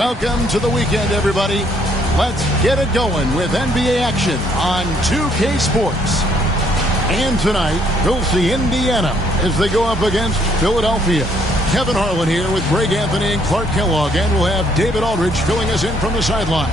Welcome to the weekend, everybody. Let's get it going with NBA action on 2K Sports. And tonight, we'll see Indiana as they go up against Philadelphia. Kevin Harlan here with Greg Anthony and Clark Kellogg, and we'll have David Aldridge filling us in from the sideline.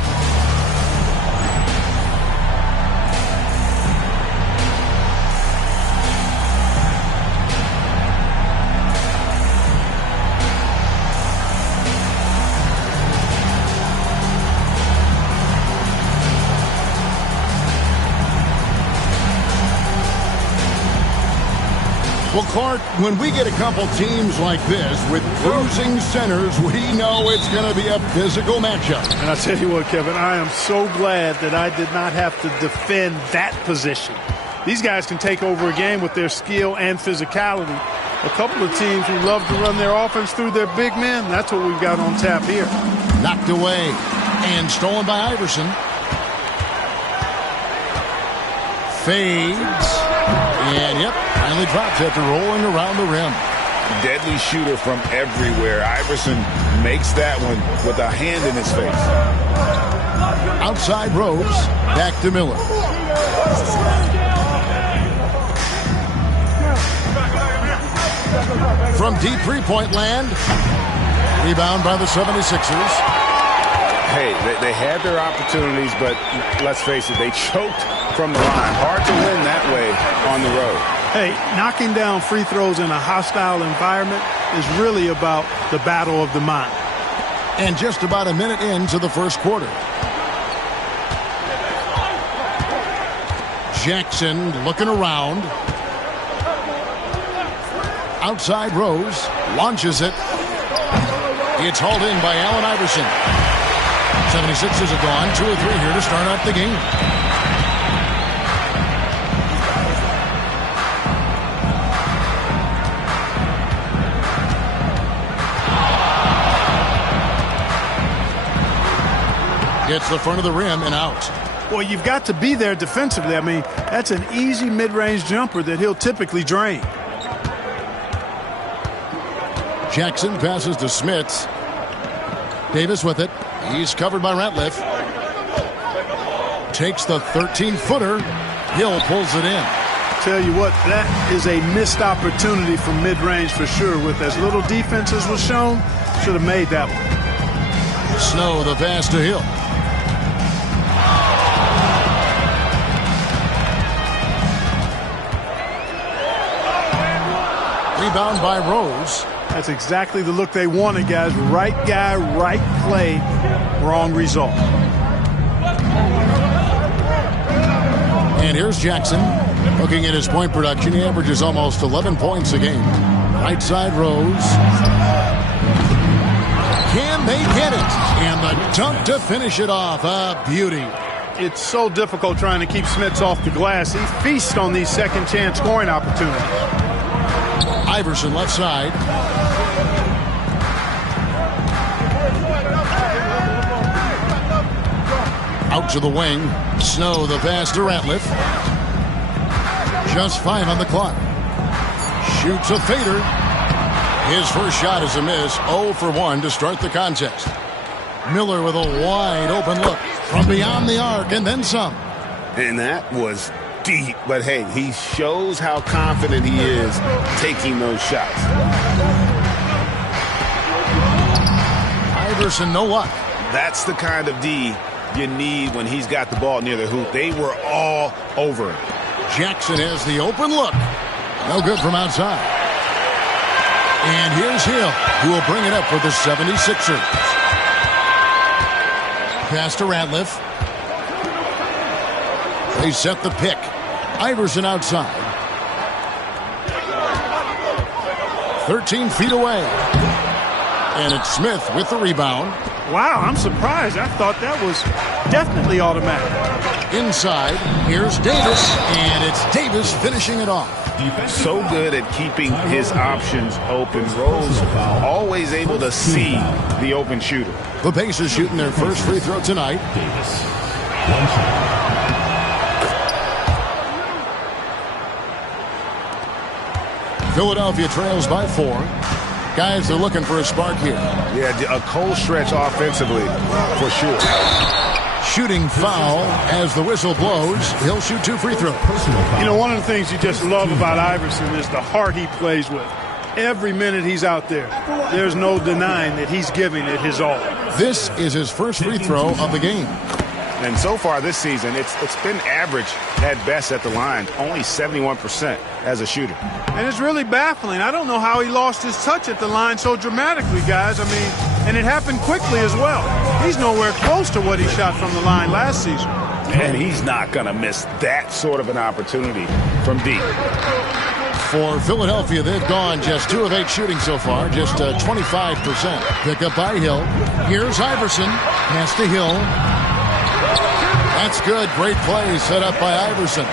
Well, Clark, when we get a couple teams like this with losing centers, we know it's going to be a physical matchup. And I tell you what, Kevin, I am so glad that I did not have to defend that position. These guys can take over a game with their skill and physicality. A couple of teams who love to run their offense through their big men, that's what we've got on tap here. Knocked away and stolen by Iverson. Fades. And, yep, finally drops after rolling around the rim. Deadly shooter from everywhere. Iverson makes that one with a hand in his face. Outside Rose, back to Miller. From deep three-point land, rebound by the 76ers. Hey, they had their opportunities, but let's face it, they choked from the line. Hard to win that way on the road. Hey, knocking down free throws in a hostile environment is really about the battle of the mind. And just about a minute into the first quarter. Jackson looking around. Outside Rose, launches it. It's hauled in by Allen Iverson. 76ers have gone 2 or 3 here to start out the game. Gets the front of the rim and out. Well, you've got to be there defensively. I mean, that's an easy mid-range jumper that he'll typically drain. Jackson passes to Smits. Davis with it. He's covered by Ratliff. Takes the 13-footer. Hill pulls it in. Tell you what, that is a missed opportunity from mid-range for sure. With as little defense as was shown, should have made that one. Snow the pass to Hill. Rebound by Rose. That's exactly the look they wanted, guys. Right guy, right play, wrong result. And here's Jackson. Looking at his point production, he averages almost 11 points a game. Right side Rose. Can they get it? And the dunk to finish it off. A beauty. It's so difficult trying to keep Smits off the glass. He feasts on these second chance scoring opportunities. Iverson left side. Out to the wing. Snow the pass to Ratliff. Just 5 on the clock. Shoots a fader. His first shot is a miss. 0 for 1 to start the contest. Miller with a wide open look from beyond the arc and then some. And that was deep. But hey, he shows how confident he is taking those shots. Iverson, no luck. That's the kind of D you need when he's got the ball near the hoop. They were all over him. Jackson has the open look. No good from outside. And here's Hill, who will bring it up for the 76ers. Pass to Ratliff. They set the pick. Iverson outside. 13 feet away. And it's Smith with the rebound. Wow, I'm surprised. I thought that was definitely automatic. Inside, here's Davis, and it's Davis finishing it off. So good at keeping his options open. Rose always able to see the open shooter. The Pacers shooting their first free throw tonight. Davis. 1 shot. Philadelphia trails by 4. Guys, they're looking for a spark here. Yeah, a cold stretch offensively for sure. Shooting foul as the whistle blows. He'll shoot 2 free throws. You know, one of the things you just love about Iverson is the heart he plays with. Every minute he's out there, there's no denying that he's giving it his all. This is his first free throw of the game. And so far this season, it's been average at best at the line, only 71% as a shooter. And it's really baffling. I don't know how he lost his touch at the line so dramatically, guys. I mean, and it happened quickly as well. He's nowhere close to what he shot from the line last season. And he's not going to miss that sort of an opportunity from deep. For Philadelphia, they've gone just 2 of 8 shooting so far, just 25%. Pick up by Hill. Here's Iverson. Pass to Hill. That's good. Great play set up by Iverson.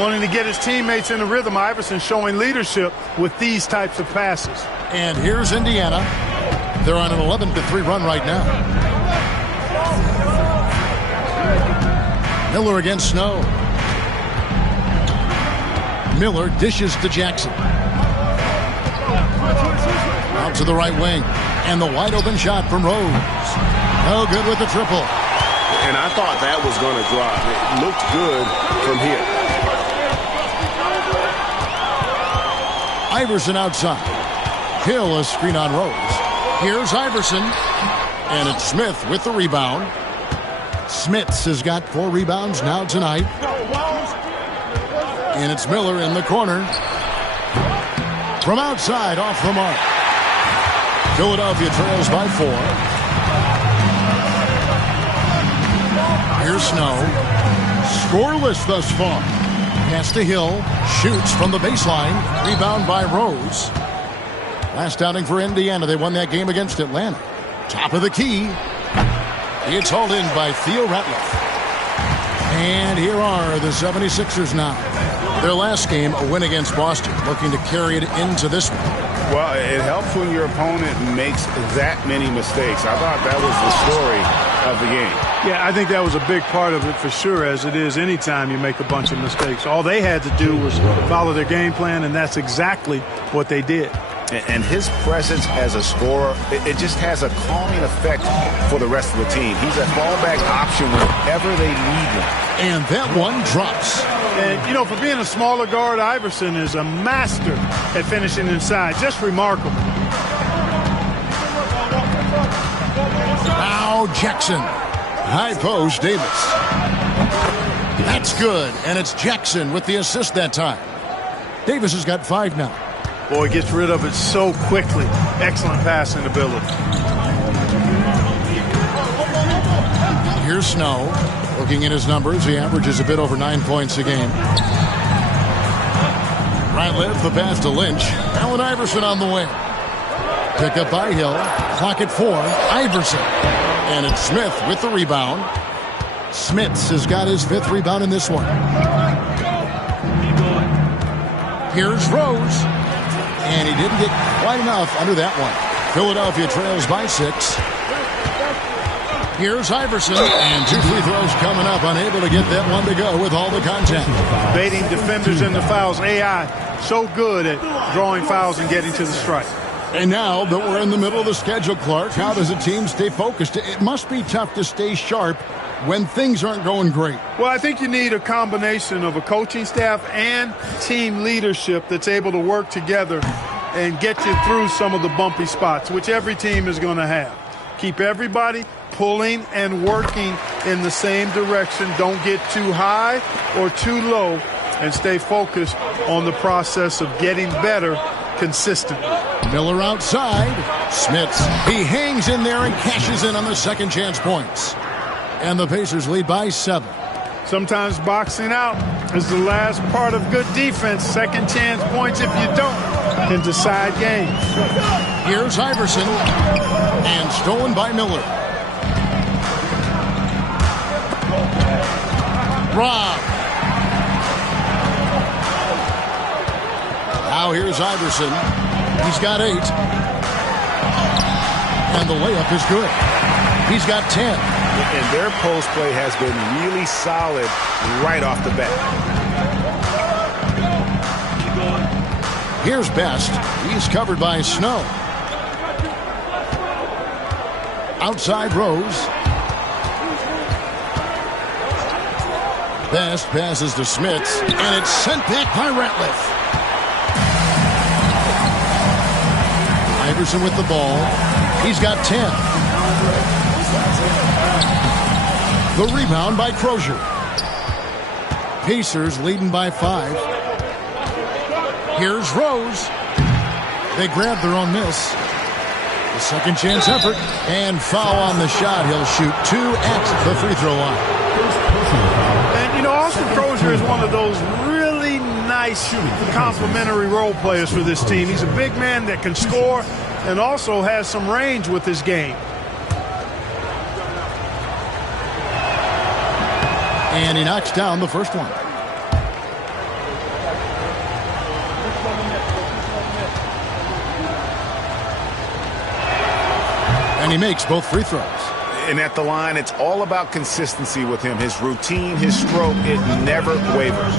Wanting to get his teammates in a rhythm, Iverson showing leadership with these types of passes. And here's Indiana. They're on an 11-3 run right now. Miller against Snow. Miller dishes to Jackson. Out to the right wing. And the wide open shot from Rose. No good with the triple. And I thought that was going to drop. It looked good from here. Iverson outside. Hill a screen on Rose. Here's Iverson. And it's Smith with the rebound. Smits has got 4 rebounds now tonight. And it's Miller in the corner. From outside, off the mark. Philadelphia trails by 4. Here's Snow. Scoreless thus far. Pass to Hill. Shoots from the baseline. Rebound by Rose. Last outing for Indiana. They won that game against Atlanta. Top of the key. It's hauled in by Theo Ratliff. And here are the 76ers now. Their last game, a win against Boston, looking to carry it into this one. Well, it helps when your opponent makes that many mistakes. I thought that was the story of the game. Yeah, I think that was a big part of it for sure, as it is anytime you make a bunch of mistakes. All they had to do was follow their game plan, and that's exactly what they did. And his presence as a scorer, it just has a calming effect for the rest of the team. He's a fallback option whenever they need him. And that one drops. And, you know, for being a smaller guard, Iverson is a master at finishing inside. Just remarkable. Now Jackson. High post, Davis. That's good. And it's Jackson with the assist that time. Davis has got 5 now. Boy, gets rid of it so quickly. Excellent passing ability. Here's Snow. Looking at his numbers, he averages a bit over 9 points a game. Ratliff, the pass to Lynch. Allen Iverson on the wing. Pick up by Hill. Clock at 4. Iverson. And it's Smith with the rebound. Smits has got his 5th rebound in this one. Here's Rose. And he didn't get quite enough under that one. Philadelphia trails by 6. Here's Iverson, and 2 free throws coming up. Unable to get that one to go with all the contact. Baiting defenders into fouls. AI so good at drawing fouls and getting to the strike. And now that we're in the middle of the schedule, Clark, how does a team stay focused? It must be tough to stay sharp when things aren't going great. Well, I think you need a combination of a coaching staff and team leadership that's able to work together and get you through some of the bumpy spots, which every team is going to have. Keep everybody pulling and working in the same direction. Don't get too high or too low, and stay focused on the process of getting better consistently. Miller outside. Smits, he hangs in there and cashes in on the second chance points. And the Pacers lead by 7. Sometimes boxing out is the last part of good defense. Second chance points, if you don't, can decide games. Here's Iverson. And stolen by Miller. Rob. Now here's Iverson. He's got 8. And the layup is good. He's got 10. And their post play has been really solid right off the bat. Here's Best. He's covered by Snow. Outside Rose. Best passes to Smits, and it's sent back by Ratliff. Iverson with the ball. He's got 10. The rebound by Crozier. Pacers leading by 5. Here's Rose. They grab their own miss. The second chance effort, and foul on the shot. He'll shoot 2 at the free throw line. And, you know, Austin Crozier is one of those really nice complementary role players for this team. He's a big man that can score and also has some range with his game. And he knocks down the first one. And he makes both free throws. And at the line, it's all about consistency with him. His routine, his stroke, it never wavers.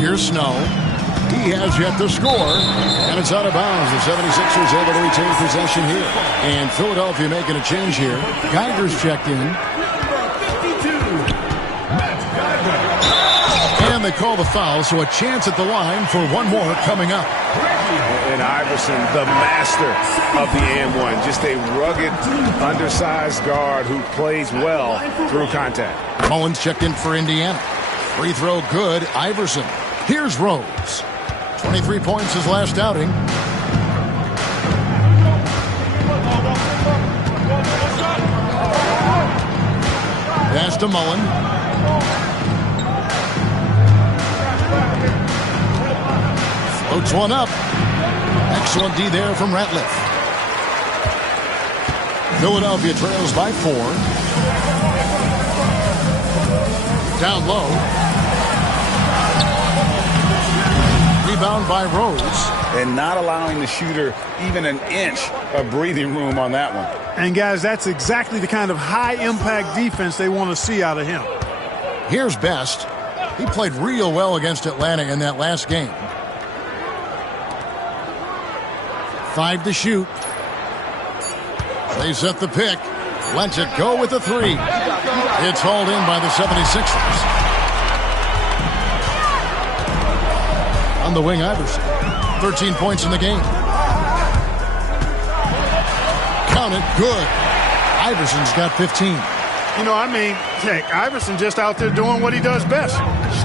Here's Snow. He has yet to score, and it's out of bounds. The 76ers able to retain possession here. And Philadelphia making a change here. Geiger's checked in. And they call the foul, so a chance at the line for one more coming up. And Iverson, the master of the and-one. Just a rugged, undersized guard who plays well through contact. Mullins checked in for Indiana. Free throw good. Iverson. Here's Rose. 23 points his last outing. Pass to Mullen. Floats one up. Excellent D there from Ratliff. Philadelphia trails by 4. Down low. Rebound by Rose. And not allowing the shooter even an inch of breathing room on that one. And, guys, that's exactly the kind of high-impact defense they want to see out of him. Here's Best. He played real well against Atlanta in that last game. 5 to shoot. They set the pick. Lets it go with the 3. It's hauled in by the 76ers. On the wing, Iverson. 13 points in the game. Count it. Good. Iverson's got 15. You know, I mean, heck, Iverson just out there doing what he does best,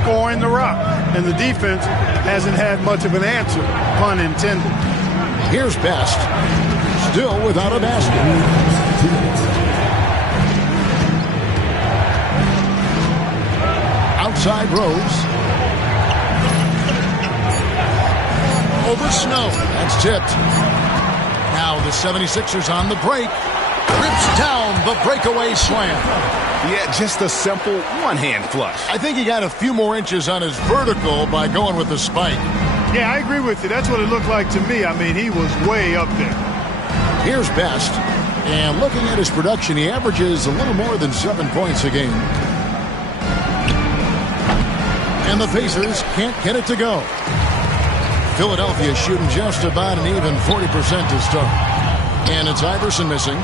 scoring the rock. And the defense hasn't had much of an answer, pun intended. Here's Best. Still without a basket. Outside Rose. Over Snow. That's tipped. Now the 76ers on the break. Rips down the breakaway slam. Yeah, just a simple one-hand flush. I think he got a few more inches on his vertical by going with the spike. Yeah, I agree with you. That's what it looked like to me. I mean, he was way up there. Here's Best. And looking at his production, he averages a little more than 7 points a game. And the Pacers can't get it to go. Philadelphia shooting just about an even 40% to start. And it's Iverson missing.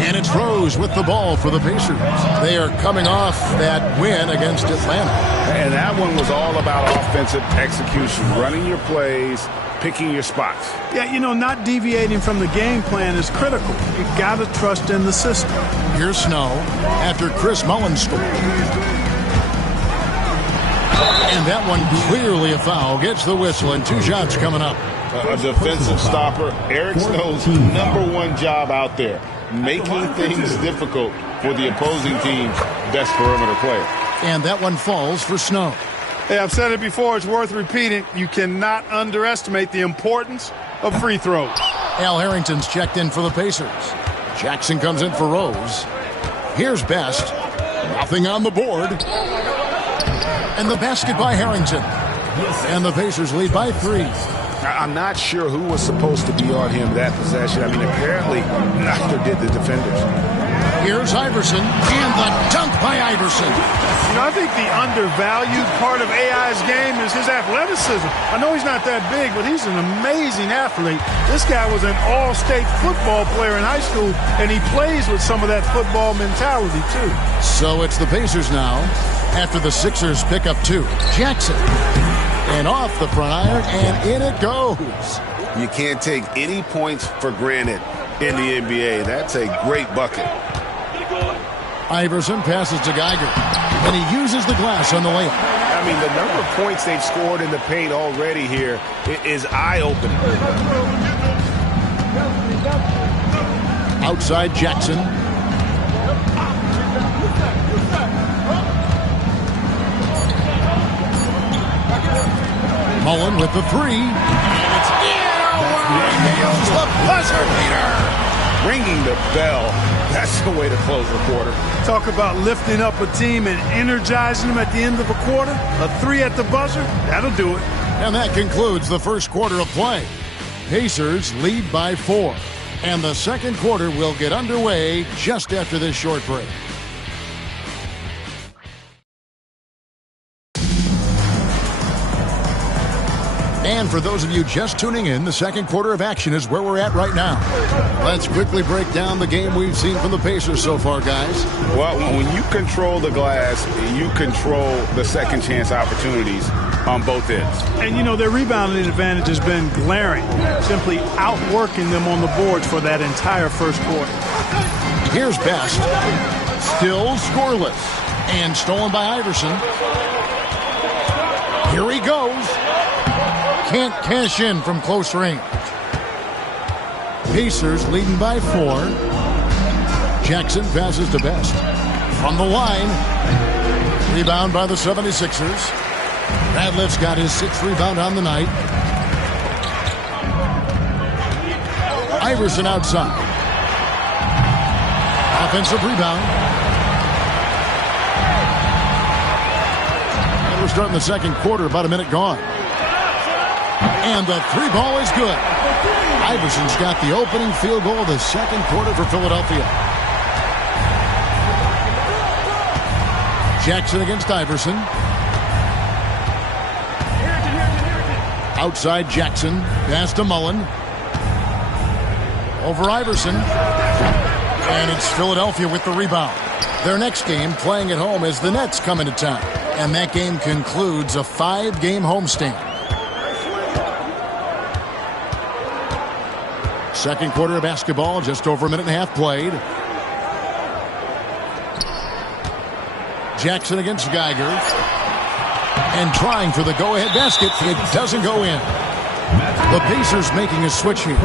And it's Rose with the ball for the Pacers. They are coming off that win against Atlanta. And that one was all about offensive execution, running your plays, picking your spots. Yeah, you know, not deviating from the game plan is critical. You got to trust in the system. Here's Snow after Chris Mullins scored. And that one clearly a foul. Gets the whistle and 2 shots coming up. A defensive stopper. Eric Snow's #1 job out there, making things difficult for the opposing team's best perimeter player. And that one falls for Snow. Hey, I've said it before. It's worth repeating. You cannot underestimate the importance of free throws. Al Harrington's checked in for the Pacers. Jackson comes in for Rose. Here's Best. Nothing on the board. And the basket by Harrington. And the Pacers lead by 3. I'm not sure who was supposed to be on him that possession. I mean, apparently neither did the defenders. Here's Iverson, and the dunk by Iverson. You know, I think the undervalued part of AI's game is his athleticism. I know he's not that big, but he's an amazing athlete. This guy was an all-state football player in high school, and he plays with some of that football mentality, too. So it's the Pacers now, after the Sixers pick up 2. Jackson, and off the front iron, and in it goes. You can't take any points for granted in the NBA. That's a great bucket. Iverson passes to Geiger, and he uses the glass on the layup. I mean, the number of points they've scored in the paint already here is eye-opening. Outside Jackson. Mullen with the 3. And it's in. Nails the buzzer beater. Ringing the bell. That's the way to close the quarter. Talk about lifting up a team and energizing them at the end of a quarter. A 3 at the buzzer, that'll do it. And that concludes the first quarter of play. Pacers lead by 4. And the second quarter will get underway just after this short break. And for those of you just tuning in, the second quarter of action is where we're at right now. Let's quickly break down the game we've seen from the Pacers so far, guys. Well, when you control the glass, you control the second chance opportunities on both ends. And, you know, their rebounding advantage has been glaring, simply outworking them on the boards for that entire first quarter. Here's Best. Still scoreless. And stolen by Iverson. Here he goes. Can't cash in from close range. Pacers leading by 4. Jackson passes to Best. From the line. Rebound by the 76ers. Radliff's got his 6th rebound on the night. Iverson outside. Offensive rebound. And we're starting the second quarter, about a minute gone. And the 3 ball is good. Iverson's got the opening field goal of the second quarter for Philadelphia. Jackson against Iverson. Outside Jackson. Pass to Mullen. Over Iverson. And it's Philadelphia with the rebound. Their next game, playing at home, as the Nets come into town. And that game concludes a 5-game homestand. Second quarter of basketball, just over a minute and a half played. Jackson against Geiger. And trying for the go-ahead basket. It doesn't go in. The Pacers making a switch here.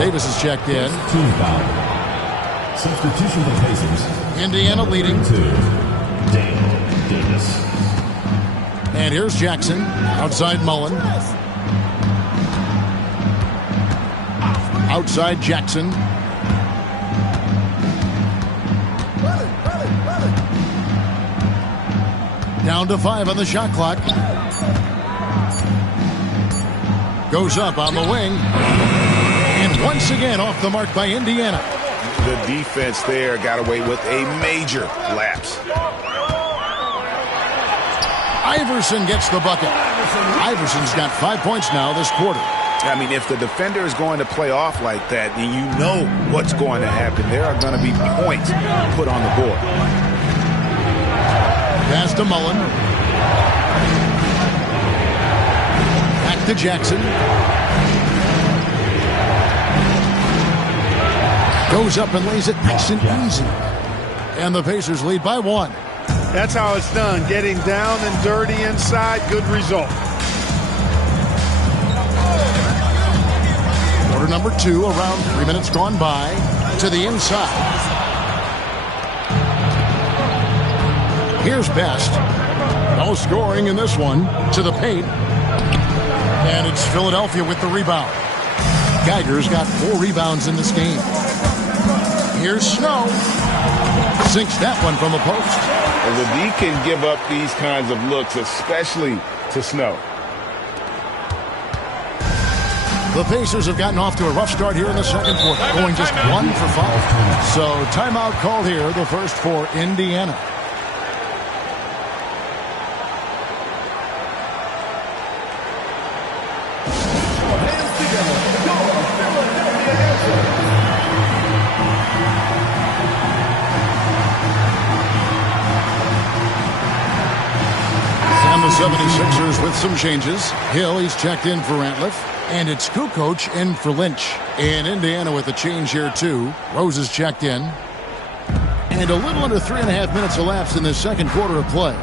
Davis is checked in. Team foul. Substitution for Pacers. Indiana leading. Dale Davis. And here's Jackson. Outside Mullen. Outside Jackson. Down to 5 on the shot clock. Goes up on the wing. And once again off the mark by Indiana. The defense there got away with a major lapse. Iverson gets the bucket. Iverson's got 5 points now this quarter. I mean, if the defender is going to play off like that, then you know what's going to happen. There are going to be points put on the board. Pass to Mullen. Back to Jackson. Goes up and lays it nice and easy. And the Pacers lead by 1. That's how it's done. Getting down and dirty inside. Good result. Quarter number 2, around 3 minutes gone by. To the inside. Here's Best. No scoring in this one. To the paint. And it's Philadelphia with the rebound. Geiger's got 4 rebounds in this game. Here's Snow. Sinks that one from the post. And the D can give up these kinds of looks, especially to Snow. The Pacers have gotten off to a rough start here in the second quarter, going just 1 for 5. So timeout called here, the first for Indiana. And the 76ers with some changes. Hill, he's checked in for Ratliff. And it's Kukoc in for Lynch. In Indiana with a change here, too. Rose is checked in. And a little under 3.5 minutes elapsed in the second quarter of play.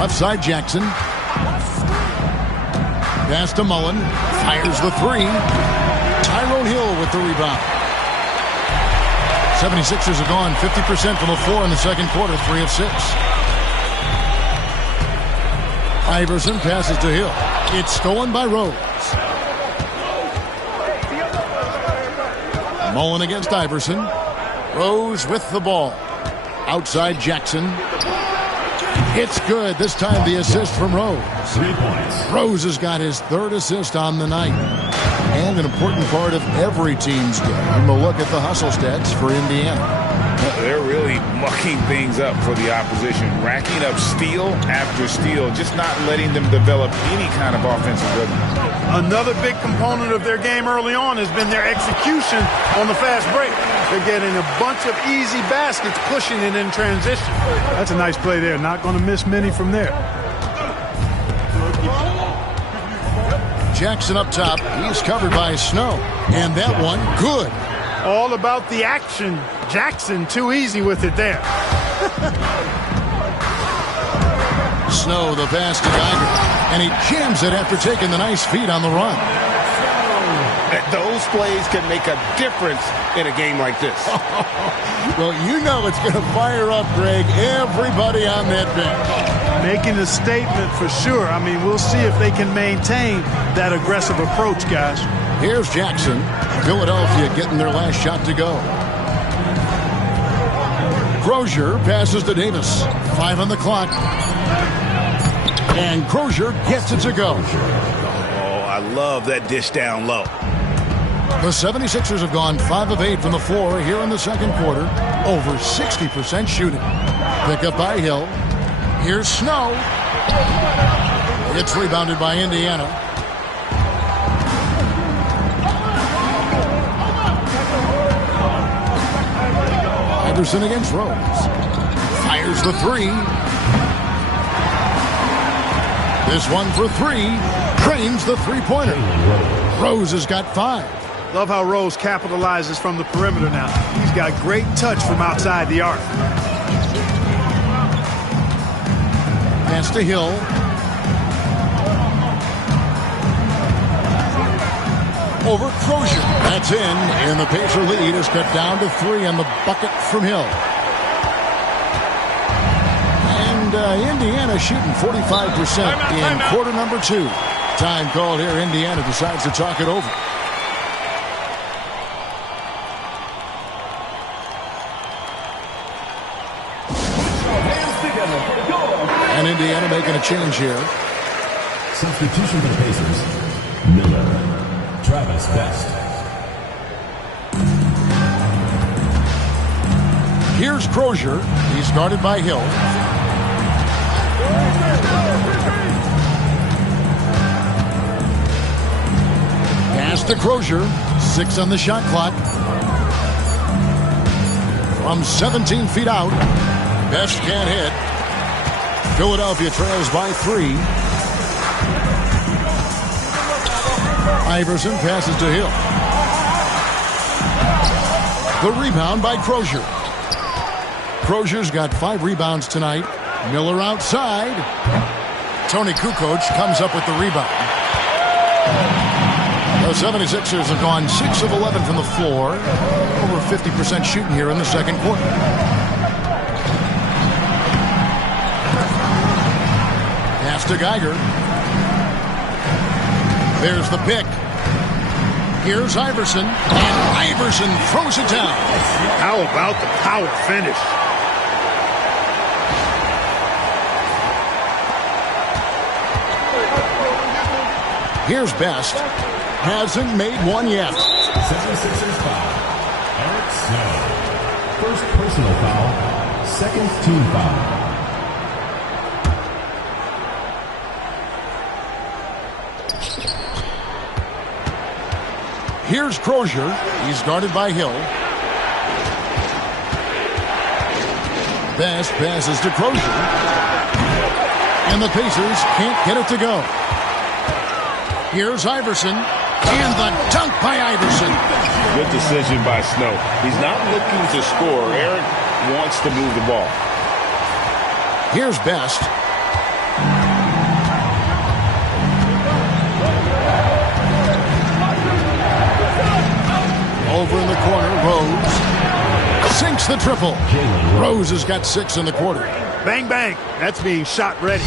Left side, Jackson. Pass to Mullen. Fires the three. Tyrone Hill with the rebound. 76ers have gone 50% from the floor in the second quarter, 3 of 6. Iverson passes to Hill. It's stolen by Rose. Mullen against Iverson. Rose with the ball. Outside Jackson. It's good. This time the assist from Rose. Rose has got his 3rd assist on the night. And an important part of every team's game. We'll look at the hustle stats for Indiana. They're really mucking things up for the opposition, racking up steal after steal, just not letting them develop any kind of offensive rhythm. Another big component of their game early on has been their execution on the fast break. They're getting a bunch of easy baskets, pushing it in transition. That's a nice play there. Not going to miss many from there. Jackson up top. He's covered by Snow. And that one, good. All about the action. Jackson, too easy with it there. Snow, the pass to Geiger. And he jams it after taking the nice feed on the run. Those plays can make a difference in a game like this. Well, you know it's going to fire up, Greg, everybody on that bench. Making a statement for sure. I mean, we'll see if they can maintain that aggressive approach, guys. Here's Jackson. Philadelphia getting their last shot to go. Crozier passes to Davis. 5 on the clock. And Crozier gets it to go. Oh, I love that dish down low. The 76ers have gone 5 of 8 from the floor here in the second quarter. Over 60% shooting. Pick up by Hill. Here's Snow. It's rebounded by Indiana. Iverson against Rose. Fires the three. This one for 3. Drains the three-pointer. Rose has got 5. Love how Rose capitalizes from the perimeter now. He's got great touch from outside the arc. Pass to Hill. Over Crozier. That's in, and the Pacer lead is cut down to 3 on the bucket from Hill. And Indiana shooting 45% in quarter number 2. Time called here. Indiana decides to talk it over. And Indiana making a change here. Substitution for the Pacers. Miller. Travis Best. Here's Crozier. He's guarded by Hill. Pass to Crozier. 6 on the shot clock. From 17 feet out. Best can't hit. Philadelphia trails by 3. Iverson passes to Hill. The rebound by Crozier. Crozier's got 5 rebounds tonight. Miller outside. Tony Kukoc comes up with the rebound. The 76ers have gone 6 of 11 from the floor. Over 50% shooting here in the second quarter. Pass to Geiger. There's the pick. Here's Iverson. And Iverson throws it down. How about the power finish? Here's Best. Hasn't made one yet. 76ers foul. Eric Snow. First personal foul. Second team foul. Here's Crozier. He's guarded by Hill. Best passes to Crozier. And the Pacers can't get it to go. Here's Iverson. And the dunk by Iverson. Good decision by Snow. He's not looking to score. Eric wants to move the ball. Here's Best. Over in the corner, Rose sinks the triple. Rose has got 6 in the quarter. Bang, bang. That's being shot ready.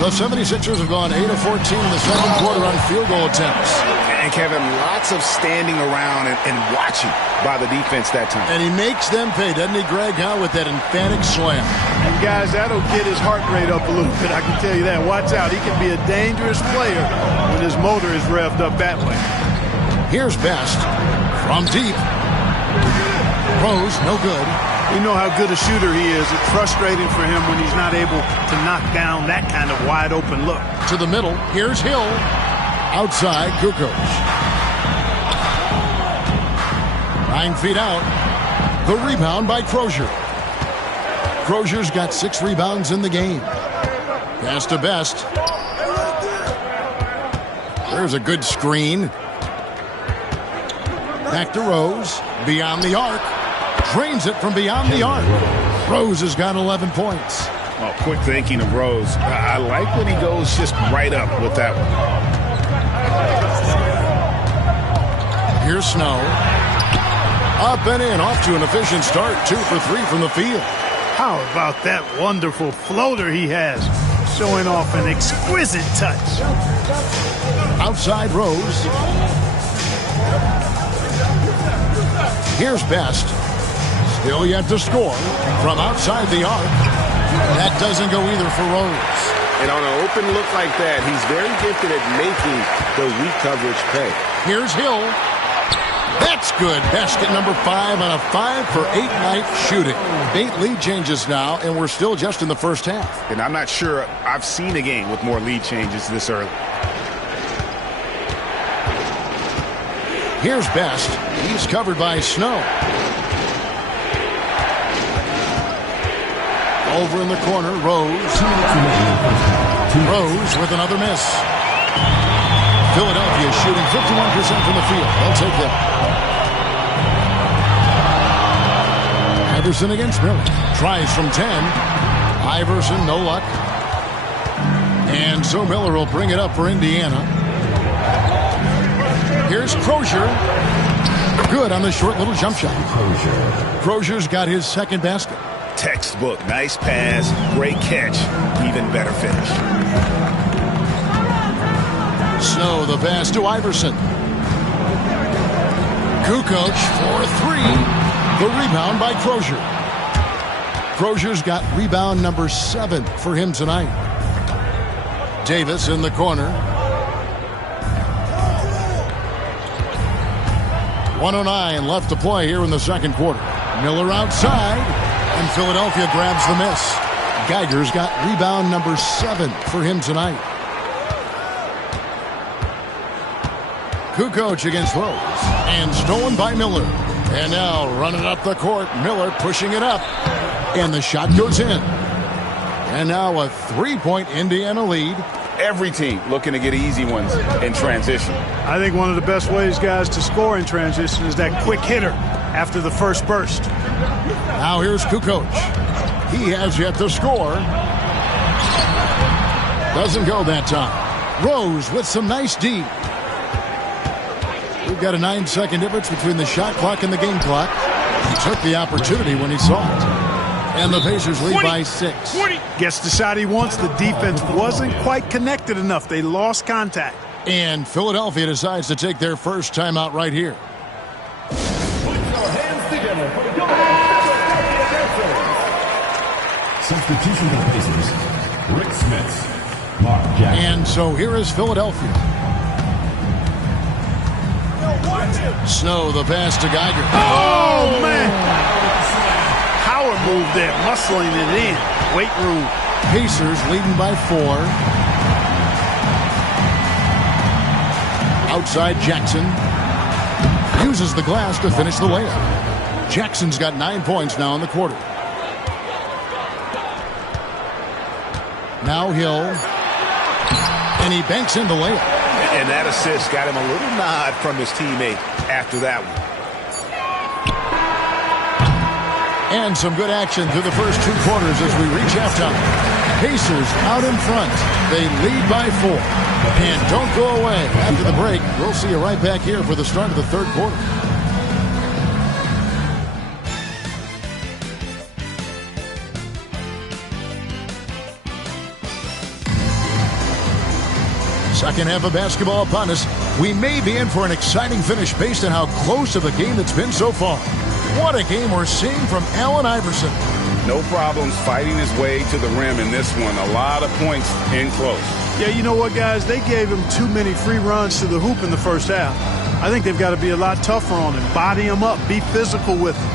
The 76ers have gone 8 of 14 in the second quarter on field goal attempts. And Kevin, lots of standing around and watching by the defense that time. And he makes them pay, doesn't he, Greg? How with that emphatic slam. And guys, that'll get his heart rate up a little bit. I can tell you that. Watch out. He can be a dangerous player when his motor is revved up that way. Here's Best from deep. Rose, no good. We know how good a shooter he is. It's frustrating for him when he's not able to knock down that kind of wide open look. To the middle. Here's Hill. Outside, Kukoc. 9 feet out. The rebound by Crozier. Crozier's got 6 rebounds in the game. Pass to Best. There's a good screen. Back to Rose. Beyond the arc. Drains it from beyond the arc. Rose has got 11 points. Oh, quick thinking of Rose. I like when he goes just right up with that one. Here's Snow. Up and in. Off to an efficient start. 2 for 3 from the field. How about that wonderful floater he has? Showing off an exquisite touch. Outside Rose. Here's Best. Still yet to score from outside the arc. That doesn't go either for Rose. And on an open look like that, he's very gifted at making the weak coverage pay. Here's Hill. That's good. Basket number 5 on a 5 for 8 night shooting. 8 lead changes now, and we're still just in the first half. And I'm not sure I've seen a game with more lead changes this early. Here's Best. He's covered by Snow. Over in the corner, Rose. Rose with another miss. Philadelphia shooting 51% from the field. They'll take that. Iverson against Miller. Tries from 10. Iverson, no luck. And so Miller will bring it up for Indiana. Here's Crozier. Good on the short little jump shot. Crozier's got his second basket. Textbook. Nice pass. Great catch. Even better finish. Snow the pass to Iverson. Kukoc for 3. The rebound by Crozier. Crozier's got rebound number 7 for him tonight. Davis in the corner. 1:09 left to play here in the second quarter. Miller outside, and Philadelphia grabs the miss. Geiger's got rebound number 7 for him tonight. Kukoc against Rose, and stolen by Miller. And now running up the court, Miller pushing it up, and the shot goes in. And now a 3-point Indiana lead. Every team looking to get easy ones in transition. I think one of the best ways, guys, to score in transition is that quick hitter after the first burst. Now here's Kukoc. He has yet to score. Doesn't go that time. Rose with some nice D. We've got a 9-second difference between the shot clock and the game clock. He took the opportunity when he saw it. And the Pacers lead by 6. Gets the shot he wants. The defense wasn't quite connected enough. They lost contact. And Philadelphia decides to take their first timeout right here. Substitution for the Pacers, Rick Smith. Mark Jackson. And so here is Philadelphia. Snow, the pass to Geiger. Oh, man. Power move there, muscling it in. Weight room. Pacers leading by 4. Outside Jackson. Uses the glass to finish the layup. Jackson's got 9 points now in the quarter. Now Hill. And he banks in the layup. And that assist got him a little nod from his teammate after that one. And some good action through the first 2 quarters as we reach halftime. Pacers out in front. They lead by 4. And don't go away. After the break, we'll see you right back here for the start of the third quarter. Second half of basketball upon us. We may be in for an exciting finish based on how close of a game it's been so far. What a game we're seeing from Allen Iverson. No problems fighting his way to the rim in this one. A lot of points in close. Yeah, you know what, guys? They gave him too many free runs to the hoop in the first half. I think they've got to be a lot tougher on him. Body him up. Be physical with him.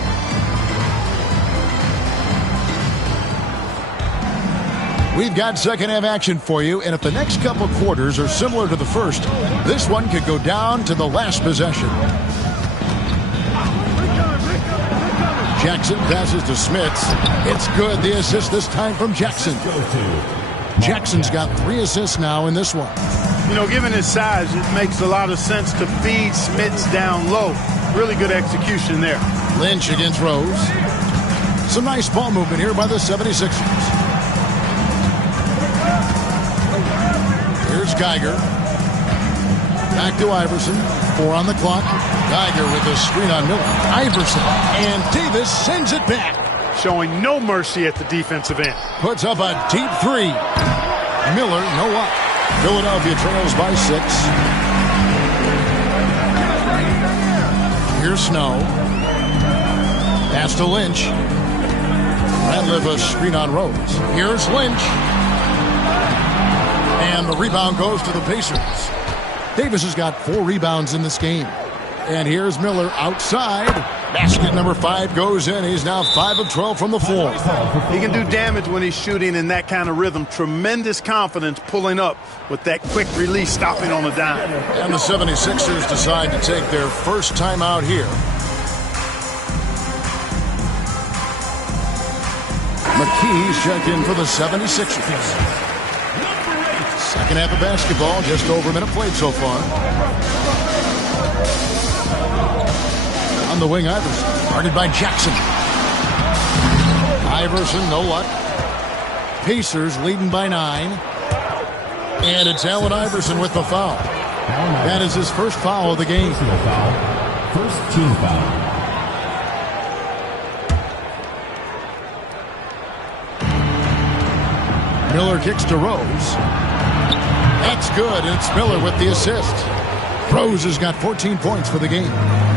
We've got second half action for you, and if the next couple quarters are similar to the first, this one could go down to the last possession. Jackson passes to Smits. It's good. The assist this time from Jackson. Jackson's got 3 assists now in this one. You know, given his size, it makes a lot of sense to feed Smits down low. Really good execution there. Lynch against Rose. Some nice ball movement here by the 76ers. Here's Geiger. Back to Iverson. 4 on the clock. Geiger with a screen on Miller. Iverson. And Davis sends it back. Showing no mercy at the defensive end. Puts up a deep 3. Miller, no luck. Philadelphia trails by 6. Here's Snow. Pass to Lynch. Ratliff a screen on Rose. Here's Lynch. And the rebound goes to the Pacers. Davis has got 4 rebounds in this game. And here's Miller outside. Basket number 5 goes in. He's now 5 of 12 from the floor. He can do damage when he's shooting in that kind of rhythm. Tremendous confidence pulling up with that quick release, stopping on the dime. And the 76ers decide to take their first time out here. McKee's checked in for the 76ers. Second half of basketball, just over a minute played so far. On the wing, Iverson, guarded by Jackson. Iverson, no luck. Pacers leading by 9. And it's Allen Iverson with the foul. That is his first foul of the game. First team foul. Miller kicks to Rose. That's good, and it's Miller with the assist. Rose has got 14 points for the game.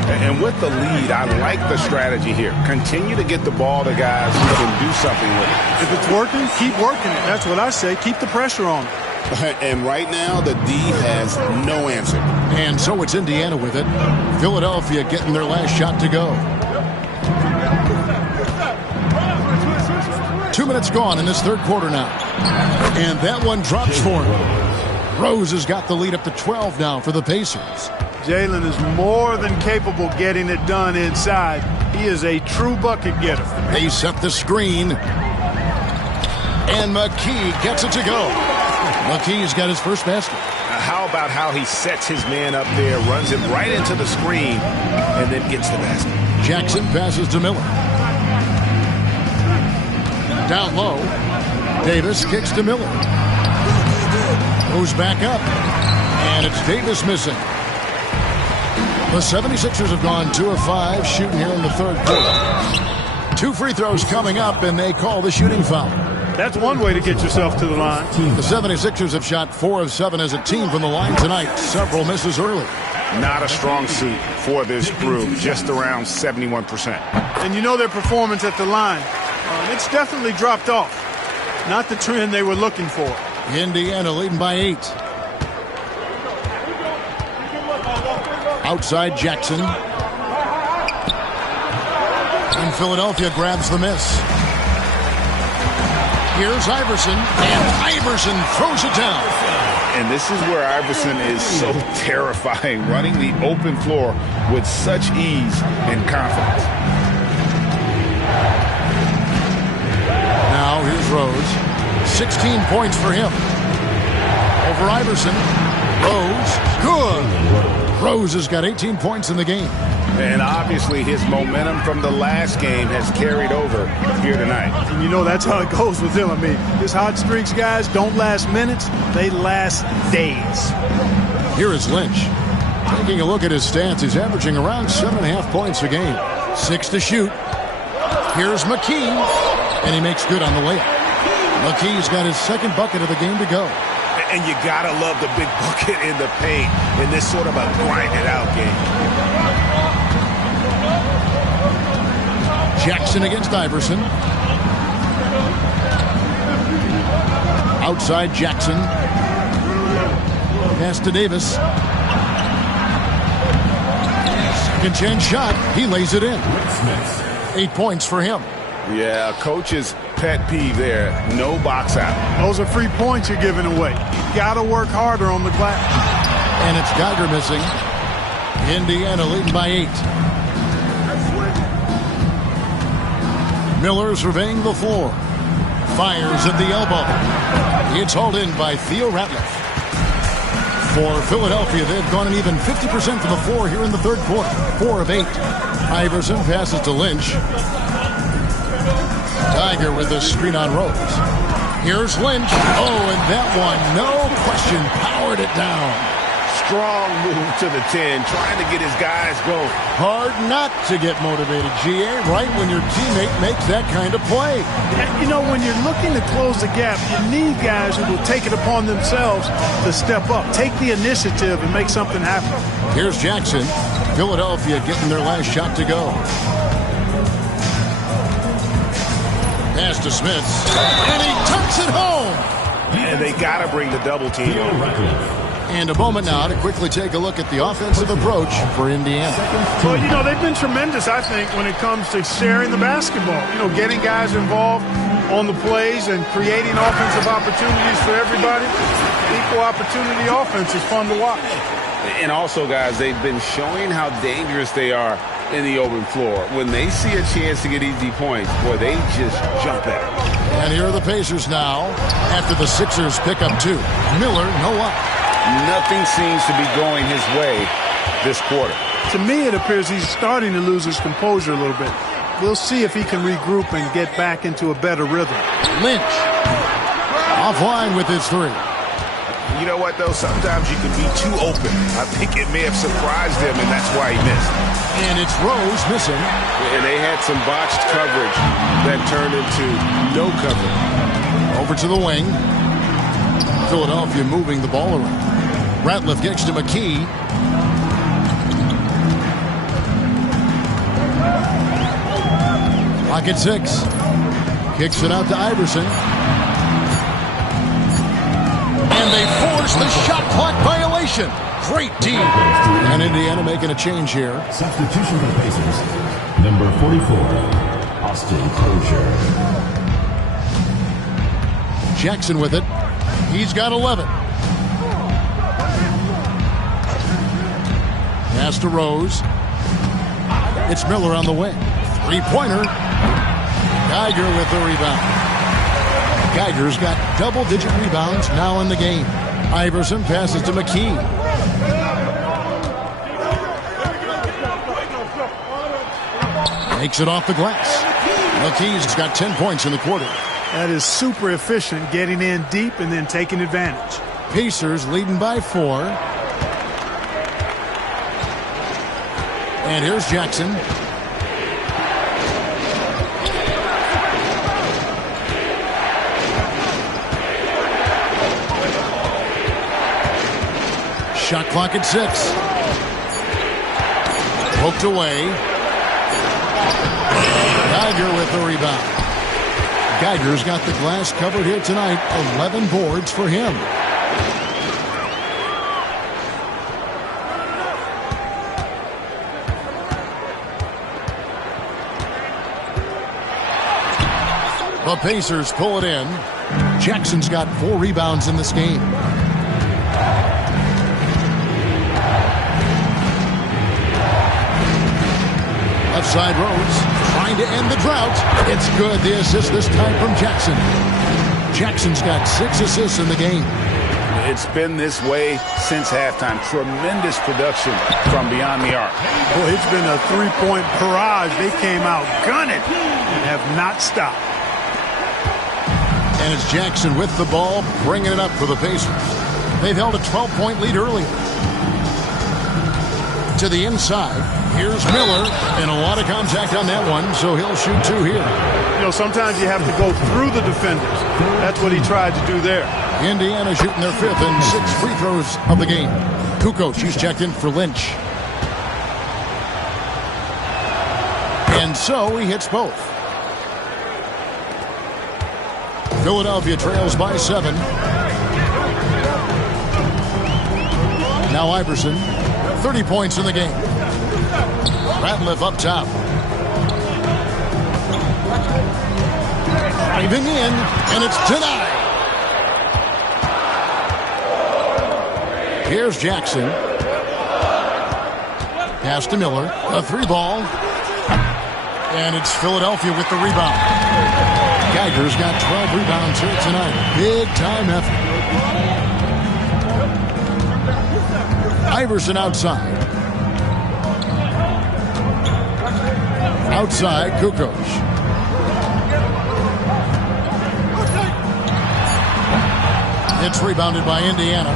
And with the lead, I like the strategy here. Continue to get the ball to guys who can do something with it. If it's working, keep working it. That's what I say. Keep the pressure on it. And right now, the D has no answer. And so it's Indiana with it. Philadelphia getting their last shot to go. 2 minutes gone in this third quarter now. And that one drops for him. Rose has got the lead up to 12 now for the Pacers. Jalen is more than capable getting it done inside. He is a true bucket getter. They set the screen. And McKee gets it to go. McKee's got his first basket. How about how he sets his man up there, runs him right into the screen, and then gets the basket. Jackson passes to Miller. Down low. Davis kicks to Miller. Goes back up. And it's Davis missing. The 76ers have gone 2 of 5 shooting here in the third quarter. 2 free throws coming up, and they call the shooting foul. That's one way to get yourself to the line. The 76ers have shot 4 of 7 as a team from the line tonight. Several misses early. Not a strong suit for this group, just around 71%. And you know their performance at the line. It's definitely dropped off. Not the trend they were looking for. Indiana leading by 8. Outside Jackson. And Philadelphia grabs the miss. Here's Iverson, and Iverson throws it down. And this is where Iverson is so terrifying, running the open floor with such ease and confidence. Now here's Rose. 16 points for him. Over Iverson. Rose, good. Rose has got 18 points in the game. And obviously his momentum from the last game has carried over here tonight. And you know that's how it goes with him. I mean, his hot streaks, guys, don't last minutes. They last days. Here is Lynch. Taking a look at his stats, he's averaging around 7.5 points a game. 6 to shoot. Here's McKee, and he makes good on the layup. McKee's got his second bucket of the game to go. And you gotta love the big bucket in the paint in this sort of a grind-it-out game. Jackson against Iverson. Outside Jackson. Pass to Davis. Second chance shot. He lays it in. 8 points for him. Yeah, coach's pet peeve there. No box out. Those are free points you're giving away. You gotta work harder on the glass. And it's Geiger missing. Indiana leading by 8. Miller surveying the floor. Fires at the elbow. It's hauled in by Theo Ratliff. For Philadelphia, they've gone an even 50% from the floor here in the third quarter. 4 of 8. Iverson passes to Lynch. Geiger with the screen on Rose. Here's Lynch. Oh, and that one, no question, powered it down. Strong move to the 10, trying to get his guys going. Hard not to get motivated, GA, right when your teammate makes that kind of play. And, you know, when you're looking to close the gap, you need guys who will take it upon themselves to step up, take the initiative, and make something happen. Here's Jackson. Philadelphia getting their last shot to go. Pass to Smith, and he tucks it home. And they got to bring the double team. And a moment now to quickly take a look at the offensive approach for Indiana. Well, you know, they've been tremendous, I think, when it comes to sharing the basketball. You know, getting guys involved on the plays and creating offensive opportunities for everybody. Equal opportunity offense is fun to watch. And also, guys, they've been showing how dangerous they are in the open floor. When they see a chance to get easy points, boy, they just jump at it. And here are the Pacers now after the Sixers pick up 2. Miller, no up. Nothing seems to be going his way this quarter. To me, it appears he's starting to lose his composure a little bit. We'll see if he can regroup and get back into a better rhythm. Lynch offline with his 3. You know what, though? Sometimes you can be too open. I think it may have surprised him, and that's why he missed. And it's Rose missing. And they had some botched coverage that turned into no coverage. Over to the wing. Philadelphia moving the ball around. Ratliff gets to McKee. Pocket 6. Kicks it out to Iverson. And they force the shot clock violation. Great D. And Indiana making a change here. Substitution for the Pacers. Number 44, Austin Crozier. Jackson with it. He's got 11. Pass to Rose. It's Miller on the wing. 3-pointer. Geiger with the rebound. Geiger's got double-digit rebounds now in the game. Iverson passes to McKee. Makes it off the glass. McKee's got 10 points in the quarter. That is super efficient, getting in deep and then taking advantage. Pacers leading by 4. And here's Jackson. Shot clock at 6. Poked away. Geiger with the rebound. Geiger's got the glass covered here tonight. 11 boards for him. The Pacers pull it in. Jackson's got 4 rebounds in this game. Left side Rose trying to end the drought. It's good. The assist this time from Jackson. Jackson's got 6 assists in the game. It's been this way since halftime. Tremendous production from beyond the arc. Boy, it's been a three-point barrage. They came out gunning and have not stopped. And it's Jackson with the ball, bringing it up for the Pacers. They've held a 12-point lead early. To the inside, here's Miller, and a lot of contact on that one, so he'll shoot 2 here. You know, sometimes you have to go through the defenders. That's what he tried to do there. Indiana shooting their 5th and 6th free throws of the game. Kukoc, he's checked in for Lynch. And so he hits both. Philadelphia trails by 7. Now Iverson, 30 points in the game. Ratliff up top. Driving in, and it's denied. Here's Jackson. Pass to Miller. A 3-ball. And it's Philadelphia with the rebound. Geiger's got 12 rebounds here tonight. Big time effort. Iverson outside. Outside, Kukoc. It's rebounded by Indiana.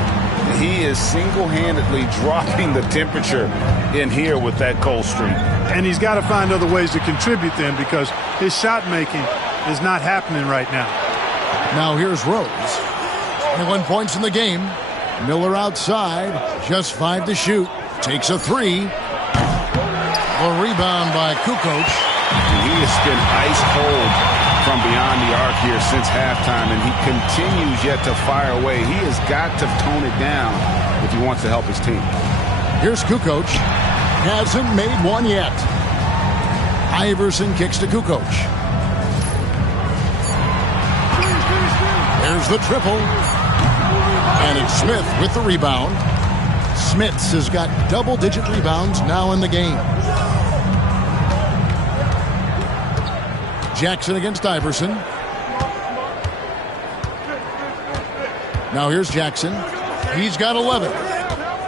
He is single-handedly dropping the temperature in here with that cold streak. And he's got to find other ways to contribute then, because his shot making is not happening right now. Now here's Rose. 21 points in the game. Miller outside. Just 5 to shoot. Takes a 3. A rebound by Kukoc. He has been ice cold from beyond the arc here since halftime, and he continues yet to fire away. He has got to tone it down if he wants to help his team. Here's Kukoc. Hasn't made one yet. Iverson kicks to Kukoc. There's the triple. And it's Smith with the rebound. Smits has got double-digit rebounds now in the game. Jackson against Iverson. Now here's Jackson. He's got 11.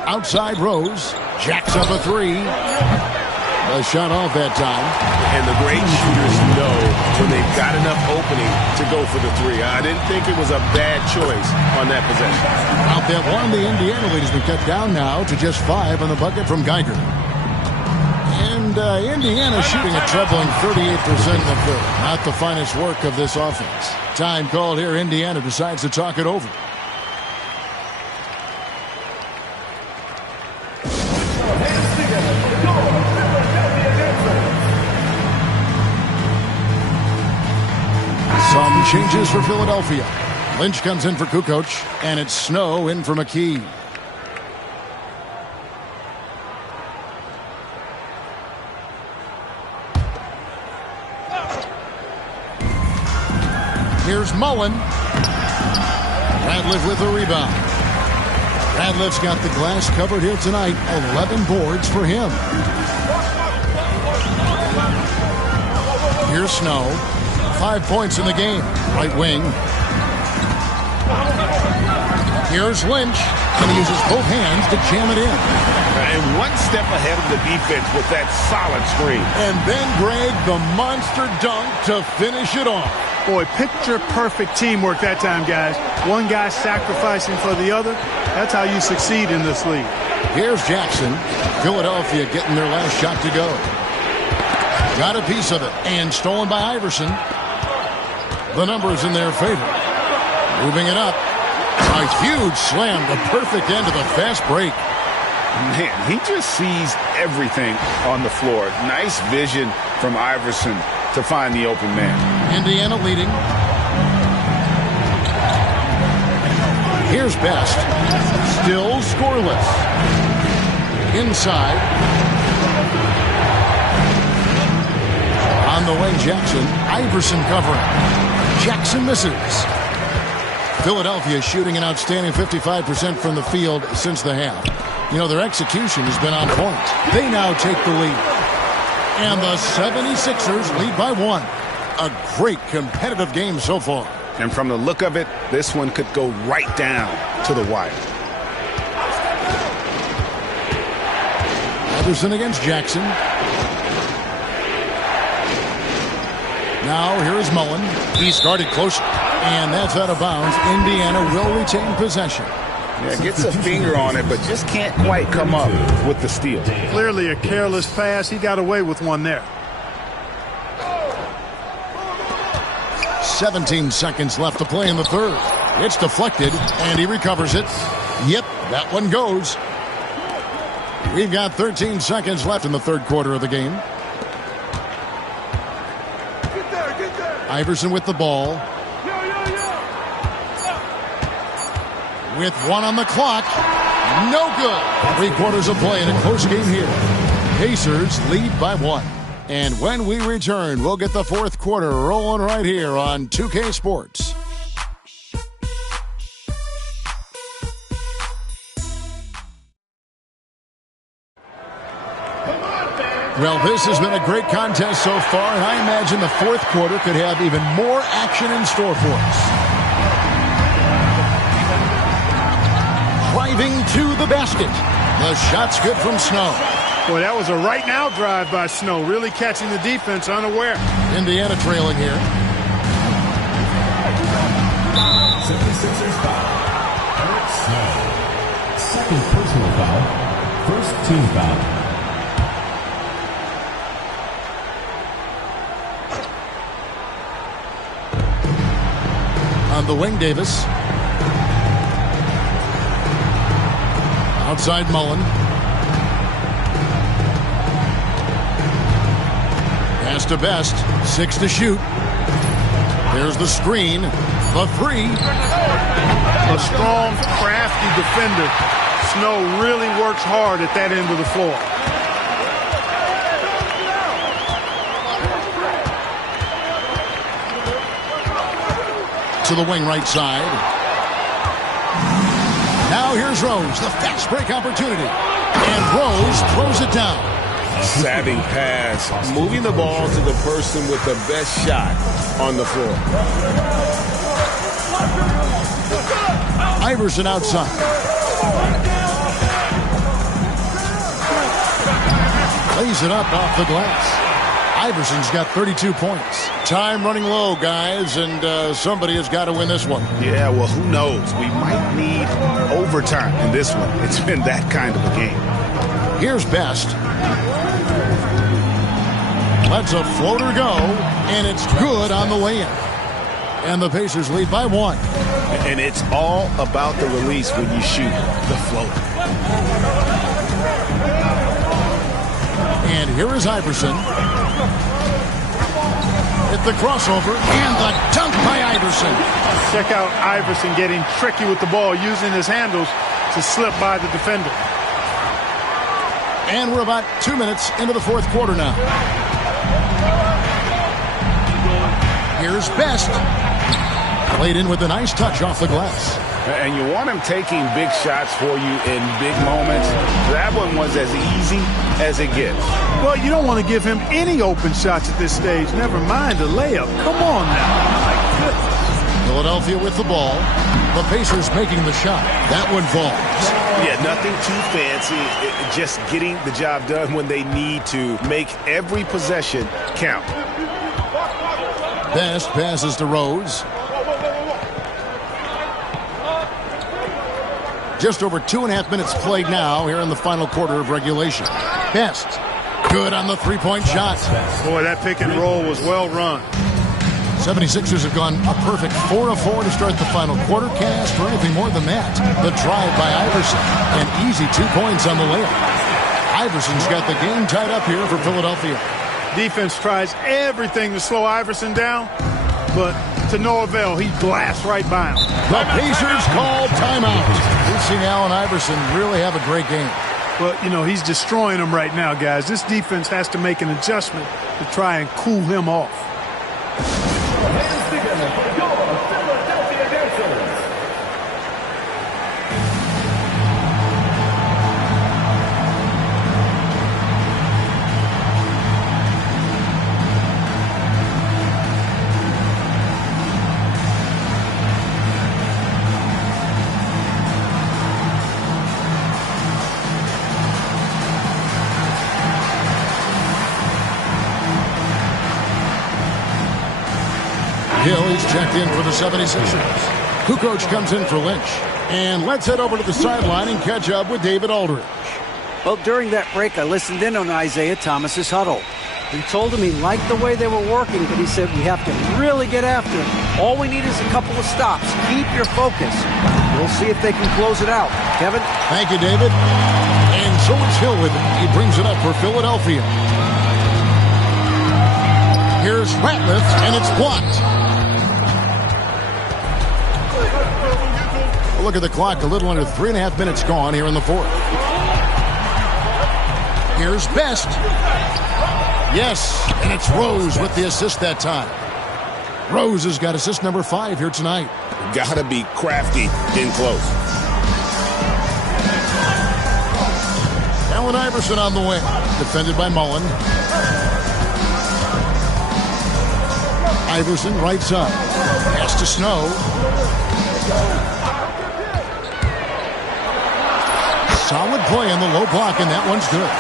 Outside Rose. Jacks up a 3. A shot off that time. And the great shooters know when they've got enough opening to go for the 3. I didn't think it was a bad choice on that possession. Out that one, the Indiana lead has been cut down now to just 5 on the bucket from Geiger. And Indiana shooting a troubling 38% in the third. Not the finest work of this offense. Time called here. Indiana decides to talk it over. Some changes for Philadelphia. Lynch comes in for Kukoc, and it's Snow in for McKee. Here's Mullen. Ratliff with the rebound. Ratliff's got the glass covered here tonight. 11 boards for him. Here's Snow. 5 points in the game. Right wing. Here's Lynch. And he uses both hands to jam it in. And one step ahead of the defense with that solid screen. And then Greg, the monster dunk to finish it off. Boy, picture-perfect teamwork that time, guys. One guy sacrificing for the other. That's how you succeed in this league. Here's Jackson. Philadelphia getting their last shot to go. Got a piece of it. And stolen by Iverson. The numbers in their favor. Moving it up. A huge slam. The perfect end of the fast break. Man, he just sees everything on the floor. Nice vision from Iverson to find the open man. Indiana leading Here's Best. Still scoreless. Inside. On the wing, Jackson. Iverson covering. Jackson misses. Philadelphia shooting an outstanding 55% from the field since the half. You know, their execution has been on point. They now take the lead. And the 76ers lead by 1. A great competitive game so far. And from the look of it, this one could go right down to the wire. Iverson against Jackson. Now here is Mullen. He's guarded close, and that's out of bounds. Indiana will retain possession. Yeah, gets a finger on it, but just can't quite come up with the steal. Clearly a careless pass. He got away with one there. 17 seconds left to play in the third. It's deflected, and he recovers it. Yep, that one goes. We've got 13 seconds left in the third quarter of the game. Iverson with the ball. With 1 on the clock. No good. 3 quarters of play in a close game here. Pacers lead by 1. And when we return, we'll get the fourth quarter rolling right here on 2K Sports. Well, this has been a great contest so far, and I imagine the fourth quarter could have even more action in store for us. Driving to the basket. The shot's good from Snow. Boy, that was a right-now drive by Snow, really catching the defense unaware. Indiana trailing here. 76ers foul. Eric Snow. Second personal foul. First team foul. On the wing, Davis. Outside Mullen. Pass to Best. 6 to shoot. There's the screen. The 3. A strong, crafty defender. Snow really works hard at that end of the floor. To the wing right side. Now here's Rose, the fast break opportunity. And Rose throws it down. Savvy pass, moving the ball to the person with the best shot on the floor. Iverson outside. Lays it up off the glass. Iverson's got 32 points. Time running low, guys, and somebody has got to win this one. Yeah, well, who knows? We might need overtime in this one. It's been that kind of a game. Here's Best. Lets a floater go, and it's good on the way in. And the Pacers lead by 1. And it's all about the release when you shoot the floater. And here is Iverson. Hit the crossover and the dunk by Iverson. Check out Iverson getting tricky with the ball, using his handles to slip by the defender. And we're about 2 minutes into the fourth quarter now. Here's Best. Played in with a nice touch off the glass. And you want him taking big shots for you in big moments. That one was as easy as it gets. Well, you don't want to give him any open shots at this stage. Never mind a layup. Come on now. My goodness. Philadelphia with the ball. The Pacers making the shot. That one falls. Yeah, nothing too fancy. Just getting the job done when they need to. Make every possession count. Best passes to Rose. Just over 2.5 minutes played now here in the final quarter of regulation. Best. Good on the three-point shot. Boy, that pick and roll was well run. 76ers have gone a perfect 4 of 4 to start the final quarter. Cast for anything more than that. The drive by Iverson. An easy 2 points on the layup. Iverson's got the game tied up here for Philadelphia. Defense tries everything to slow Iverson down. but to no avail. He blasts right by him. The Pacers call timeout. We've seen Allen Iverson really have a great game. But, you know, he's destroying them right now, guys. This defense has to make an adjustment to try and cool him off. Hill, he's checked in for the 76ers. Kukoc comes in for Lynch. And let's head over to the sideline and catch up with David Aldridge. Well, during that break, I listened in on Isaiah Thomas's huddle. He told him he liked the way they were working, but he said we have to really get after it. All we need is a couple of stops. Keep your focus. We'll see if they can close it out. Kevin? Thank you, David. And so it's Hill with it. He brings it up for Philadelphia. Here's Ratliff, and it's blocked. Look at the clock, a little under 3.5 minutes gone here in the fourth. Here's Best. Yes, and it's Rose with the assist that time. Rose has got assist number 5 here tonight. Got to be crafty in close. Allen Iverson on the wing, defended by Mullen. Iverson right side. Pass to Snow. Solid play in the low block, and that one's good.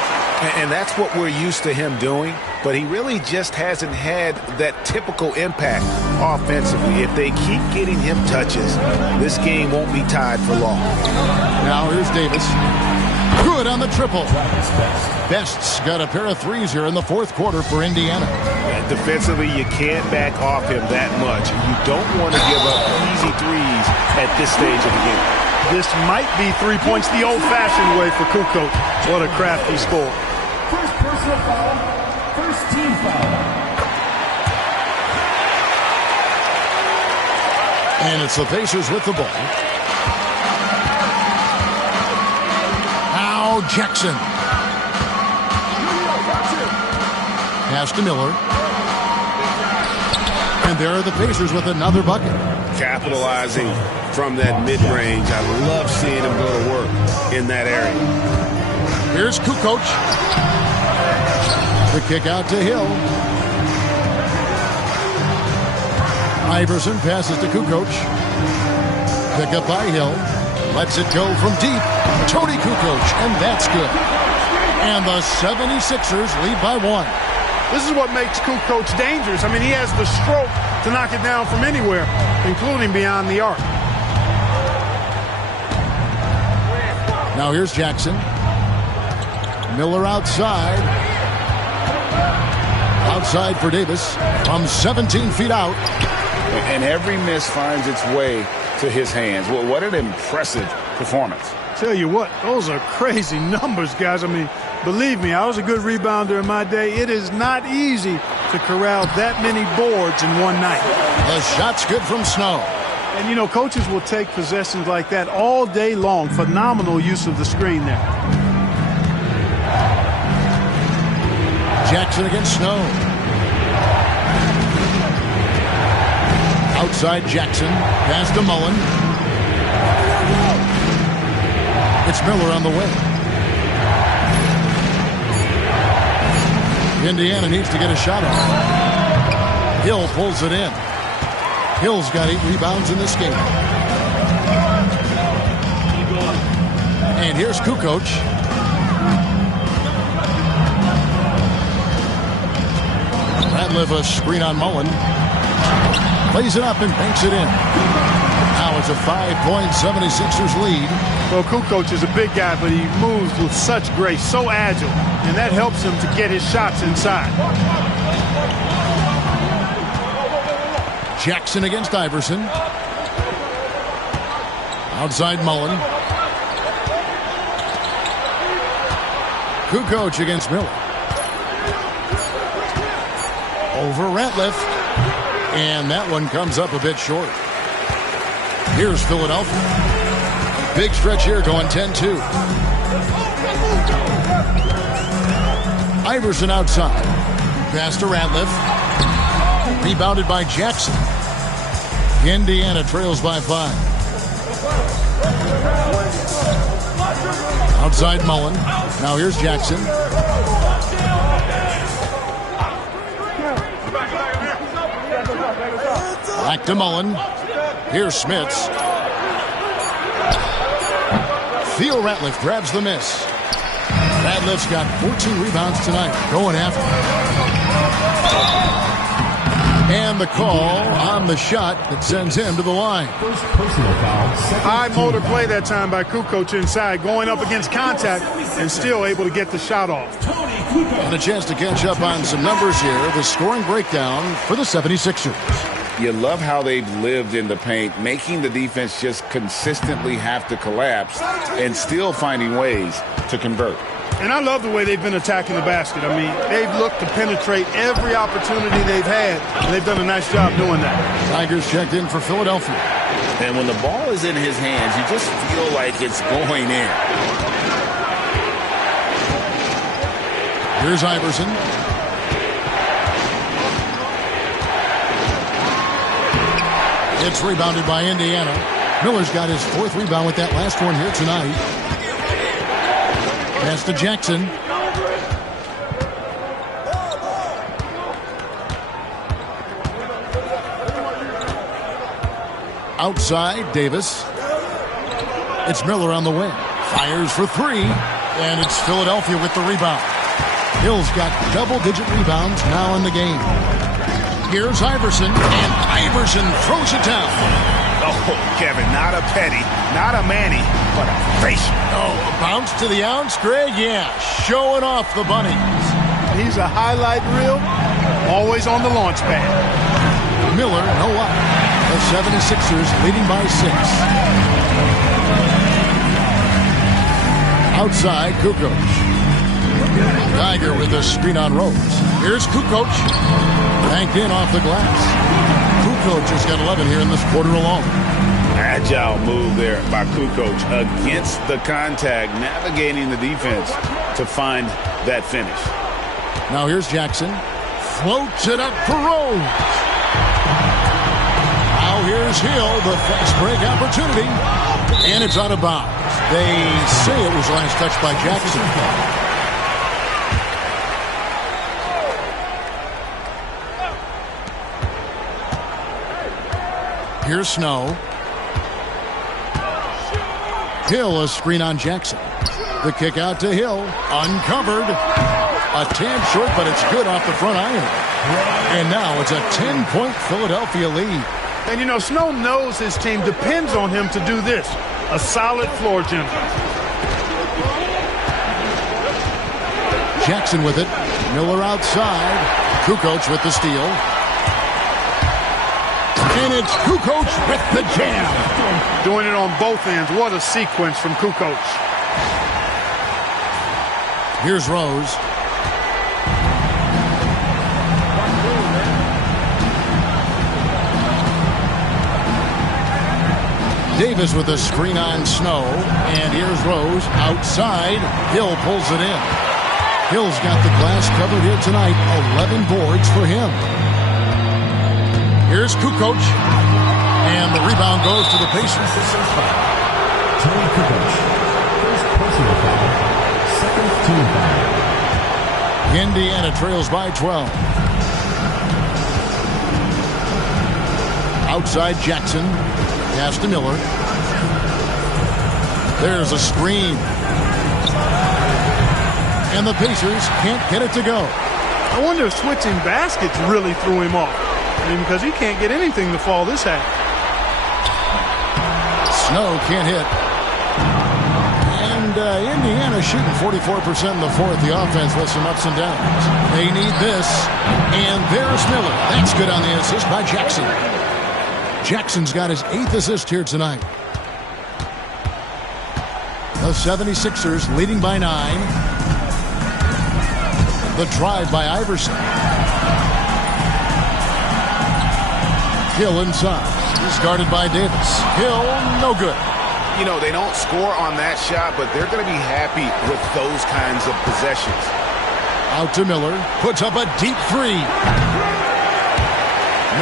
And that's what we're used to him doing, but he really just hasn't had that typical impact offensively. If they keep getting him touches, this game won't be tied for long. Now here's Davis. Good on the triple. Best's got a pair of threes here in the fourth quarter for Indiana. Defensively, you can't back off him that much. You don't want to give up easy threes at this stage of the game. This might be 3 points the old-fashioned way for Kukoc. What a crafty score. First personal foul, first team foul. And it's the Pacers with the ball. Now Jackson. Pass to Miller. And there are the Pacers with another bucket. Capitalizing from that mid-range. I love seeing him go to work in that area. Here's Kukoc. The kick out to Hill. Iverson passes to Kukoc. Pick up by Hill. Lets it go from deep. Tony Kukoc, and that's good. And the 76ers lead by 1. This is what makes Kukoc dangerous. I mean, he has the stroke to knock it down from anywhere, including beyond the arc. Now here's Jackson. Miller outside. Outside for Davis from 17 feet out. And every miss finds its way to his hands. Well, what an impressive performance. Tell you what, those are crazy numbers, guys. I mean, believe me, I was a good rebounder in my day. It is not easy to corral that many boards in one night. The shot's good from Snow. And, you know, coaches will take possessions like that all day long. Phenomenal use of the screen there. Jackson against Snow. Outside Jackson. Pass to Mullen. It's Miller on the way. Indiana needs to get a shot off. Hill pulls it in. Hill's got 8 rebounds in this game. And here's Kukoc. Ratliff a screen on Mullen. Plays it up and banks it in. Now it's a 5-point 76ers lead. Well, Kukoc is a big guy, but he moves with such grace, so agile, and that helps him to get his shots inside. Jackson against Iverson. Outside Mullen. Kukoc against Miller. Over Ratliff. And that one comes up a bit short. Here's Philadelphia. Big stretch here going 10-2. Iverson outside. Pass to Ratliff. Rebounded by Jackson. Indiana trails by 5. Outside Mullen. Now here's Jackson. Back to Mullen. Here's Smits. Theo Ratliff grabs the miss. Ratliff's got 14 rebounds tonight. Going after. And the call on the shot that sends him to the line. First personal foul. High motor play that time by Kukoc inside, going up against contact and still able to get the shot off. And a chance to catch up on some numbers here. The scoring breakdown for the 76ers. You love how they've lived in the paint, making the defense just consistently have to collapse and still finding ways to convert. And I love the way they've been attacking the basket. I mean, they've looked to penetrate every opportunity they've had, and they've done a nice job doing that. Tigers checked in for Philadelphia. And when the ball is in his hands, you just feel like it's going in. Here's Iverson. It's rebounded by Indiana. Miller's got his 4th rebound with that last one here tonight. Pass to Jackson. Outside, Davis. It's Miller on the wing. Fires for 3, and it's Philadelphia with the rebound. Hill's got double-digit rebounds now in the game. Here's Iverson, and Iverson throws it down. Oh, Kevin, not a Petty, not a Manny, but a face. Oh, a bounce to the ounce, Greg? Yeah, showing off the bunnies. He's a highlight reel, always on the launch pad. Miller, no up. The 76ers leading by 6. Outside, Kukoc. Geiger with a screen on Rose. Here's Kukoc. Banked in off the glass. Kukoc has got 11 here in this quarter alone. Agile move there by Kukoc against the contact, navigating the defense to find that finish. Now here's Jackson. Floats it up for Rose. Now here's Hill, the fast break opportunity. And it's out of bounds. They say it was last touched by Jackson. Here's Snow. Hill, a screen on Jackson. The kick out to Hill. Uncovered. A tad short, but it's good off the front iron. And now it's a 10-point Philadelphia lead. And, you know, Snow knows his team depends on him to do this. A solid floor general. Jackson with it. Miller outside. Kukoc with the steal. And it's Kukoc with the jam. Doing it on both ends. What a sequence from Kukoc. Here's Rose. Davis with a screen on Snow. And here's Rose outside. Hill pulls it in. Hill's got the glass covered here tonight. 11 boards for him. Here's Kukoc. And the rebound goes to the Pacers. Tony Kukoc. First personal foul. Second team foul. Indiana trails by 12. Outside Jackson. Pass to Miller. There's a screen. And the Pacers can't get it to go. I wonder if switching baskets really threw him off. I mean, because he can't get anything to fall this half. Snow can't hit. And Indiana shooting 44% in the fourth. The offense with some ups and downs. They need this. And there's Miller. That's good on the assist by Jackson. Jackson's got his 8th assist here tonight. The 76ers leading by 9. The drive by Iverson. Hill inside. He's guarded by Davis. Hill, no good. You know, they don't score on that shot, but they're going to be happy with those kinds of possessions. Out to Miller. Puts up a deep three.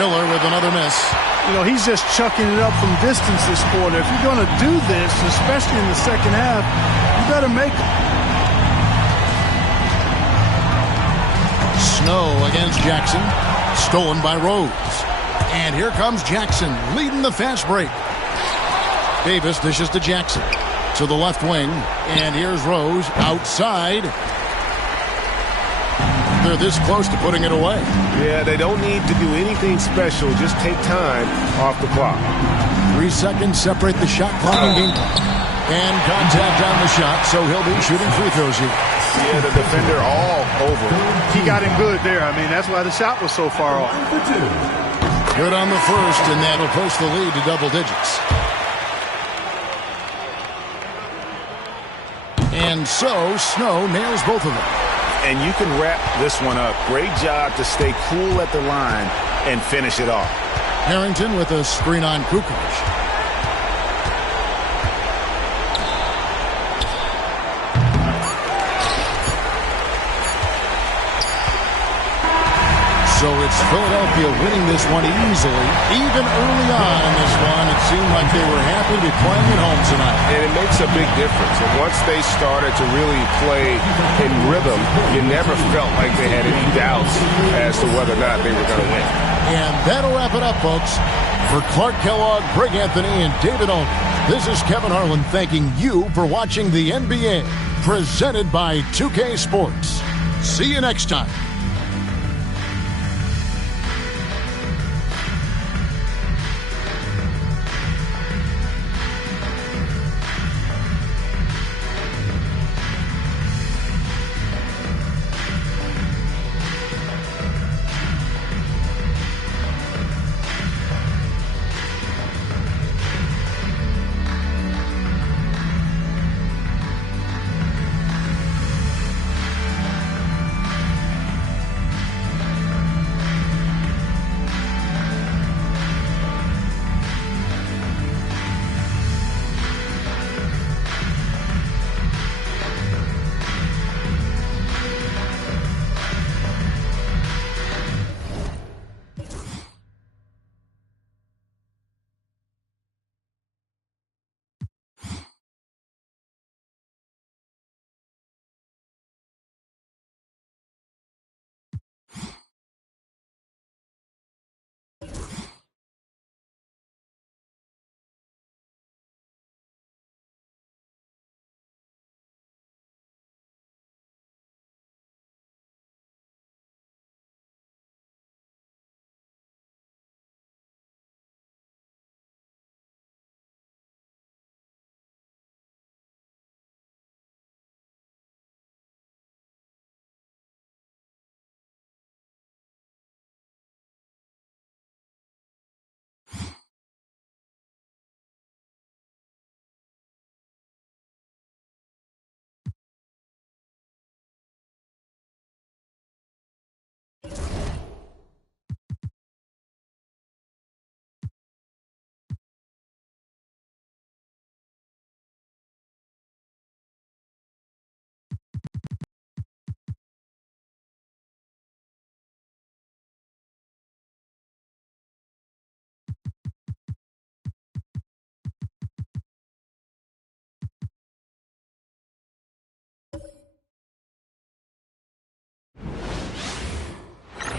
Miller with another miss. You know, he's just chucking it up from distance this quarter. If you're going to do this, especially in the second half, you better make it. Snow against Jackson. Stolen by Rose. And here comes Jackson leading the fast break. Davis dishes to Jackson. To the left wing. And here's Rose outside. They're this close to putting it away. Yeah, they don't need to do anything special. Just take time off the clock. 3 seconds separate the shot clock and game clock. And contact on the shot, so he'll be shooting free throws here. Yeah, the defender all over. He got him good there. I mean, that's why the shot was so far off. Good on the first, and that'll push the lead to double digits. And so, Snow nails both of them. And you can wrap this one up. Great job to stay cool at the line and finish it off. Harrington with a screen on Kukoc. So it's Philadelphia winning this one easily. Even early on in this one, it seemed like they were happy to be playing at home tonight. And it makes a big difference. And once they started to really play in rhythm, you never felt like they had any doubts as to whether or not they were going to win. And that'll wrap it up, folks. For Clark Kellogg, Greg Anthony, and David Aldridge, this is Kevin Harlan thanking you for watching the NBA, presented by 2K Sports. See you next time.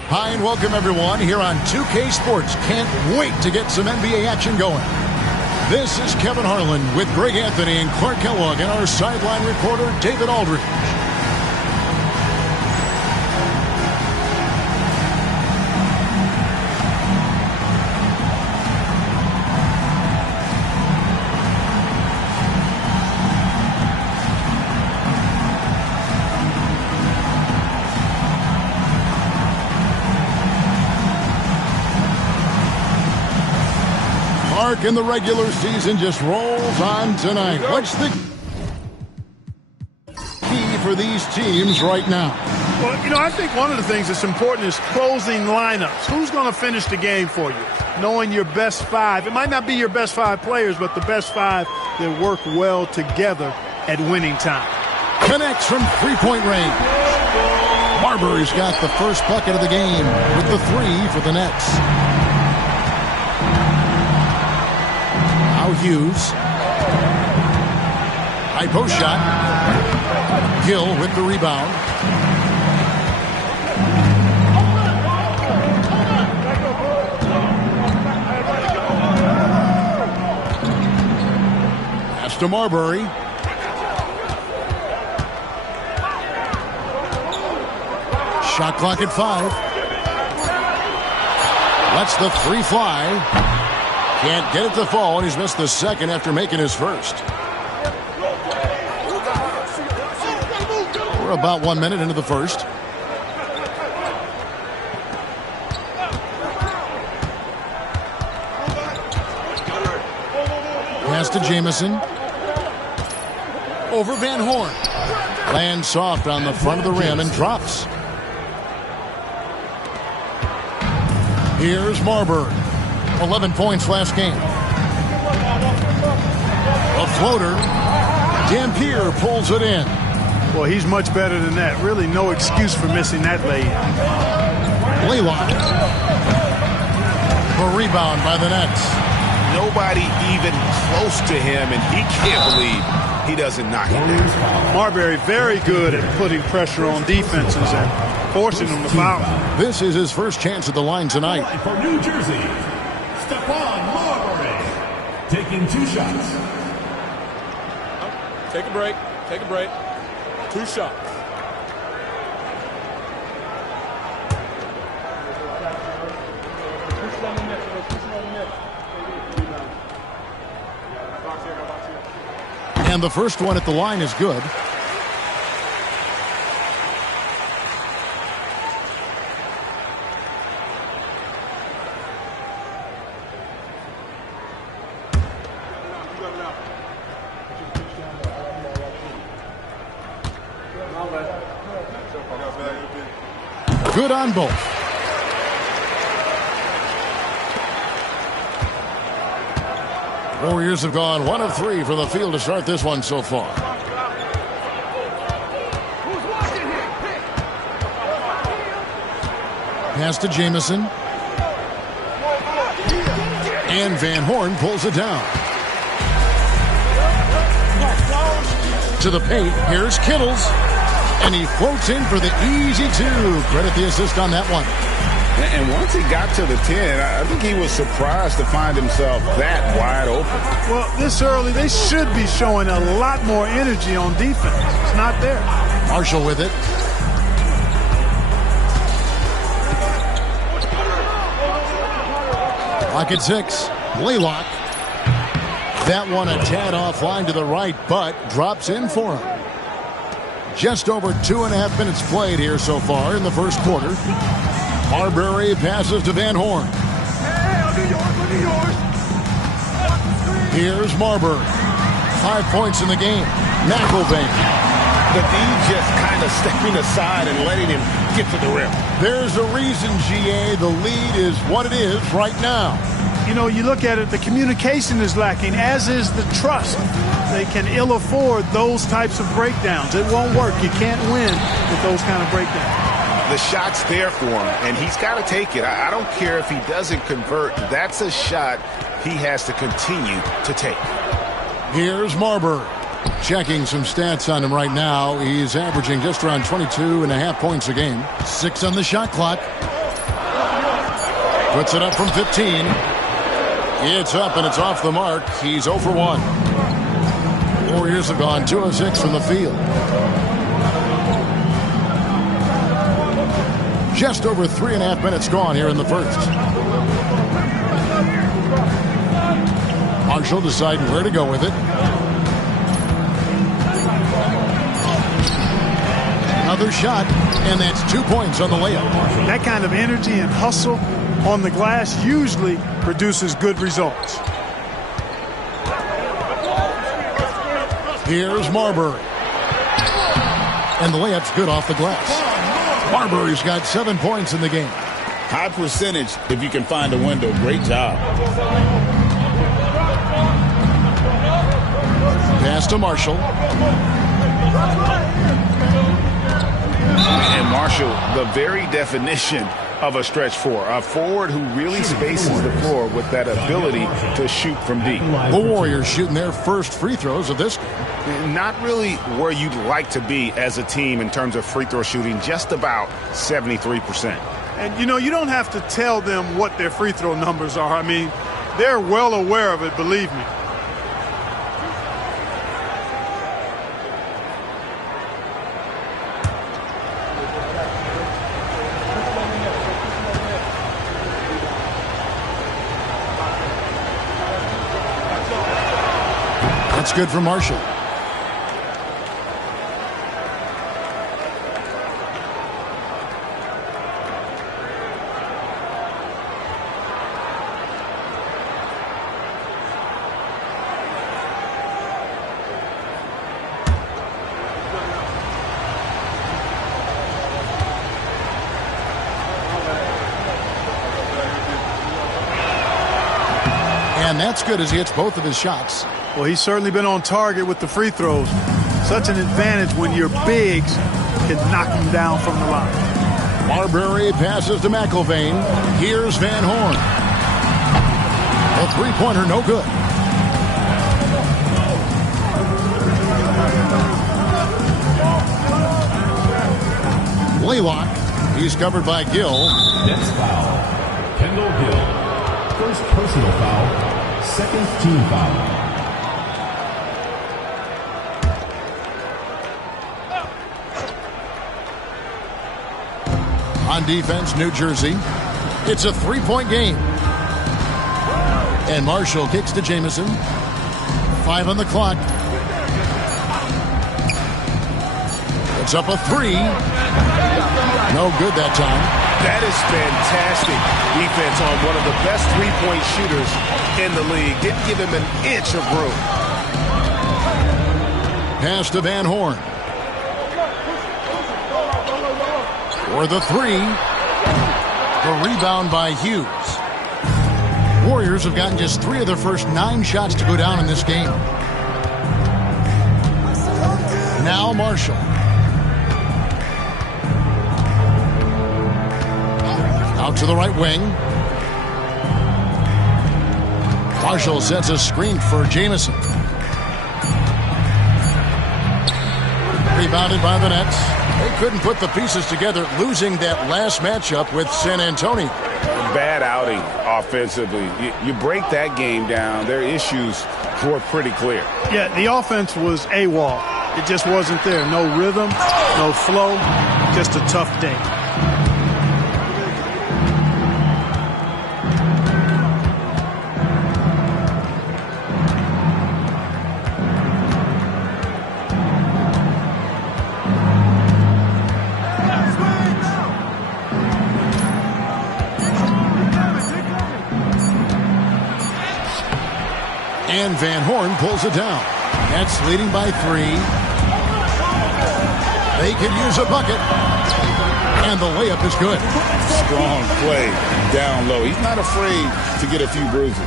Hi and welcome everyone here on 2K Sports. Can't wait to get some NBA action going. This is Kevin Harlan with Greg Anthony and Clark Kellogg and our sideline reporter David Aldridge. And the regular season just rolls on tonight. What's the key for these teams right now? Well, you know, I think one of the things that's important is closing lineups. Who's going to finish the game for you? knowing your best five. It might not be your best five players, but the best five that work well together at winning time. Connects from three-point range. Marbury's got the first bucket of the game with the 3 for the Nets. Now Hughes. High post shot. Gill with the rebound. Pass to Marbury. Shot clock at 5. Lets the 3 fly. Can't get it to fall, and he's missed the second after making his first. We're about 1 minute into the first. Pass to Jamison. Over Van Horn. Lands soft on the front of the rim and drops. Here's Marbury. 11 points last game. A floater. Dampier pulls it in. Well, he's much better than that. Really no excuse for missing that lay-in. Laylock. A rebound by the Nets. Nobody even close to him, and he can't believe he doesn't knock it down. Marbury very good at putting pressure on defenses and forcing them to foul. This is his first chance at the line tonight. For New Jersey, Stephon Marbury, taking 2 shots. Take a break. Take a break. 2 shots. And the first one at the line is good. Good on both. Warriors have gone 1 of 3 from the field to start this one so far. Pass to Jamison. And Van Horn pulls it down. To the paint. Here's Kittles. And he floats in for the easy 2. Credit the assist on that one. And once he got to the 10, I think he was surprised to find himself that wide open. Well, this early, they should be showing a lot more energy on defense. It's not there. Marshall with it. Clock at 6. Laylock. That one a tad offline to the right, but drops in for him. Just over 2.5 minutes played here so far in the first quarter. Marbury passes to Van Horn. Here's Marbury. 5 points in the game. McIlvaine. The D just kind of stepping aside and letting him get to the rim. There's a reason, GA, the lead is what it is right now. You know, you look at it, the communication is lacking, as is the trust. They can ill afford those types of breakdowns. It won't work. You can't win with those kind of breakdowns. The shot's there for him, and he's got to take it. I don't care if he doesn't convert. That's a shot he has to continue to take. Here's Marbury. Checking some stats on him right now. He's averaging just around 22.5 points a game. 6 on the shot clock. Puts it up from 15. It's up and it's off the mark. He's 0 for 1. Warriors have gone 2 of 6 from the field. Just over 3.5 minutes gone here in the first. Marshall deciding where to go with it. Another shot, and that's 2 points on the layup. That kind of energy and hustle on the glass usually produces good results. Here's Marbury. And the layup's good off the glass. Marbury's got 7 points in the game. High percentage if you can find a window. Great job. Pass to Marshall. And Marshall, the very definition of a stretch four, a forward who really spaces the floor with that ability to shoot from deep. The Warriors shooting their first free throws of this game. Not really where you'd like to be as a team in terms of free throw shooting, just about 73%. And, you know, you don't have to tell them what their free throw numbers are. I mean, they're well aware of it, believe me. That's good for Marshall. And that's good as he hits both of his shots. Well, he's certainly been on target with the free throws. Such an advantage when your bigs can knock him down from the line. Marbury passes to McIlvain. Here's Van Horn. A three-pointer, no good. Blaylock. He's covered by Gill. Next foul, Kendall Gill. First personal foul, second team foul. On defense, New Jersey. It's a three-point game. And Marshall kicks to Jamison. 5 on the clock. It's up a three. No good that time. That is fantastic defense on one of the best three-point shooters in the league. Didn't give him an inch of room. Pass to Van Horn. For the three. The rebound by Hughes. Warriors have gotten just 3 of their first 9 shots to go down in this game. Now Marshall. Out to the right wing. Marshall sets a screen for Jamison. Rebounded by the Nets. They couldn't put the pieces together, losing that last matchup with San Antonio. Bad outing offensively. You break that game down, their issues were pretty clear. Yeah, the offense was AWOL. It just wasn't there. No rhythm, no flow, just a tough day. And Van Horn pulls it down. Nets leading by 3. They could use a bucket. And the layup is good. Strong play down low. He's not afraid to get a few bruises.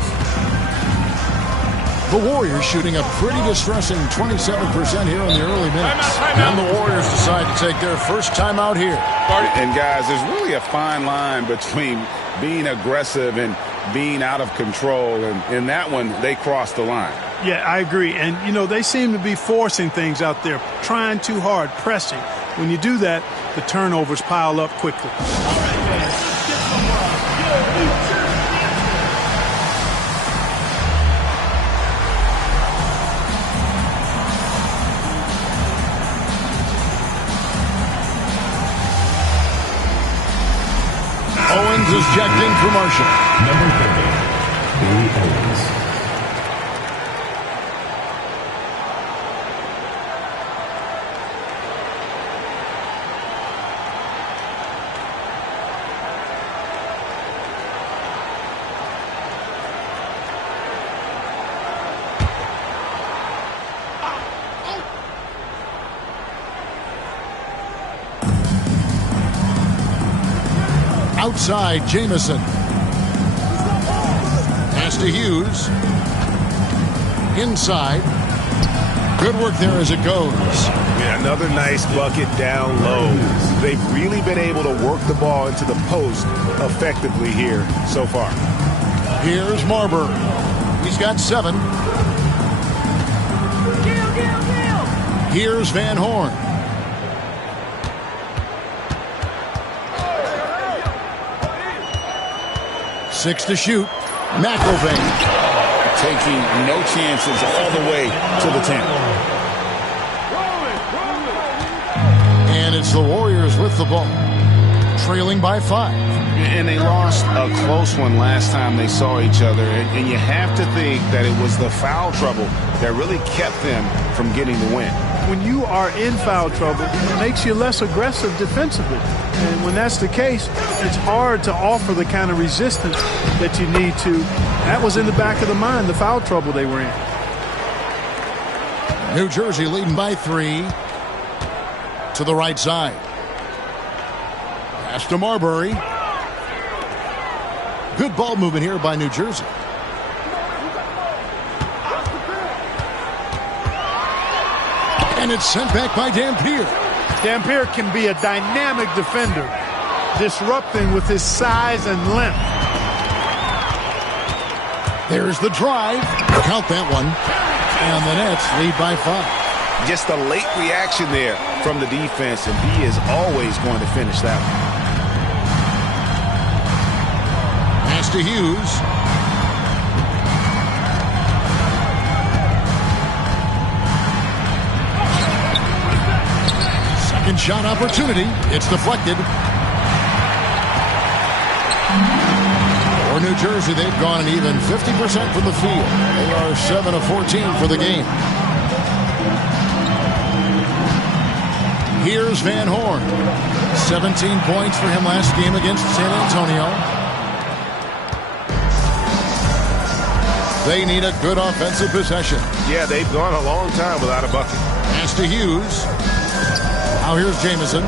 The Warriors shooting a pretty distressing 27% here in the early minutes. And the Warriors decide to take their first timeout here. And guys, there's really a fine line between being aggressive and being out of control. And in that one, they crossed the line. Yeah, I agree. And, you know, they seem to be forcing things out there, trying too hard, pressing. When you do that, the turnovers pile up quickly. Owens is checked in for Marshall. Number 30, Billy Owens. Outside, Jamison. Pass to Hughes. Inside. Good work there as it goes. Yeah, another nice bucket down low. They've really been able to work the ball into the post effectively here so far. Here's Marbury. He's got 7. Here's Van Horn. Six to shoot. McIlvaine. Taking no chances all the way to the 10. And it's the Warriors with the ball, trailing by 5. And they lost a close one last time they saw each other. And you have to think that it was the foul trouble that really kept them from getting the win. When you are in foul trouble, it makes you less aggressive defensively. And when that's the case, it's hard to offer the kind of resistance that you need to. That was in the back of the mind, the foul trouble they were in. New Jersey leading by 3 to the right side. Pass to Marbury. Good ball movement here by New Jersey. And it's sent back by Dampier. Dampier can be a dynamic defender, disrupting with his size and length. There's the drive. Count that one. And the Nets lead by 5. Just a late reaction there from the defense, and he is always going to finish that one. Pass to Hughes. Second shot opportunity. It's deflected. For New Jersey, they've gone an even 50% from the field. They are 7 of 14 for the game. Here's Van Horn. 17 points for him last game against San Antonio. They need a good offensive possession. Yeah, they've gone a long time without a bucket. Pass to Hughes. Now here's Jamison.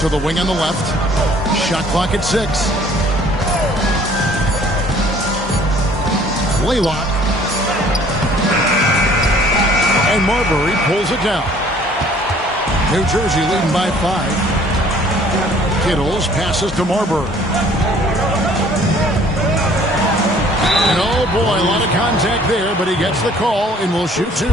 To the wing on the left. Shot clock at 6. Laylock. And Marbury pulls it down. New Jersey leading by 5. Kittles passes to Marbury. And oh boy, a lot of contact there, but he gets the call and will shoot 2.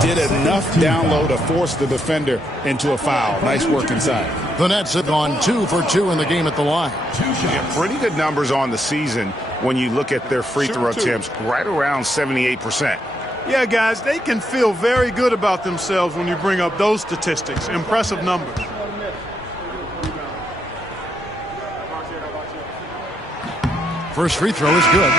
Did enough down low to force the defender into a foul. Nice work inside. The Nets have gone 2 for 2 in the game at the line. Yeah, pretty good numbers on the season when you look at their free throw attempts, right around 78%. Yeah, guys, they can feel very good about themselves when you bring up those statistics. Impressive numbers. First free throw is good.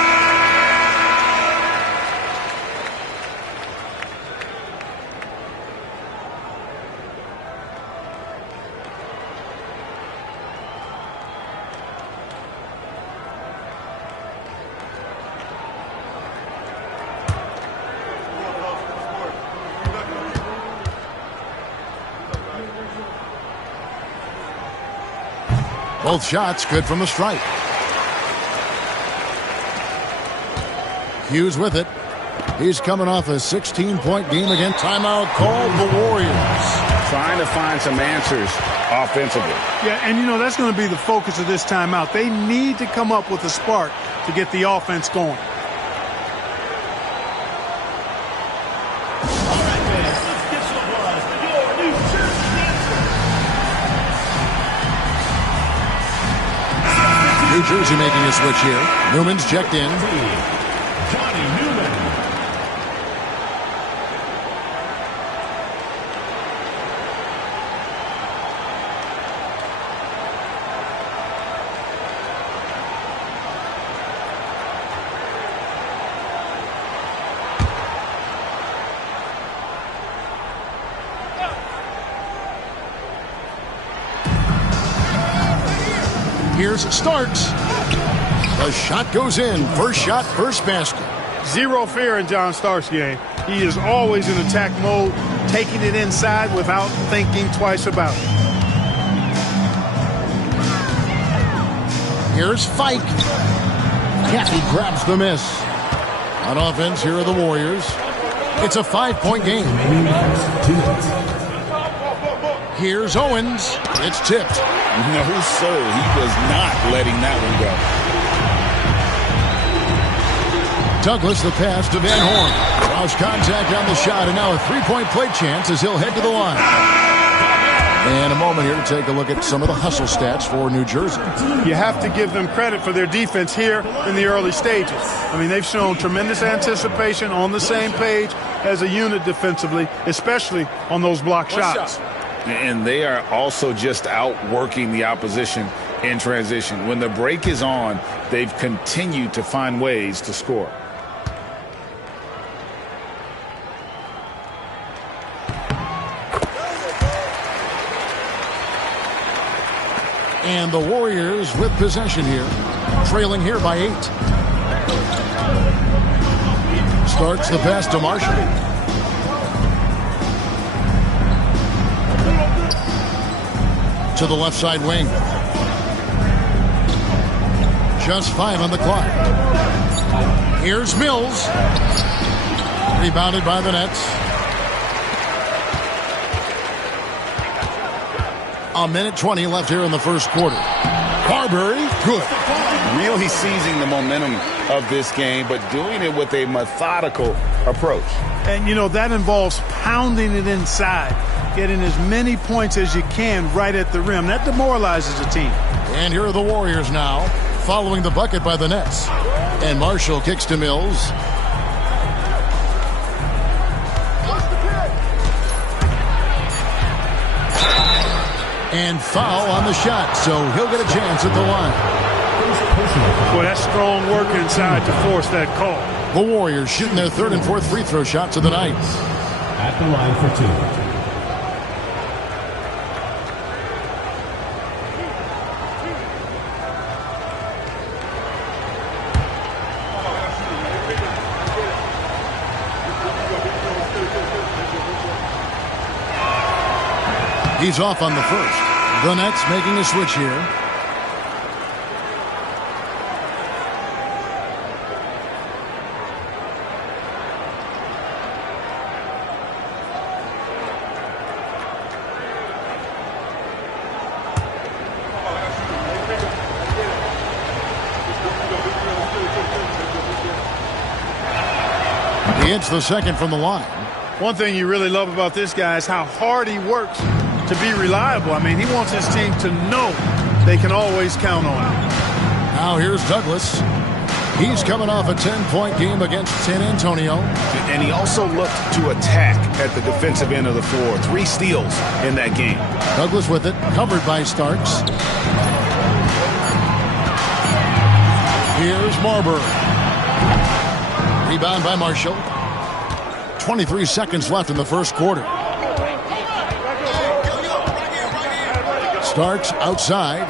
Both shots good from the stripe. Hughes with it. He's coming off a 16-point game again. Timeout called the Warriors. Trying to find some answers offensively. Yeah, and you know, that's going to be the focus of this timeout. They need to come up with a spark to get the offense going. New Jersey making a switch here. Newman's checked in. Johnny Newman. Here's Starks. The shot goes in. First shot, first basket. Zero fear in John Starks' game. He is always in attack mode, taking it inside without thinking twice about it. Here's Fike. Cathy grabs the miss. On offense, here are the Warriors. It's a 5-point game. Here's Owens. It's tipped. No, sir. He was not letting that one go. Douglas, the pass to Van Horn. Lost contact on the shot, and now a three-point play chance as he'll head to the line. And a moment here to take a look at some of the hustle stats for New Jersey. You have to give them credit for their defense here in the early stages. I mean, they've shown tremendous anticipation, on the same page as a unit defensively, especially on those block shots. And they are also just outworking the opposition in transition. When the break is on, they've continued to find ways to score. And the Warriors with possession here, trailing here by 8. Starks the pass to Marshall. To the left side wing. Just 5 on the clock. Here's Mills. Rebounded by the Nets. A minute 20 left here in the first quarter. Carberry, good. Really seizing the momentum of this game, but doing it with a methodical approach. And, you know, that involves pounding it inside, getting as many points as you can right at the rim. That demoralizes a team. And here are the Warriors now, following the bucket by the Nets. And Marshall kicks to Mills. And foul on the shot, so he'll get a chance at the line. Boy, that's strong work inside to force that call. The Warriors shooting their 3rd and 4th free throw shots of the night. At the line for 2. He's off on the first. The Nets making a switch here. He hits the second from the line. One thing you really love about this guy is how hard he works to be reliable. I mean, he wants his team to know they can always count on him. Now here's Douglas. He's coming off a 10-point game against San Antonio. And he also looked to attack at the defensive end of the floor. 3 steals in that game. Douglas with it, covered by Starks. Here's Marbury. Rebound by Marshall. 23 seconds left in the first quarter. Starks outside.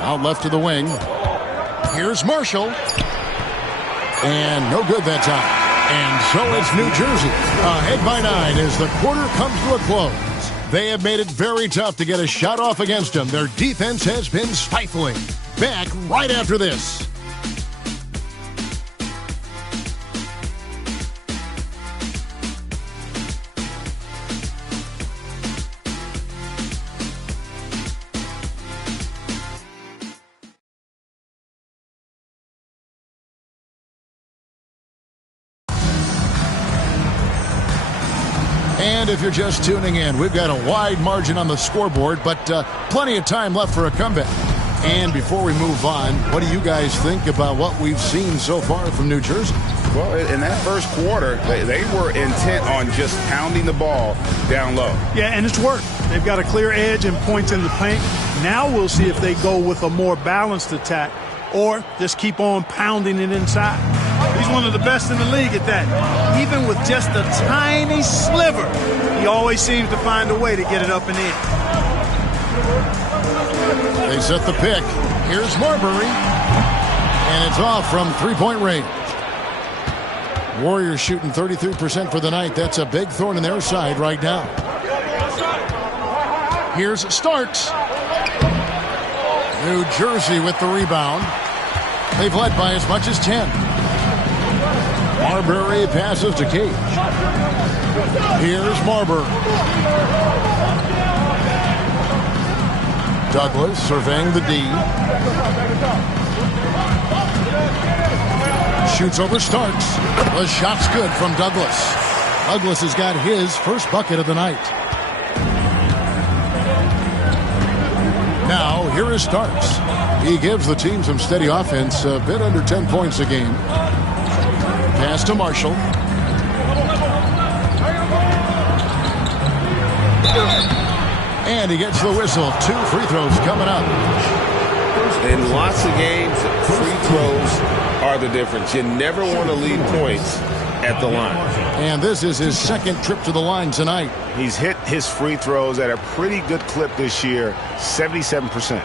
Out left to the wing. Here's Marshall. And no good that time. And so it's New Jersey ahead by 9 as the quarter comes to a close. They have made it very tough to get a shot off against them. Their defense has been stifling. Back right after this. And if you're just tuning in, we've got a wide margin on the scoreboard, but plenty of time left for a comeback. And before we move on, what do you guys think about what we've seen so far from New Jersey? Well, in that first quarter, they were intent on just pounding the ball down low. Yeah, and it's worked. They've got a clear edge and points in the paint. Now we'll see if they go with a more balanced attack or just keep on pounding it inside. He's one of the best in the league at that. Even with just a tiny sliver, he always seems to find a way to get it up and in. They set the pick. Here's Marbury. And it's off from three-point range. Warriors shooting 33% for the night. That's a big thorn in their side right now. Here's Starks. New Jersey with the rebound. They've led by as much as 10. Marbury passes to Cage. Here's Marbury. Douglas surveying the D. Shoots over Starks. The shot's good from Douglas. Douglas has got his first bucket of the night. Now, here is Starks. He gives the team some steady offense, a bit under 10 points a game. Pass to Marshall. And he gets the whistle. 2 free throws coming up. In lots of games, free throws are the difference. You never want to leave points at the line. And this is his second trip to the line tonight. He's hit his free throws at a pretty good clip this year, 77%.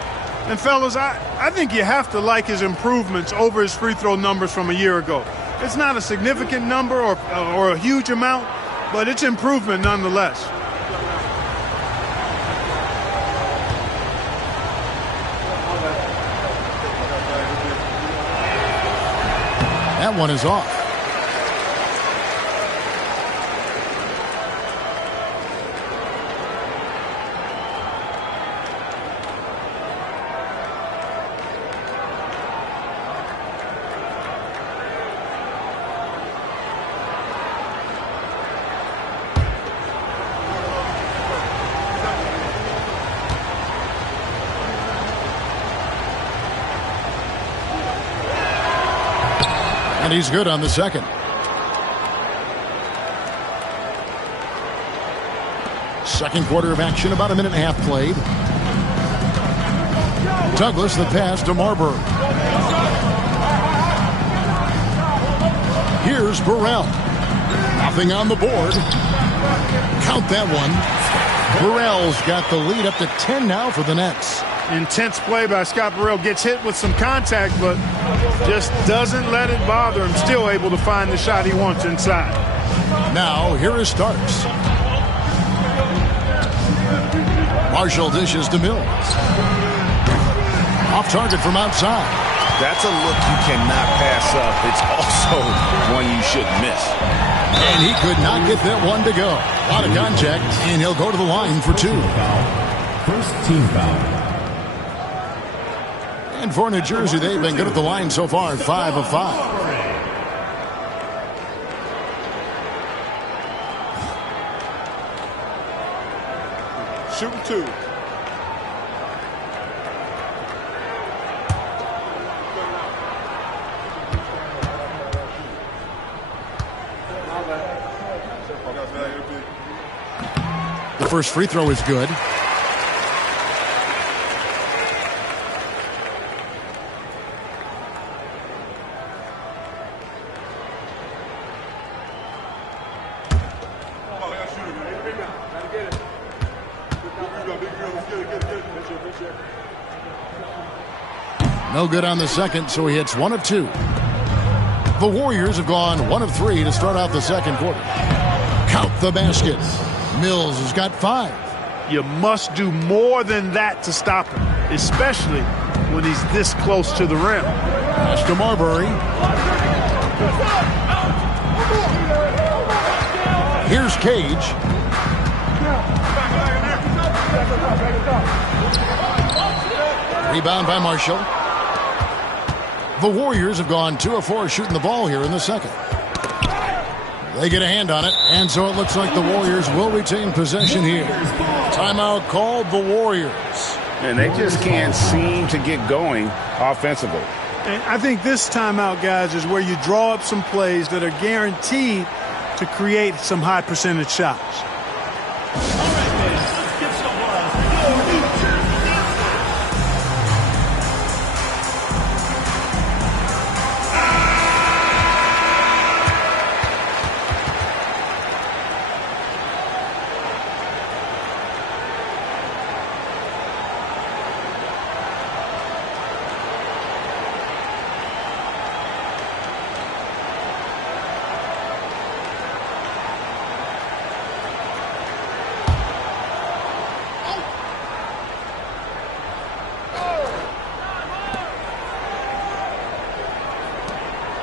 And fellas, I think you have to like his improvements over his free throw numbers from a year ago. It's not a significant number or a huge amount, but it's improvement nonetheless. That one is off. And he's good on the second. Second quarter of action, about a minute and a half played. Douglas, the pass to Marbury. Here's Burrell. Nothing on the board. Count that one. Burrell's got the lead up to 10 now for the Nets. Intense play by Scott Burrell. Gets hit with some contact, but just doesn't let it bother him. Still able to find the shot he wants inside. Now, here is Starks. Marshall dishes to Mills. Off target from outside. That's a look you cannot pass up. It's also one you shouldn't miss. And he could not get that one to go. A lot of contact, and he'll go to the line for 2. First team foul. And for New Jersey, they've been good at the line so far, 5 of 5. Shooting 2. The first free throw is good. No good on the second, so he hits 1 of 2. The Warriors have gone 1 of 3 to start out the second quarter. Count the basket. Mills has got 5. You must do more than that to stop him, especially when he's this close to the rim. Pass to Marbury. Here's Cage. Rebound by Marshall. The Warriors have gone 2 of 4 shooting the ball here in the second. They get a hand on it, and so it looks like the Warriors will retain possession here. Timeout called the Warriors. And they just can't seem to get going offensively. And I think this timeout, guys, is where you draw up some plays that are guaranteed to create some high percentage shots.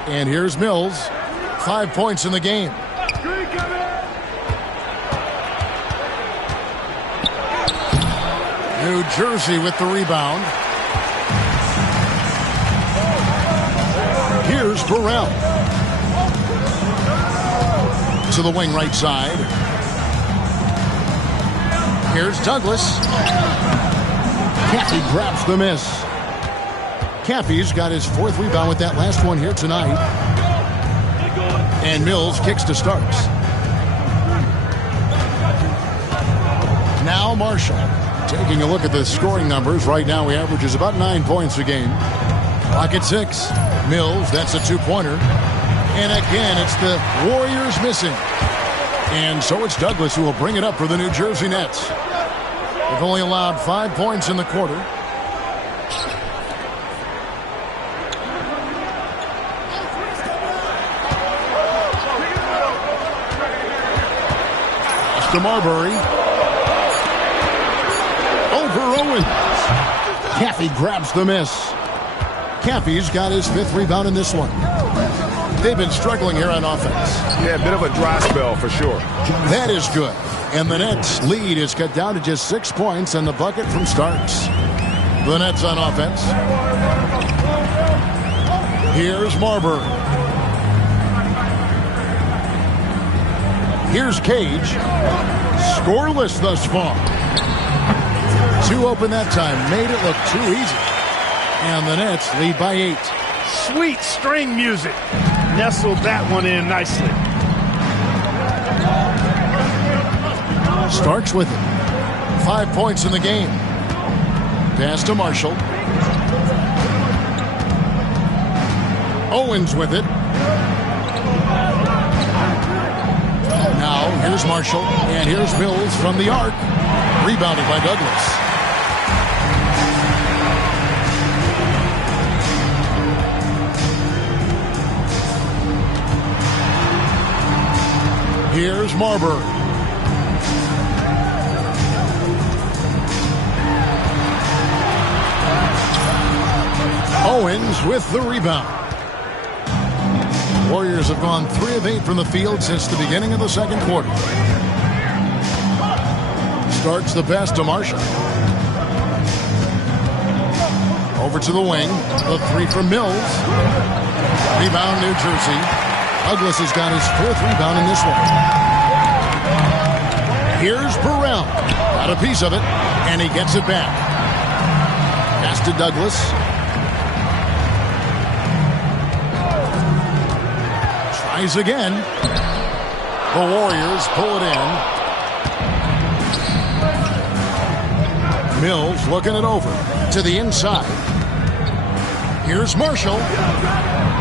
And here's Mills. 5 points in the game. New Jersey with the rebound. Here's Burrell. To the wing right side. Here's Douglas. Caffey grabs the miss. Caffey's got his 4th rebound with that last one here tonight. And Mills kicks to Starks. Now Marshall. Taking a look at the scoring numbers. Right now he averages about 9 points a game. Clock at 6. Mills, that's a 2-pointer. And again, it's the Warriors missing. And so it's Douglas who will bring it up for the New Jersey Nets. They've only allowed 5 points in the quarter. To Marbury. Over Owens. Caffey grabs the miss. Caffey's got his 5th rebound in this one. They've been struggling here on offense. Yeah, a bit of a dry spell for sure. That is good. And the Nets' lead is cut down to just 6 points and the bucket from Starks. The Nets on offense. Here's Marbury. Here's Cage. Scoreless thus far. 2 open that time. Made it look too easy. And the Nets lead by 8. Sweet string music. Nestled that one in nicely. Starks with it. 5 points in the game. Pass to Marshall. Owens with it. Now here's Marshall. And here's Mills from the arc. Rebounded by Douglas. Here's Marbury. Owens with the rebound. Warriors have gone 3 of 8 from the field since the beginning of the second quarter. Starts the pass to Marshall. Over to the wing. The 3 from Mills. Rebound New Jersey. Douglas has got his 4th rebound in this one. Here's Burrell. Got a piece of it, and he gets it back. Pass to Douglas. Tries again. The Warriors pull it in. Mills looking it over to the inside. Here's Marshall.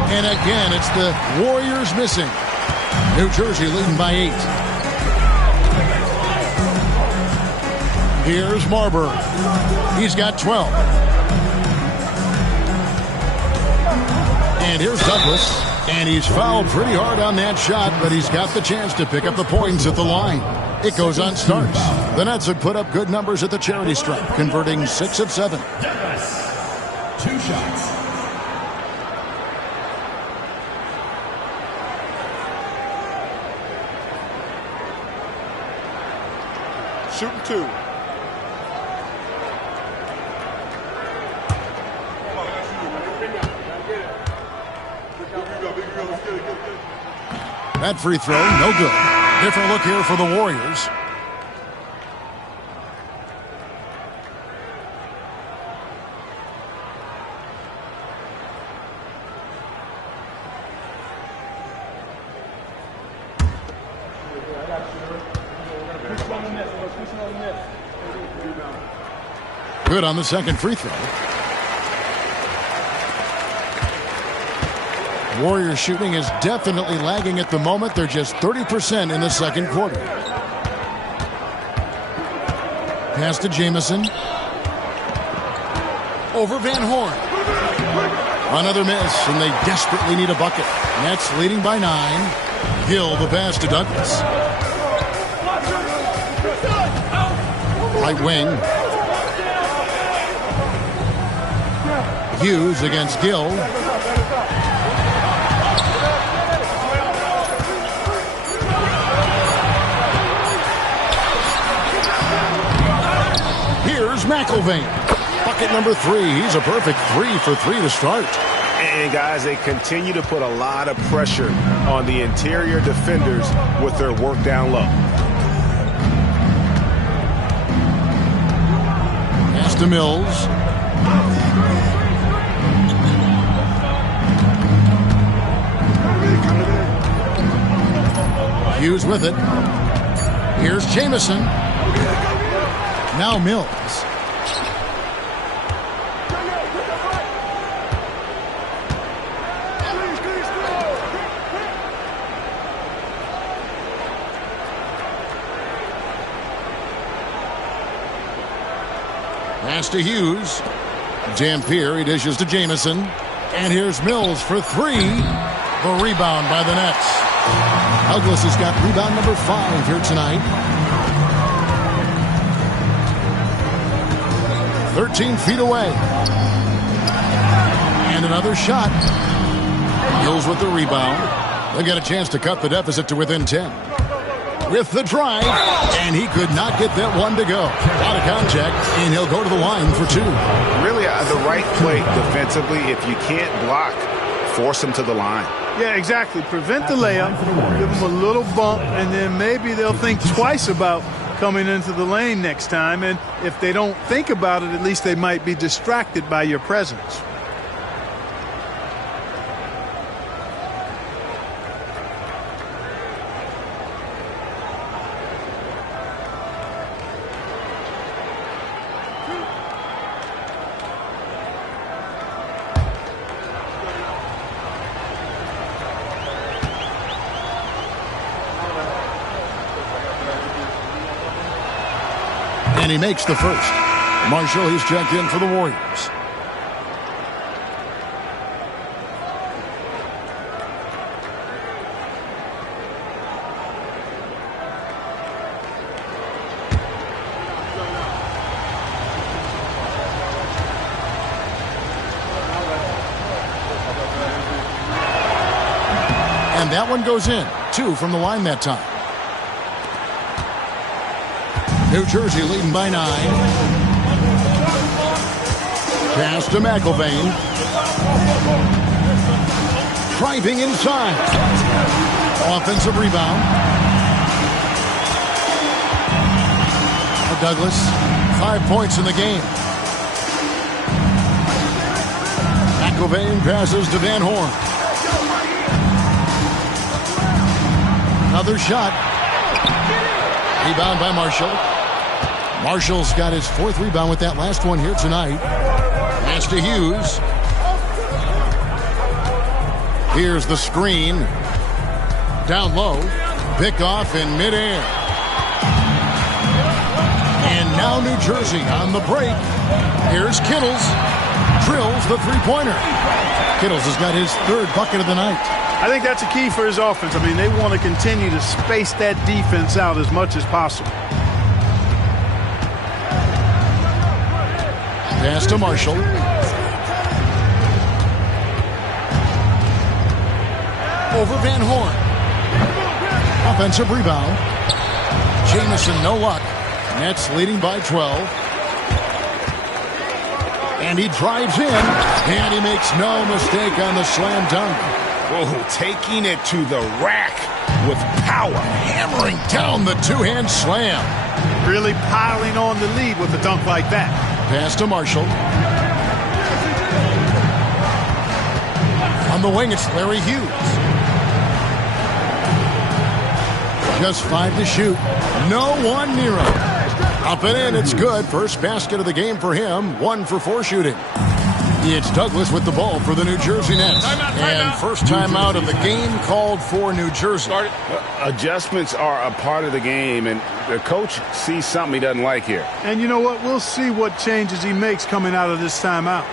And again, it's the Warriors missing. New Jersey leading by 8. Here's Marbury. He's got 12. And here's Douglas. And he's fouled pretty hard on that shot, but he's got the chance to pick up the points at the line. It goes on Starks. The Nets have put up good numbers at the charity stripe, converting 6 of 7. Douglas, 2 shots. Shooting 2. That free throw, no good. Different look here for the Warriors. Good on the second free throw. Warriors shooting is definitely lagging at the moment. They're just 30% in the second quarter. Pass to Jamison. Over Van Horn. Another miss, and they desperately need a bucket. Nets leading by 9. Hill the pass to Douglas. Right wing. Hughes against Gill. McIlvain. Bucket number 3. He's a perfect 3 for 3 to start. And, guys, they continue to put a lot of pressure on the interior defenders with their work down low. Pass to Mills. Hughes with it. Here's Jamison. Now Mills. Pass to Hughes. Dampier, he dishes to Jamison. And here's Mills for 3. The rebound by the Nets. Douglas has got rebound number 5 here tonight. 13 feet away. And another shot. Mills with the rebound. They've got a chance to cut the deficit to within 10. With the drive, and he could not get that one to go. Out of contact, and he'll go to the line for 2. Really, the right play defensively. If you can't block, force him to the line. Yeah, exactly. Prevent the layup, give them a little bump, and then maybe they'll think twice about coming into the lane next time. And if they don't think about it, at least they might be distracted by your presence. And he makes the first. Marshall, he's checked in for the Warriors. And that one goes in. 2 from the line that time. New Jersey leading by 9. Pass to McIlvain. Driving inside. Offensive rebound. Douglas, 5 points in the game. McIlvain passes to Van Horn. Another shot. Rebound by Marshall. Marshall's got his 4th rebound with that last one here tonight. Pass to Hughes. Here's the screen. Down low. Pick off in midair. And now New Jersey on the break. Here's Kittles. Drills the 3-pointer. Kittles has got his 3rd bucket of the night. I think that's a key for his offense. I mean, they want to continue to space that defense out as much as possible. Pass to Marshall. Over Van Horn. Offensive rebound. Jamison, no luck. Nets leading by 12. And he drives in. And he makes no mistake on the slam dunk. Whoa, taking it to the rack with power. Hammering down the 2-hand slam. Really piling on the lead with a dunk like that. Pass to Marshall. On the wing, it's Larry Hughes. Just 5 to shoot. No one near him. Up and in, it's good. First basket of the game for him. 1 for 4 shooting. It's Douglas with the ball for the New Jersey Nets. And first timeout of the game called for New Jersey. Adjustments are a part of the game, and the coach sees something he doesn't like here. And you know what? We'll see what changes he makes coming out of this timeout.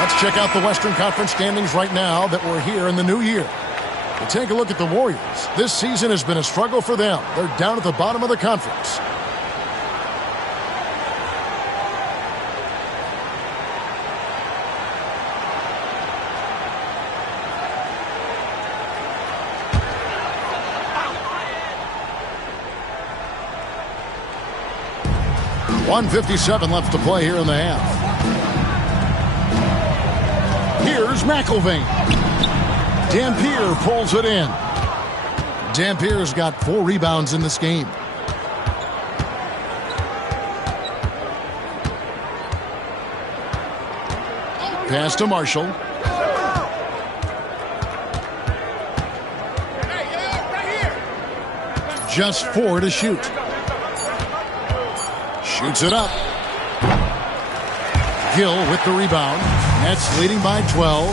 Let's check out the Western Conference standings right now that we're here in the new year. We'll take a look at the Warriors. This season has been a struggle for them. They're down at the bottom of the conference. 1:57 left to play here in the half. Here's McIlvaine. Dampier pulls it in. Dampier's got 4 rebounds in this game. Pass to Marshall. Just 4 to shoot. Shoots it up. Gill with the rebound. Nets leading by 12.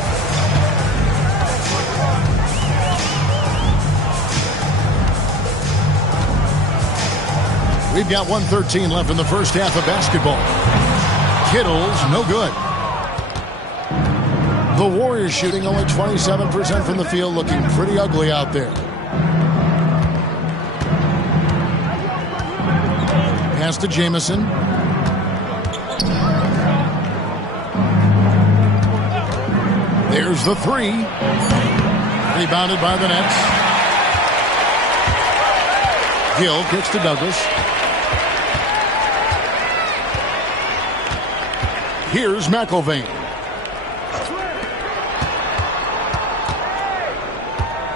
We've got 1:13 left in the first half of basketball. Kittle's no good. The Warriors shooting only 27% from the field, looking pretty ugly out there. Pass to Jamison. There's the 3. Rebounded by the Nets. Gill kicks to Douglas. Here's McIlvaine.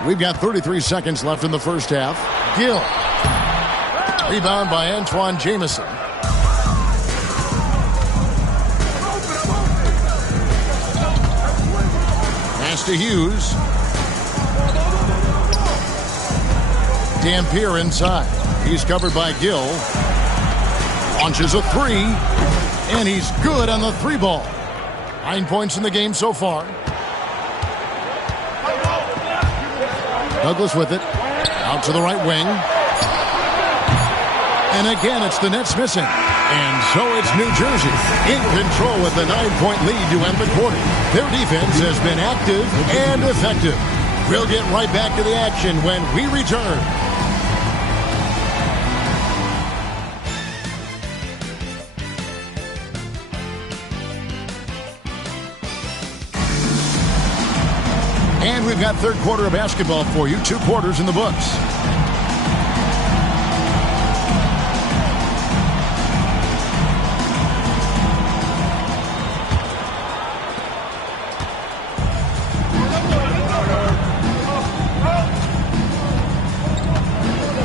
We've got 33 seconds left in the first half. Gill. Rebound by Antoine Jamison. Pass to Hughes. Dampier inside. He's covered by Gill. Launches a 3. And he's good on the 3 ball. 9 points in the game so far. Douglas with it. Out to the right wing. And again, it's the Nets missing. And so it's New Jersey in control with a 9-point lead to end the quarter. Their defense has been active and effective. We'll get right back to the action when we return. And we've got third quarter of basketball for you. 2 quarters in the books.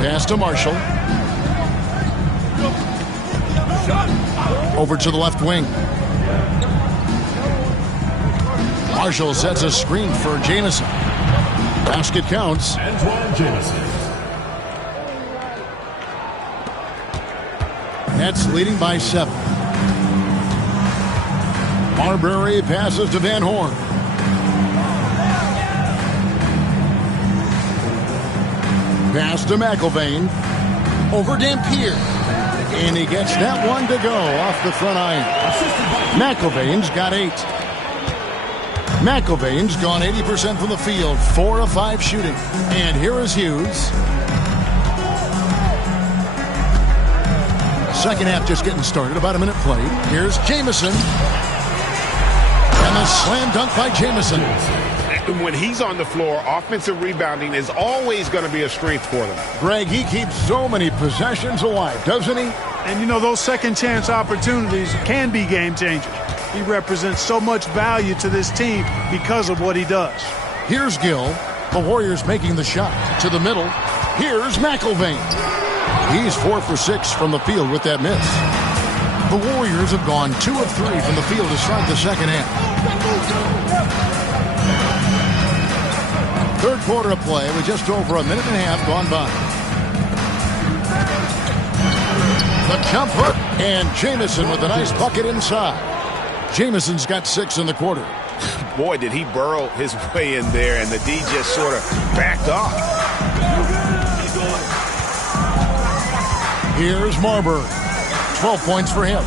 Pass to Marshall. Over to the left wing. Marshall sets a screen for Jamison. Basket counts. Antoine Jamison. Nets leading by 7. Marbury passes to Van Horn. Pass to McIlvaine. Over Dampier. And he gets that one to go off the front iron. McIlvaine's got 8. McIlvaine's gone 80% from the field, 4 of 5 shooting. And here is Hughes. Second half just getting started, about a minute played. Here's Jamison. And the slam dunk by Jamison. When he's on the floor, offensive rebounding is always going to be a strength for them. Greg, he keeps so many possessions alive, doesn't he? And, you know, those second chance opportunities can be game changers. He represents so much value to this team because of what he does. Here's Gill. The Warriors making the shot to the middle. Here's McIlvaine. He's 4 for 6 from the field with that miss. The Warriors have gone 2 of 3 from the field to start the second half. Third quarter of play with just over a minute and a half gone by. The jump hook, and Jamison with a nice bucket inside. Jamison's got 6 in the quarter. Boy, did he burrow his way in there, and the D just sort of backed off. Here's Marbury. 12 points for him.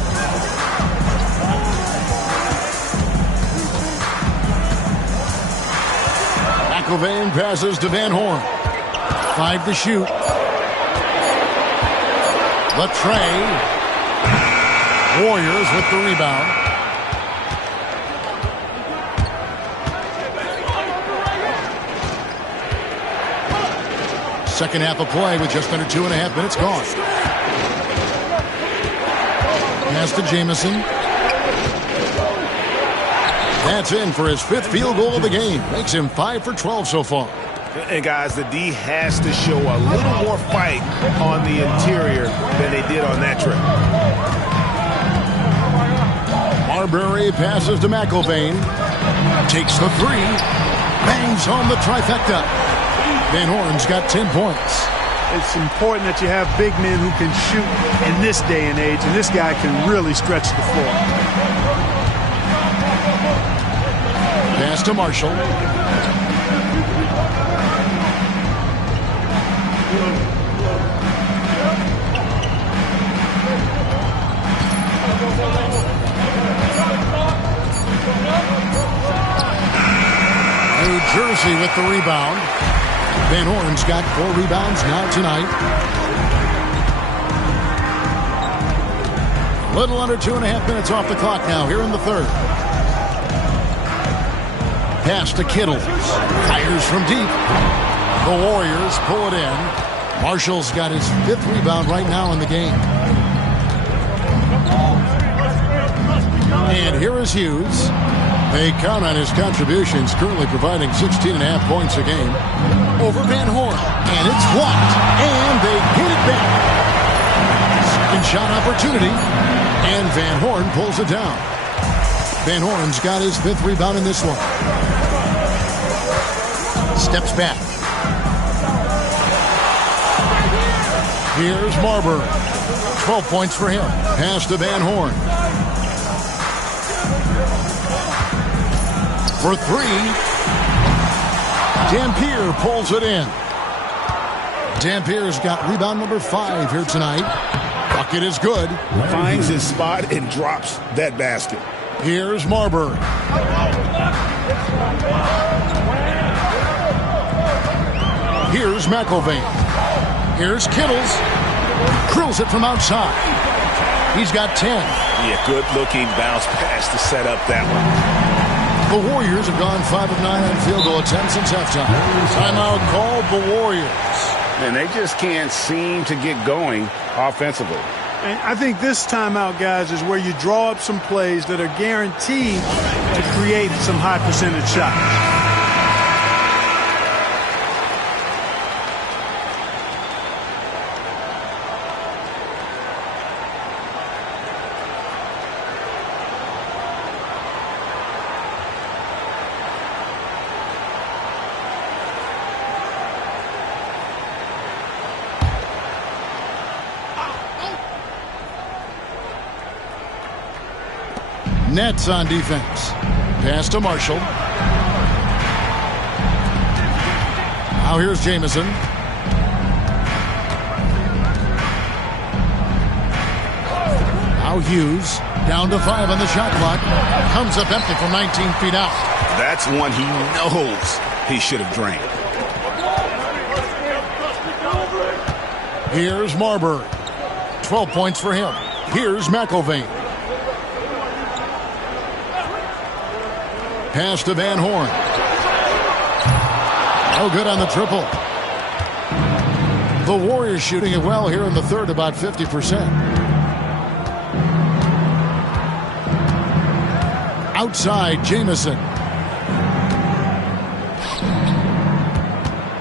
McIlvaine passes to Van Horn. 5 to shoot. The tray. Warriors with the rebound. Second half of play with just under 2.5 minutes gone. Pass to Jamison. That's in for his 5th field goal of the game. Makes him 5 for 12 so far. And guys, the D has to show a little more fight on the interior than they did on that trip. Marbury passes to McIlvain. Takes the 3. Bangs home the trifecta. Van Horn's got 10 points. It's important that you have big men who can shoot in this day and age, and this guy can really stretch the floor. Pass to Marshall. New Jersey with the rebound. Van Horn's got 4 rebounds now tonight. A little under 2.5 minutes off the clock now here in the 3rd. Pass to Kittle. Fires from deep. The Warriors pull it in. Marshall's got his 5th rebound right now in the game. And here is Hughes. They count on his contributions, currently providing 16.5 points a game. Over Van Horn. And it's blocked. And they get it back. Second shot opportunity. And Van Horn pulls it down. Van Horn's got his 5th rebound in this one. Steps back. Here's Marbury. 12 points for him. Pass to Van Horn. For 3. Dampier pulls it in. Dampier's got rebound number 5 here tonight. Bucket is good. Finds his spot and drops that basket. Here's Marbury. Here's McIlvain. Here's Kittles. Drills it from outside. He's got 10. Yeah, good-looking bounce pass to set up that one. The Warriors have gone 5 of 9 on field goal attempts since halftime. Timeout called the Warriors. And they just can't seem to get going offensively. And I think this timeout, guys, is where you draw up some plays that are guaranteed to create some high percentage shots. Nets on defense. Pass to Marshall. Now here's Jamison. Now Hughes. Down to 5 on the shot clock. Comes up empty from 19 feet out. That's one he knows he should have drained. Here's Marbury. 12 points for him. Here's McIlvain. Pass to Van Horn. No good on the triple. The Warriors shooting it well here in the 3rd, about 50%. Outside, Jamison.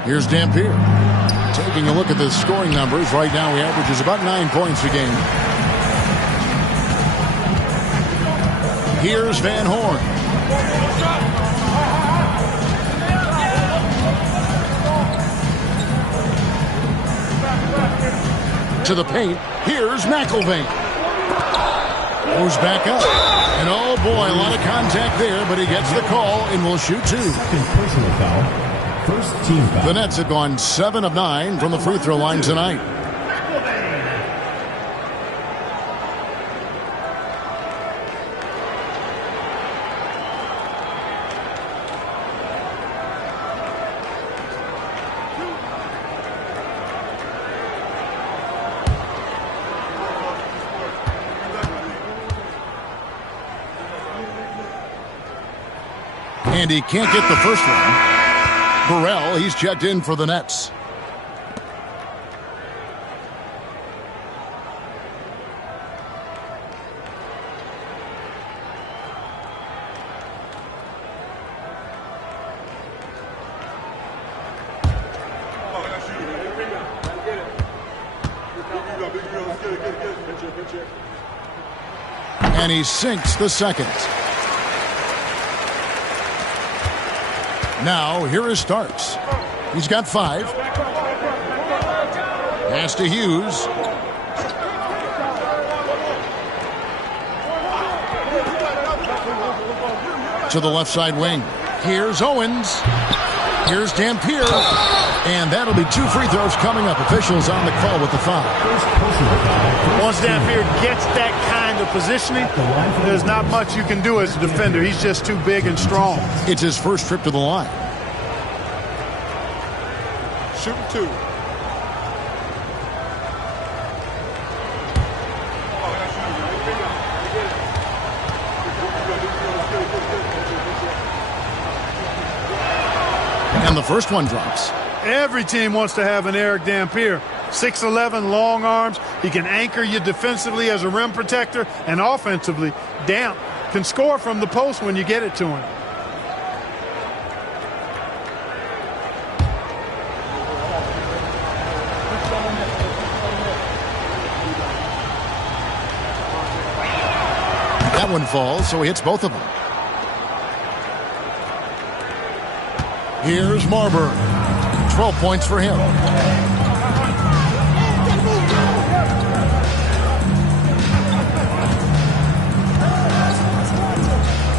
Here's Dampier. Taking a look at the scoring numbers. Right now he averages about 9 points a game. Here's Van Horn. To the paint. Here's McIlvain. Moves back up. And oh boy, a lot of contact there, but he gets the call and will shoot 2. Second personal foul. First team foul. The Nets have gone 7 of 9 from the free throw line tonight. And he can't get the first one. Burrell, he's checked in for the Nets. And he sinks the second. Now, here is Starks. He's got 5. Pass to Hughes. To the left side wing. Here's Owens. Here's Dampier. And that'll be 2 free throws coming up. Officials on the call with the foul. Once Dampier gets that kind of positioning, there's not much you can do as a defender. He's just too big and strong. It's his first trip to the line. Shooting 2. And the first one drops. Every team wants to have an Eric Dampier. 6'11", long arms. He can anchor you defensively as a rim protector, and offensively, Damp can score from the post when you get it to him. That one falls, so he hits both of them. Here's Marbury. 12 points for him.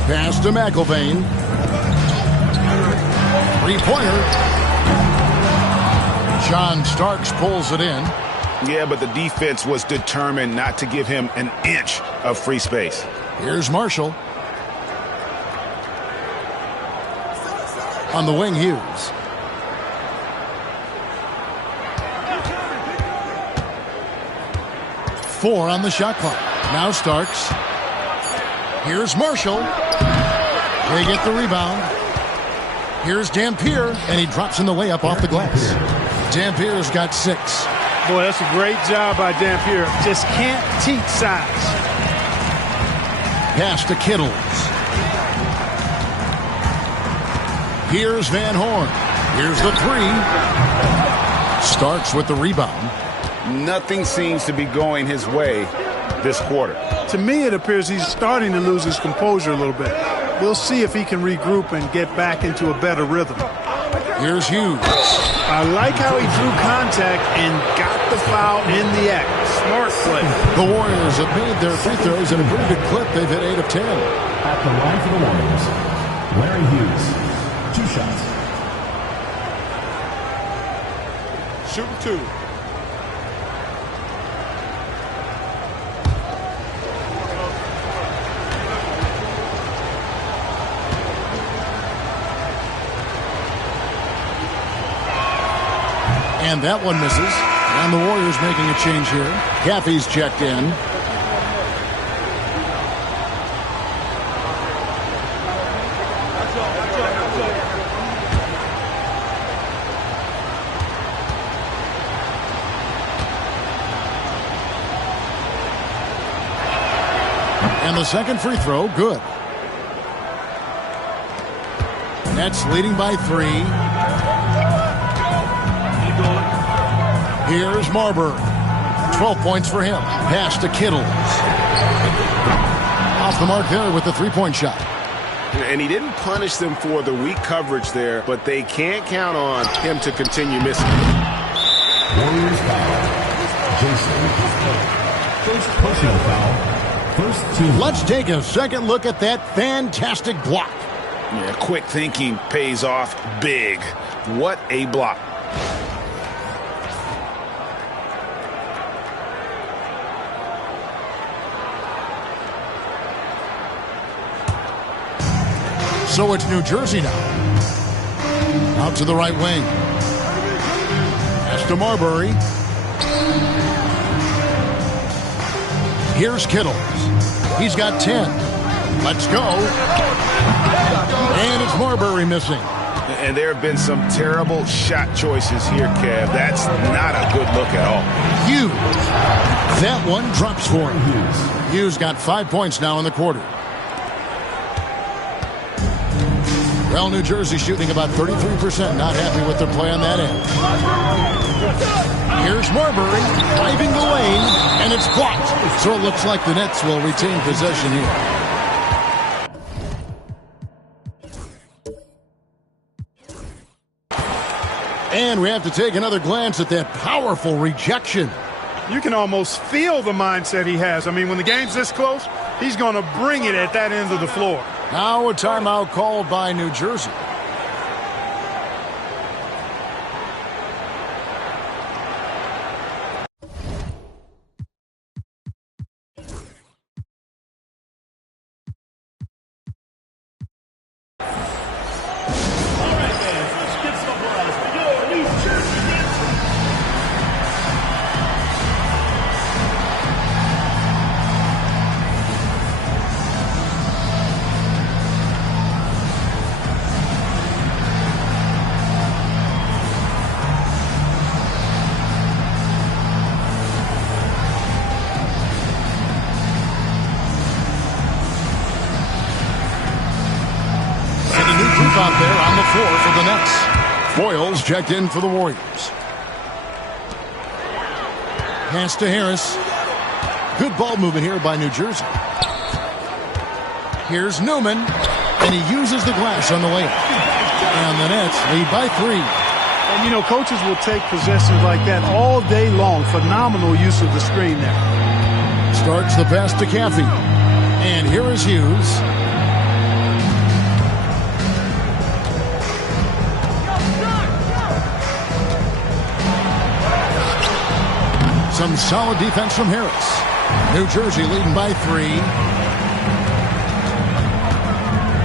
Pass to McIlvaine. 3-pointer. John Starks pulls it in. Yeah, but the defense was determined not to give him an inch of free space. Here's Marshall. On the wing, Hughes. Four on the shot clock. Now Starks. Here's Marshall. They get the rebound. Here's Dampier, and he drops in the layup off the glass. Dampier's got 6. Boy, that's a great job by Dampier. Just can't teach size. Pass to Kittles. Here's Van Horn. Here's the 3. Starks with the rebound. Nothing seems to be going his way this quarter. To me, it appears he's starting to lose his composure a little bit. We'll see if he can regroup and get back into a better rhythm. Here's Hughes. I like how he drew contact and got the foul in the act. Smart play. The Warriors have made their free throws in a pretty good clip. They've hit 8 of 10. At the line for the Warriors, Larry Hughes. 2 shots. Shooting 2. And that one misses. And the Warriors making a change here. Caffey's checked in. And the second free throw, good. Nets leading by 3. Here's Marbury. 12 points for him. Pass to Kittles. Off the mark there with the 3-point shot. And he didn't punish them for the weak coverage there, but they can't count on him to continue missing. Warriors foul. Jason. First personal foul. First team. Let's take a second look at that fantastic block. Yeah, quick thinking pays off big. What a block. So it's New Jersey now. Out to the right wing. Pass to Marbury. Here's Kittles. He's got 10. Let's go. And it's Marbury missing. And there have been some terrible shot choices here, Kev. That's not a good look at all. Hughes. That one drops for him. Hughes got 5 points now in the quarter. Well, New Jersey shooting about 33%. Not happy with their play on that end. Here's Marbury driving the lane, And it's blocked. So it looks like the Nets will retain possession here. And we have to take another glance at that powerful rejection. You can almost feel the mindset he has. I mean, when the game's this close, he's going to bring it at that end of the floor. Now a timeout called by New Jersey. Out there on the floor for the Nets. Foyles checked in for the Warriors. Pass to Harris. Good ball movement here by New Jersey. Here's Newman, and he uses the glass on the layup. And the Nets lead by 3. And, you know, coaches will take possessions like that all day long. Phenomenal use of the screen there. Starts the pass to Caffey. And here is Hughes. Some solid defense from Harris. New Jersey leading by 3.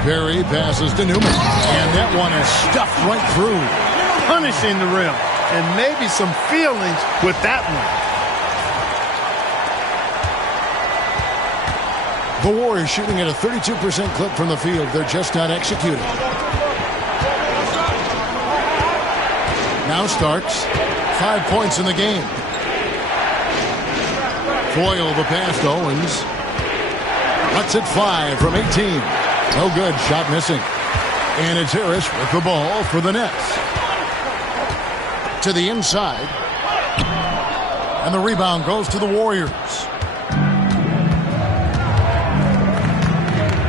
Perry passes to Newman. And that one is stuffed right through. Punishing the rim. And maybe some feelings with that one. The Warriors shooting at a 32% clip from the field. They're just not executing. Now Starks. 5 points in the game. Foyle the pass to Owens. Cuts it 5 from 18. No good. Shot missing. And it's Harris with the ball for the Nets. To the inside. And the rebound goes to the Warriors.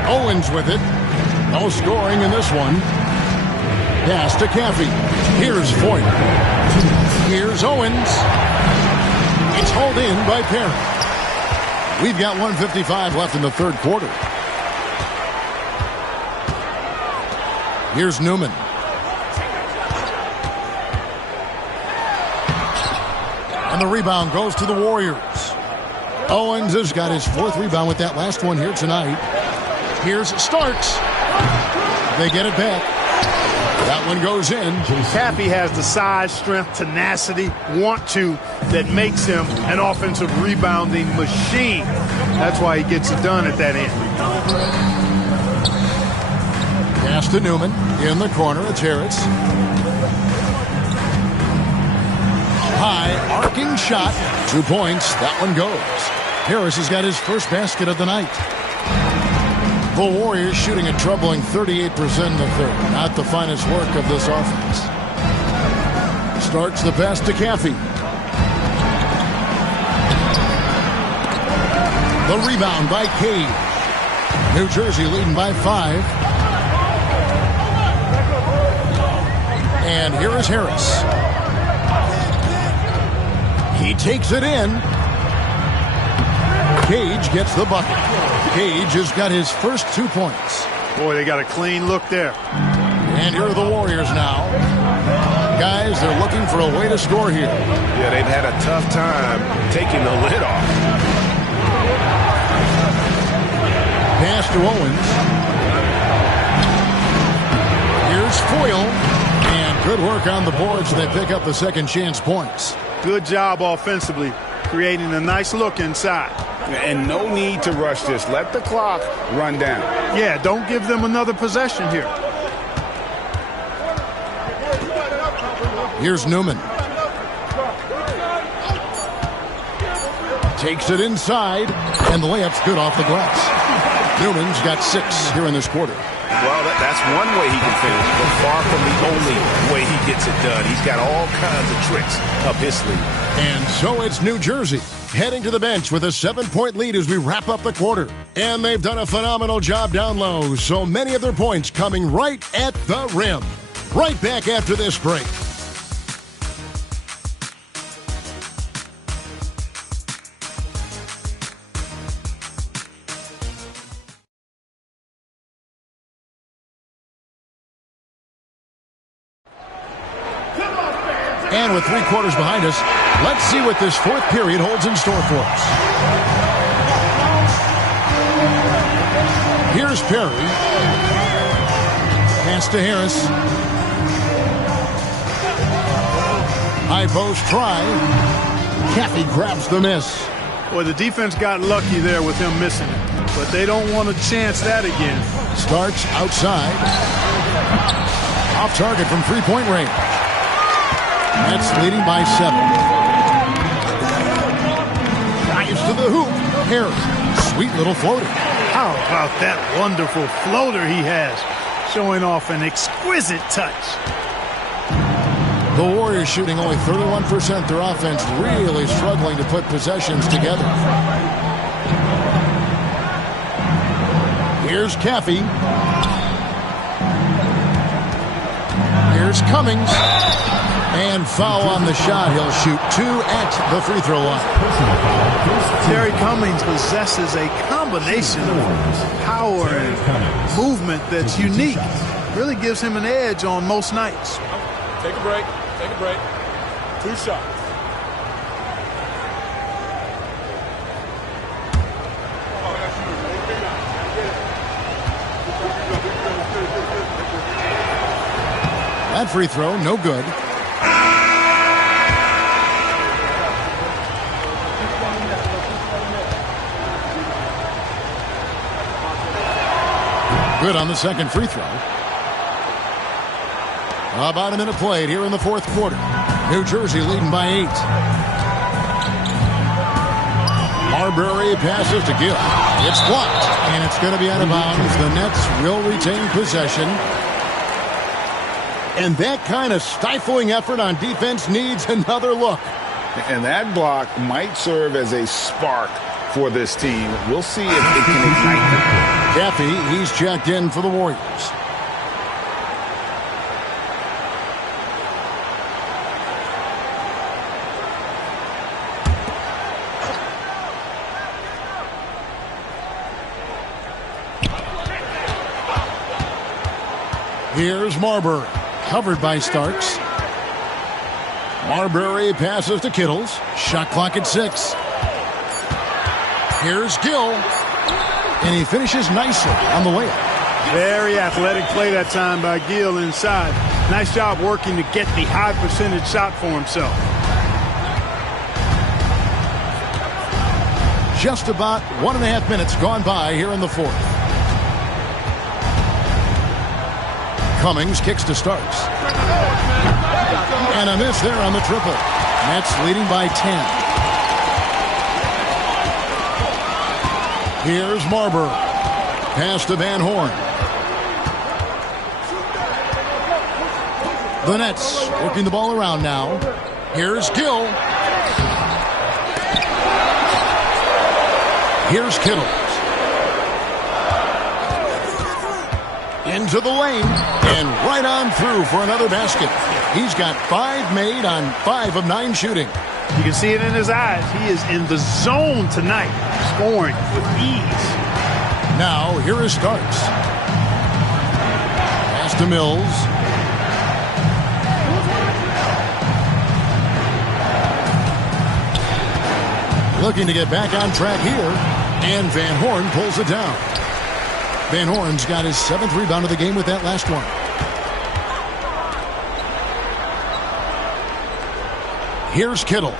Owens with it. No scoring in this one. Pass to Caffey. Here's Foyle. Here's Owens. It's hauled in by Perry. We've got 1:55 left in the third quarter. Here's Newman. And the rebound goes to the Warriors. Owens has got his 4th rebound with that last one here tonight. Here's Starks. They get it back. That one goes in. Caffey has the size, strength, tenacity, want-to that makes him an offensive rebounding machine. That's why he gets it done at that end. Pass to Newman. In the corner, it's Harris. High, arcing shot. 2 points. That one goes. Harris has got his first basket of the night. The Warriors shooting a troubling 38% in the third. Not the finest work of this offense. Starts the pass to Caffey. The rebound by Cade. New Jersey leading by 5. And here is Harris. He takes it in. Cage gets the bucket. Cage has got his first 2 points. Boy, they got a clean look there. And here are the Warriors now. Guys, they're looking for a way to score here. Yeah, they've had a tough time taking the lid off. Pass to Owens. Here's Foyle. And good work on the boards. They pick up the second chance points. Good job offensively, creating a nice look inside. And no need to rush this. Let the clock run down. Yeah, don't give them another possession here. Here's Newman. Takes it inside, and the layup's good off the glass. Newman's got 6 here in this quarter. Well, that's one way he can finish, but far from the only way he gets it done. He's got all kinds of tricks up his sleeve. And so it's New Jersey heading to the bench with a 7-point lead as we wrap up the quarter. And they've done a phenomenal job down low, so many of their points coming right at the rim. Right back after this break. And with 3 quarters behind us, let's see what this fourth period holds in store for us. Here's Perry. Pass to Harris. High post try. Caffey grabs the miss. Boy, the defense got lucky there with him missing it, but they don't want to chance that again. Starks outside. Off target from 3-point range. Nets leading by 7. Drives to the hoop. Harris. Sweet little floater. How about that wonderful floater he has? Showing off an exquisite touch. The Warriors shooting only 31%. Their offense really struggling to put possessions together. Here's Caffey. Here's Cummings. And foul on the shot. He'll shoot 2 at the free throw line. Terry Cummings possesses a combination of power and movement that's unique. Really gives him an edge on most nights. Take a break. Take a break. 2 shots. That free throw, no good. Good on the second free throw. About a minute played here in the fourth quarter. New Jersey leading by 8. Marbury passes to Gill. It's blocked, and it's going to be out of bounds. The Nets will retain possession. And that kind of stifling effort on defense needs another look. And that block might serve as a spark for this team. We'll see if it can ignite them. Caffey, he's checked in for the Warriors. Here's Marbury, covered by Starks. Marbury passes to Kittles. Shot clock at 6. Here's Gill. And he finishes nicely on the layup. Very athletic play that time by Gill inside. Nice job working to get the high percentage shot for himself. Just about 1.5 minutes gone by here in the fourth. Cummings kicks to Starks. And a miss there on the triple. Nets leading by 10. Here's Marbury. Pass to Van Horn. The Nets working the ball around now. Here's Gill. Here's Kittles. Into the lane. And right on through for another basket. He's got 5 made on 5 of 9 shooting. You can see it in his eyes. He is in the zone tonight, scoring with ease. Now, here is Starks. Pass to Mills. Looking to get back on track here. And Van Horn pulls it down. Van Horn's got his 7th rebound of the game with that last one. Here's Kittles.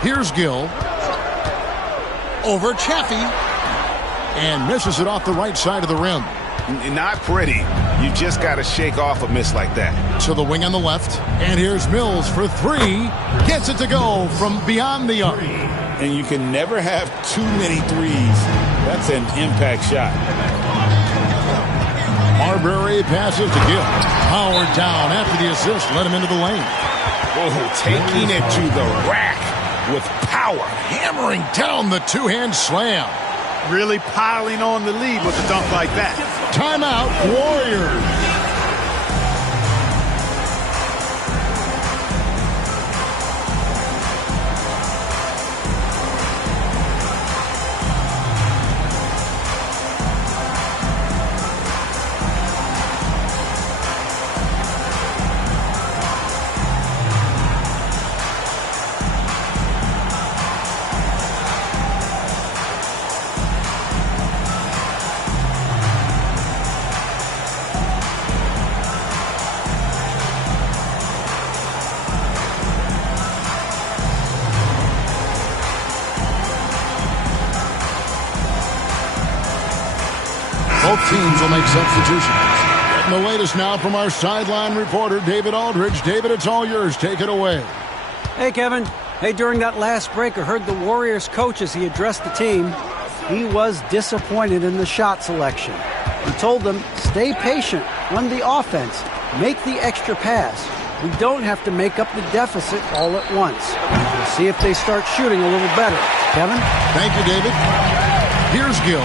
Here's Gill. Over Caffey. And misses it off the right side of the rim. Not pretty. You just got to shake off a miss like that. To the wing on the left. And here's Mills for 3. Gets it to go from beyond the arc. And you can never have too many threes That's an impact shot. Marbury passes to Gill. Howard down after the assist. Let him into the lane. Oh, taking it to the rack with power. Hammering down the two-hand slam. Really piling on the lead with a dunk like that. Timeout, Warriors. Both teams will make substitutions. Getting the latest now from our sideline reporter, David Aldridge. David, it's all yours. Take it away. Hey, Kevin. Hey, during that last break, I heard the Warriors coach as he addressed the team. He was disappointed in the shot selection. He told them, stay patient, run the offense, make the extra pass. We don't have to make up the deficit all at once. We'll see if they start shooting a little better. Kevin? Thank you, David. Here's Gill.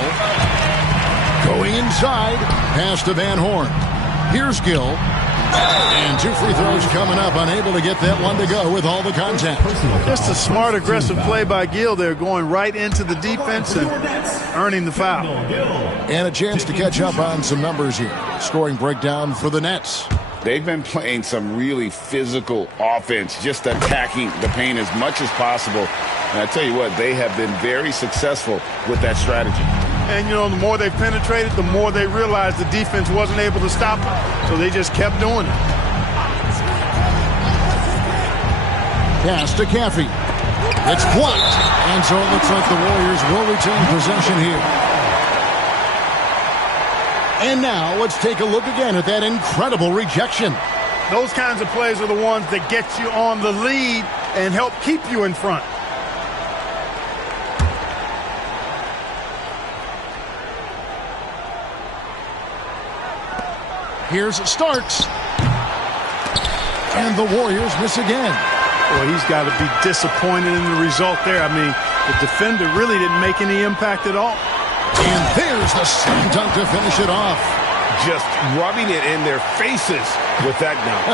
Going inside, pass to Van Horn. Here's Gill. And 2 free throws coming up, unable to get that one to go with all the contact. Just a smart, aggressive play by Gill there, going right into the defense and earning the foul. And a chance to catch up on some numbers here. Scoring breakdown for the Nets. They've been playing some really physical offense, just attacking the paint as much as possible. And I tell you what, they have been very successful with that strategy. And, you know, the more they penetrated, the more they realized the defense wasn't able to stop them. So they just kept doing it. Pass to Caffey. It's blocked. And so it looks like the Warriors will retain possession here. And now let's take a look again at that incredible rejection. Those kinds of plays are the ones that get you on the lead and help keep you in front. Here's Starks. And the Warriors miss again. Well, he's got to be disappointed in the result there. I mean, the defender really didn't make any impact at all. And there's the slam dunk to finish it off. Just rubbing it in their faces with that dunk.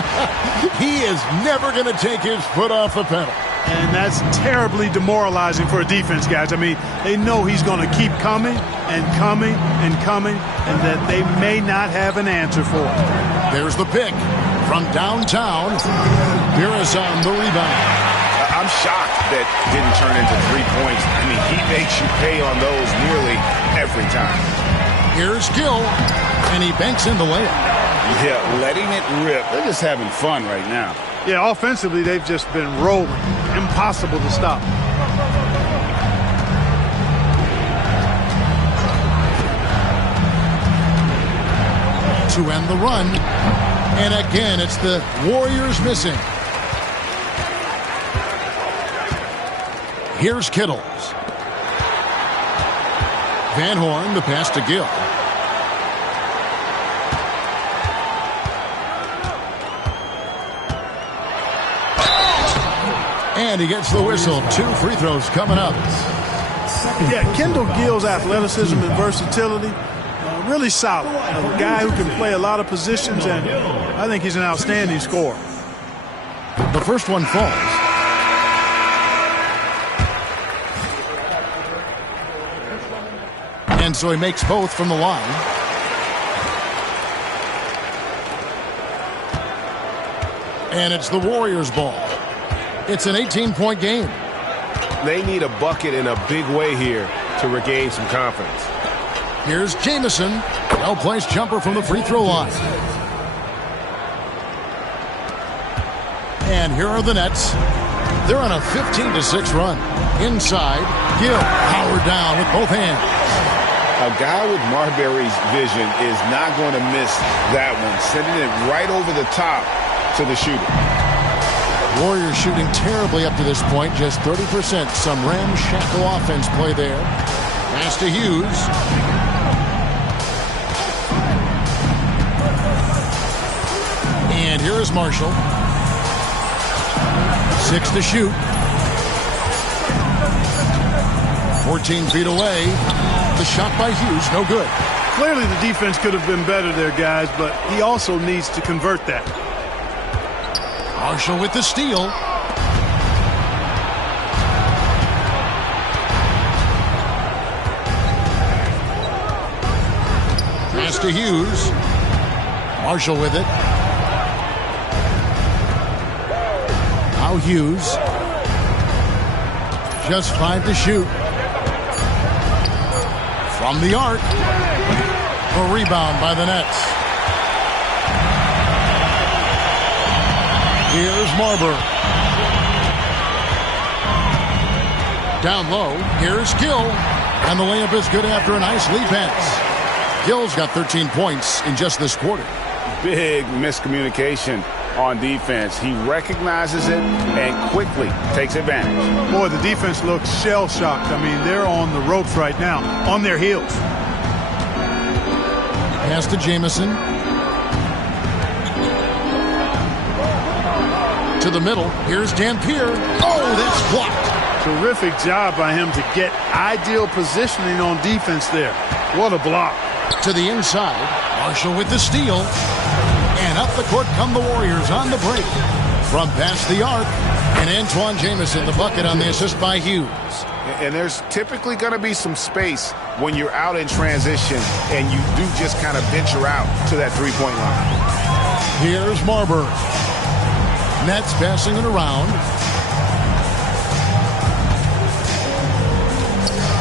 He is never going to take his foot off the pedal. And that's terribly demoralizing for a defense, guys. I mean, they know he's going to keep coming and coming and coming, and that they may not have an answer for it. There's the pick from downtown. Birazon the rebound. I'm shocked that didn't turn into 3 points. I mean, he makes you pay on those nearly every time. Here's Gill, and he banks in the layup. Yeah, letting it rip. They're just having fun right now. Yeah, offensively, they've just been rolling. Impossible to stop. To end the run. And again, it's the Warriors missing. Here's Kittles. Van Horn, the pass to Gill. And he gets the whistle. 2 free throws coming up. Yeah, Kendall Gill's athleticism and versatility, really solid. A guy who can play a lot of positions, and I think he's an outstanding scorer. The first one falls. And so he makes both from the line. And it's the Warriors' ball. It's an 18-point game. They need a bucket in a big way here to regain some confidence. Here's Jamison. Well-placed jumper from the free throw line. And here are the Nets. They're on a 15-6 run. Inside, Gill. Howard down with both hands. A guy with Marbury's vision is not going to miss that one. Sending it right over the top to the shooter. Warriors shooting terribly up to this point. Just 30%. Some ramshackle offense play there. Pass to Hughes. And here is Marshall. 6 to shoot. 14 feet away. The shot by Hughes, no good. Clearly the defense could have been better there, guys, but he also needs to convert that. Marshall with the steal. Pass to Hughes. Marshall with it. Now Hughes. Just 5 to shoot. From the arc. A rebound by the Nets. Here's Marbury. Down low. Here's Gill. And the layup is good after a nice lead pass. Gill's got 13 points in just this quarter. Big miscommunication on defense. He recognizes it and quickly takes advantage. Boy, the defense looks shell-shocked. I mean, they're on the ropes right now, on their heels. Pass to Jamison. To the middle. Here's Dampier. Oh, that's blocked. Terrific job by him to get ideal positioning on defense there. What a block. To the inside. Marshall with the steal. And up the court come the Warriors on the break. From past the arc. And Antoine Jamison, the bucket on the assist by Hughes. And there's typically going to be some space when you're out in transition and you do just kind of venture out to that three-point line. Here's Marbury. Nets passing it around.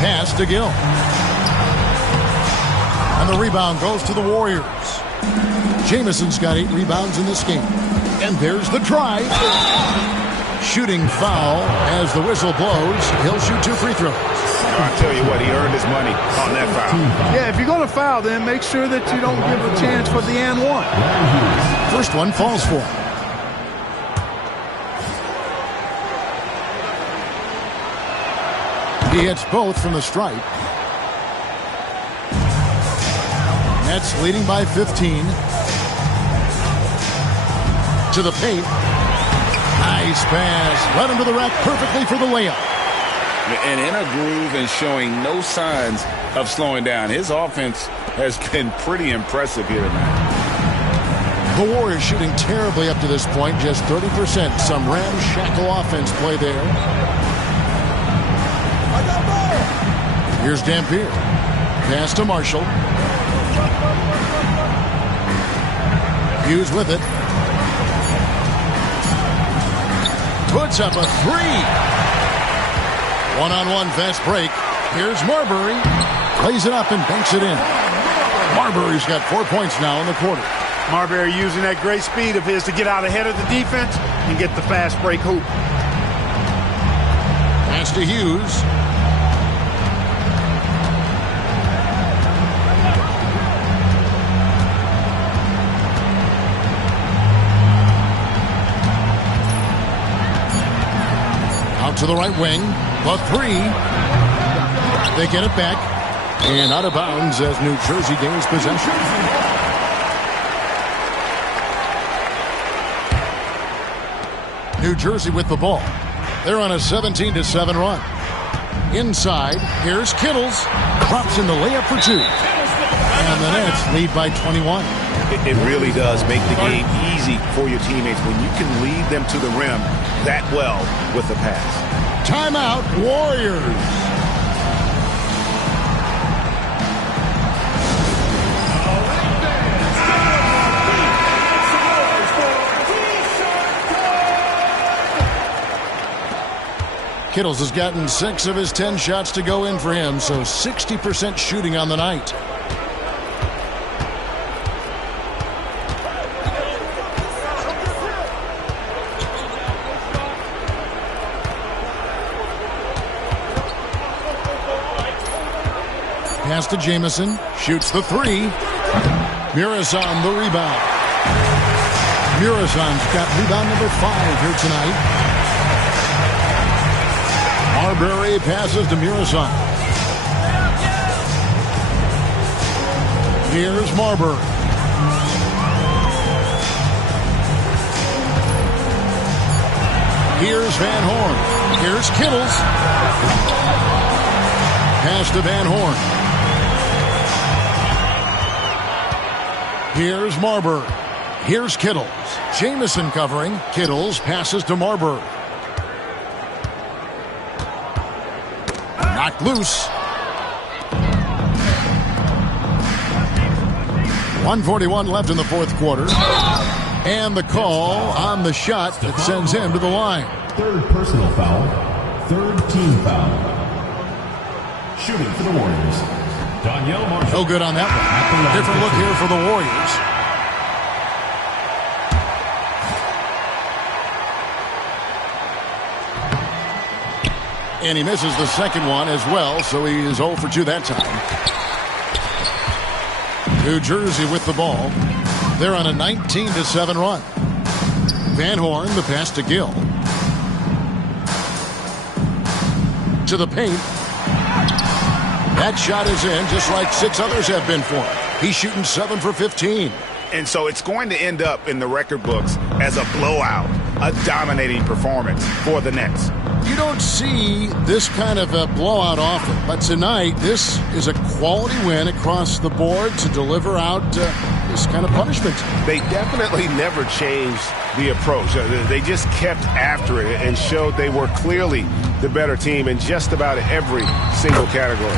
Pass to Gill. And the rebound goes to the Warriors. Jamison's got 8 rebounds in this game. And there's the drive. Shooting foul as the whistle blows. He'll shoot 2 free throws. I'll tell you what, he earned his money on that foul. Yeah, if you're going to foul, then make sure that you don't give a chance for the and one. First one falls for him. He hits both from the stripe. Nets leading by 15. To the paint. Nice pass. Led him to the rack perfectly for the layup. And in a groove and showing no signs of slowing down. His offense has been pretty impressive here tonight. The Warriors shooting terribly up to this point. Just 30%. Some ramshackle offense play there. Here's Dampier. Pass to Marshall. Hughes with it. Puts up a 3. One-on-one fast break. Here's Marbury. Plays it up and banks it in. Marbury's got 4 points now in the quarter. Marbury using that great speed of his to get out ahead of the defense and get the fast break hoop. Pass to Hughes. Out to the right wing. The 3. They get it back. And out of bounds as New Jersey gains possession. New Jersey with the ball. They're on a 17-7 run. Inside, here's Kittles. Drops in the layup for 2. And the Nets lead by 21. It really does make the game easy for your teammates when you can lead them to the rim that well with the pass. Timeout, Warriors. Kittles has gotten 6 of his 10 shots to go in for him, so 60% shooting on the night. Pass to Jamison. Shoots the 3. Muresan the rebound. Muresan's got rebound number 5 here tonight. Marbury passes to Muresan. Here's Marbury. Here's Van Horn. Here's Kittles. Pass to Van Horn. Here's Marbury. Here's Kittles. Jamison covering. Kittles passes to Marbury. Knocked loose. 1:41 left in the fourth quarter. And the call on the shot that sends him to the line. Third personal foul. Third team foul. Shooting for the Warriors, Donyell Marshall. No good on that one. Different look here for the Warriors. And he misses the second one as well, so he is 0 for 2 that time. New Jersey with the ball. They're on a 19-7 run. Van Horn, the pass to Gill. To the paint. That shot is in, just like 6 others have been for him. He's shooting 7 for 15. And so it's going to end up in the record books as a blowout, a dominating performance for the Nets. You don't see this kind of a blowout often, but tonight this is a quality win across the board to deliver out this kind of punishment. They definitely never changed the approach. They just kept after it and showed they were clearly the better team in just about every single category.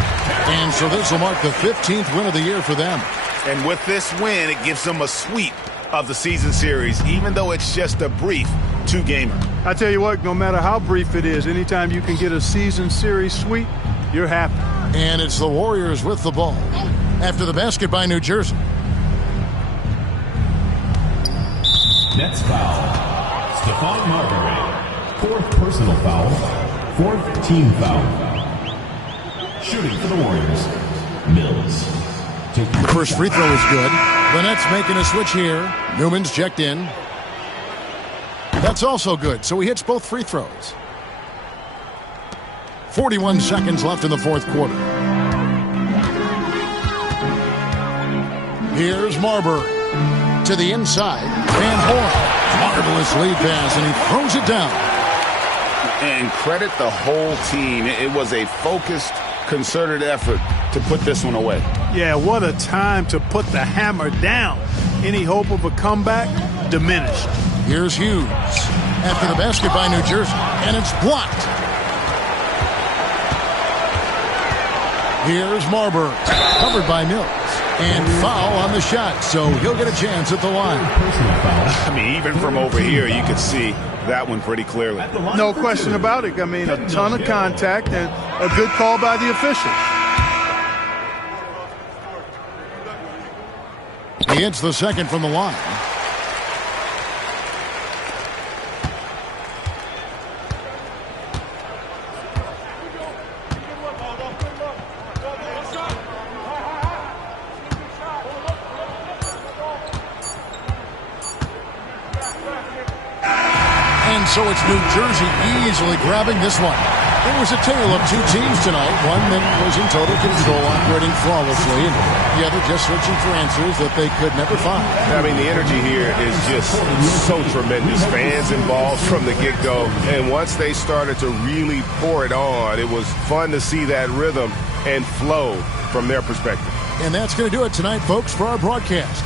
And so this will mark the 15th win of the year for them. And with this win, it gives them a sweep of the season series, even though it's just a brief 2-gamer. I tell you what, no matter how brief it is, anytime you can get a season series sweep, you're happy. And it's the Warriors with the ball after the basket by New Jersey. Nets foul. Stephon Marbury. Fourth personal foul. Fourth team foul. Shooting for the Warriors, Mills. The first free throw is good. The Nets making a switch here. Newman's checked in. That's also good, so he hits both free throws. 41 seconds left in the fourth quarter. Here's Marbury. To the inside. Van Horn. Marvelous lead pass, and he throws it down. And credit the whole team. It was a focused, concerted effort to put this one away. Yeah, what a time to put the hammer down. Any hope of a comeback diminished. Here's Hughes after the basket by New Jersey, and it's blocked. Here's Marbury, covered by Mills, and foul on the shot, so he'll get a chance at the line. I mean, even from over here, you could see that one pretty clearly. No question about it. I mean, a ton of contact and a good call by the official. He hits the second from the line. And so it's New Jersey easily grabbing this one. It was a tale of two teams tonight. One that was in total control, operating flawlessly, and the other just searching for answers that they could never find. I mean, the energy here is just so tremendous. Fans involved from the get-go. And once they started to really pour it on, it was fun to see that rhythm and flow from their perspective. And that's going to do it tonight, folks, for our broadcast.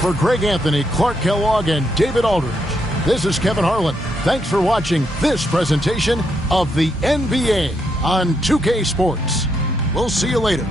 For Greg Anthony, Clark Kellogg, and David Aldridge, this is Kevin Harlan. Thanks for watching this presentation of the NBA on 2K Sports. We'll see you later.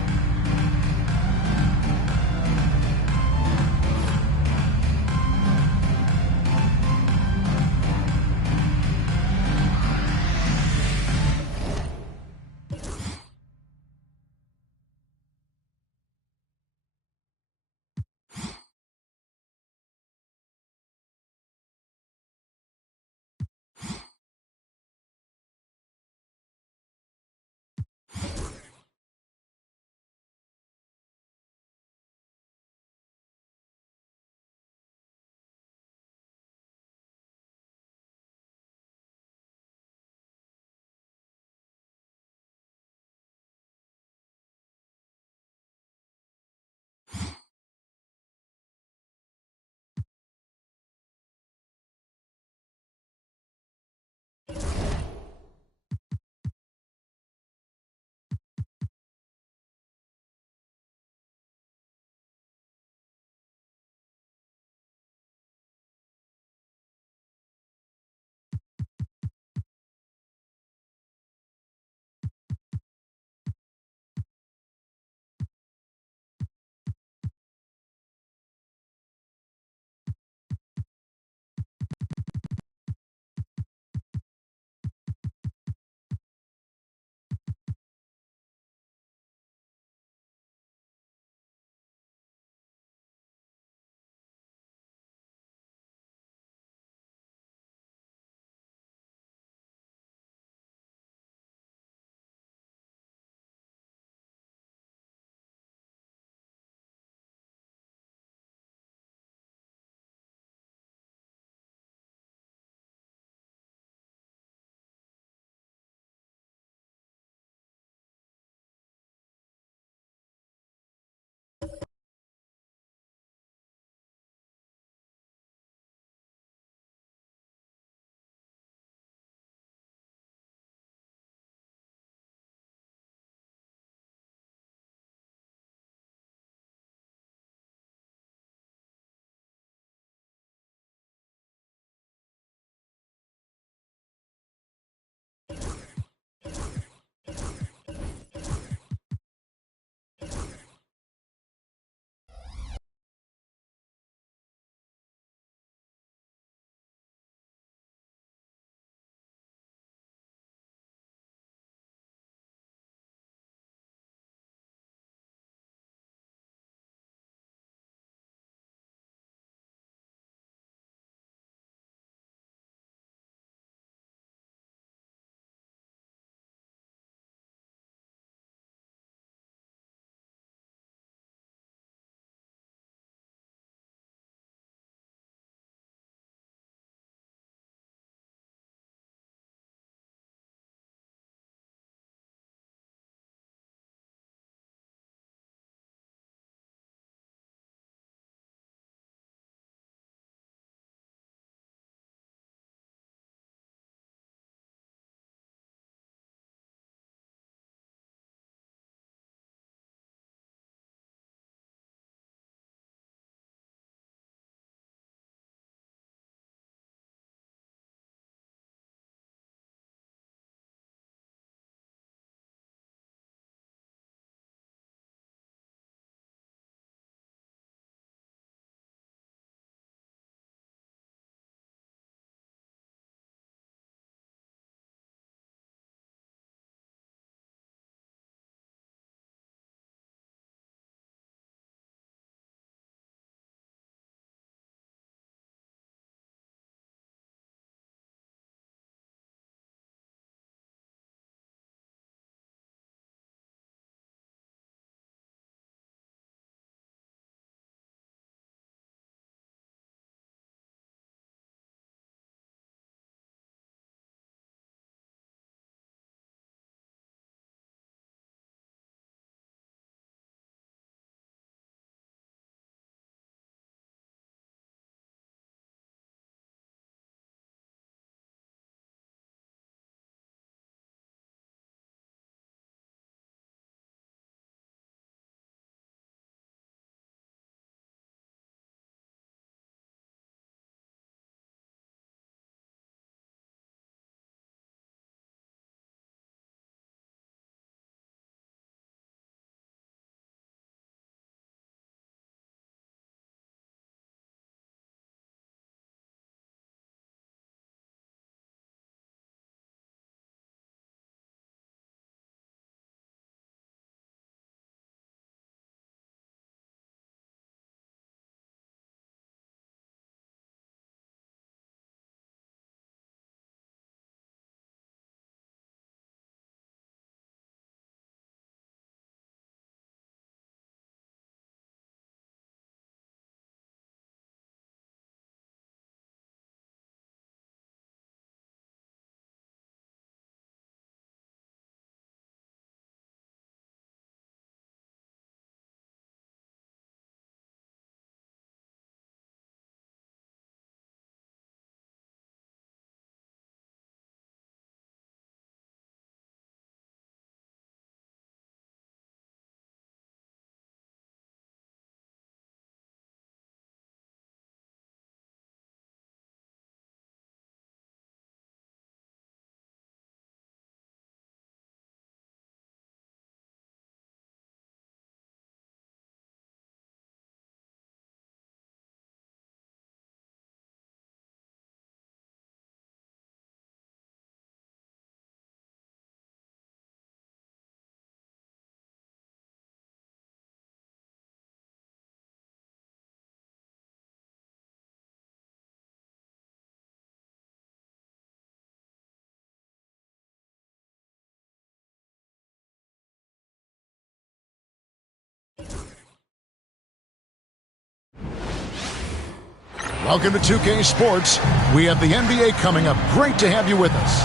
Welcome to 2K Sports. We have the NBA coming up. Great to have you with us.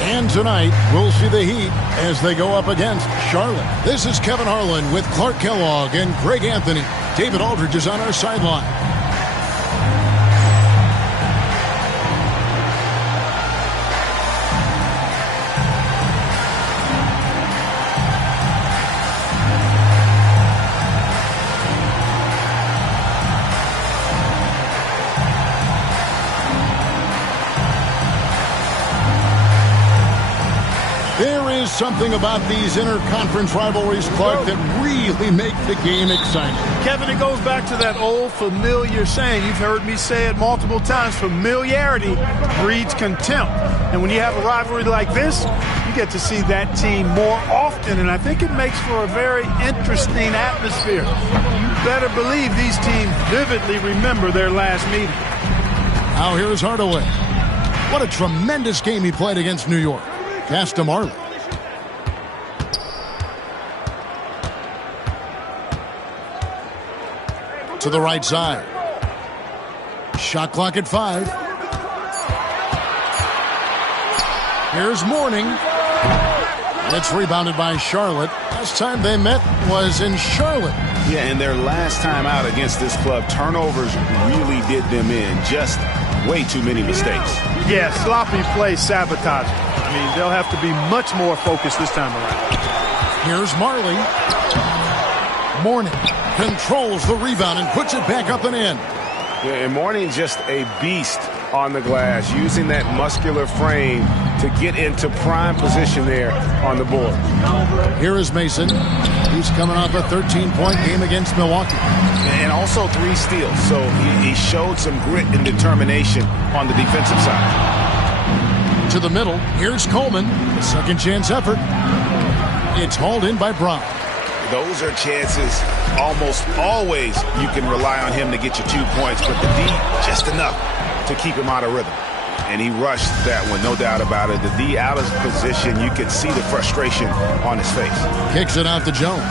And tonight, we'll see the Heat as they go up against Charlotte. This is Kevin Harlan with Clark Kellogg and Greg Anthony. David Aldridge is on our sideline. Something about these interconference rivalries, Clark, that really make the game exciting. Kevin, it goes back to that old familiar saying. You've heard me say it multiple times. Familiarity breeds contempt. And when you have a rivalry like this, you get to see that team more often. And I think it makes for a very interesting atmosphere. You better believe these teams vividly remember their last meeting. Now here's Hardaway. What a tremendous game he played against New York. Pass to Marley. To the right side. Shot clock at 5. Here's Mourning. It's rebounded by Charlotte. Last time they met was in Charlotte. Yeah, and their last time out against this club, turnovers really did them in. Just way too many mistakes. Yeah, sloppy play, sabotage. I mean, they'll have to be much more focused this time around. Here's Marley. Mourning controls the rebound and puts it back up and in. Yeah, and Mourning just a beast on the glass, using that muscular frame to get into prime position there on the board. Here is Mason. He's coming off a 13-point game against Milwaukee. And also 3 steals, so he showed some grit and determination on the defensive side. To the middle, here's Coleman. Second chance effort. It's hauled in by Brown. Those are chances almost always you can rely on him to get you 2 points, but the D just enough to keep him out of rhythm. And he rushed that one, no doubt about it. The D out of position, you can see the frustration on his face. Kicks it out to Jones.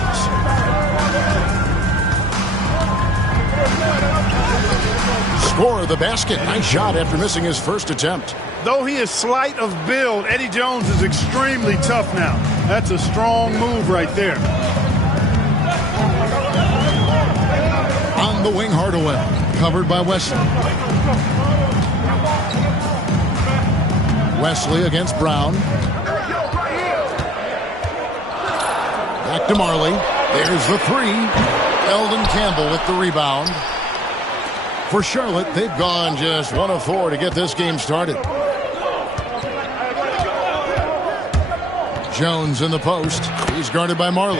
Score the basket. Nice shot after missing his first attempt. Though he is slight of build, Eddie Jones is extremely tough now. That's a strong move right there. On the wing, Hardaway. Covered by Wesley. Wesley against Brown. Back to Marley. There's the 3. Eldon Campbell with the rebound. For Charlotte, they've gone just 1 of 4 to get this game started. Jones in the post. He's guarded by Marley.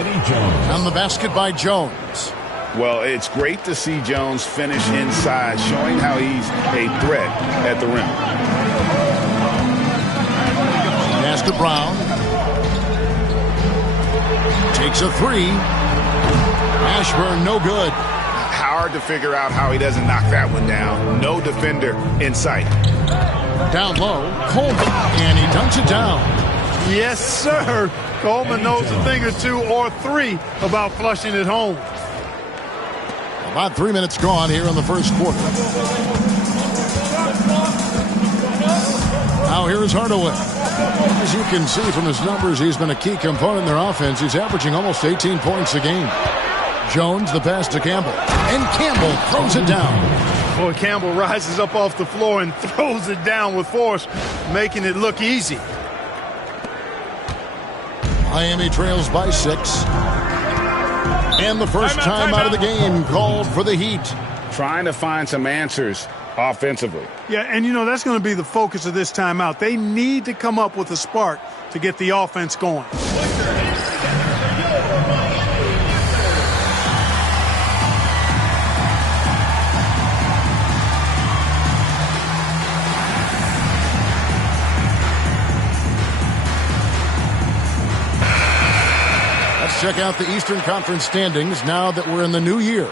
On the basket by Jones. Well, it's great to see Jones finish inside, showing how he's a threat at the rim. Pass to Brown. Takes a 3. Ashburn, no good. Hard to figure out how he doesn't knock that one down. No defender in sight. Down low, Coleman, and he dunks it down. Yes, sir. Coleman knows a thing or 2 or 3 about flushing it home. About 3 minutes gone here in the first quarter. Now here's Hardaway. As you can see from his numbers, he's been a key component in their offense. He's averaging almost 18 points a game. Jones, the pass to Campbell. And Campbell throws it down. Boy, Campbell rises up off the floor and throws it down with force, making it look easy. Miami trails by 6. And the first time out of the game called for the Heat. Trying to find some answers offensively. Yeah, and you know, that's going to be the focus of this timeout. They need to come up with a spark to get the offense going. Check out the Eastern Conference standings now that we're in the new year.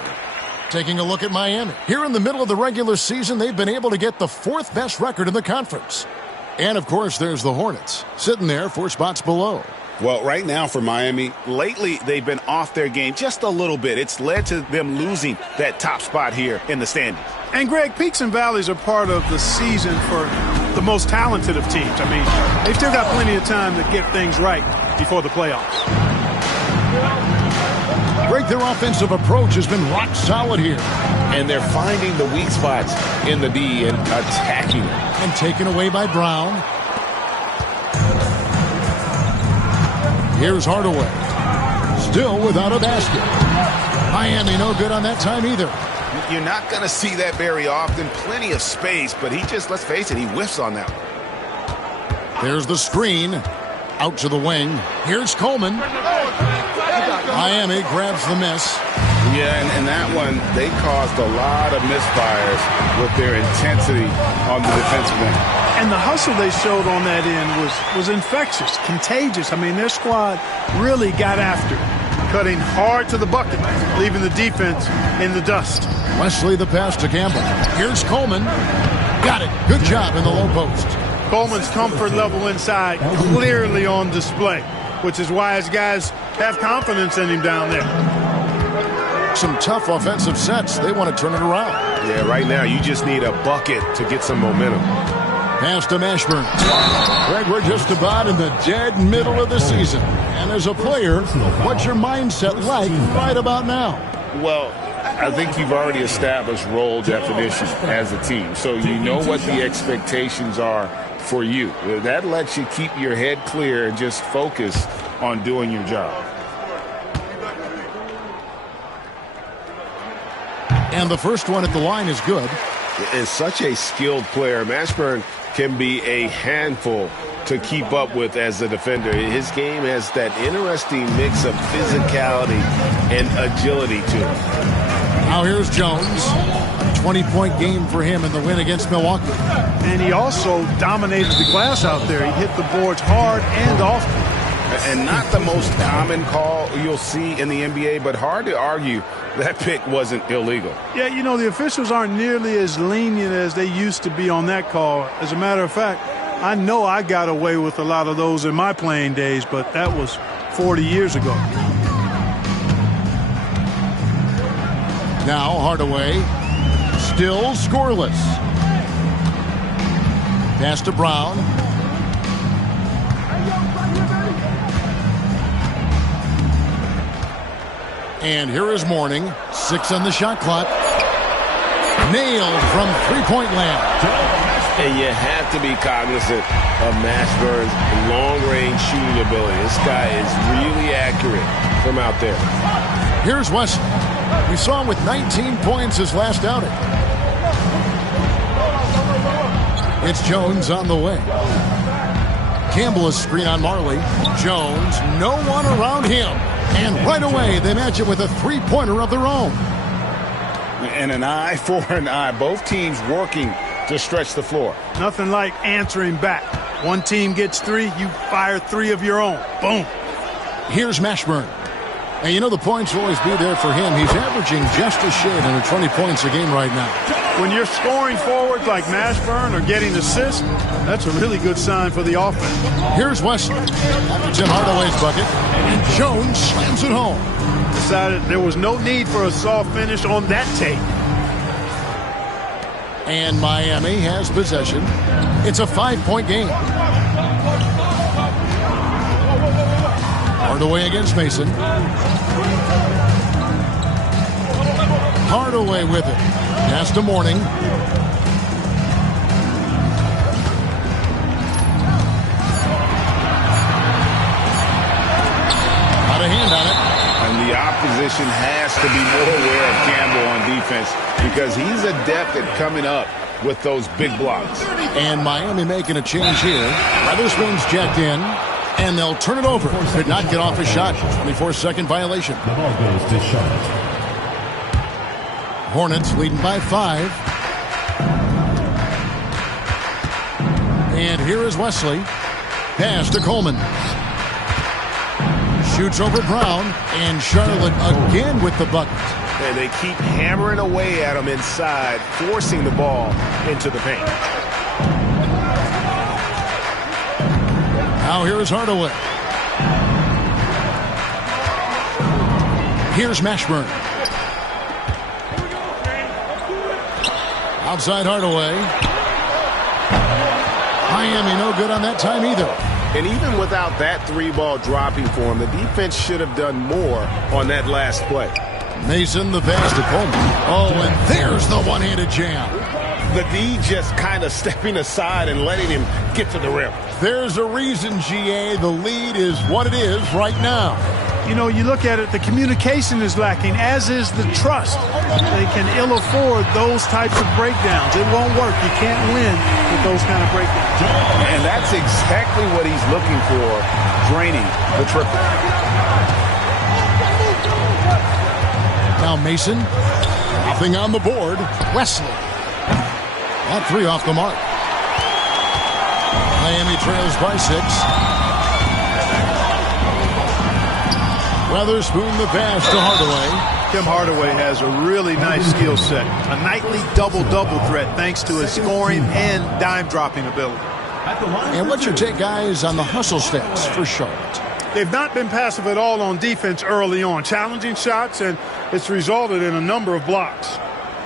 Taking a look at Miami. Here in the middle of the regular season, they've been able to get the 4th best record in the conference. And, of course, there's the Hornets, sitting there 4 spots below. Well, right now for Miami, lately they've been off their game just a little bit. It's led to them losing that top spot here in the standings. And, Greg, peaks and valleys are part of the season for the most talented of teams. I mean, they've still got plenty of time to get things right before the playoffs. Greg, their offensive approach has been rock solid here. And they're finding the weak spots in the D and attacking it. And taken away by Brown. Here's Hardaway. Still without a basket. Miami no good on that time either. You're not going to see that very often. Plenty of space, but he just, let's face it, he whiffs on that one. There's the screen. Out to the wing. Here's Coleman. Miami grabs the miss. Yeah, and that one, they caused a lot of misfires with their intensity on the defensive end. And the hustle they showed on that end was infectious, contagious. I mean, their squad really got after it, cutting hard to the bucket, leaving the defense in the dust. Wesley the pass to Campbell. Here's Coleman. Got it. Good job in the low post. Coleman's comfort level inside clearly on display, which is why his guys have confidence in him down there. Some tough offensive sets. They want to turn it around. Yeah, right now you just need a bucket to get some momentum. Pass to Mashburn. Greg, we're just about in the dead middle of the season. And as a player, what's your mindset like right about now? Well, I think you've already established role definition as a team. So you know what the expectations are for you. That lets you keep your head clear and just focus on doing your job. And the first one at the line is good. Is such a skilled player. Mashburn can be a handful to keep up with as a defender. His game has that interesting mix of physicality and agility to it. Now here's Jones. 20-point game for him in the win against Milwaukee. And he also dominated the glass out there. He hit the boards hard and often. And not the most common call you'll see in the NBA, but hard to argue that pick wasn't illegal. Yeah, you know, the officials aren't nearly as lenient as they used to be on that call. As a matter of fact, I know I got away with a lot of those in my playing days, but that was 40 years ago. Now Hardaway, still scoreless. Pass to Brown. And here is Mourning. 6 on the shot clock. Nailed from three-point land. And you have to be cognizant of Mashburn's long-range shooting ability. This guy is really accurate from out there. Here's Wesley. We saw him with 19 points his last outing. It's Jones on the way. Campbell is screen on Marley. Jones, no one around him. And right away, they match it with a three-pointer of their own. And an eye for an eye. Both teams working to stretch the floor. Nothing like answering back. One team gets 3, you fire 3 of your own. Boom. Here's Mashburn. And you know the points will always be there for him. He's averaging just a shade under 20 points a game right now. When you're scoring forwards like Mashburn or getting assists, that's a really good sign for the offense. Here's Wesley. After Tim Hardaway's bucket. And Jones slams it home. Decided there was no need for a soft finish on that tape. And Miami has possession. It's a 5-point game. Hardaway against Mason. Hardaway with it. Pass to Mourning. Got a hand on it. And the opposition has to be more aware of Campbell on defense because he's adept at coming up with those big blocks. And Miami making a change here. Weatherspoon's jacked in. And they'll turn it over. Could not get off a shot. 24-second violation. The ball goes to Charlotte. Hornets leading by 5. And here is Wesley. Pass to Coleman. Shoots over Brown. And Charlotte again with the bucket. And they keep hammering away at him inside, forcing the ball into the paint. Now here's Hardaway. Here's Mashburn. Outside Hardaway. Miami no good on that time either. And even without that three-ball dropping for him, the defense should have done more on that last play. Mason, the pass to Coleman. Oh, and there's the one-handed jam. The D just kind of stepping aside and letting him get to the rim. There's a reason, GA, the lead is what it is right now. You know, you look at it, the communication is lacking, as is the trust. They can ill afford those types of breakdowns. It won't work. You can't win with those kind of breakdowns. And that's exactly what he's looking for, draining the triple. Now Mason, nothing on the board. Wesley. That three off the mark. Miami trails by 6. Weatherspoon the pass to Hardaway. Tim Hardaway has a really nice skill set. A nightly double-double threat thanks to his scoring and dime-dropping ability. And what's your take, guys, on the hustle stats for Charlotte? They've not been passive at all on defense early on. Challenging shots, and it's resulted in a number of blocks.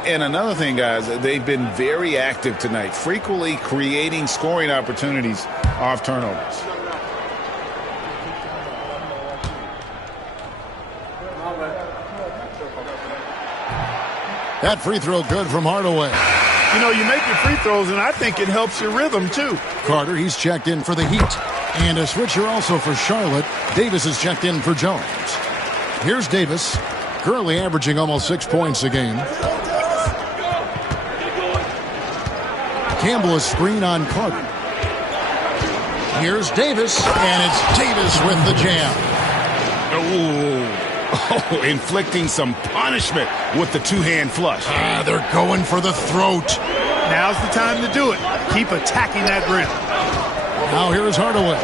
And another thing, guys, they've been very active tonight, frequently creating scoring opportunities off turnovers. That free throw good from Hardaway. You know, you make your free throws, and I think it helps your rhythm, too. Carter, he's checked in for the Heat. And a switcher also for Charlotte. Davis is checked in for Jones. Here's Davis, currently averaging almost 6 points a game. Campbell is screen on Carter. Here's Davis, and it's Davis with the jam. Oh, inflicting some punishment with the two-hand flush. They're going for the throat. Now's the time to do it. Keep attacking that rim. Now here's Hardaway.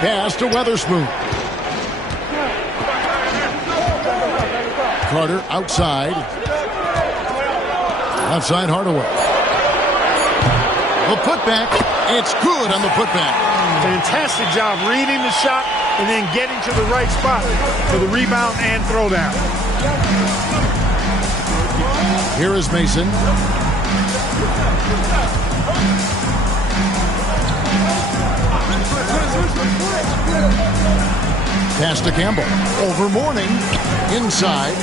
Pass to Weatherspoon. Carter outside. Outside Hardaway. The putback. It's good on the putback. Fantastic job reading the shot and then getting to the right spot for the rebound and throwdown. Here is Mason. Pass to Campbell. Over Mourning. Inside.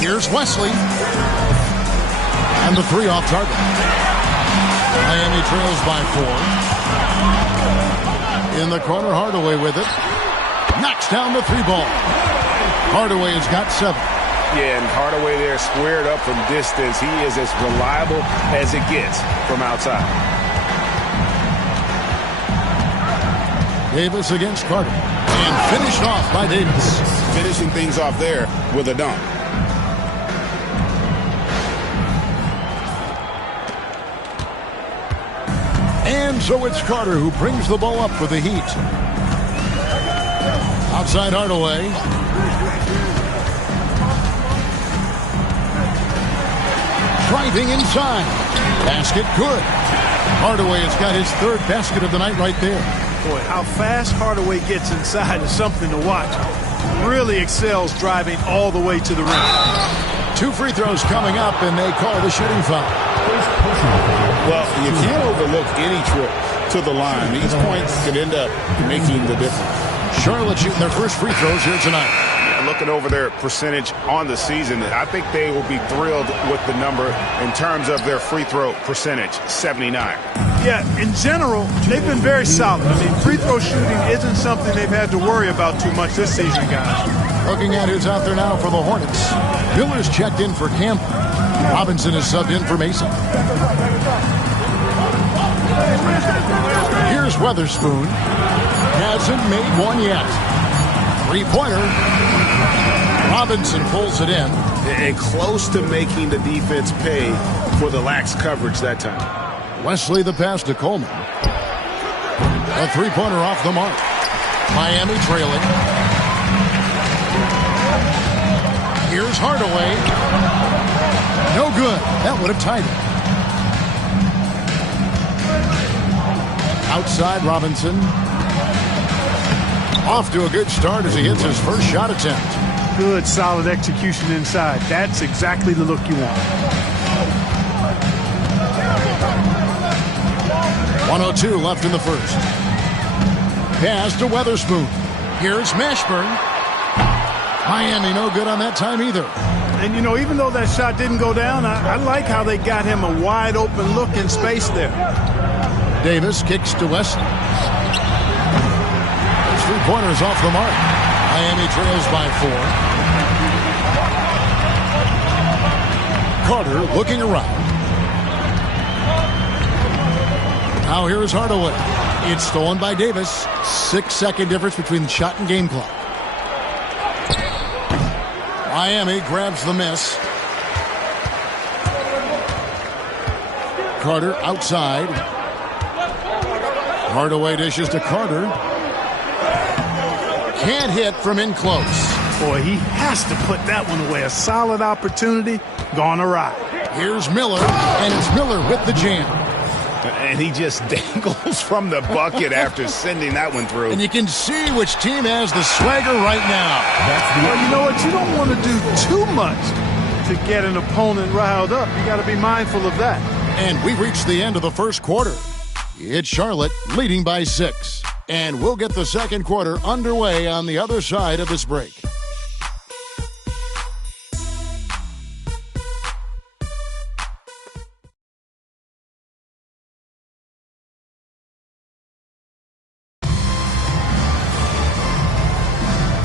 Here's Wesley. And the three off target. Miami trails by 4. In the corner, Hardaway with it. Knocks down the three ball. Hardaway has got 7. Yeah, and Hardaway there squared up from distance. He is as reliable as it gets from outside. Davis against Carter. And finished off by Davis. Finishing things off there with a dunk. And so it's Carter who brings the ball up for the Heat. Outside Hardaway. Driving inside. Basket good. Hardaway has got his 3rd basket of the night right there. Boy, how fast Hardaway gets inside is something to watch. Really excels driving all the way to the rim. 2 free throws coming up, and they call the shooting foul. Well, you can't overlook any trip to the line. These points could end up making the difference. Charlotte shooting their first free throws here tonight. Yeah, looking over their percentage on the season, I think they will be thrilled with the number in terms of their free throw percentage, 79. Yeah, in general, they've been very solid. I mean, free throw shooting isn't something they've had to worry about too much this season, guys. Looking at who's out there now for the Hornets. Miller's checked in for Campbell. Robinson is subbed in for Mason. Here's Weatherspoon. Hasn't made one yet. 3-pointer. Robinson pulls it in. And close to making the defense pay for the lax coverage that time. Wesley the pass to Coleman. A 3-pointer off the mark. Miami trailing. Here's Hardaway. No good. That would have tied it. Outside Robinson. Off to a good start as he hits his first shot attempt. Good, solid execution inside. That's exactly the look you want. 1:02 left in the first. Pass to Weatherspoon. Here's Mashburn. Miami no good on that time either. And, you know, even though that shot didn't go down, I like how they got him a wide open look in space there. Davis kicks to Wesley. Those 3-pointers off the mark. Miami trails by 4. Carter looking around. Now here is Hardaway. It's stolen by Davis. 6-second difference between the shot and game clock. Miami grabs the miss. Carter outside. Hardaway dishes to Carter. Can't hit from in close. Boy, he has to put that one away. A solid opportunity gone awry. Here's Miller, and it's Miller with the jam. And he just dangles from the bucket after sending that one through. And you can see which team has the swagger right now. Well, you know what? You don't want to do too much to get an opponent riled up. You got to be mindful of that. And we've reached the end of the first quarter. It's Charlotte leading by 6. And we'll get the second quarter underway on the other side of this break.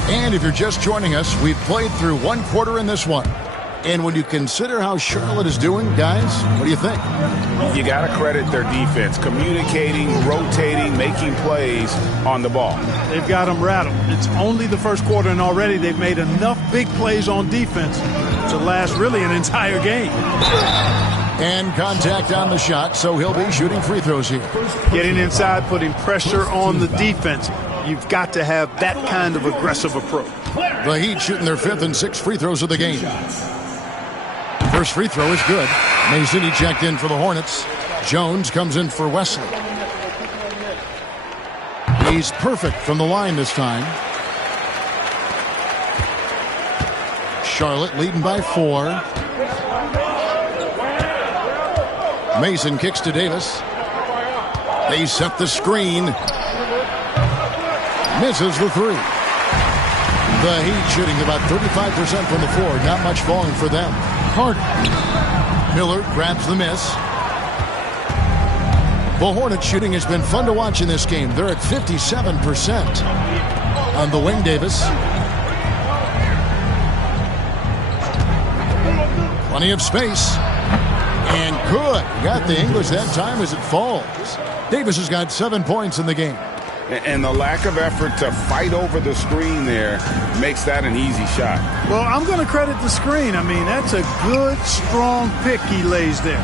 And if you're just joining us, we've played through one quarter in this one. And when you consider how Charlotte is doing, guys, what do you think? You got to credit their defense, communicating, rotating, making plays on the ball. They've got them rattled. It's only the first quarter, and already they've made enough big plays on defense to last really an entire game. And contact on the shot, so he'll be shooting free throws here. Getting inside, putting pressure on the defense. You've got to have that kind of aggressive approach. The Heat shooting their 5th and 6th free throws of the game. First free throw is good. Mason, he checked in for the Hornets. Jones comes in for Wesley. He's perfect from the line this time. Charlotte leading by 4. Mason kicks to Davis. They set the screen. Misses the 3. The Heat shooting about 35% from the floor. Not much falling for them. Carter. Miller grabs the miss. The Hornets shooting has been fun to watch in this game. They're at 57%. On the wing, Davis. Plenty of space. And good. Got the English that time as it falls. Davis has got 7 points in the game. And the lack of effort to fight over the screen there makes that an easy shot. Well, I'm going to credit the screen. I mean, that's a good, strong pick he lays there.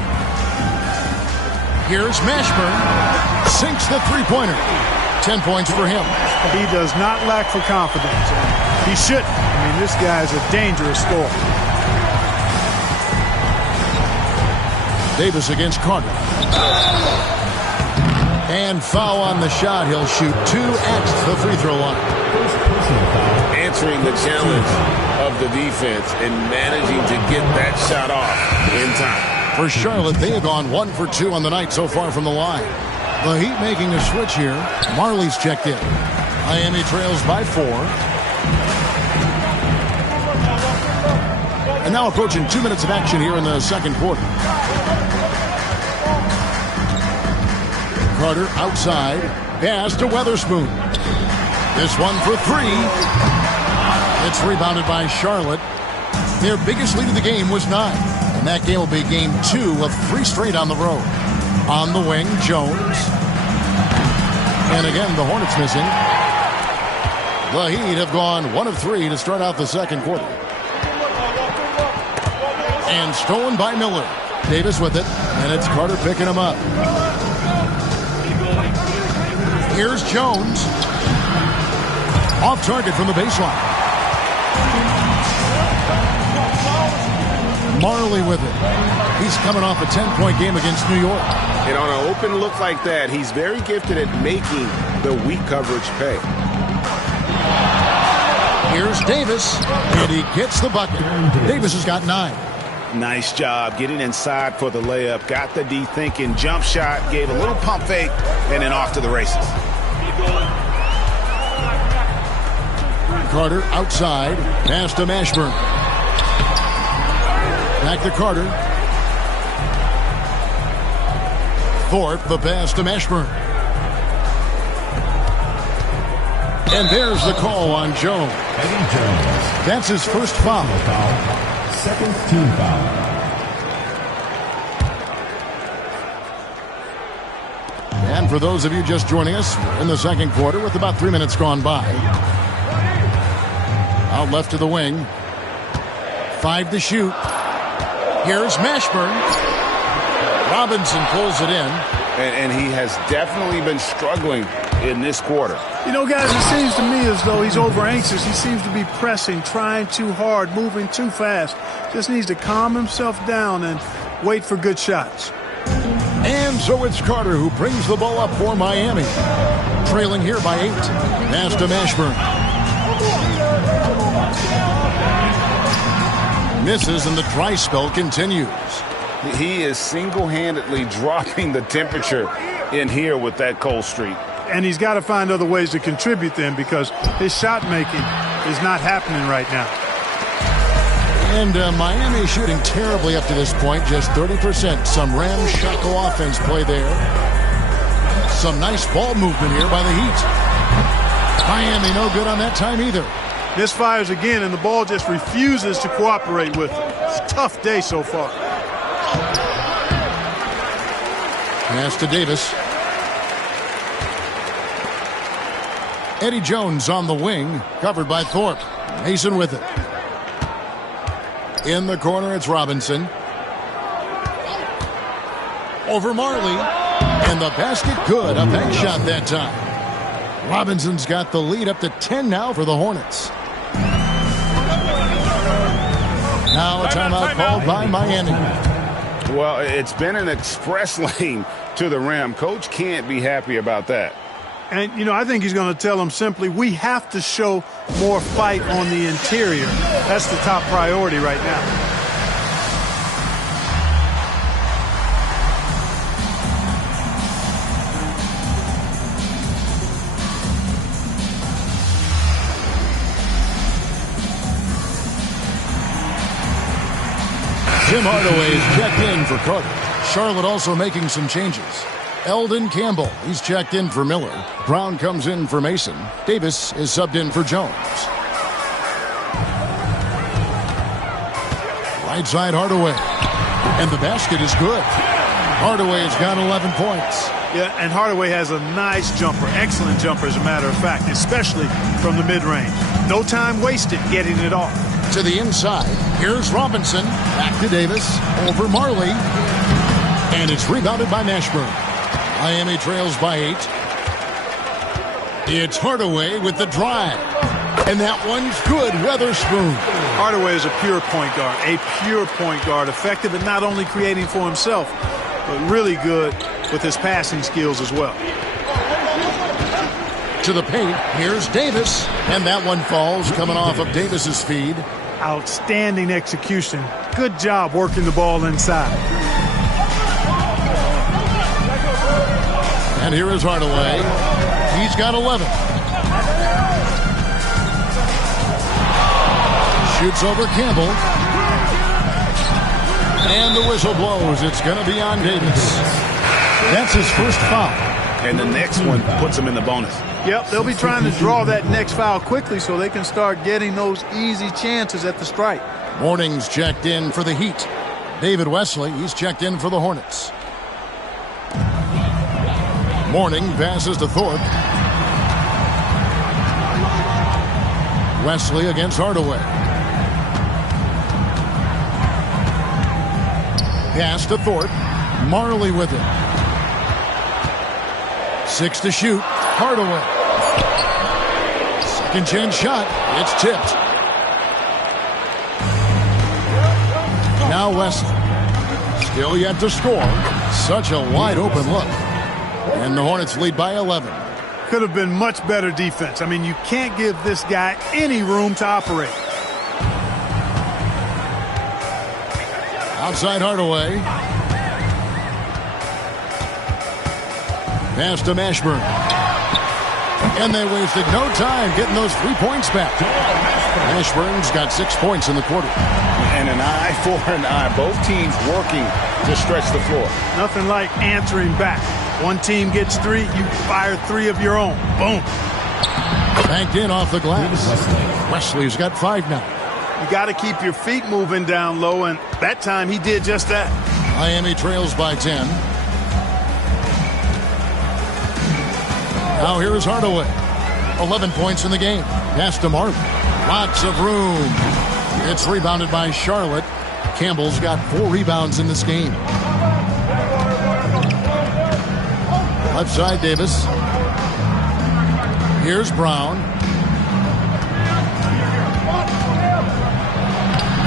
Here's Mashburn. Sinks the three-pointer. 10 points for him. He does not lack for confidence. He shouldn't. I mean, this guy's a dangerous scorer. Davis against Carter. And foul on the shot. He'll shoot 2 at the free throw line. Answering the challenge of the defense and managing to get that shot off in time. For Charlotte, they have gone 1 for 2 on the night so far from the line. The Heat making a switch here. Marley's checked in. Miami trails by 4. And now approaching 2 minutes of action here in the second quarter. Carter outside. Pass to Weatherspoon. This one for 3. It's rebounded by Charlotte. Their biggest lead of the game was 9. And that game will be game 2 of 3 straight on the road. On the wing, Jones. And again, the Hornets missing. The Heat have gone 1 of 3 to start out the second quarter. And stolen by Miller. Davis with it. And it's Carter picking him up. Here's Jones. Off target from the baseline. Marley with it. He's coming off a 10-point game against New York. And on an open look like that, he's very gifted at making the weak coverage pay. Here's Davis, and he gets the bucket. Davis has got 9. Nice job getting inside for the layup. Got the D thinking, jump shot, gave a little pump fake, and then off to the races. Carter outside, pass to Mashburn. Back to Carter. Thorpe, the pass to Mashburn. And there's the call on Jones. Eddie Jones. That's his first foul. Second team foul. And for those of you just joining us, we're in the second quarter with about 3 minutes gone by. Out left to the wing. 5 to shoot. Here's Mashburn. Robinson pulls it in. And he has definitely been struggling in this quarter. You know, guys, it seems to me as though he's over anxious. He seems to be pressing, trying too hard, moving too fast. Just needs to calm himself down and wait for good shots. And so it's Carter who brings the ball up for Miami. Trailing here by 8. Pass to Mashburn. Misses and the dry spell continues. He is single-handedly dropping the temperature in here with that cold streak. And he's got to find other ways to contribute then, because his shot making is not happening right now. And Miami shooting terribly up to this point, just 30%. Some ramshackle offense play there. Some nice ball movement here by the Heat. Miami no good on that time either. Misfires again, and the ball just refuses to cooperate with him. It's a tough day so far. Pass to Davis. Eddie Jones on the wing, covered by Thorpe. Mason with it. In the corner, it's Robinson. Over Marley. And the basket good. A bank shot that time. Robinson's got the lead up to 10 now for the Hornets. Now a timeout called by Miami. Well, it's been an express lane to the rim. Coach can't be happy about that. And, you know, I think he's going to tell them simply, we have to show more fight on the interior. That's the top priority right now. Tim Hardaway is checked in for Carter. Charlotte also making some changes. Eldon Campbell, he's checked in for Miller. Brown comes in for Mason. Davis is subbed in for Jones. Right side Hardaway. And the basket is good. Hardaway's got 11 points. Yeah, and Hardaway has a nice jumper. Excellent jumper, as a matter of fact, especially from the mid-range. No time wasted getting it off. To the inside. Here's Robinson. Back to Davis. Over Marley. And it's rebounded by Mashburn. Miami trails by 8. It's Hardaway with the drive. And that one's good. Weatherspoon. Hardaway is a pure point guard. A pure point guard. Effective at not only creating for himself, but really good with his passing skills as well. To the paint. Here's Davis. And that one falls coming off of Davis's feed. Outstanding execution. Good job working the ball inside. And here is Hardaway. He's got 11. Shoots over Campbell. And the whistle blows. It's going to be on Davis. That's his first foul. And the next one puts him in the bonus. Yep, they'll be trying to draw that next foul quickly so they can start getting those easy chances at the stripe. Morning's checked in for the Heat. David Wesley, he's checked in for the Hornets. Morning passes to Thorpe. Wesley against Hardaway. Pass to Thorpe. Marley with it. 6 to shoot. Hardaway. Second chance shot. It's tipped. Now Wesley. Still yet to score. Such a wide open look. And the Hornets lead by 11. Could have been much better defense. I mean, you can't give this guy any room to operate. Outside Hardaway. Pass to Mashburn. And they wasted no time getting those 3 points back. Mashburn's got 6 points in the quarter. And an eye for an eye. Both teams working to stretch the floor. Nothing like answering back. One team gets 3, you fire 3 of your own. Boom. Banked in off the glass. Wesley's got 5 now. You got to keep your feet moving down low, and that time he did just that. Miami trails by 10. Now here is Hardaway. 11 points in the game. Pass to Martin. Lots of room. It's rebounded by Charlotte. Campbell's got 4 rebounds in this game. Left side, Davis. Here's Brown.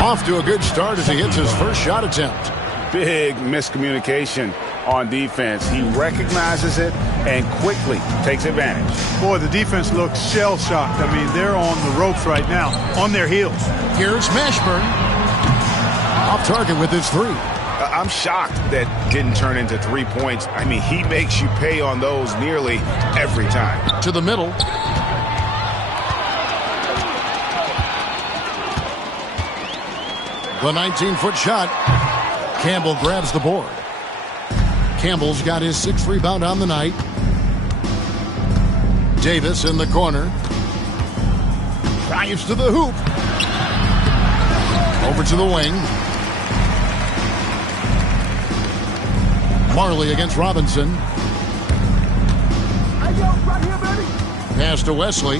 Off to a good start as he hits his first shot attempt. Big miscommunication on defense. He recognizes it and quickly takes advantage. Boy, the defense looks shell-shocked. I mean, they're on the ropes right now, on their heels. Here's Mashburn. Off target with his 3. I'm shocked that didn't turn into 3 points. I mean, he makes you pay on those nearly every time. To the middle. The 19-foot shot. Campbell grabs the board. Campbell's got his 6th rebound on the night. Davis in the corner. Drives to the hoop. Over to the wing. Marley against Robinson. Pass to Wesley.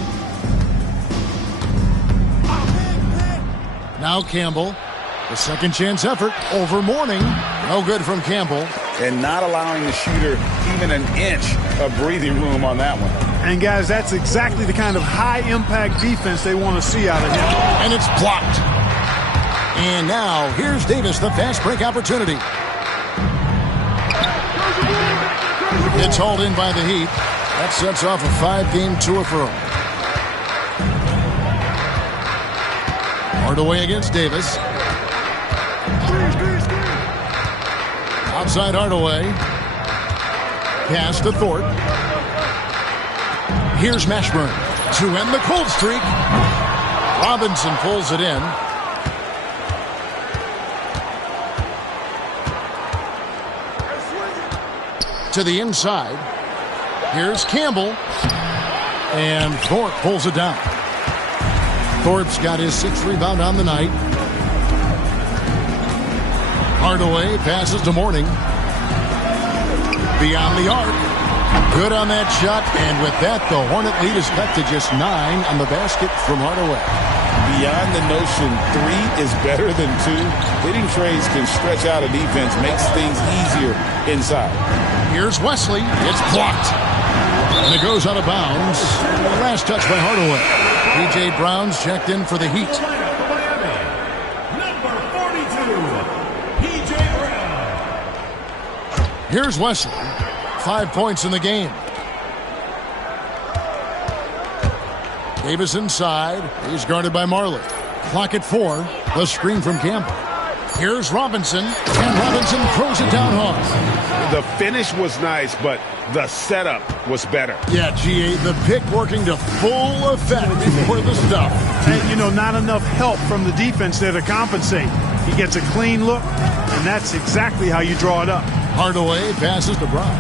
Now Campbell. The second chance effort over Mourning. No good from Campbell. And not allowing the shooter even an inch of breathing room on that one. And guys, that's exactly the kind of high-impact defense they want to see out of him. And it's blocked. And now here's Davis, the fast break opportunity. It's hauled in by the Heat. That sets off a 5-game tour for him. Hardaway against Davis. Outside Hardaway. Pass to Thorpe. Here's Mashburn to end the cold streak. Robinson pulls it in. To the inside. Here's Campbell. And Thorpe pulls it down. Thorpe's got his 6th rebound on the night. Hardaway passes to Mourning. Beyond the arc. Good on that shot. And with that, the Hornet lead is cut to just 9 on the basket from Hardaway. Beyond the notion 3 is better than 2, hitting trades can stretch out a defense, makes things easier inside. Here's Wesley. It's blocked. And it goes out of bounds. Last touch by Hardaway. P.J. Brown's checked in for the Heat. Number 42, P.J. Brown. Here's Wesley. 5 points in the game. Davis inside. He's guarded by Marley. Clock at 4. The screen from Campbell. Here's Robinson. And Robinson throws it down hard. The finish was nice, but the setup was better. Yeah, G.A., the pick working to full effect for the stuff. And, you know, not enough help from the defense there to compensate. He gets a clean look, and that's exactly how you draw it up. Hardaway passes to Brown.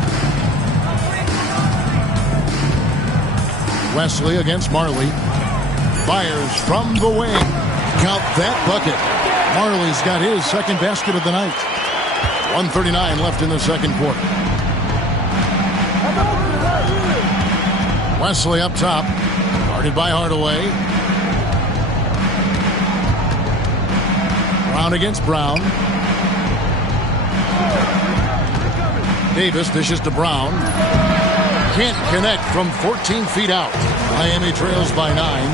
Wesley against Marley. Fires from the wing. Count that bucket. Marley's got his 2nd basket of the night. 1:39 left in the 2nd quarter. Wesley up top. Guarded by Hardaway. Brown against Brown. Davis dishes to Brown. Can't connect from 14 feet out. Miami trails by 9.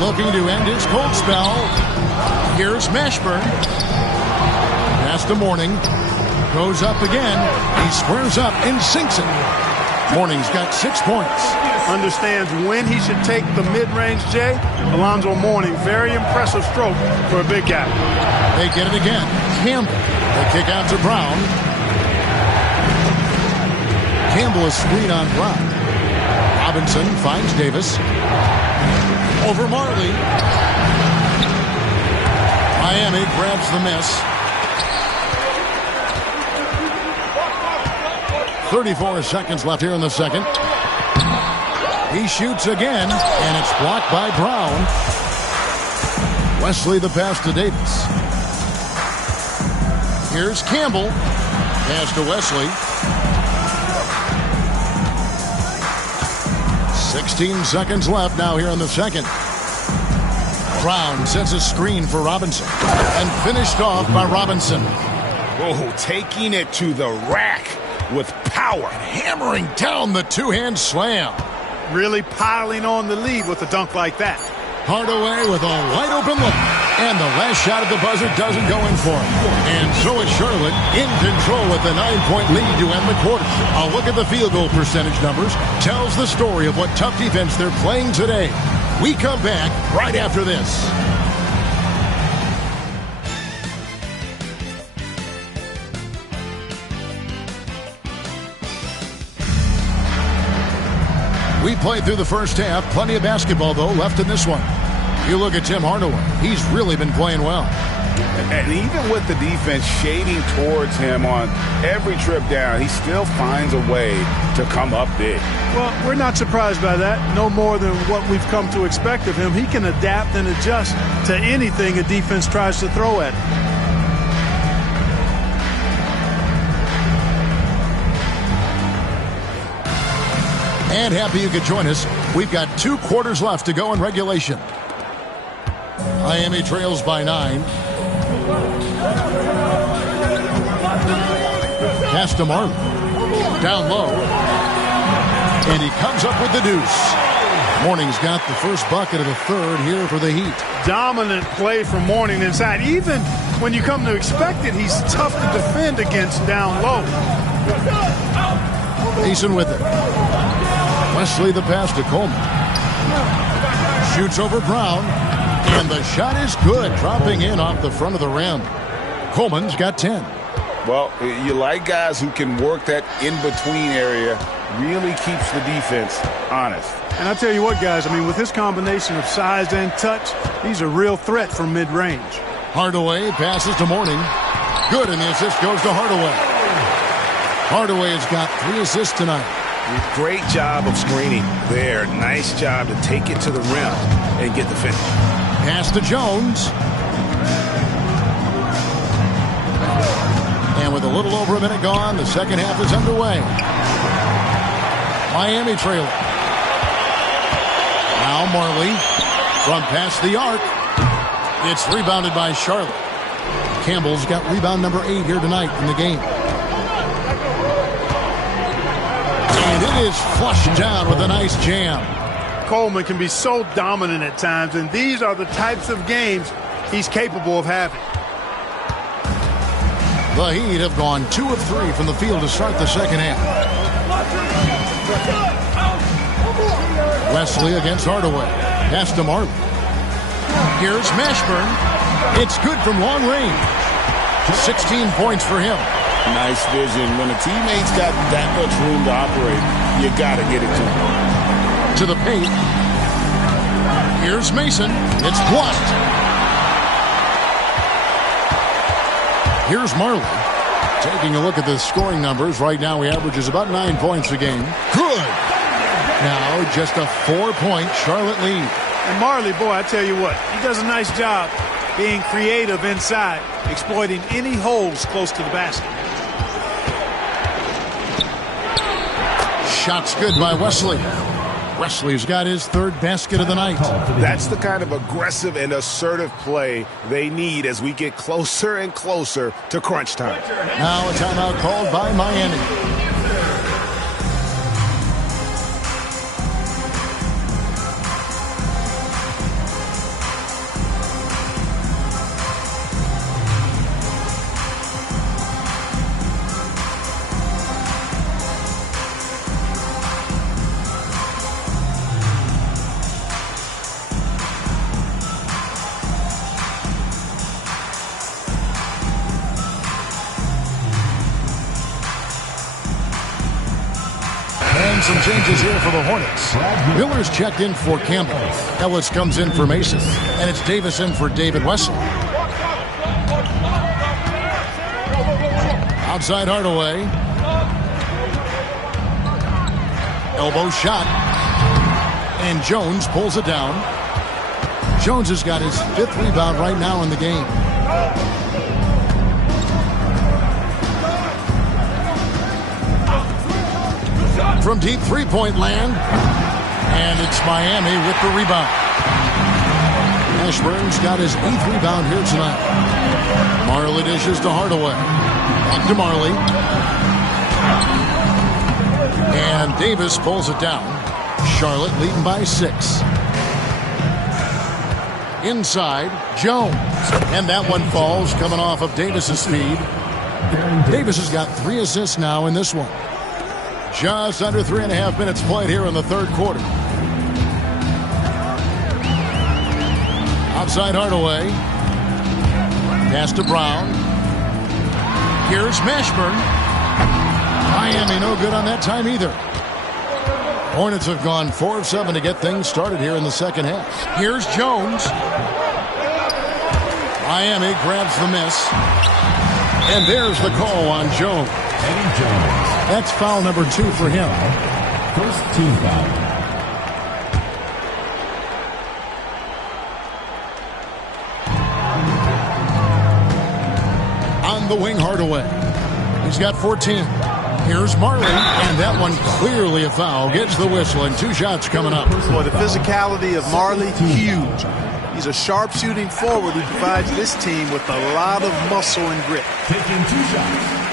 Looking to end his cold spell. Here's Mashburn. Pass to Mourning. Goes up again. He squares up and sinks it. Mourning's got 6 points. Understands when he should take the mid-range J. Alonzo Mourning, very impressive stroke for a big guy. They get it again. Campbell. They kick out to Brown. Campbell is screen on Brown. Robinson finds Davis. Over Marley. Miami grabs the miss. 34 seconds left here in the second. He shoots again, and it's blocked by Brown. Wesley the pass to Davis. Here's Campbell. Pass to Wesley. 16 seconds left now here in the second. Brown sets a screen for Robinson. And finished off by Robinson. Oh, taking it to the rack with power. Hammering down the two-hand slam. Really piling on the lead with a dunk like that. Hardaway with a wide open look. And the last shot at the buzzer doesn't go in for him. And so is Charlotte in control with a 9-point lead to end the quarter. A look at the field goal percentage numbers tells the story of what tough defense they're playing today. We come back right after this. We played through the first half. Plenty of basketball, though, left in this one. You look at Tim Hardaway. He's really been playing well. And even with the defense shading towards him on every trip down, he still finds a way to come up big. Well, we're not surprised by that. No more than what we've come to expect of him. He can adapt and adjust to anything a defense tries to throw at him. And happy you could join us. We've got 2 quarters left to go in regulation. Miami trails by 9. Pass to Marley. Down low. And he comes up with the deuce. Mourning's got the first bucket of the third here for the Heat. Dominant play from Mourning inside. Even when you come to expect it, he's tough to defend against down low. Mason with it. Wesley the pass to Coleman. Shoots over Brown. And the shot is good, dropping in off the front of the rim. Coleman's got 10. Well, you like guys who can work that in-between area, really keeps the defense honest. And I tell you what, guys, I mean, with this combination of size and touch, he's a real threat from mid-range. Hardaway passes to Mourning. Good, and the assist goes to Hardaway. Hardaway has got 3 assists tonight. Great job of screening there. Nice job to take it to the rim and get the finish. Pass to Jones. And with a little over a minute gone, the second half is underway. Miami trailing. Now Marley from past the arc. It's rebounded by Charlotte. Campbell's got rebound number 8 here tonight in the game. And it is flushed down with a nice jam. Coleman can be so dominant at times, and these are the types of games he's capable of having. The Heat have gone 2 of 3 from the field to start the second half. Wesley against Hardaway. Pass to Marley. Here's Mashburn. It's good from long range. 16 points for him. Nice vision. When a teammate's got that much room to operate, you got to get it to him. To the paint. Here's Mason. It's blocked. Here's Marley. Taking a look at the scoring numbers. Right now he averages about 9 points a game. Good. Now just a 4-point Charlotte lead. And Marley, boy, I tell you what, he does a nice job being creative inside, exploiting any holes close to the basket. Shot's good by Wesley. Wesley's got his 3rd basket of the night. That's the kind of aggressive and assertive play they need as we get closer and closer to crunch time. Now a timeout called by Miami. And some changes here for the Hornets. Miller's checked in for Campbell. Ellis comes in for Mason. And it's Davis in for David Wessel. Outside Hardaway. Elbow shot. And Jones pulls it down. Jones has got his 5th rebound right now in the game. From deep three-point land. And it's Miami with the rebound. Ashburn's got his 8th rebound here tonight. Marley dishes to Hardaway. Back to Marley. And Davis pulls it down. Charlotte leading by 6. Inside, Jones. And that one falls coming off of Davis's speed. Davis has got 3 assists now in this one. Just under 3.5 minutes played here in the third quarter. Outside Hardaway. Pass to Brown. Here's Mashburn. Miami no good on that time either. Hornets have gone 4 of 7 to get things started here in the second half. Here's Jones. Miami grabs the miss. And there's the call on Jones. Eddie Jones. That's foul number 2 for him. First team foul. On the wing, Hardaway. He's got 14. Here's Marley, and that one clearly a foul. Gets the whistle, and 2 shots coming up. Boy, the physicality of Marley, huge. He's a sharp shooting forward who provides this team with a lot of muscle and grit. Taking 2 shots.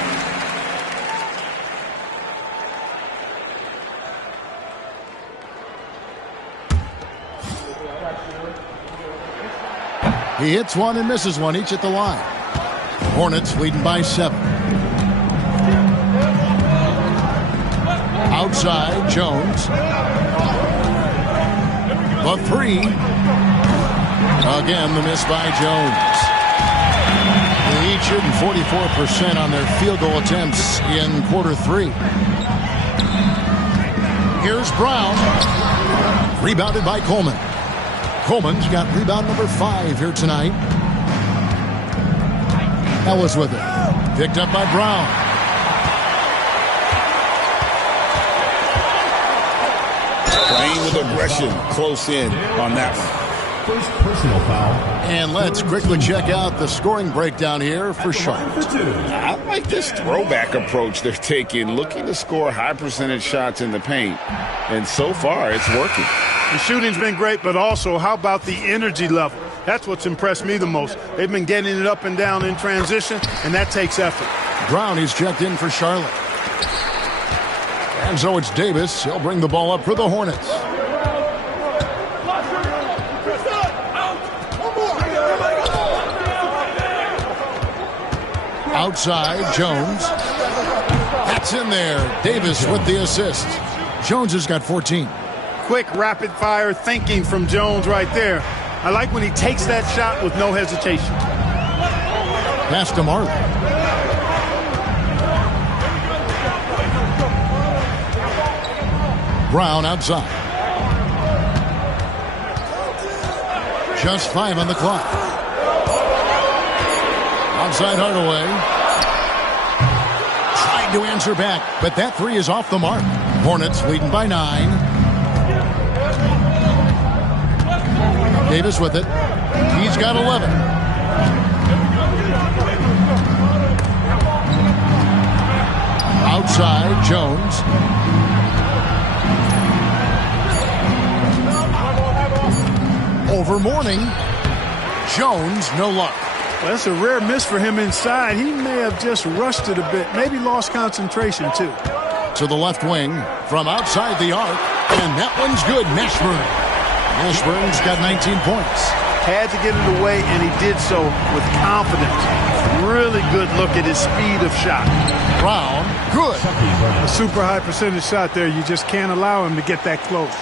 He hits one and misses one, each at the line. Hornets leading by 7. Outside, Jones. The 3. Again, the miss by Jones. Each shooting 44% on their field goal attempts in quarter 3. Here's Brown. Rebounded by Coleman. Coleman's got rebound number 5 here tonight. Ellis with it. Picked up by Brown. Playing with aggression close in on that one. First personal foul. And let's quickly check out the scoring breakdown here for Charlotte. I like this throwback approach they're taking, looking to score high percentage shots in the paint. And so far, it's working. The shooting's been great, but also how about the energy level? That's what's impressed me the most. They've been getting it up and down in transition, and that takes effort. Brown, he's checked in for Charlotte. And so it's Davis. He'll bring the ball up for the Hornets. Outside, Jones. That's in there. Davis with the assist. Jones has got 14. Quick, rapid-fire thinking from Jones right there. I like when he takes that shot with no hesitation. Pass to Marley. Brown outside. Just 5 on the clock. Outside Hardaway. Trying to answer back, but that 3 is off the mark. Hornets leading by 9. Davis with it. He's got 11. Outside, Jones. Over Mourning. Jones, no luck. Well, that's a rare miss for him inside. He may have just rushed it a bit. Maybe lost concentration, too. To the left wing from outside the arc. And that one's good. Mashburn. Mashburn's got 19 points. Had to get it away, and he did so with confidence. Really good look at his speed of shot. Brown, good. A super high percentage shot there. You just can't allow him to get that close.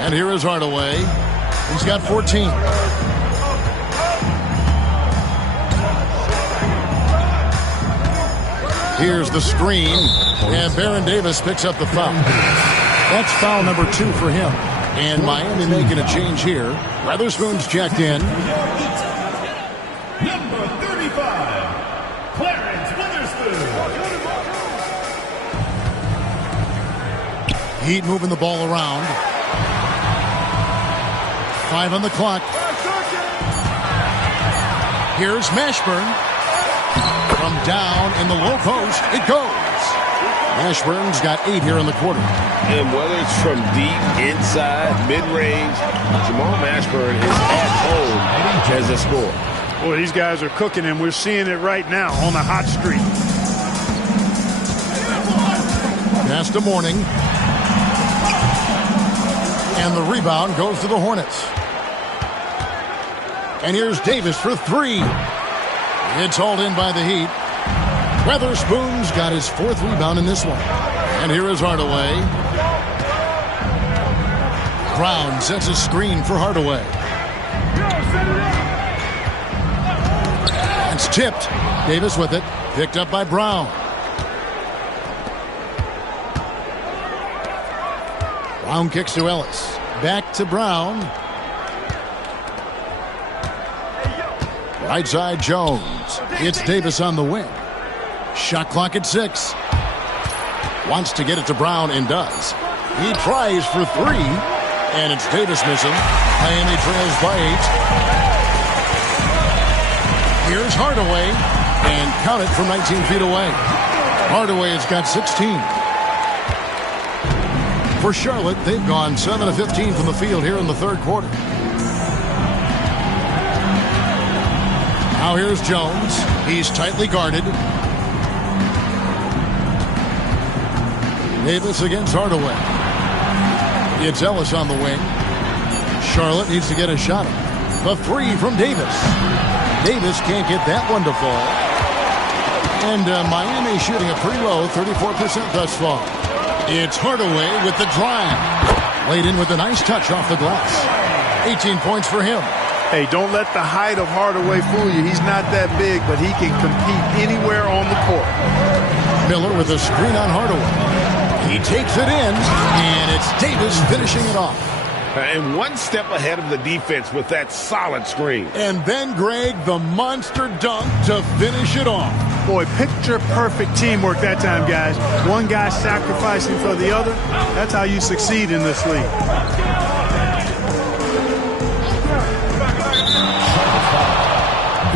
And here is Hardaway. He's got 14. Here's the screen, and Baron Davis picks up the foul. That's foul number 2 for him. And Miami making a change here. Weatherspoon's checked in. Number 35, Clarence Weatherspoon. Heat moving the ball around. 5 on the clock. Here's Mashburn. From down in the low post, it goes. Mashburn's got 8 here in the quarter. And whether it's from deep, inside, mid-range, Jamal Mashburn is at home as a scorer. Boy, these guys are cooking, and we're seeing it right now on a hot streak. Pass to Mourning. And the rebound goes to the Hornets. And here's Davis for 3. It's hauled in by the Heat. Weatherspoon's got his 4th rebound in this one. And here is Hardaway. Brown sets a screen for Hardaway. It's tipped. Davis with it. Picked up by Brown. Brown kicks to Ellis. Back to Brown. Right side Jones. It's Davis on the wing. Shot clock at 6. Wants to get it to Brown and does. He tries for 3. And it's Davis missing. Miami trails by 8. Here's Hardaway. And count it from 19 feet away. Hardaway has got 16. For Charlotte, they've gone 7 of 15 from the field here in the 3rd quarter. Now here's Jones. He's tightly guarded. Davis against Hardaway. It's Ellis on the wing. Charlotte needs to get a shot. The 3 from Davis. Davis can't get that one to fall. And Miami shooting a pretty low 34% thus far. It's Hardaway with the drive. Laid in with a nice touch off the glass. 18 points for him. Hey, don't let the height of Hardaway fool you. He's not that big, but he can compete anywhere on the court. Miller with a screen on Hardaway. He takes it in, and it's Davis finishing it off. And one step ahead of the defense with that solid screen. And then, Greg, the monster dunk to finish it off. Boy, picture-perfect teamwork that time, guys. One guy sacrificing for the other. That's how you succeed in this league.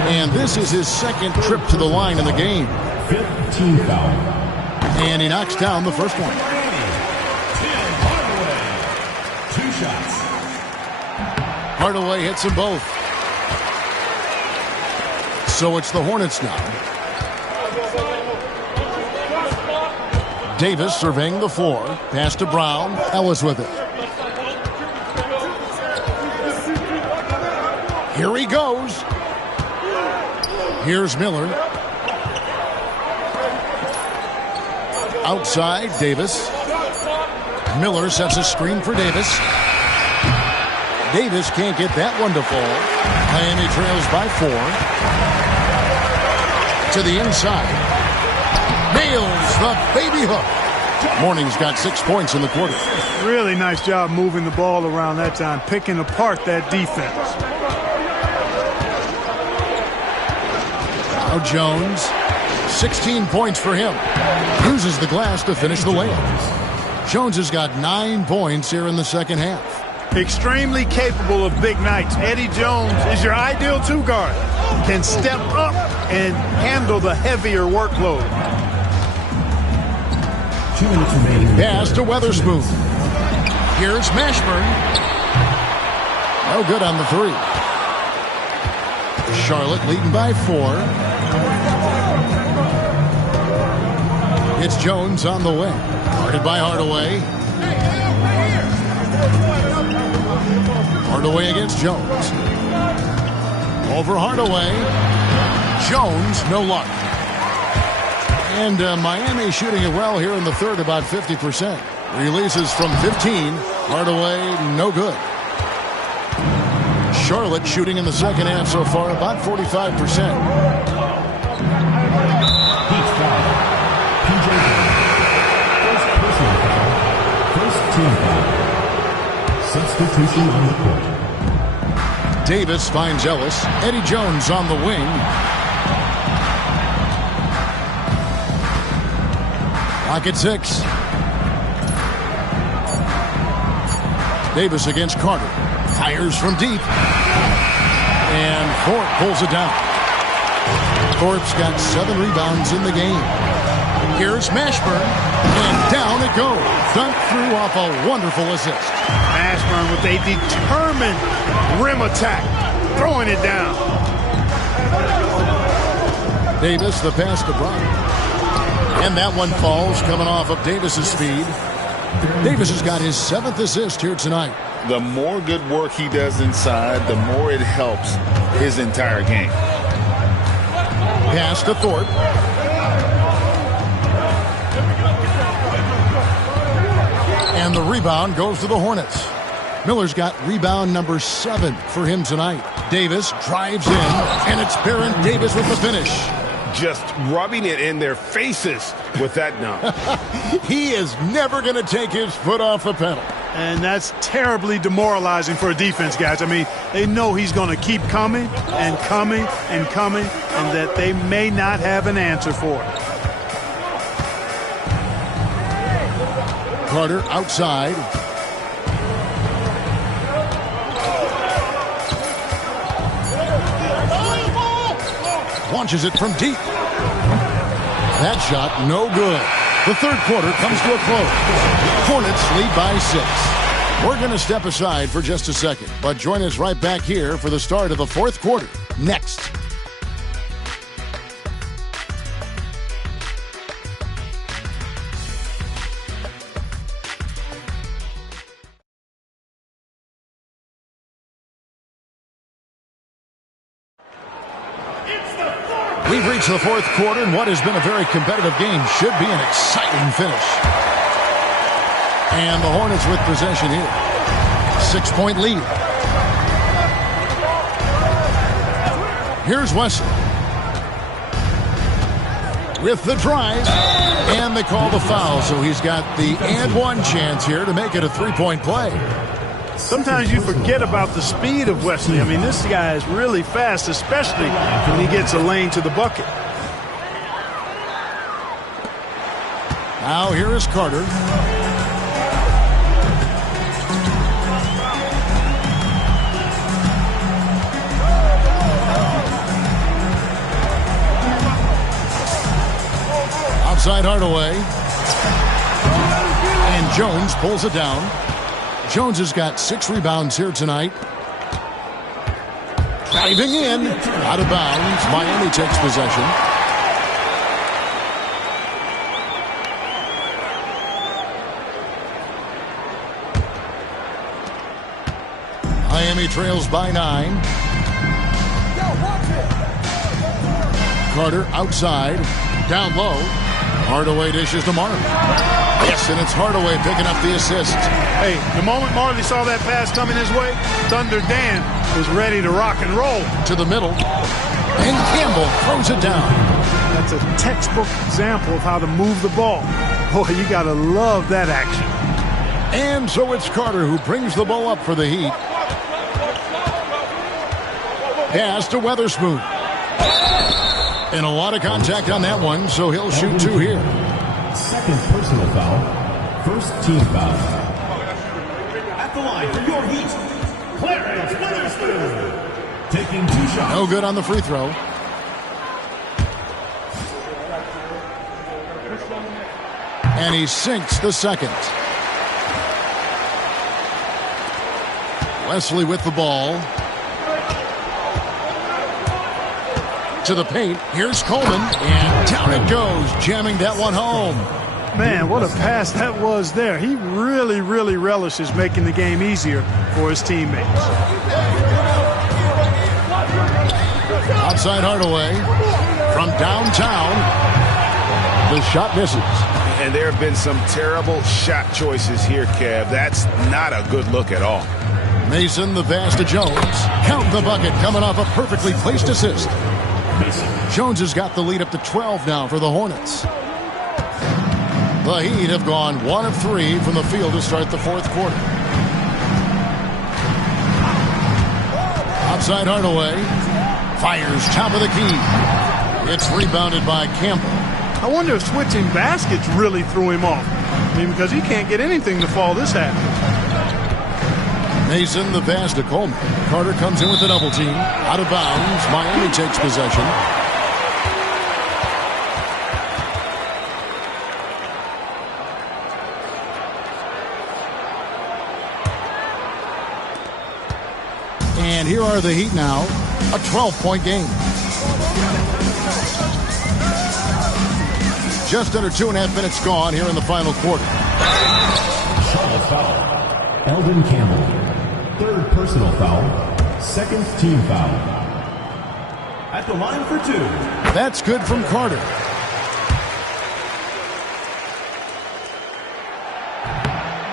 And this is his 2nd trip to the line in the game. 5th team foul. And he knocks down the first one. Hardaway. 2 shots. Hardaway hits them both. So it's the Hornets now. Davis surveying the floor. Pass to Brown. Ellis with it. Here he goes. Here's Miller. Outside, Davis. Miller sets a screen for Davis. Davis can't get that one to fall. Miami trails by 4. To the inside. Nails the baby hook. Mourning's got 6 points in the quarter. Really nice job moving the ball around that time, picking apart that defense. Now Jones, 16 points for him. Uses the glass to finish the layup. Jones has got 9 points here in the second half. Extremely capable of big nights. Eddie Jones is your ideal 2 guard. Can step up and handle the heavier workload. 2 minutes remaining. Pass to Weatherspoon. Here's Mashburn. No good on the 3. Charlotte leading by 4. It's Jones on the wing. Guarded by Hardaway. Hardaway against Jones. Over Hardaway. Jones, no luck. And Miami shooting it well here in the 3rd, about 50%. Releases from 15. Hardaway, no good. Charlotte shooting in the second half so far, about 45%. team foul. Substitution on the court. Davis finds Ellis. Eddie Jones on the wing. Clock at 6. Davis against Carter. Fires from deep. And Thorpe pulls it down. Thorpe's got 7 rebounds in the game. Here's Mashburn. And down it goes. Dunked through off a wonderful assist. Mashburn with a determined rim attack. Throwing it down. Davis, the pass to Brown. And that one falls coming off of Davis's speed. Davis has got his 7th assist here tonight. The more good work he does inside, the more it helps his entire game. Pass to Thorpe. And the rebound goes to the Hornets. Miller's got rebound number 7 for him tonight. Davis drives in, and it's Baron Davis with the finish. Just rubbing it in their faces with that dunk. He is never going to take his foot off the pedal. And that's terribly demoralizing for a defense, guys. I mean, they know he's going to keep coming and coming and coming, and that they may not have an answer for it. Carter outside. Launches it from deep. That shot, no good. The third quarter comes to a close. Hornets lead by 6. We're going to step aside for just a second, but join us right back here for the start of the fourth quarter. Next. We've reached the fourth quarter, and what has been a very competitive game should be an exciting finish. And the Hornets with possession here. 6-point lead. Here's Wesley. With the drive. And they call the foul, so he's got the and one chance here to make it a 3-point play. Sometimes you forget about the speed of Wesley. I mean, this guy is really fast, especially when he gets a lane to the bucket. Now here is Carter. Outside Hardaway. And Jones pulls it down. Jones has got 6 rebounds here tonight. Driving in. Out of bounds. Miami takes possession. Miami trails by 9. Carter outside. Down low. Hardaway dishes to Marley. Yes, and it's Hardaway picking up the assist. Hey, the moment Marley saw that pass coming his way, Thunder Dan was ready to rock and roll. To the middle. And Campbell throws it down. That's a textbook example of how to move the ball. Boy, you got to love that action. And so it's Carter who brings the ball up for the Heat. Pass to Weatherspoon. And a lot of contact on that one, so he'll shoot 2 here. Second personal foul. First team foul. At the line for your Heat, Clarence Weatherspoon. Taking 2 shots. No good on the free throw. And he sinks the second. Wesley with the ball. To the paint. Here's Coleman. And down it goes, jamming that one home. Man, what a pass that was there. He really, really relishes making the game easier for his teammates. Outside Hardaway. From downtown. The shot misses. And there have been some terrible shot choices here, Kev. That's not a good look at all. Mason, the pass to Jones. Count the bucket coming off a perfectly placed assist. Jones has got the lead up to 12 now for the Hornets. The Heat have gone 1 of 3 from the field to start the fourth quarter. Outside Hardaway. Fires top of the key. It's rebounded by Campbell. I wonder if switching baskets really threw him off. I mean, because he can't get anything to fall this half. Mason, the pass to Coleman. Carter comes in with the double team. Out of bounds. Miami takes possession. And here are the Heat now. A 12-point game. Just under 2.5 minutes gone here in the final quarter. Charlotte foul. Eldon Campbell. Third personal foul. Second team foul. At the line for 2. That's good from Carter.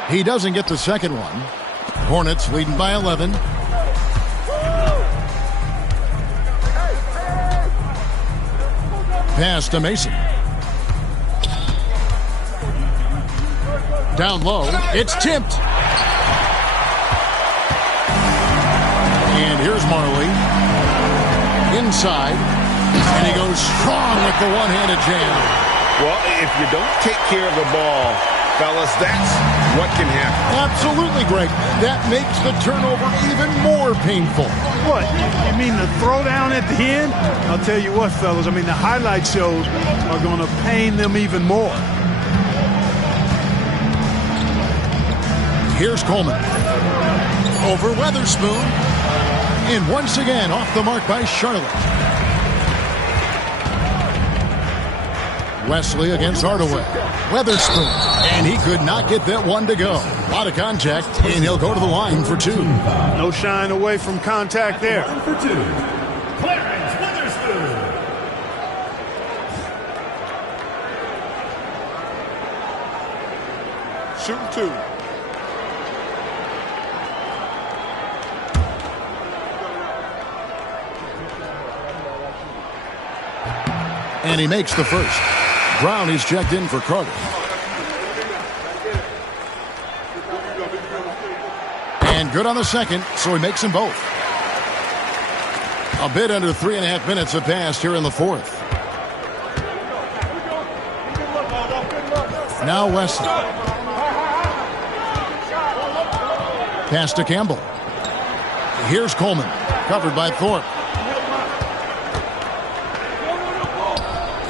He doesn't get the second one. Hornets leading by 11. Pass to Mason. Down low. It's tipped. And here's Marley. Inside. And he goes strong with the one-handed jam. Well, if you don't take care of the ball, fellas, that's what can happen. Absolutely, Greg. That makes the turnover even more painful. What? You mean the throwdown at the end? I'll tell you what, fellas. I mean, the highlight shows are going to pain them even more. Here's Coleman. Over Weatherspoon. And once again, off the mark by Charlotte. Wesley against Hardaway. Weatherspoon. And he could not get that one to go. A lot of contact, and he'll go to the line for 2. No shying away from contact there. For 2. Clarence Weatherspoon. Shooting 2. And he makes the first. Brown is checked in for Carter. And good on the second, so he makes them both. A bit under 3.5 minutes have passed here in the fourth. Now Wesley. Pass to Campbell. Here's Coleman. Covered by Thorpe.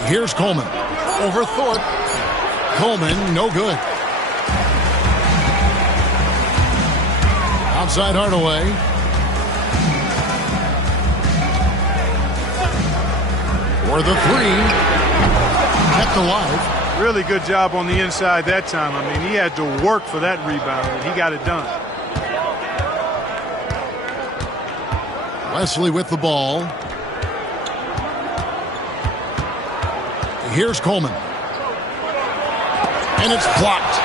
Here's Coleman. Over Thorpe. Coleman, no good. Outside Hardaway. For the 3. Kept alive. Really good job on the inside that time. I mean, he had to work for that rebound, and he got it done. Wesley with the ball. Here's Coleman. And it's blocked.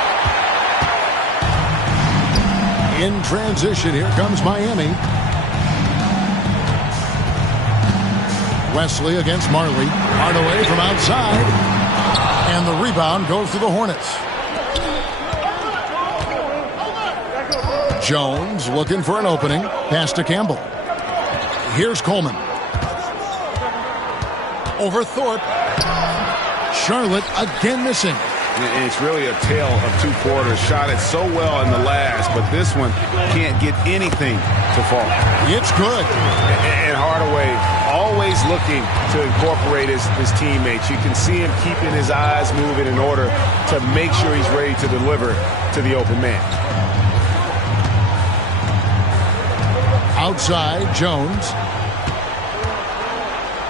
In transition, here comes Miami. Wesley against Marley. Hardaway from outside. And the rebound goes to the Hornets. Jones looking for an opening. Pass to Campbell. Here's Coleman. Over Thorpe. Charlotte again missing. And it's really a tale of 2 quarters. Shot it so well in the last, but this one can't get anything to fall. It's good. And Hardaway always looking to incorporate his teammates. You can see him keeping his eyes moving in order to make sure he's ready to deliver to the open man. Outside, Jones.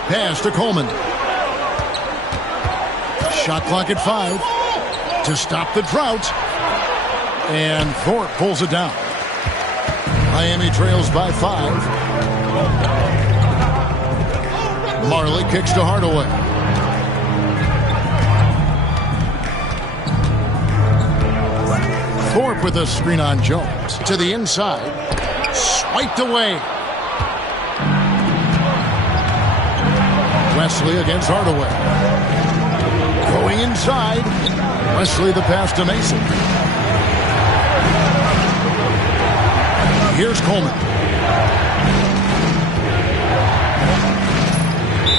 Pass to Coleman. Shot clock at 5 to stop the drought. And Thorpe pulls it down. Miami trails by 5. Marley kicks to Hardaway. Thorpe with a screen on Jones. To the inside. Swiped away. Wesley against Hardaway. Going inside. Wesley the pass to Mason. Here's Coleman.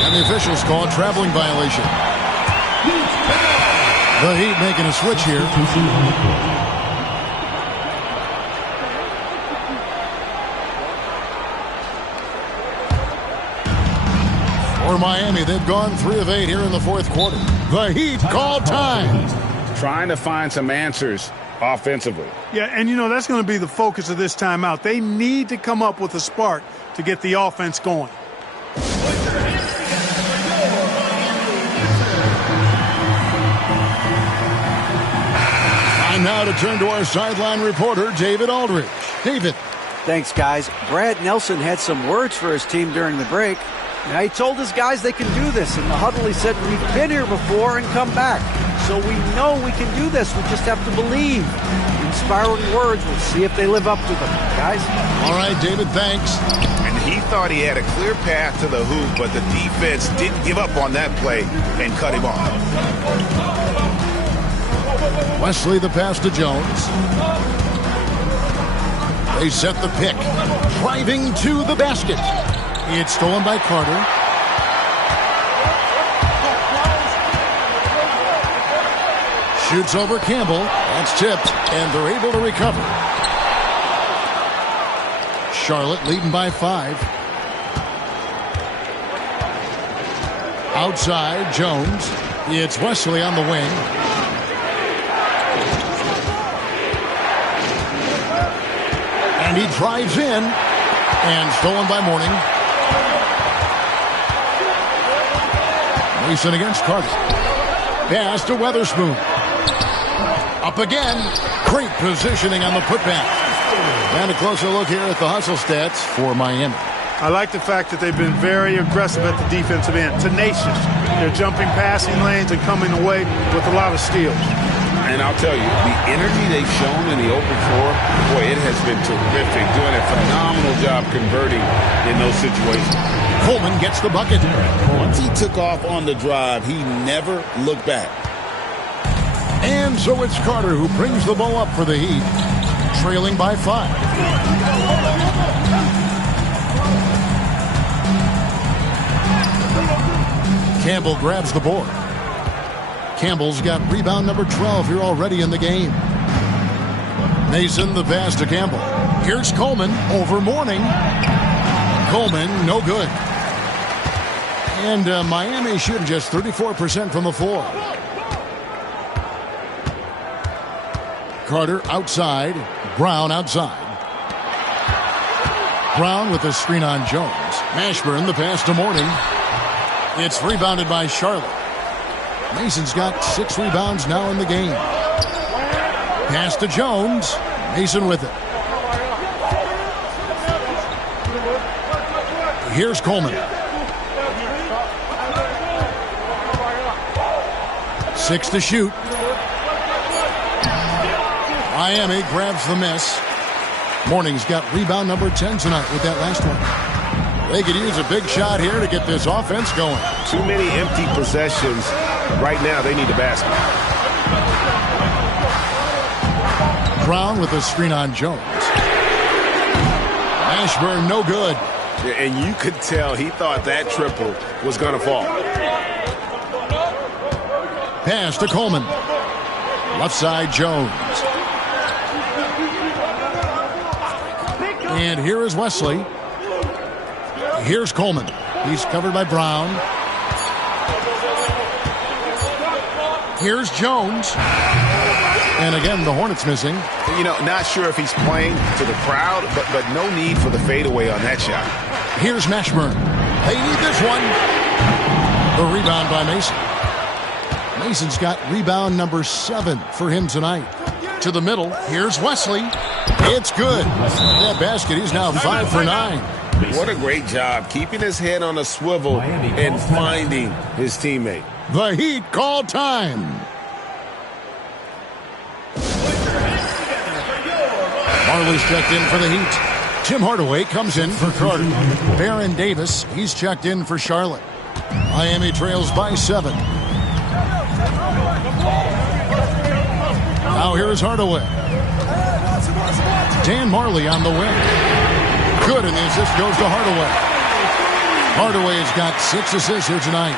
And the officials call a traveling violation. The Heat making a switch here. For Miami, they've gone 3 of 8 here in the fourth quarter. The Heat call time. Trying to find some answers offensively. Yeah, and that's going to be the focus of this timeout. They need to come up with a spark to get the offense going. Time now to turn to our sideline reporter, David Aldridge. David. Thanks, guys. Brad Nelson had some words for his team during the break. Now, he told his guys they can do this. In the huddle, he said, we've been here before and come back. So we know we can do this. We just have to believe. Inspiring words. We'll see if they live up to them. Guys? All right, David, thanks. And he thought he had a clear path to the hoop, but the defense didn't give up on that play and cut him off. Wesley the pass to Jones. They set the pick. Driving to the basket. It's stolen by Carter. Shoots over Campbell. That's tipped, and they're able to recover. Charlotte leading by 5. Outside, Jones. It's Wesley on the wing. And he drives in, and stolen by Mourning. Mason against Carter. Pass to Weatherspoon. Up again. Great positioning on the putback. And a closer look here at the hustle stats for Miami. I like the fact that they've been very aggressive at the defensive end. Tenacious. They're jumping passing lanes and coming away with a lot of steals. And I'll tell you, the energy they've shown in the open floor, boy, it has been terrific. Doing a phenomenal job converting in those situations. Coleman gets the bucket. Once he took off on the drive, he never looked back. And so it's Carter who brings the ball up for the Heat, trailing by 5. Campbell grabs the board. Campbell's got rebound number 12 here already in the game. Mason the pass to Campbell. Here's Coleman over Mourning. Coleman, no good. And Miami shooting just 34% from the floor. Carter outside. Brown outside. Brown with the screen on Jones. Mashburn the pass to Mourning. It's rebounded by Charlotte. Mason's got 6 rebounds now in the game. Pass to Jones. Mason with it. Here's Coleman. 6 to shoot. Miami grabs the miss. Mourning's got rebound number 10 tonight with that last one. They could use a big shot here to get this offense going. Too many empty possessions. Right now, they need the basket. Brown with a screen on Jones. Mashburn, no good. And you could tell he thought that triple was going to fall. Pass to Coleman. Left side, Jones. And here is Wesley. Here's Coleman. He's covered by Brown. Here's Jones. And again, the Hornets missing. Not sure if he's playing to the crowd, but no need for the fadeaway on that shot. Here's Mashburn. They need this one. The rebound by Mason. Mason's got rebound number 7 for him tonight. To the middle. Here's Wesley. It's good. That basket, he's now 5 for 9. What a great job keeping his head on a swivel and finding his teammate. The Heat call time. Marley's checked in for the Heat. Tim Hardaway comes in for Carter. Baron Davis, he's checked in for Charlotte. Miami trails by 7. Now here's Hardaway. Dan Marley on the wing. Good, and the assist goes to Hardaway. Hardaway has got 6 assists here tonight.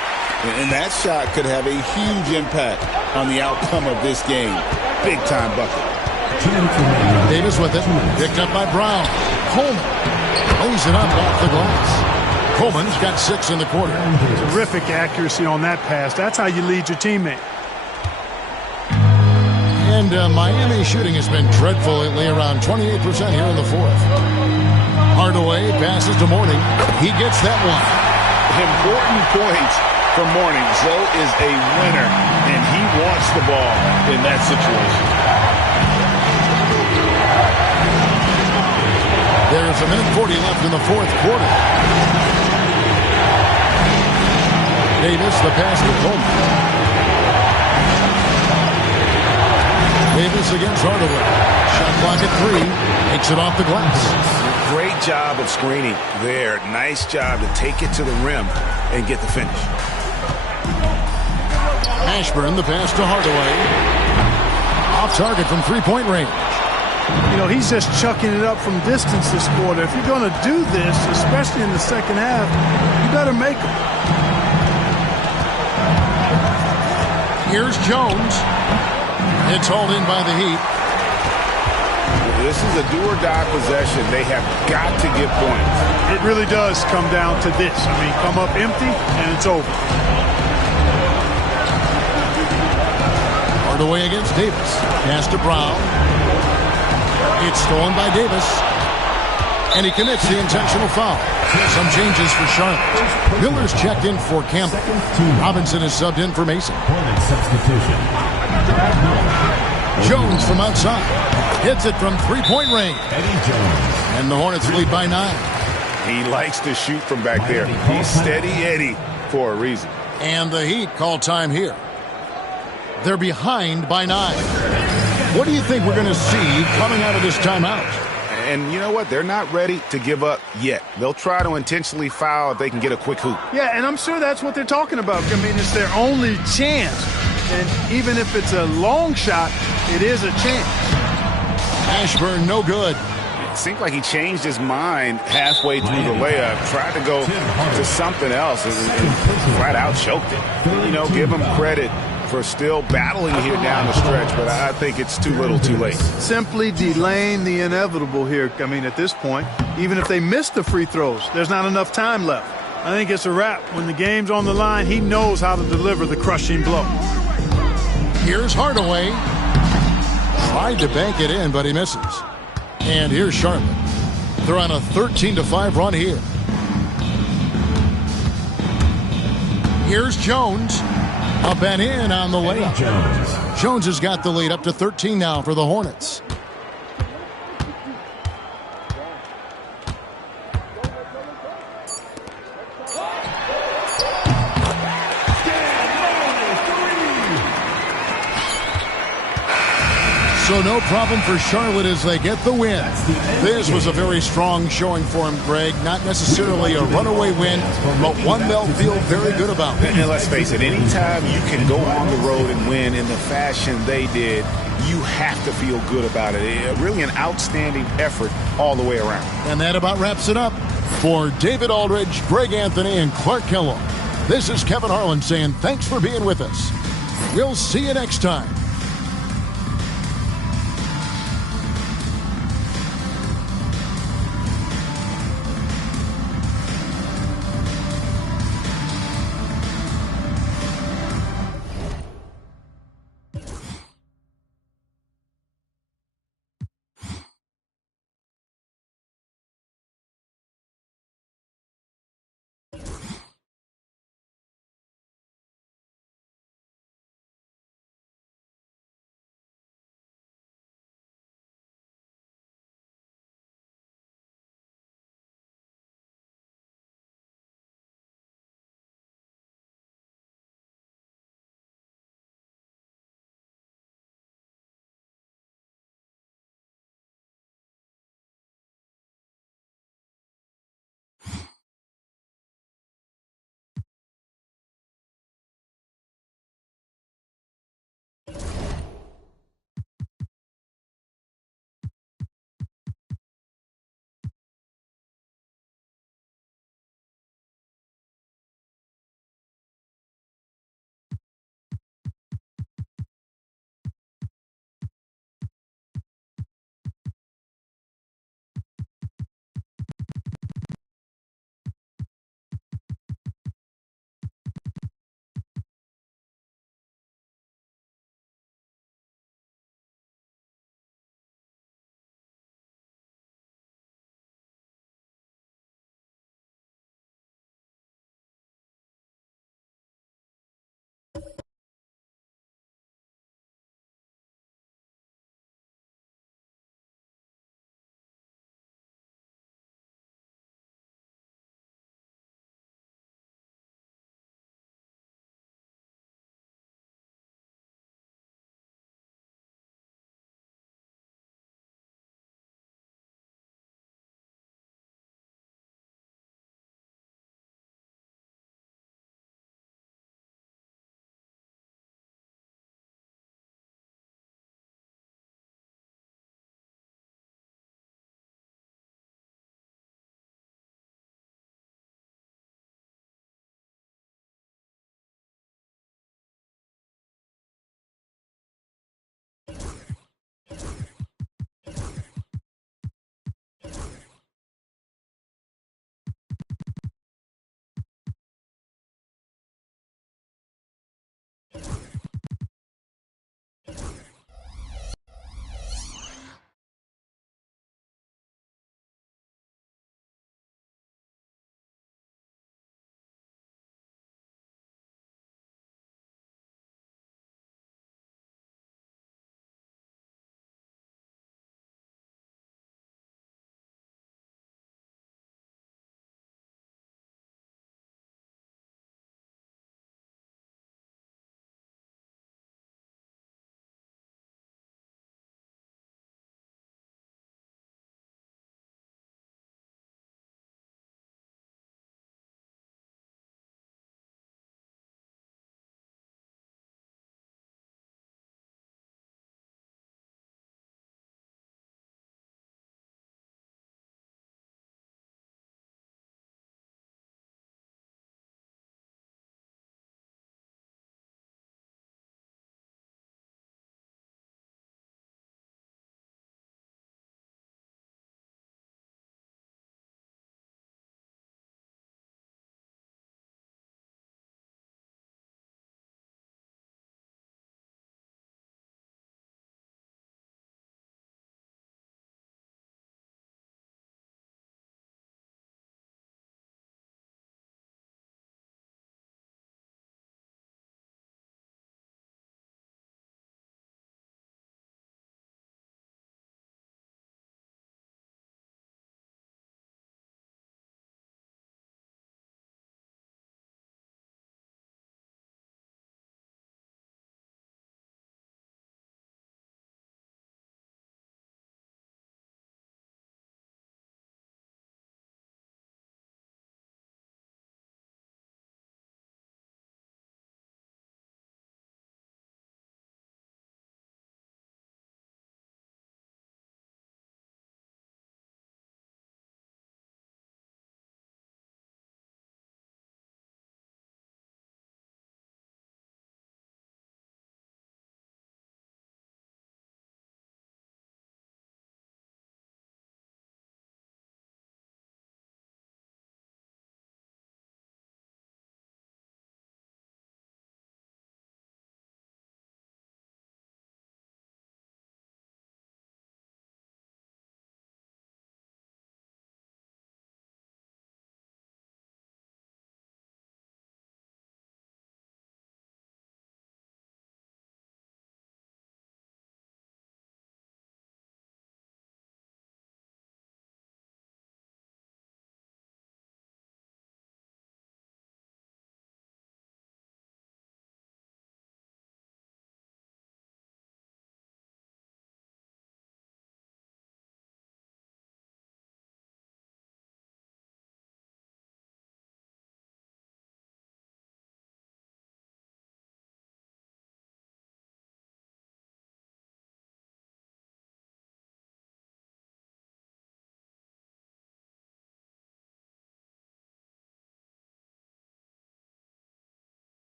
And that shot could have a huge impact on the outcome of this game. Big-time bucket. Davis with it. Picked up by Brown. Coleman lays it up off the glass. Coleman's got 6 in the quarter. Terrific accuracy on that pass. That's how you lead your teammate. And Miami shooting has been dreadful lately, around 28% here in the fourth. Hardaway passes to Mourning. He gets that one. Important points for Mourning. Zoe is a winner, and he wants the ball in that situation. There's a minute 40 left in the fourth quarter. Davis, the pass to Coleman. Davis against Hardaway. Shot clock at 3. Takes it off the glass. Great job of screening there. Nice job to take it to the rim and get the finish. Ashburn, the pass to Hardaway. Off target from three-point range. You know, he's just chucking it up from distance this quarter. If you're going to do this, especially in the second half, you better make them. Here's Jones. It's hauled in by the Heat. This is a do-or-die possession. They have got to get points. It really does come down to this. I mean, come up empty, and it's over. Hardaway against Davis. Pass to Brown. It's stolen by Davis. And he commits the intentional foul. Some changes for Charlotte. Miller's checked in for Campbell. Robinson is subbed in for Mason. Jones from outside. Hits it from three-point range. And the Hornets lead by 9. He likes to shoot from back there. He's steady Eddie for a reason. And the Heat call time here. They're behind by 9. What do you think we're going to see coming out of this timeout? And you know what? They're not ready to give up yet. They'll try to intentionally foul if they can get a quick hoop. Yeah, and I'm sure that's what they're talking about. I mean, it's their only chance. And even if it's a long shot, it is a chance. Ashburn, no good. It seemed like he changed his mind halfway through the layup, tried to go to something else, and flat out choked it. You know, give him credit for still battling here down the stretch, but I think it's too little too late. Simply delaying the inevitable here. I mean, at this point, even if they miss the free throws, there's not enough time left. I think it's a wrap. When the game's on the line, he knows how to deliver the crushing blow. Here's Hardaway. Tried to bank it in, but he misses. And here's Charlotte. They're on a 13-5 run here. Here's Jones. Up and in on the layup. Jones has got the lead up to 13 now for the Hornets. So no problem for Charlotte as they get the win. This was a very strong showing for him, Greg. Not necessarily a runaway win, but one they'll feel very good about. And let's face it, anytime you can go on the road and win in the fashion they did, you have to feel good about it. Really an outstanding effort all the way around. And that about wraps it up. For David Aldridge, Greg Anthony, and Clark Kellogg, this is Kevin Harlan saying thanks for being with us. We'll see you next time.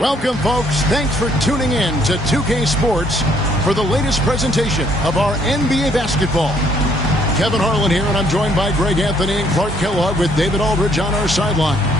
Welcome, folks. Thanks for tuning in to 2K Sports for the latest presentation of our NBA basketball. Kevin Harlan here, and I'm joined by Greg Anthony and Clark Kellogg with David Aldridge on our sideline.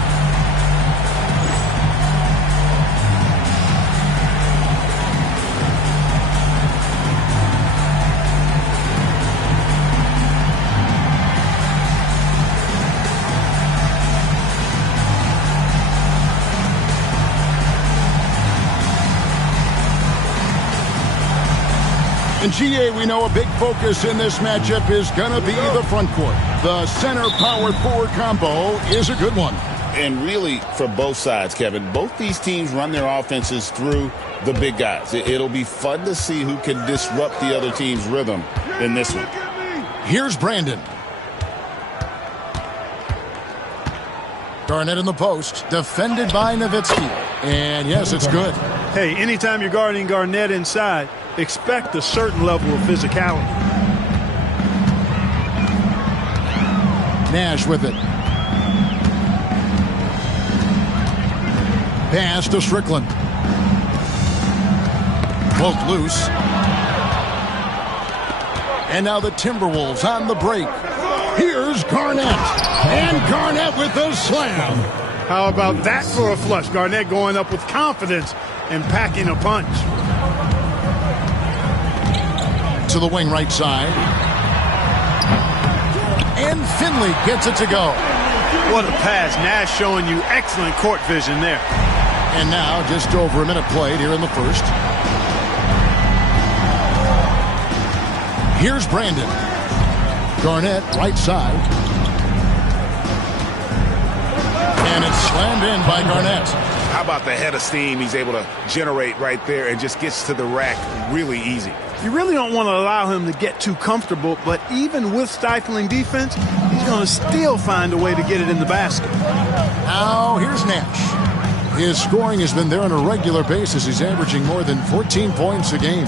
In GA, we know a big focus in this matchup is going to be the front court. The center power forward combo is a good one. And really, for both sides, Kevin, both these teams run their offenses through the big guys. It'll be fun to see who can disrupt the other team's rhythm in this one. Here's Brandon. Garnett in the post, defended by Nowitzki. And yes, it's good. Hey, anytime you're guarding Garnett inside, expect a certain level of physicality. Nash with it. Pass to Strickland. Both loose. And now the Timberwolves on the break. Here's Garnett. And Garnett with the slam. How about that for a flush? Garnett going up with confidence and packing a punch. To the wing right side. And Finley gets it to go. What a pass. Nash showing you excellent court vision there. And now just over a minute played here in the first. Here's Brandon. Garnett right side. And it's slammed in by Garnett. How about the head of steam he's able to generate right there and just gets to the rack really easy. You really don't want to allow him to get too comfortable, but even with stifling defense, he's going to still find a way to get it in the basket. Now, here's Nash. His scoring has been there on a regular basis. He's averaging more than 14 points a game.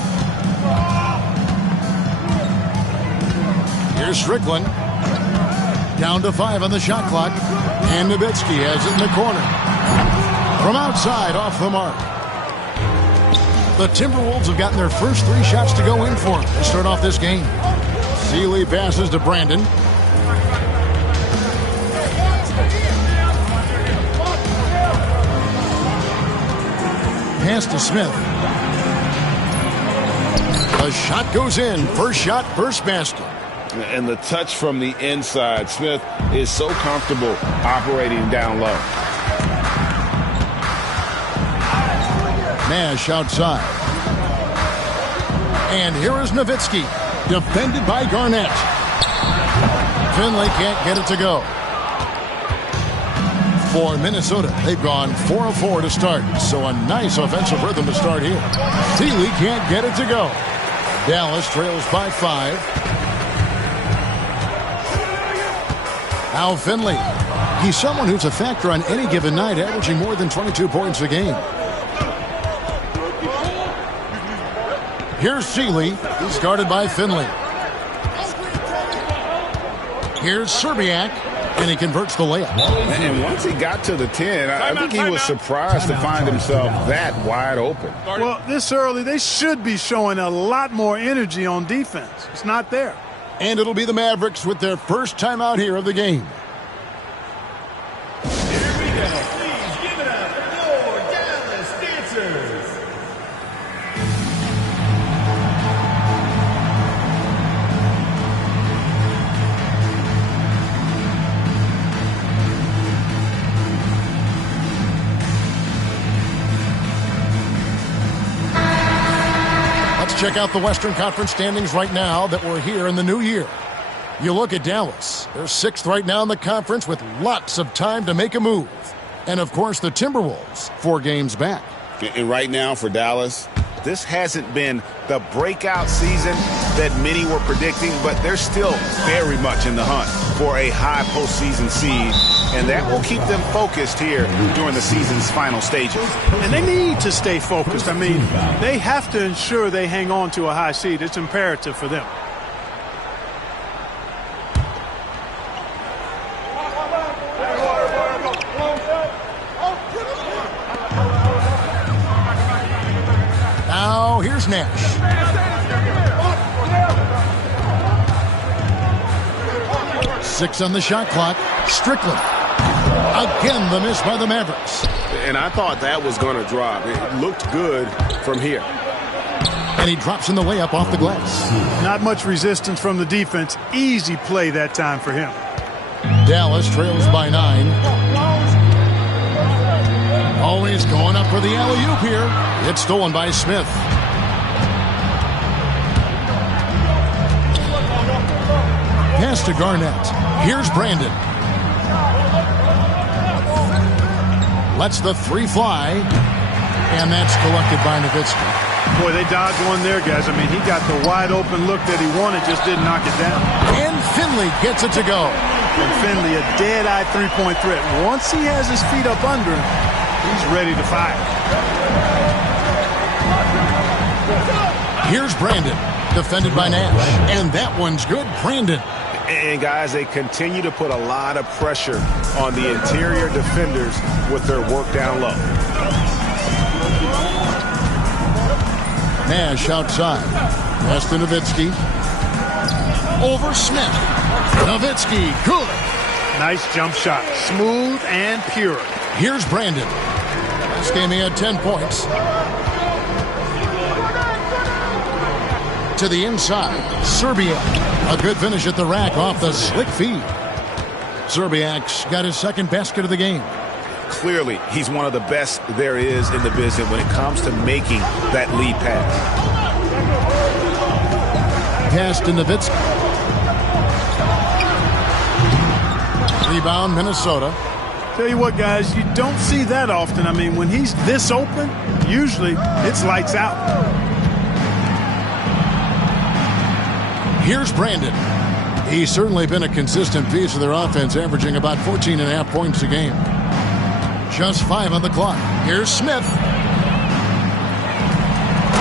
Here's Strickland. Down to 5 on the shot clock. And Nowitzki has it in the corner. From outside, off the mark. The Timberwolves have gotten their first 3 shots to go in for them to start off this game. Sealy passes to Brandon. Pass to Smith. The shot goes in. First shot, first basket. And the touch from the inside. Smith is so comfortable operating down low. Nash outside. And here is Nowitzki, defended by Garnett. Finley can't get it to go. For Minnesota, they've gone 4 of 4 to start, so a nice offensive rhythm to start here. Sealy can't get it to go. Dallas trails by 5. Al Finley. He's someone who's a factor on any given night, averaging more than 22 points a game. Here's Sealy. He's guarded by Finley. Here's Serbiak, and he converts the layup. And once he got to the 10, I think he was surprised to find himself that wide open. Well, this early, they should be showing a lot more energy on defense. It's not there. And it'll be the Mavericks with their first timeout here of the game. Here we go. Please give it up for Dallas Dancers. Let's check out the Western Conference standings right now that we're here in the new year. You look at Dallas. They're 6th right now in the conference with lots of time to make a move. And, of course, the Timberwolves, 4 games back. And right now for Dallas, This hasn't been the breakout season that many were predicting, but they're still very much in the hunt for a high postseason seed, and that will keep them focused here during the season's final stages. And they need to stay focused. I mean, they have to ensure they hang on to a high seed. It's imperative for them. here's Nash. Six on the shot clock. Strickland. Again, the miss by the Mavericks. And I thought that was going to drop. It looked good from here. And he drops in the layup off the glass. Not much resistance from the defense. Easy play that time for him. Dallas trails by 9. Always going up for the alley-oop here. It's stolen by Smith. Pass to Garnett. Here's Brandon. Lets the three fly. And that's collected by Nowitzki. Boy, they dodged one there, guys. I mean, he got the wide-open look that he wanted, just didn't knock it down. And Finley gets it to go. And Finley, a dead-eye three-point threat. Once he has his feet up under him, he's ready to fire. Here's Brandon, defended by Nash. And that one's good. Brandon. And, guys, they continue to put a lot of pressure on the interior defenders with their work down low. Nash outside. Pass to Nowitzki. Over Smith. Nowitzki, good. Nice jump shot. Smooth and pure. Here's Brandon. This game he had 10 points. To the inside. Serbiak. A good finish at the rack off the slick feed. Serbiak's got his second basket of the game. Clearly, he's one of the best there is in the business when it comes to making that lead pass. Pass to Nowitzki. Rebound, Minnesota. Tell you what, guys, you don't see that often. I mean, when he's this open, usually it's lights out. Here's Brandon. He's certainly been a consistent piece of their offense, averaging about 14.5 points a game. Just 5 on the clock. Here's Smith.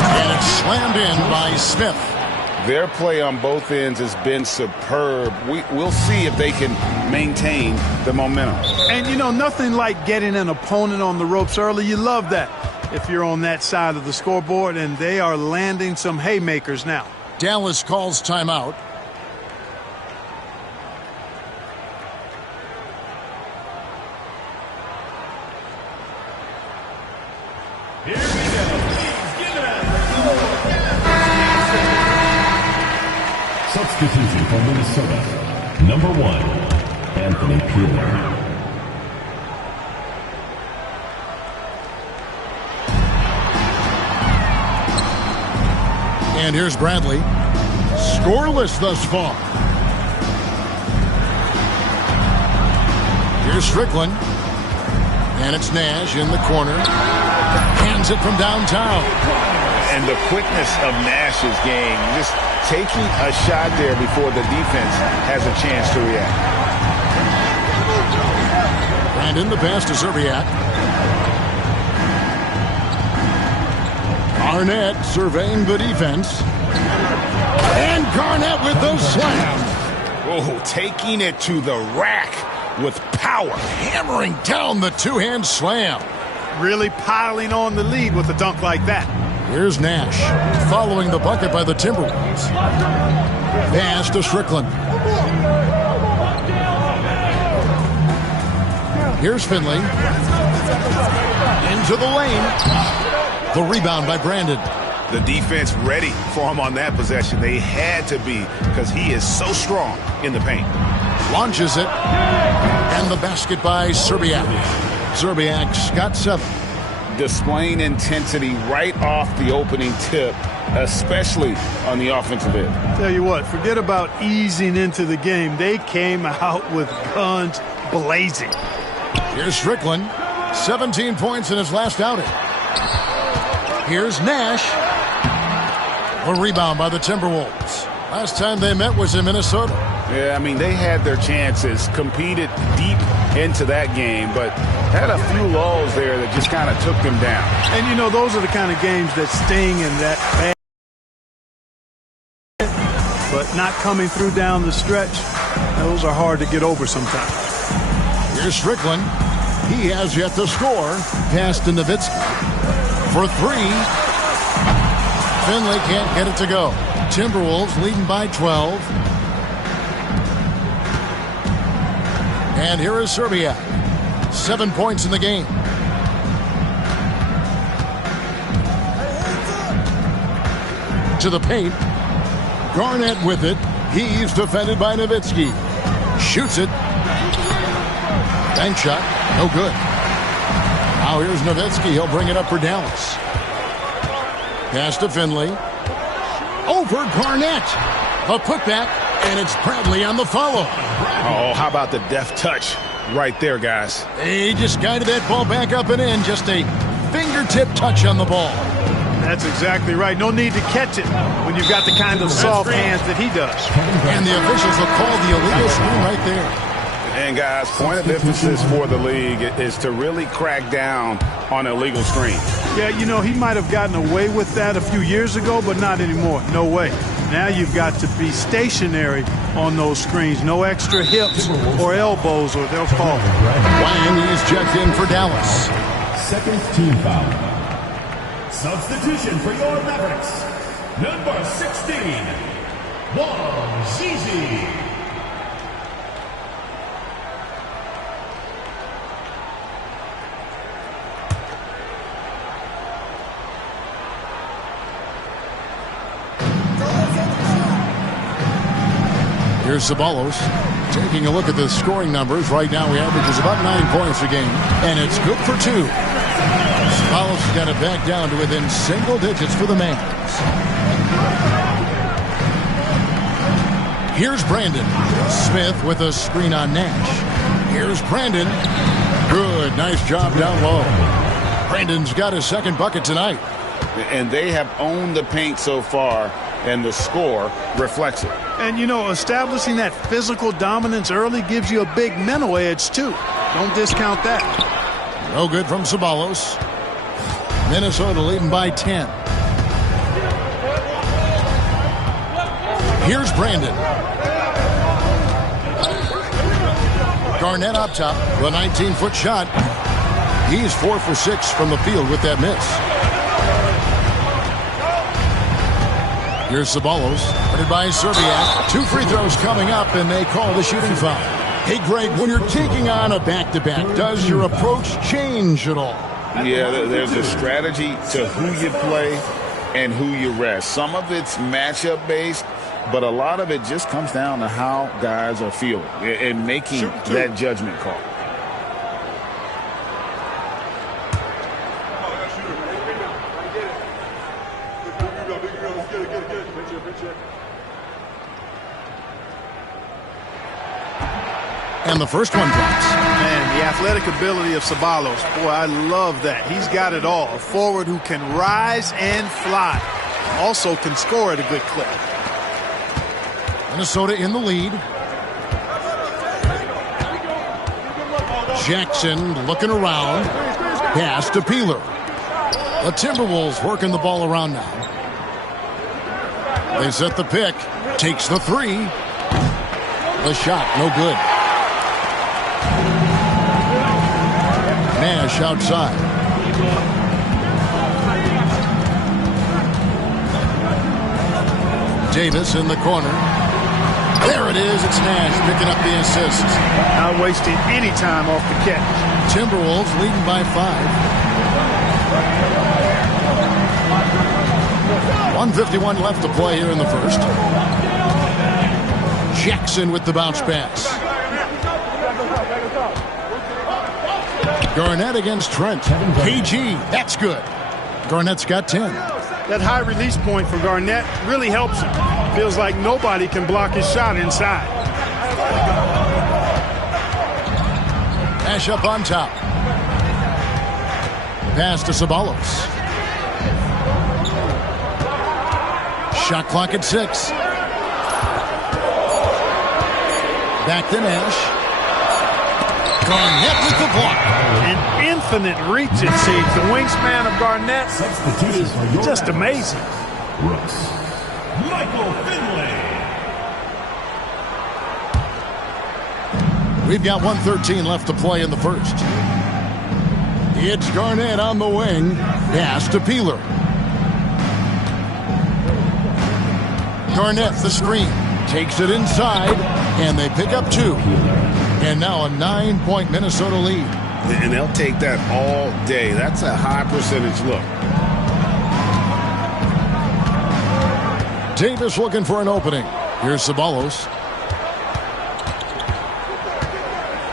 And it's slammed in by Smith. Their play on both ends has been superb. We'll see if they can maintain the momentum. And, you know, nothing like getting an opponent on the ropes early. You love that if you're on that side of the scoreboard, and they are landing some haymakers now. Dallas calls timeout. Here we go. Give it up. Substitution for Minnesota. Number 1, Anthony Peeler. And here's Bradley. Scoreless thus far. Here's Strickland. And it's Nash in the corner. Hands it from downtown. And the quickness of Nash's game, just taking a shot there before the defense has a chance to react. Brandon, the pass to Serbiak. Garnett surveying the defense. And Garnett with the slam. Oh, taking it to the rack with power. Hammering down the two-hand slam. Really piling on the lead with a dunk like that. Here's Nash, following the bucket by the Timberwolves. Pass to Strickland. Here's Finley. Into the lane. The rebound by Brandon. The defense ready for him on that possession. They had to be, because he is so strong in the paint. Launches it. And the basket by Serbiak. Serbiak's got 7. Displaying intensity right off the opening tip, especially on the offensive end. Tell you what, forget about easing into the game. They came out with guns blazing. Here's Strickland. 17 points in his last outing. Here's Nash. A rebound by the Timberwolves. Last time they met was in Minnesota. Yeah, I mean, they had their chances, competed deep into that game, but had a few lulls there that just kind of took them down. And, you know, those are the kind of games that sting and that bad, but not coming through down the stretch, those are hard to get over sometimes. Here's Strickland. He has yet to score. Pass to Nowitzki. For 3. Finley can't get it to go. Timberwolves leading by 12. And here is Serbia. 7 points in the game. To the paint. Garnett with it. He's defended by Nowitzki. Shoots it. Bank shot. No good. Now here's Nowitzki. He'll bring it up for Dallas. Pass to Finley. Over Garnett. A putback, and it's Bradley on the follow. Oh, how about the deft touch right there, guys? He just guided that ball back up and in. Just a fingertip touch on the ball. That's exactly right. No need to catch it when you've got the kind of soft hands that he does. And the officials will call the illegal screen right there. And, guys, point of emphasis for the league is to really crack down on illegal screen. Yeah, you know, he might have gotten away with that a few years ago, but not anymore. No way. Now you've got to be stationary on those screens. No extra hips or elbows or they'll fall. Wang is checked in for Dallas. Second team foul. Substitution for your Mavericks. Number 16, Wang Zizi. Here's Ceballos taking a look at the scoring numbers. Right now he averages about 9 points a game, and it's good for 2. Ceballos has got it back down to within single digits for the Mavs. Here's Brandon. Smith with a screen on Nash. Here's Brandon. Good, nice job down low. Brandon's got his second bucket tonight. And they have owned the paint so far, and the score reflects it. And, you know, establishing that physical dominance early gives you a big mental edge, too. Don't discount that. No good from Ceballos. Minnesota leading by 10. Here's Brandon. Garnett up top. The 19-foot shot. He's 4 for 6 from the field with that miss. Here's Ceballos, headed by Serbiak. 2 free throws coming up, and they call the shooting foul. Hey, Greg, when you're taking on a back-to-back, does your approach change at all? Yeah, there's a strategy to who you play and who you rest. Some of it's matchup-based, but a lot of it just comes down to how guys are feeling and making that judgment call. And the first one drops. Man, the athletic ability of Ceballos. Boy, I love that. He's got it all. A forward who can rise and fly. Also can score at a good clip. Minnesota in the lead. Jackson looking around. Pass to Peeler. The Timberwolves working the ball around now. They set the pick. Takes the 3. The shot, no good. Nash outside. Davis in the corner. There it is. It's Nash picking up the assist. Not wasting any time off the catch. Timberwolves leading by 5. 1:51 left to play here in the first. Jackson with the bounce pass. Garnett against Trent. KG, that's good. Garnett's got 10. That high release point for Garnett really helps him. Feels like nobody can block his shot inside. Nash up on top. Pass to Ceballos. Shot clock at 6. Back to Nash. Garnett with the block. An infinite reach, it seems. The wingspan of Garnett is just amazing. Brooks. Michael Finley. We've got 1:13 left to play in the first. It's Garnett on the wing. Pass to Peeler. Garnett, the screen, takes it inside, and they pick up 2. And now a 9-point Minnesota lead. And they'll take that all day. That's a high percentage look. Davis looking for an opening. Here's Ceballos.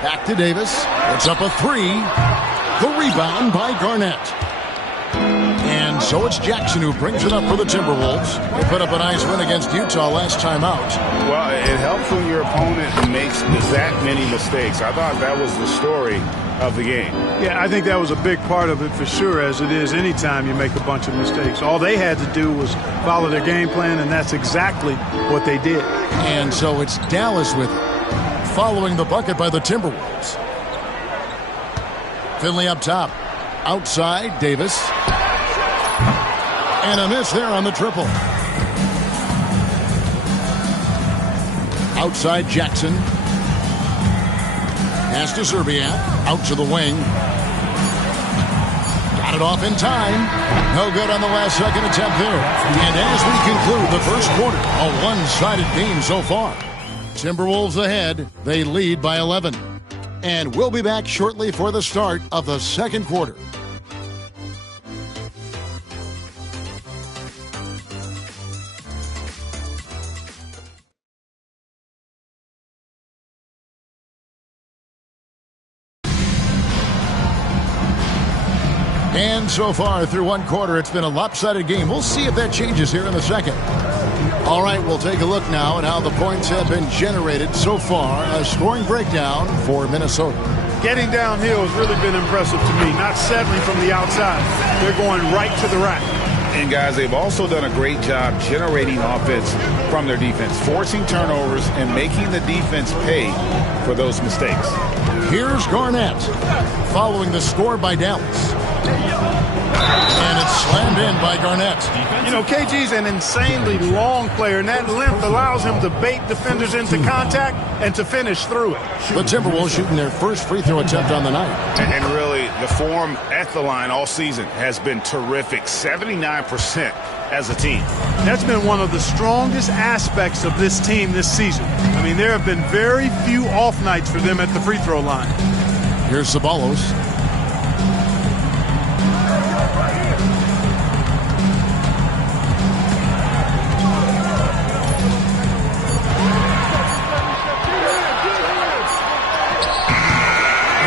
Back to Davis. It's up a 3. The rebound by Garnett. And so it's Jackson who brings it up for the Timberwolves. They put up a nice win against Utah last time out. Well, it helps when your opponent makes that many mistakes. I thought that was the story of the game. Yeah, I think that was a big part of it for sure, as it is anytime you make a bunch of mistakes. All they had to do was follow their game plan, and that's exactly what they did. And so it's Dallas with it, following the bucket by the Timberwolves. Finley up top. Outside, Davis. And a miss there on the triple. Outside, Jackson. Pass to Szczerbiak. Out to the wing. Got it off in time. No good on the last second attempt there. And as we conclude the first quarter, a one-sided game so far. Timberwolves ahead. They lead by 11. And we'll be back shortly for the start of the second quarter. And so far through one quarter, it's been a lopsided game. We'll see if that changes here in the second. All right, we'll take a look now at how the points have been generated so far. A scoring breakdown for Minnesota. Getting downhill has really been impressive to me, not settling from the outside. They're going right to the rack. And, guys, they've also done a great job generating offense from their defense, forcing turnovers and making the defense pay for those mistakes. Here's Garnett following the score by Dallas. And it's slammed in by Garnett. You know, KG's an insanely long player, and that length allows him to bait defenders into contact and to finish through it. The Timberwolves shooting their first free throw attempt on the night. And really, the form at the line all season has been terrific, 79% as a team. That's been one of the strongest aspects of this team this season. I mean, there have been very few off nights for them at the free throw line. Here's Ceballos.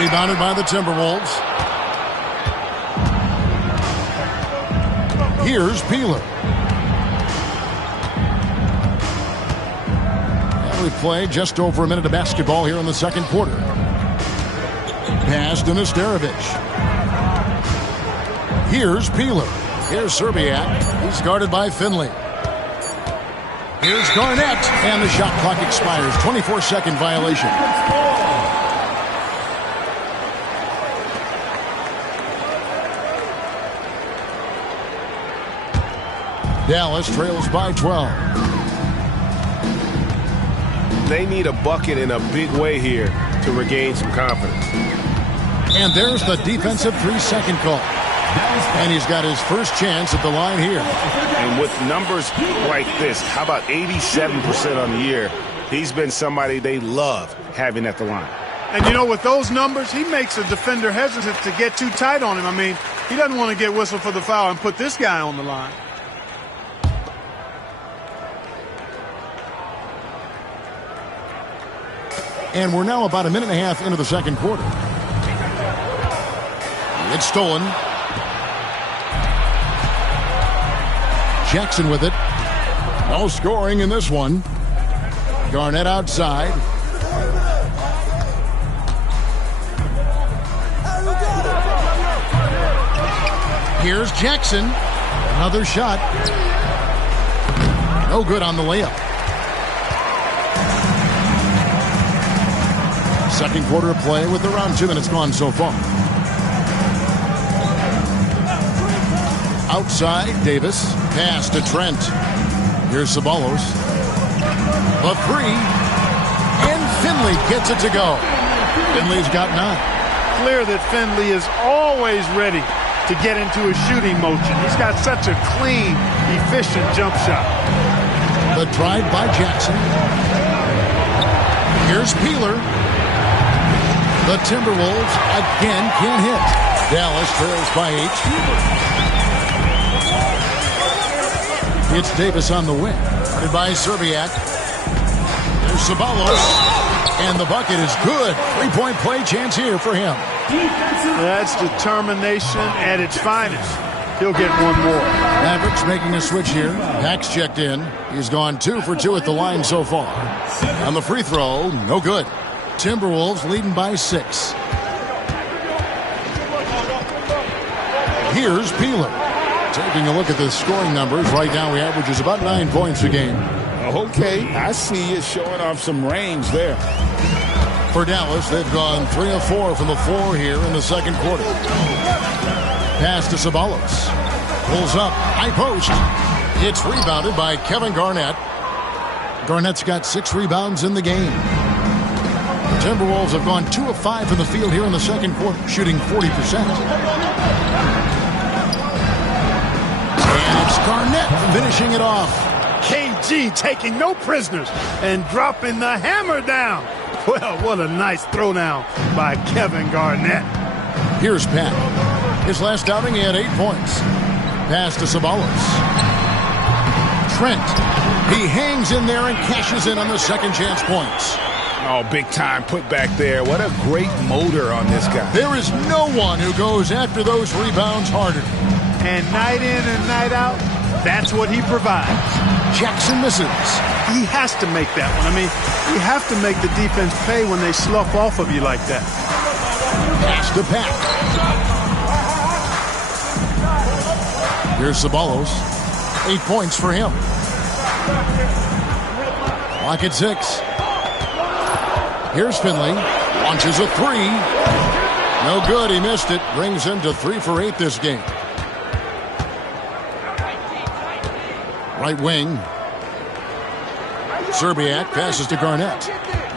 Rebounded by the Timberwolves. Here's Peeler. And we play just over a minute of basketball here in the second quarter. Pass to Nesterovic. Here's Peeler. Here's Szczerbiak. He's guarded by Finley. Here's Garnett. And the shot clock expires. 24-second violation. Dallas trails by 12. They need a bucket in a big way here to regain some confidence. And there's the defensive 3-second call. And he's got his first chance at the line here. And with numbers like this, how about 87% on the year? He's been somebody they love having at the line. And, you know, with those numbers, he makes a defender hesitant to get too tight on him. I mean, he doesn't want to get whistled for the foul and put this guy on the line. And we're now about a minute and a half into the second quarter. It's stolen. Jackson with it. No scoring in this one. Garnett outside. Here's Jackson. Another shot. No good on the layup. Second quarter of play with around 2 minutes gone so far. Outside, Davis. Pass to Trent. Here's Ceballos. The three. And Finley gets it to go. Finley's got 9. Clear that Finley is always ready to get into a shooting motion. He's got such a clean, efficient jump shot. The The drive by Jackson. Here's Peeler. The Timberwolves again can't hit. Dallas trails by 8. It's Davis on the wing. Guarded by Serbiak. There's Ceballos. And the bucket is good. 3-point play chance here for him. That's determination at its finest. He'll get one more. Mavericks making a switch here. Pax checked in. He's gone 2 for 2 at the line so far. On the free throw, no good. Timberwolves leading by 6. Here's Peeler. Taking a look at the scoring numbers. Right now he averages about 9 points a game. Okay, I see it showing off some range there. For Dallas, they've gone 3 of 4 from the floor here in the second quarter. Pass to Ceballos. Pulls up, high post. It's rebounded by Kevin Garnett. Garnett's got 6 rebounds in the game. The Timberwolves have gone 2 of 5 from the field here in the second quarter, shooting 40%. And it's Garnett finishing it off. KG taking no prisoners and dropping the hammer down. Well, what a nice throwdown by Kevin Garnett. Here's Pat. His last outing, he had 8 points. Pass to Ceballos. Trent. He hangs in there and cashes in on the second chance points. Oh, big time put back there. What a great motor on this guy. There is no one who goes after those rebounds harder. And night in and night out, that's what he provides. Jackson misses. He has to make that one. I mean, you have to make the defense pay when they slough off of you like that. Pass to Pat. Here's Ceballos. 8 points for him. Clock at 6. Here's Finley. Launches a 3. No good. He missed it. Brings him to 3 for 8 this game. Right wing. Serbiak passes to Garnett.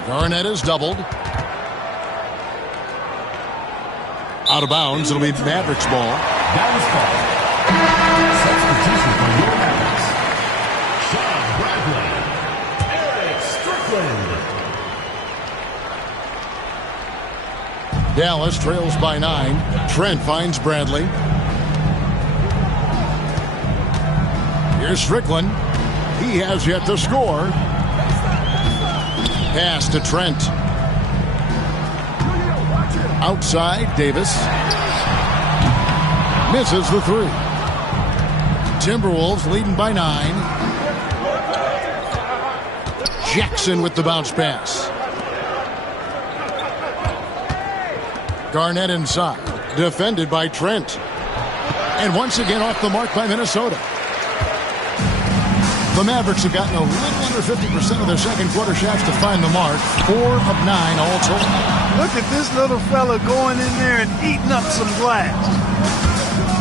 Garnett is doubled. Out of bounds. It'll be Mavericks ball. Dallas ball. Substitution for your Mavericks. Sean Bradley. Eric Strickland. Dallas trails by 9. Trent finds Bradley. Here's Strickland. He has yet to score. Pass to Trent. Outside, Davis. Misses the 3. Timberwolves leading by 9. Jackson with the bounce pass. Garnett inside. Defended by Trent. And once again off the mark by Minnesota. The Mavericks have gotten a little under 50% of their second quarter shots to find the mark. 4 of 9 all total. Look at this little fella going in there and eating up some glass.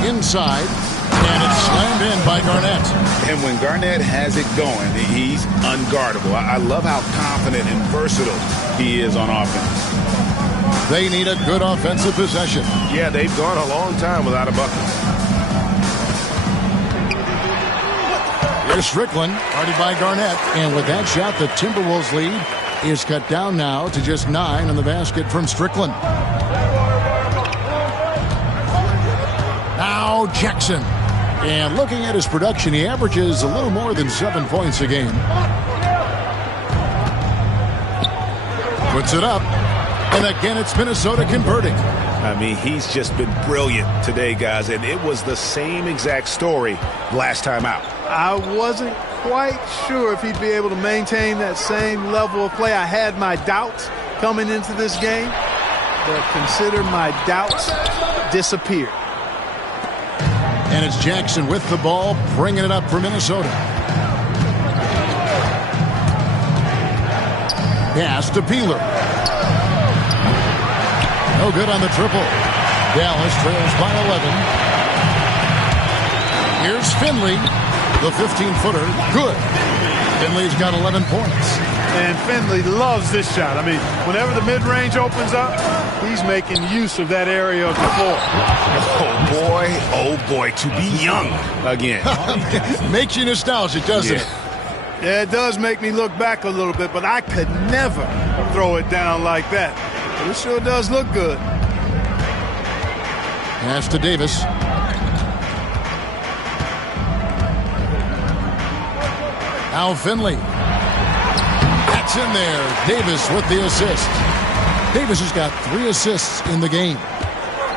Inside, and it's slammed in by Garnett. And when Garnett has it going, he's unguardable. I love how confident and versatile he is on offense. They need a good offensive possession. Yeah, they've gone a long time without a bucket. Here's Strickland, guarded by Garnett. And with that shot, the Timberwolves lead is cut down now to just 9 on the basket from Strickland. Now Jackson. And looking at his production, he averages a little more than 7 points a game. Puts it up. And again, it's Minnesota converting. I mean, he's just been brilliant today, guys. And it was the same exact story last time out. I wasn't quite sure if he'd be able to maintain that same level of play. I had my doubts coming into this game, but consider my doubts disappeared. And it's Jackson with the ball, bringing it up for Minnesota. Pass to Peeler. No good on the triple. Dallas trails by 11. Here's Finley. The 15-footer, good. Finley's got 11 points. And Finley loves this shot. I mean, whenever the mid-range opens up, he's making use of that area of the floor. Oh boy, to be young again. Makes you nostalgic, doesn't it? Yeah, it does make me look back a little bit, but I could never throw it down like that. But it sure does look good. Pass to Davis. Now Finley. That's in there. Davis with the assist. Davis has got 3 assists in the game.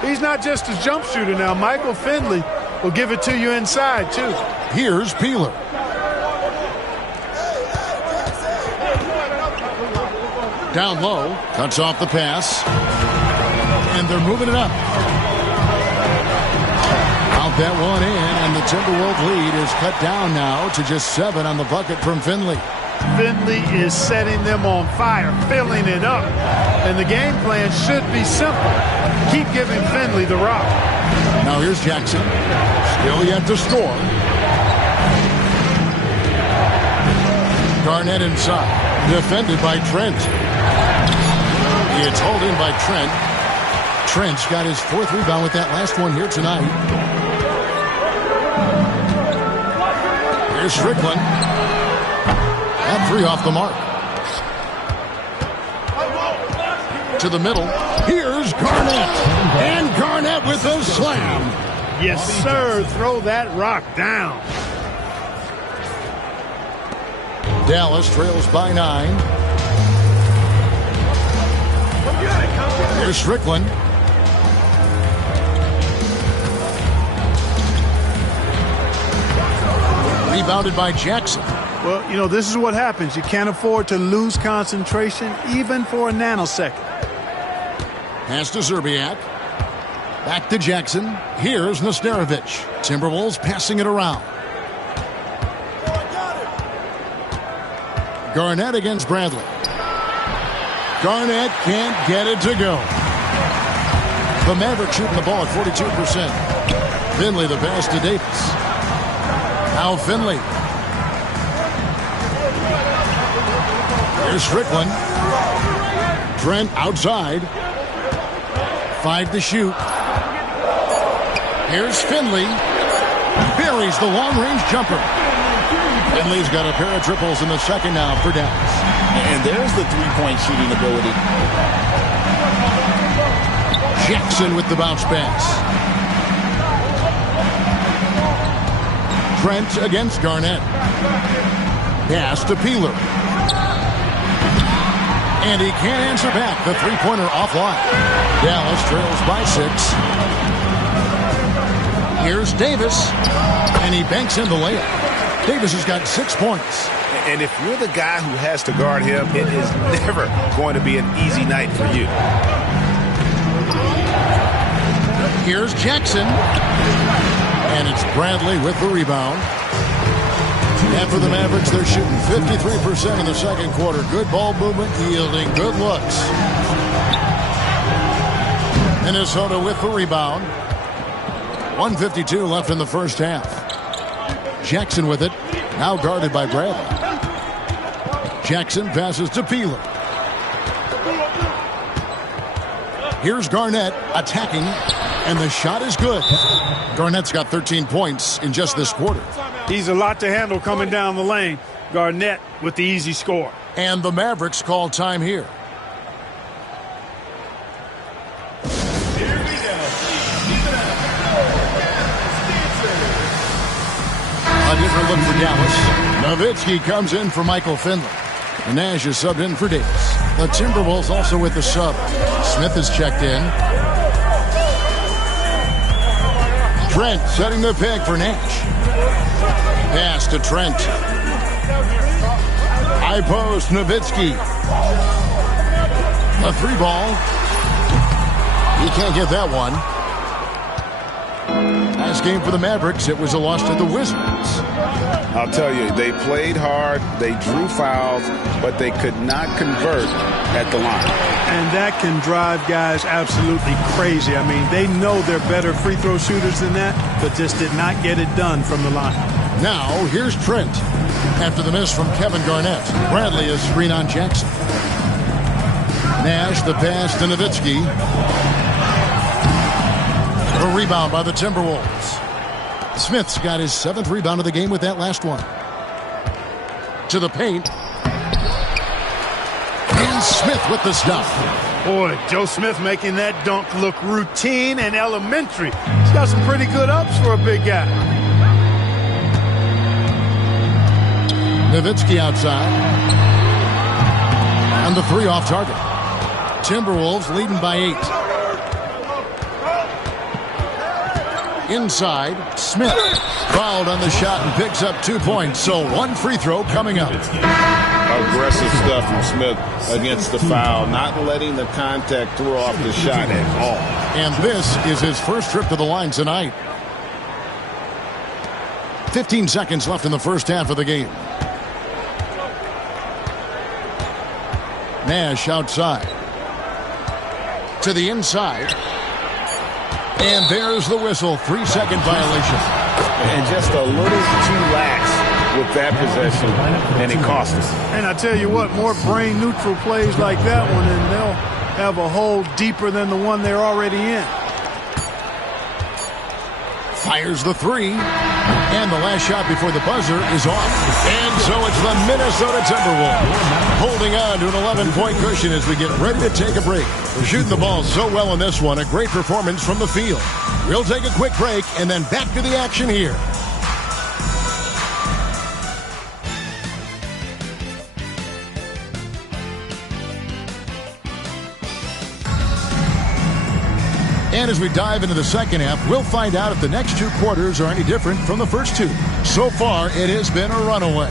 He's not just a jump shooter now. Michael Finley will give it to you inside, too. Here's Peeler. Down low. Cuts off the pass. And they're moving it up. Out that one in, and the Timberwolves lead is cut down now to just 7 on the bucket from Finley. Finley is setting them on fire, filling it up. And the game plan should be simple. Keep giving Finley the rock. Now here's Jackson. Still yet to score. Garnett inside. Defended by Trent. It's hauled in by Trent. Trent's got his 4th rebound with that last one here tonight. Here's Strickland. That 3 off the mark. To the middle. Here's Garnett. And Garnett with a slam. Yes, sir. Throw that rock down. Dallas trails by 9. Here's Strickland. Rebounded by Jackson. Well, you know, this is what happens. You can't afford to lose concentration even for a nanosecond. Pass to Zerbiak. Back to Jackson. Here's Nesterovic. Timberwolves passing it around. Garnett against Bradley. Garnett can't get it to go. The Mavericks shooting the ball at 42%. Finley the pass to Davis. Now Finley. Here's Strickland. Trent outside. 5 to shoot. Here's Finley. Buries the long-range jumper. Finley's got a pair of triples in the second now for Dallas. And there's the three-point shooting ability. Jackson with the bounce pass. Trent against Garnett. Pass to Peeler. And he can't answer back. The three-pointer offline. Dallas trails by 6. Here's Davis. And he banks in the layup. Davis has got 6 points. And if you're the guy who has to guard him, it is never going to be an easy night for you. Here's Jackson. And it's Bradley with the rebound. And for the Mavericks, they're shooting 53% in the second quarter. Good ball movement, yielding good looks. Minnesota with the rebound. 1:52 left in the first half. Jackson with it. Now guarded by Bradley. Jackson passes to Peeler. Here's Garnett attacking, and the shot is good. Garnett's got 13 points in just this quarter. He's a lot to handle coming down the lane. Garnett with the easy score. And the Mavericks call time here. A different look for Dallas. Nowitzki comes in for Michael Finley. And Nash is subbed in for Davis. The Timberwolves also with the sub. Smith is checked in. Trent setting the peg for Nash. Pass to Trent. High post, Nowitzki. A 3-ball. He can't get that one. Last game for the Mavericks, it was a loss to the Wizards. I'll tell you, they played hard, they drew fouls, but they could not convert at the line. And that can drive guys absolutely crazy. I mean, they know they're better free throw shooters than that, but just did not get it done from the line. Now, here's Trent. After the miss from Kevin Garnett, Bradley is screen on Jackson. Nash, the pass to Nowitzki. A rebound by the Timberwolves. Smith's got his 7th rebound of the game with that last one. To the paint. And Smith with the stop. Boy, Joe Smith making that dunk look routine and elementary. He's got some pretty good ups for a big guy. Nowitzki outside. And the three off target. Timberwolves leading by 8. Inside, Smith fouled on the shot and picks up 2 points. So one free throw coming up. Aggressive stuff from Smith against the foul, not letting the contact throw off the shot at all. And this is his first trip to the line tonight. 15 seconds left in the first half of the game. Nash outside. To the inside. And there's the whistle. 3-second violation. And just a little too lax with that possession, and it cost us. And I tell you what, more brain-neutral plays like that one, and they'll have a hole deeper than the one they're already in. Fires the three. And the last shot before the buzzer is off. And so it's the Minnesota Timberwolves holding on to an 11-point cushion as we get ready to take a break. We're shooting the ball so well in this one. A great performance from the field. We'll take a quick break and then back to the action here. And as we dive into the second half, we'll find out if the next 2 quarters are any different from the first 2. So far, it has been a runaway.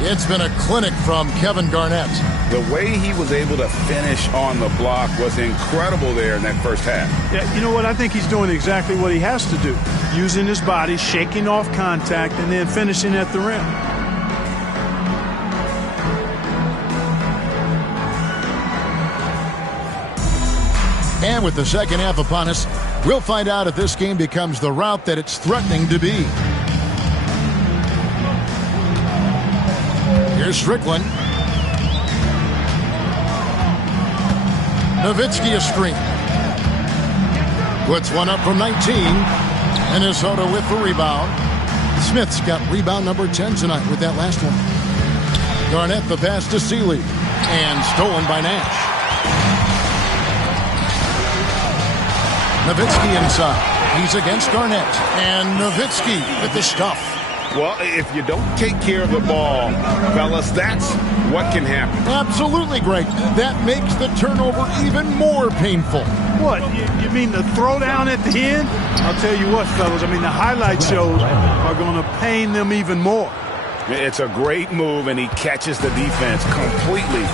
It's been a clinic from Kevin Garnett. The way he was able to finish on the block was incredible there in that first half. Yeah, you know what? I think he's doing exactly what he has to do. Using his body, shaking off contact, and then finishing at the rim. And with the second half upon us, we'll find out if this game becomes the route that it's threatening to be. Here's Strickland. Nowitzki a screen. Puts one up from 19. Minnesota with the rebound. Smith's got rebound number 10 tonight with that last one. Garnett the pass to Seeley. And stolen by Nash. Nowitzki inside. He's against Garnett. And Nowitzki with the stuff. Well, if you don't take care of the ball, fellas, that's what can happen. Absolutely, Greg. That makes the turnover even more painful. What? You mean the throwdown at the end? I'll tell you what, fellas. I mean, the highlight shows are going to pain them even more. It's a great move, and he catches the defense completely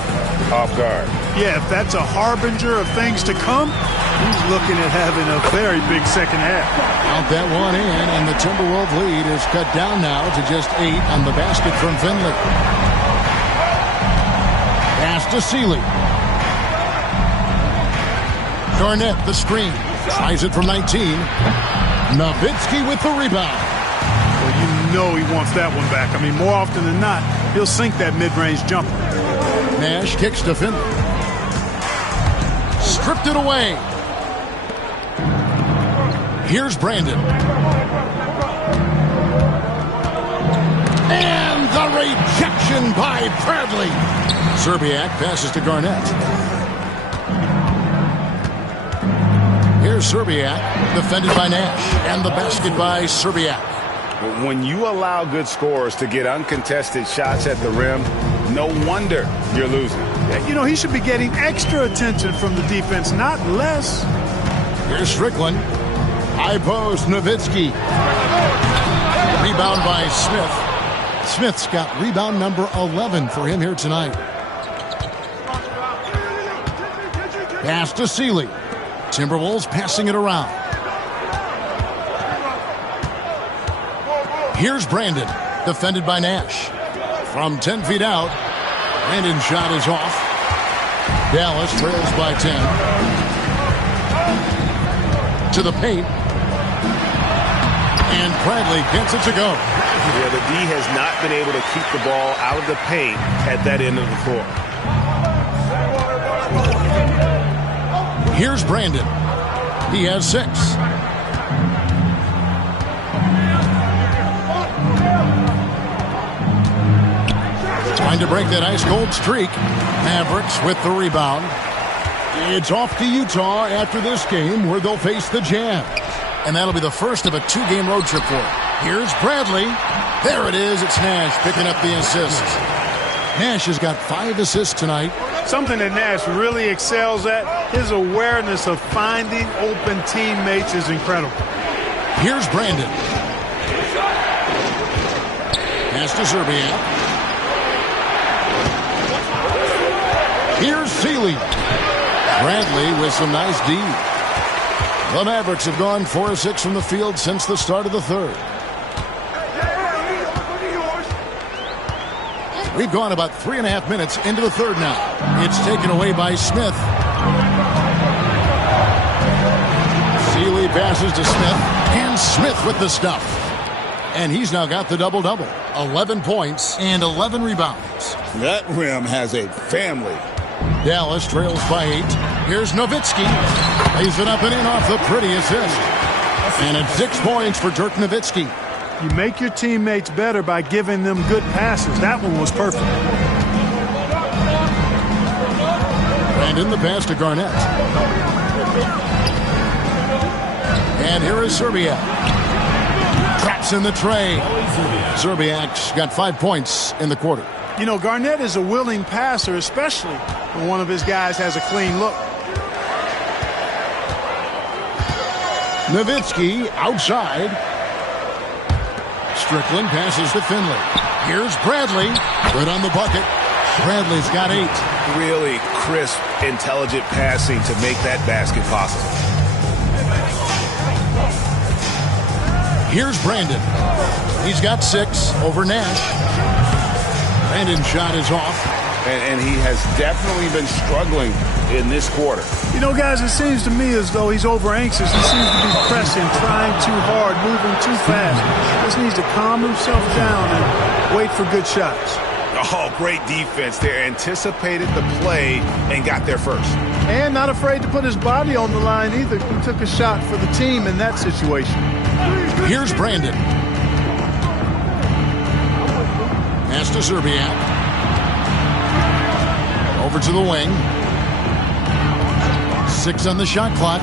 off guard. Yeah, if that's a harbinger of things to come, he's looking at having a very big second half. Count that one in, and the Timberwolves lead is cut down now to just 8 on the basket from Finley. Pass to Seeley. Garnett, the screen. Tries it from 19. Nowitzki with the rebound. Well, you know he wants that one back. I mean, more often than not, he'll sink that mid-range jumper. Nash kicks to Finley. Stripped it away. Here's Brandon. And the rejection by Bradley. Serbiak passes to Garnett. Here's Serbiak, defended by Nash. And the basket by Serbiak. When you allow good scorers to get uncontested shots at the rim, no wonder you're losing. You know, he should be getting extra attention from the defense, not less. Here's Strickland. High post, Nowitzki. Rebound by Smith. Smith's got rebound number 11 for him here tonight. Pass to Seeley. Timberwolves passing it around. Here's Brandon, defended by Nash. From 10 feet out, Brandon's shot is off. Dallas trails by 10. To the paint. And Bradley gets it to go. Yeah, the D has not been able to keep the ball out of the paint at that end of the floor. Here's Brandon. He has 6. Trying to break that ice-cold streak. Mavericks with the rebound. It's off to Utah after this game where they'll face the Jazz. And that'll be the first of a 2-game road trip for him. Here's Bradley. There it is. It's Nash picking up the assist. Nash has got 5 assists tonight. Something that Nash really excels at, his awareness of finding open teammates is incredible. Here's Brandon. Pass to Szczerbiak. Here's Seeley. Bradley with some nice D. The Mavericks have gone 4 of 6 from the field since the start of the third. We've gone about 3.5 minutes into the third now. It's taken away by Smith. Seeley passes to Smith, and Smith with the stuff. And he's now got the double-double. 11 points and 11 rebounds. That rim has a family. Dallas trails by 8. Here's Nowitzki. Lays it up and in off the pretty assist. And it's 6 points for Dirk Nowitzki. You make your teammates better by giving them good passes. That one was perfect. Brandon, the pass to Garnett. And here is Szczerbiak. Traps in the tray. Szczerbiak's got 5 points in the quarter. You know, Garnett is a willing passer, especially when one of his guys has a clean look. Nowitzki outside. Strickland passes to Finley. Here's Bradley. Good on the bucket. Bradley's got 8. Really crisp, intelligent passing to make that basket possible. Here's Brandon. He's got 6 over Nash. Brandon's shot is off. And he has definitely been struggling in this quarter. You know, guys, it seems to me as though he's over-anxious. He seems to be pressing, trying too hard, moving too fast. Just needs to calm himself down and wait for good shots. Oh, great defense there. Anticipated the play and got there first. And not afraid to put his body on the line either. He took a shot for the team in that situation. Here's Brandon. Pass to Szczerbiak. Over to the wing. 6 on the shot clock.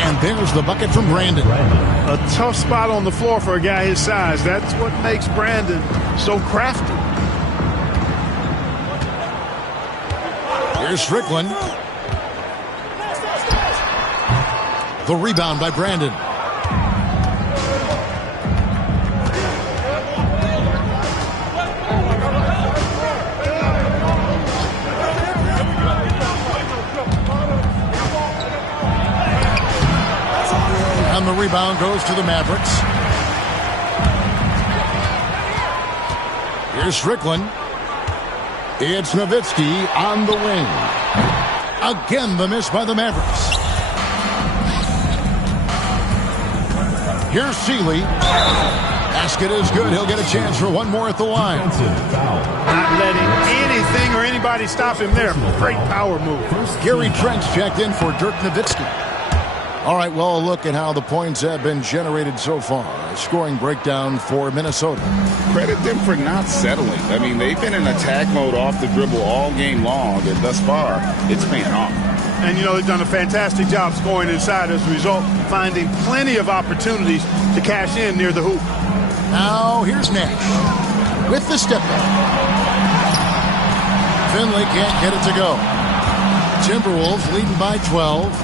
And there's the bucket from Brandon. A tough spot on the floor for a guy his size. That's what makes Brandon so crafty. Here's Strickland. The rebound by Brandon. And the rebound goes to the Mavericks. Here's Strickland. It's Nowitzki on the wing. Again, the miss by the Mavericks. Here's Seeley. Basket is good. He'll get a chance for one more at the line. Not letting anything or anybody stop him there. Great power move. Gary Trent's checked in for Dirk Nowitzki. All right, well, a look at how the points have been generated so far. A scoring breakdown for Minnesota. Credit them for not settling. I mean, they've been in attack mode off the dribble all game long, and thus far, it's paying off. And, you know, they've done a fantastic job scoring inside as a result, finding plenty of opportunities to cash in near the hoop. Now, here's Nash with the step back. Finley can't get it to go. Timberwolves leading by 12.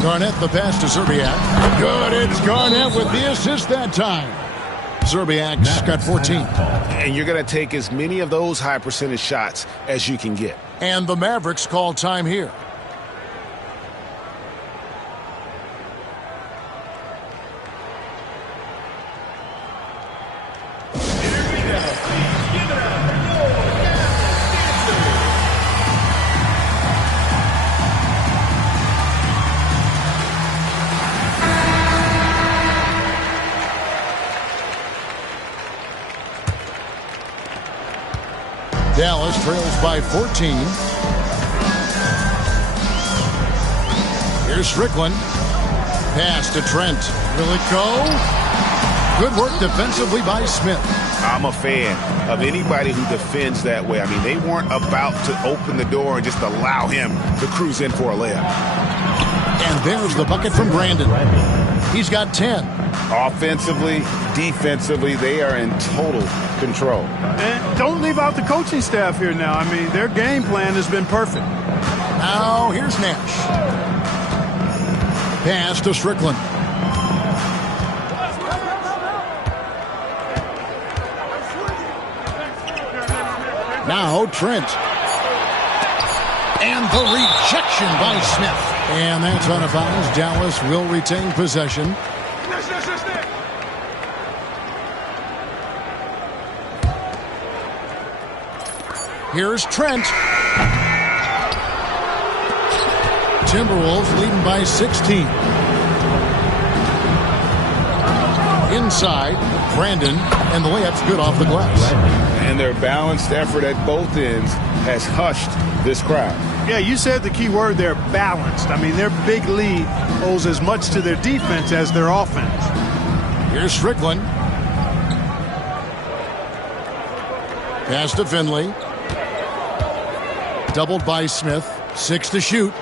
Garnett the pass to Szczerbiak. Good, it's Garnett with the assist that time. Szczerbiak's got 14. And you're going to take as many of those high percentage shots as you can get. And the Mavericks call time here. Dallas trails by 14. Here's Strickland. Pass to Trent. Will it go? Good work defensively by Smith. I'm a fan of anybody who defends that way. I mean, they weren't about to open the door and just allow him to cruise in for a layup. And there's the bucket from Brandon. He's got 10. Offensively, defensively, they are in total control. And don't leave out the coaching staff here now. I mean, their game plan has been perfect. Now here's Nash. Pass to Strickland. Now Trent. And the rejection by Smith. And that's out of bounds. Dallas will retain possession. Here's Trent. Timberwolves leading by 16. Inside, Brandon, and the layup's good off the glass. And their balanced effort at both ends has hushed this crowd. Yeah, you said the key word there, balanced. I mean, their big lead owes as much to their defense as their offense. Here's Strickland. Pass to Finley. Doubled by Smith. 6 to shoot.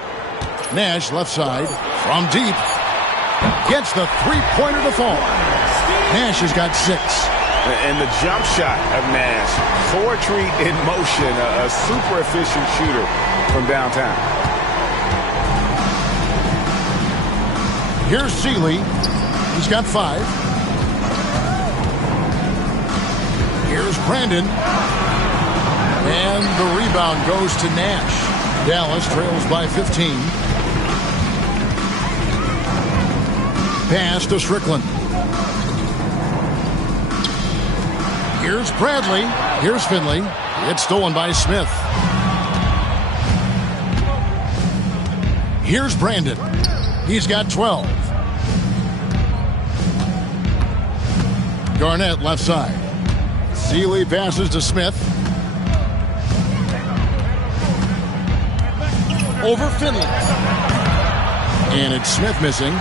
Nash left side from deep. Gets the three-pointer to fall. Nash has got 6. And the jump shot of Nash. Poetry in motion. A super efficient shooter from downtown. Here's Seeley. He's got 5. Here's Brandon. And the rebound goes to Nash. Dallas trails by 15. Pass to Strickland. Here's Bradley. Here's Finley. It's stolen by Smith. Here's Brandon. He's got 12. Garnett left side. Seeley passes to Smith. Over Finley. And it's Smith missing.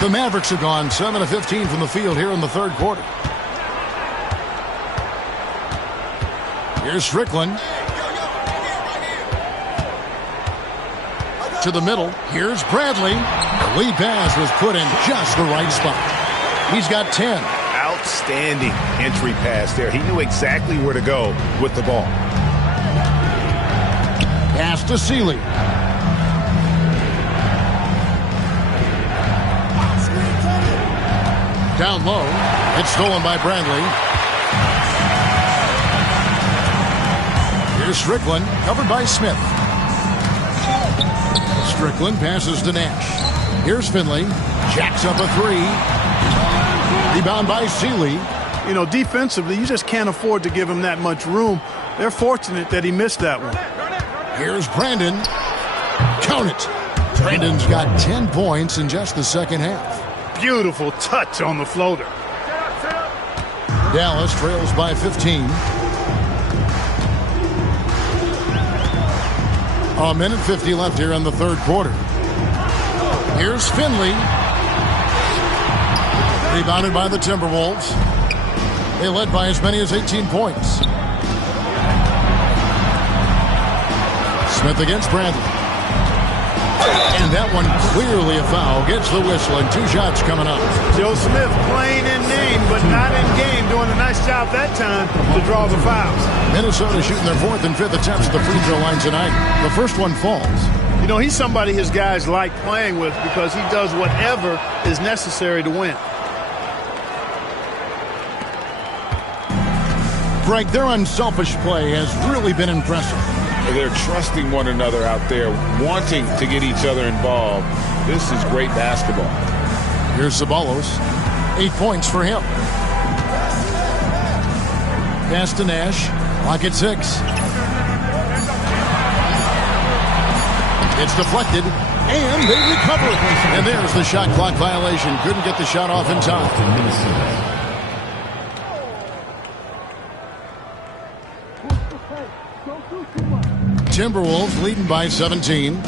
The Mavericks are gone 7 of 15 from the field here in the third quarter. Here's Strickland. To the middle. Here's Bradley. The lead pass was put in just the right spot. He's got 10. Outstanding entry pass there. He knew exactly where to go with the ball. Pass to Seeley. Down low. It's stolen by Bradley. Here's Strickland, covered by Smith. Strickland passes to Nash. Here's Finley. Jacks up a 3. Rebound by Seeley. You know, defensively, you just can't afford to give him that much room. They're fortunate that he missed that one. Here's Brandon. Count it. Brandon's got 10 points in just the second half. Beautiful touch on the floater. Dallas trails by 15. A minute 50 left here in the third quarter. Here's Finley. Rebounded by the Timberwolves. They led by as many as 18 points. Smith against Bradley. And that one clearly a foul. Gets the whistle and 2 shots coming up. Joe Smith playing in name but not in game. Doing a nice job that time to draw the fouls. Minnesota shooting their 4th and 5th attempts at the free throw line tonight. The first one falls. You know, he's somebody his guys like playing with because he does whatever is necessary to win. Greg, their unselfish play has really been impressive. They're trusting one another out there, wanting to get each other involved. This is great basketball. Here's Ceballos. 8 points for him. Pass to Nash. Clock at 6. It's deflected, and they recover. And there's the shot clock violation. Couldn't get the shot off in time. Timberwolves leading by 17.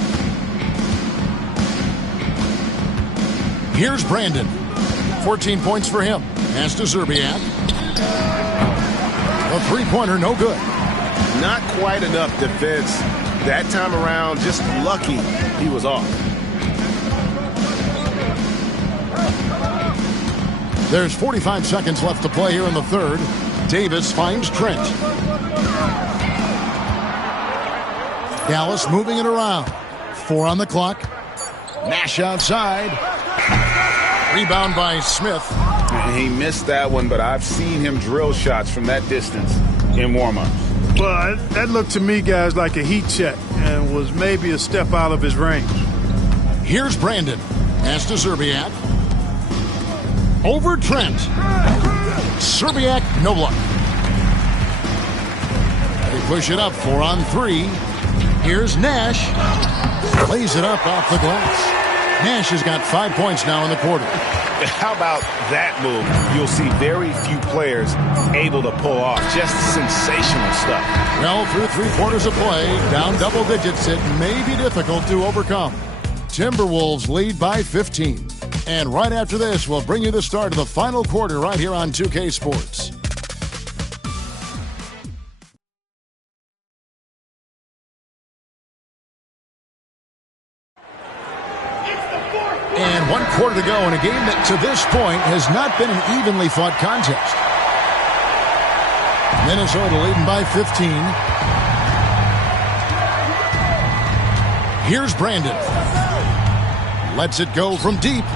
Here's Brandon. 14 points for him. Pass to Zerbiak. A three-pointer, no good. Not quite enough defense. That time around, just lucky he was off. There's 45 seconds left to play here in the third. Davis finds Trent. Dallas moving it around. 4 on the clock. Nash outside. Rebound by Smith. He missed that one, but I've seen him drill shots from that distance in warm-ups. Well, that looked to me, guys, like a heat check and was maybe a step out of his range. Here's Brandon. Pass to Szczerbiak. Over Trent. Szczerbiak, no luck. They push it up 4 on 3. Here's Nash. Lays it up off the glass. Nash has got 5 points now in the quarter. How about that move? You'll see very few players able to pull off. Just sensational stuff. Well, through 3 quarters of play, down double digits, it may be difficult to overcome. Timberwolves lead by 15. And right after this, we'll bring you the start of the final quarter right here on 2K Sports. And 1 quarter to go in a game that to this point has not been an evenly fought contest. Minnesota leading by 15. Here's Brandon. Lets it go from deep.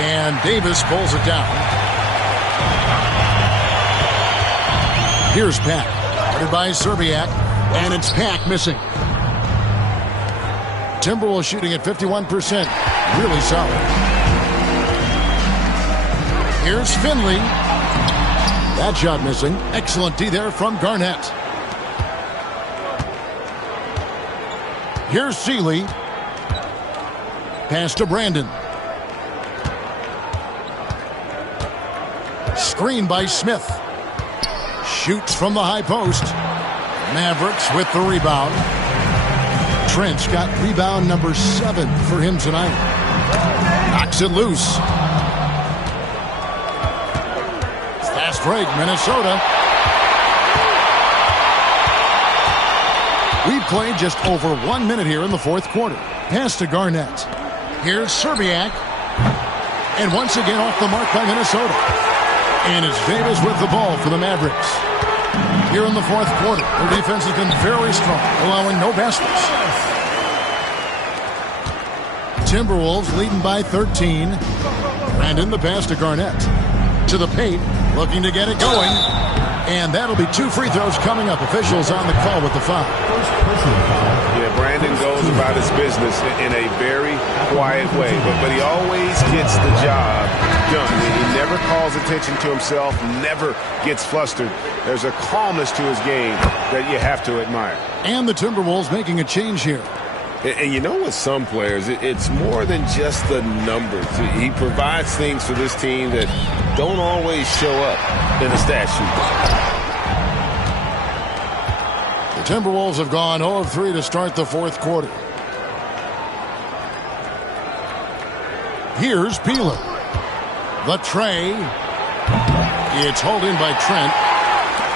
And Davis pulls it down. Here's Pack. Guarded by Szczerbiak. And it's Pack missing. Timberwolves shooting at 51%. Really solid. Here's Finley. That shot missing. Excellent D there from Garnett. Here's Seeley. Pass to Brandon. Screen by Smith. Shoots from the high post. Mavericks with the rebound. Trent's got rebound number 7 for him tonight. Knocks it loose. Fast break, Minnesota. We've played just over 1 minute here in the fourth quarter. Pass to Garnett. Here's Szczerbiak. And once again off the mark by Minnesota. And it's Davis with the ball for the Mavericks. Here in the fourth quarter, their defense has been very strong, allowing no baskets. Timberwolves leading by 13. Brandon the pass to Garnett. To the paint, looking to get it going. And that'll be 2 free throws coming up. Officials on the call with the foul. Yeah, Brandon goes about his business in a very quiet way, but he always gets the job done. He never calls attention to himself, never gets flustered. There's a calmness to his game that you have to admire. And the Timberwolves making a change here. And you know, with some players, it's more than just the numbers. He provides things for this team that don't always show up in the stat sheet. The Timberwolves have gone 0 of 3 to start the fourth quarter. Here's Peeler. The tray. It's hauled in by Trent.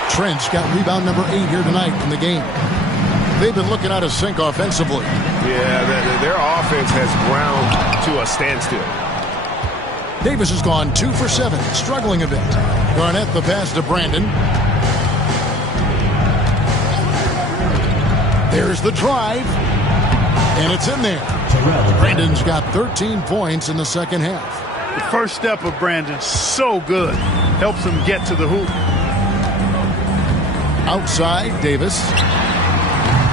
Trent's got rebound number 8 here tonight in the game. They've been looking out of sync offensively. Yeah, their offense has ground to a standstill. Davis has gone 2 for 7, struggling a bit. Garnett the pass to Brandon. There's the drive. And it's in there. Brandon's got 13 points in the second half. The first step of Brandon, so good. Helps him get to the hoop. Outside, Davis.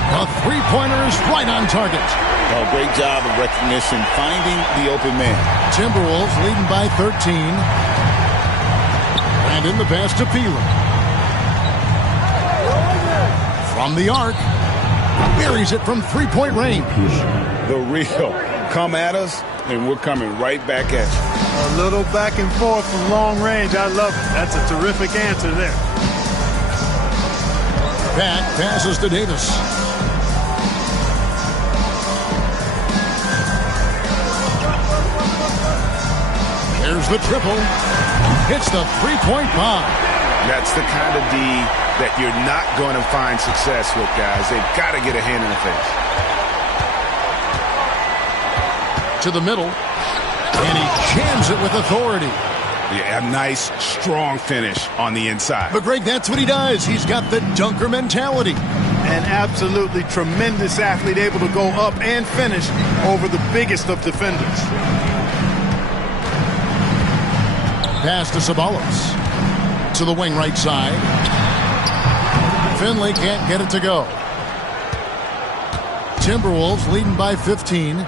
A three-pointer is right on target. Oh, great job of recognition, finding the open man. Timberwolves leading by 13. Brandon the pass to Peeler. From the arc. Buries it from three-point range. The real. Come at us, and we're coming right back at you. A little back and forth from long range. I love it. That's a terrific answer there. Back passes to Davis. There's the triple. Hits the three-point bomb. That's the kind of D that you're not going to find success with, guys. They've got to get a hand in the face. To the middle, and he jams it with authority. Yeah, a nice, strong finish on the inside. But, Greg, that's what he does. He's got the dunker mentality. An absolutely tremendous athlete, able to go up and finish over the biggest of defenders. Pass to Ceballos. To the wing right side. Finley can't get it to go. Timberwolves leading by 15.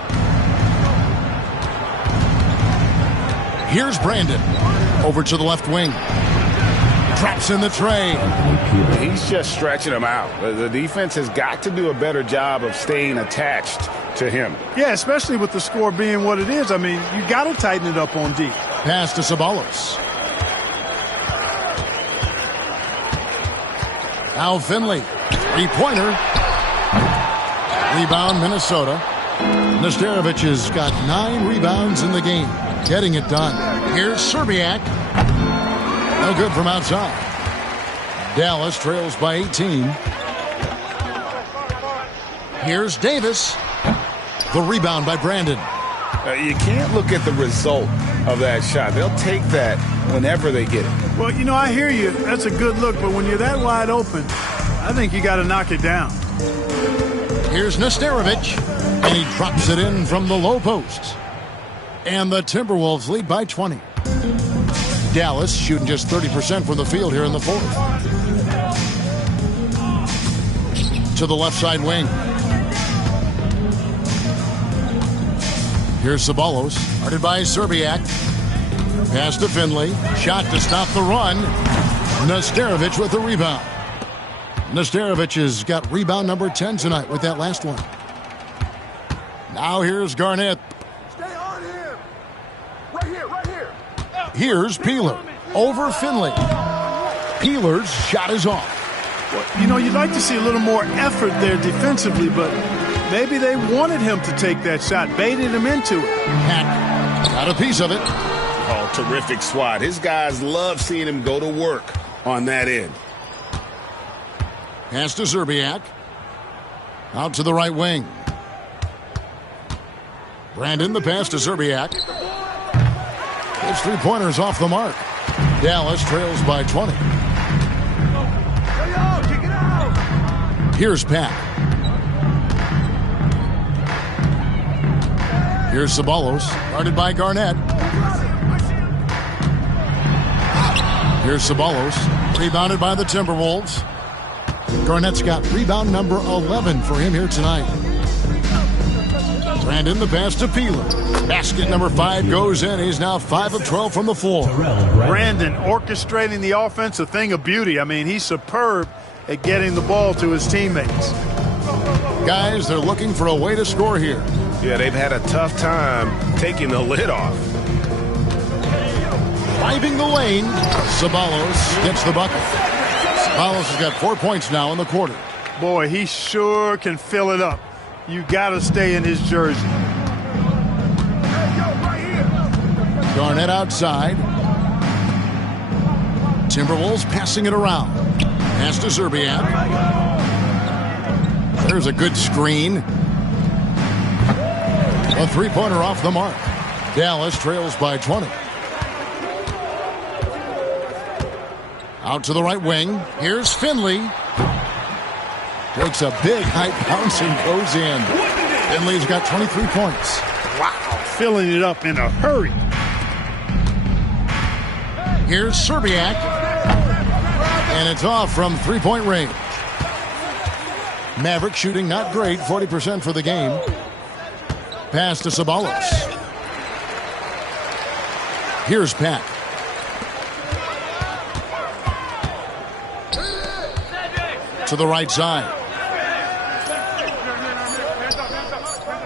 Here's Brandon. Over to the left wing. Traps in the tray. He's just stretching him out. The defense has got to do a better job of staying attached to him. Yeah, especially with the score being what it is. I mean, you got to tighten it up on D. Pass to Ceballos. Now Finley. Three-pointer. Rebound, Minnesota. Nesterovic has got 9 rebounds in the game. Getting it done. Here's Serbiak. No good from outside. Dallas trails by 18. Here's Davis. The rebound by Brandon. You can't look at the result of that shot. They'll take that whenever they get it. Well, you know, I hear you. That's a good look. But when you're that wide open, I think you got to knock it down. Here's Nesterovic. And he drops it in from the low post. And the Timberwolves lead by 20. Dallas shooting just 30% from the field here in the fourth. To the left side wing. Here's Ceballos. Guarded by Serbiak. Pass to Finley. Shot to stop the run. Nesterovic with the rebound. Nesterovic has got rebound number 10 tonight with that last one. Now here's Garnett. Stay on him. Right here, right here. Here's Peeler over Finley. Peeler's shot is off. Well, you know, you'd like to see a little more effort there defensively, but maybe they wanted him to take that shot, baited him into it. Hack got a piece of it. Oh, terrific swat. His guys love seeing him go to work on that end. Pass to Serbiak. Out to the right wing. Brandon, the pass to Serbiak. His three-pointers off the mark. Dallas trails by 20. Here's Pat. Here's Ceballos, guarded by Garnett. Here's Ceballos, rebounded by the Timberwolves. Garnett's got rebound number 11 for him here tonight. Brandon, the pass to Peeler. Basket number 5 goes in. He's now 5 of 12 from the floor. Brandon orchestrating the offense, a thing of beauty. I mean, he's superb at getting the ball to his teammates. Guys, they're looking for a way to score here. Yeah, they've had a tough time taking the lid off. Driving the lane, Ceballos gets the bucket. Ceballos has got 4 points now in the quarter. Boy, he sure can fill it up. You got to stay in his jersey. Garnett outside. Timberwolves passing it around. Pass to Serbiak. There's a good screen. A three-pointer off the mark. Dallas trails by 20. Out to the right wing. Here's Finley. Takes a big height bounce and goes in. Finley's got 23 points. Wow, filling it up in a hurry. Here's Serbiak. And it's off from three-point range. Maverick shooting not great, 40% for the game. Pass to Ceballos. Here's Pat. To the right side.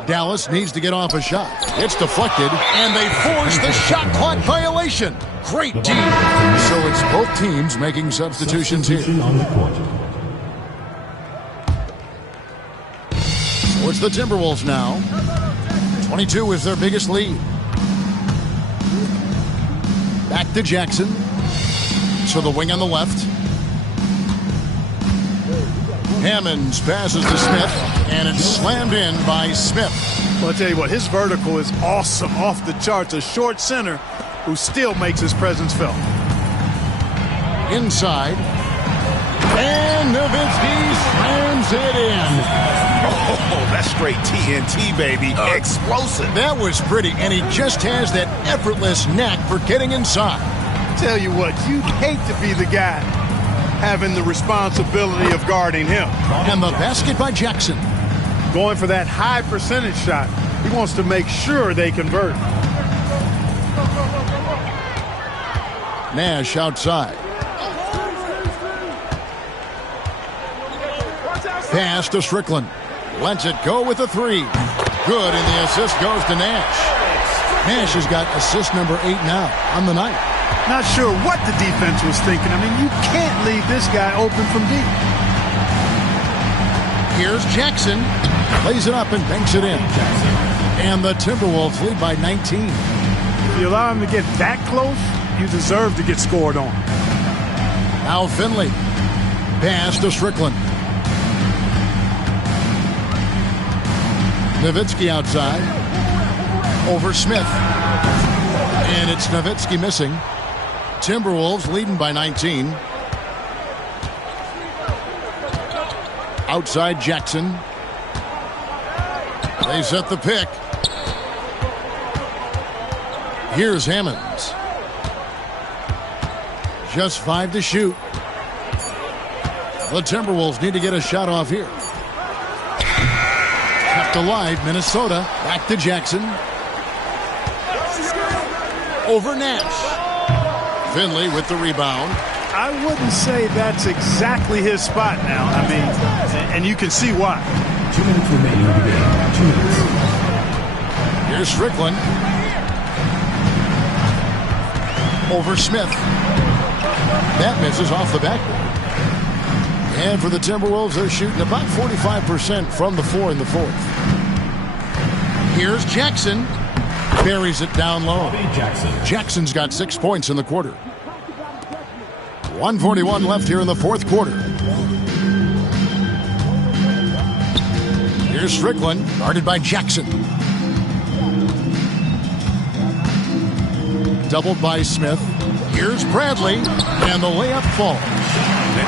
Dallas needs to get off a shot. It's deflected, and they force the shot clock violation. Great D. So it's both teams making substitutions here. On the court. So it's the Timberwolves now. 22 is their biggest lead. Back to Jackson. to the wing on the left. Hammonds passes to Smith, and it's slammed in by Smith. Well, I'll tell you what, his vertical is awesome, off the charts. A short center who still makes his presence felt. Inside. And Nowitzki slams it in. Oh, that's straight TNT, baby. Explosive. That was pretty, and he just has that effortless knack for getting inside. Tell you what, you'd hate to be the guy having the responsibility of guarding him. And the basket by Jackson. Going for that high percentage shot. He wants to make sure they convert. Nash outside. Pass to Strickland. Lets it go with a three. Good, and the assist goes to Nash. Nash has got assist number 8 now on the night. Not sure what the defense was thinking. I mean, you can't leave this guy open from deep. Here's Jackson. Lays it up and banks it in. And the Timberwolves lead by 19. If you allow him to get that close, you deserve to get scored on. Now Finley. Pass to Strickland. Nowitzki outside. Over Smith. And it's Nowitzki missing. Timberwolves leading by 19. Outside Jackson. They set the pick. Here's Hammonds. Just 5 to shoot. The Timberwolves need to get a shot off here. Kept alive, Minnesota. Back to Jackson. Over Nash. Finley with the rebound. I wouldn't say that's exactly his spot now. I mean, and you can see why. 2 minutes remaining in the game. 2 minutes. Here's Strickland. Over Smith. That misses off the backboard. And for the Timberwolves, they're shooting about 45% from the floor in the fourth. Here's Jackson. Buries it down low. Jackson's got 6 points in the quarter. 1:41 left here in the fourth quarter. Here's Strickland, guarded by Jackson. Doubled by Smith. Here's Bradley, and the layup falls.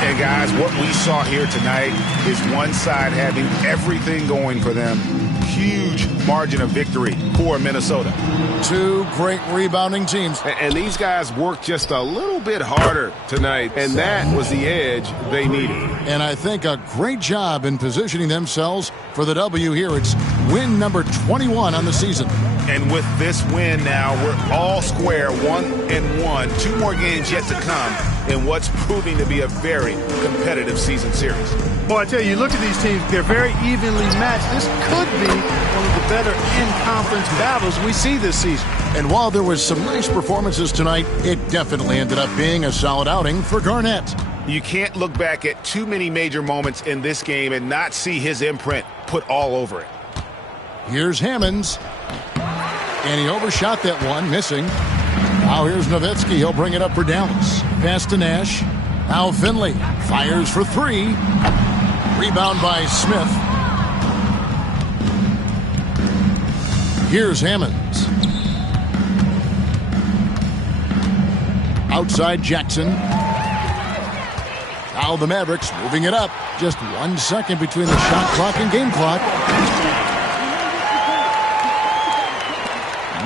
And guys, what we saw here tonight is one side having everything going for them. Huge margin of victory for Minnesota. 2 great rebounding teams. And these guys worked just a little bit harder tonight, and that was the edge they needed. And I think a great job in positioning themselves for the W here. It's win number 21 on the season. And with this win now, we're all square, 1-1. 2 more games yet to come in what's proving to be a very competitive season series. Boy, I tell you, look at these teams. They're very evenly matched. This could be one of the better in-conference battles we see this season. And while there was some nice performances tonight, it definitely ended up being a solid outing for Garnett. You can't look back at too many major moments in this game and not see his imprint put all over it. Here's Hammonds. And he overshot that one, missing. Now here's Nowitzki. He'll bring it up for Dallas. Pass to Nash. Now Finley fires for 3. Rebound by Smith. Here's Hammonds. Outside Jackson. Now the Mavericks moving it up. Just 1 second between the shot clock and game clock.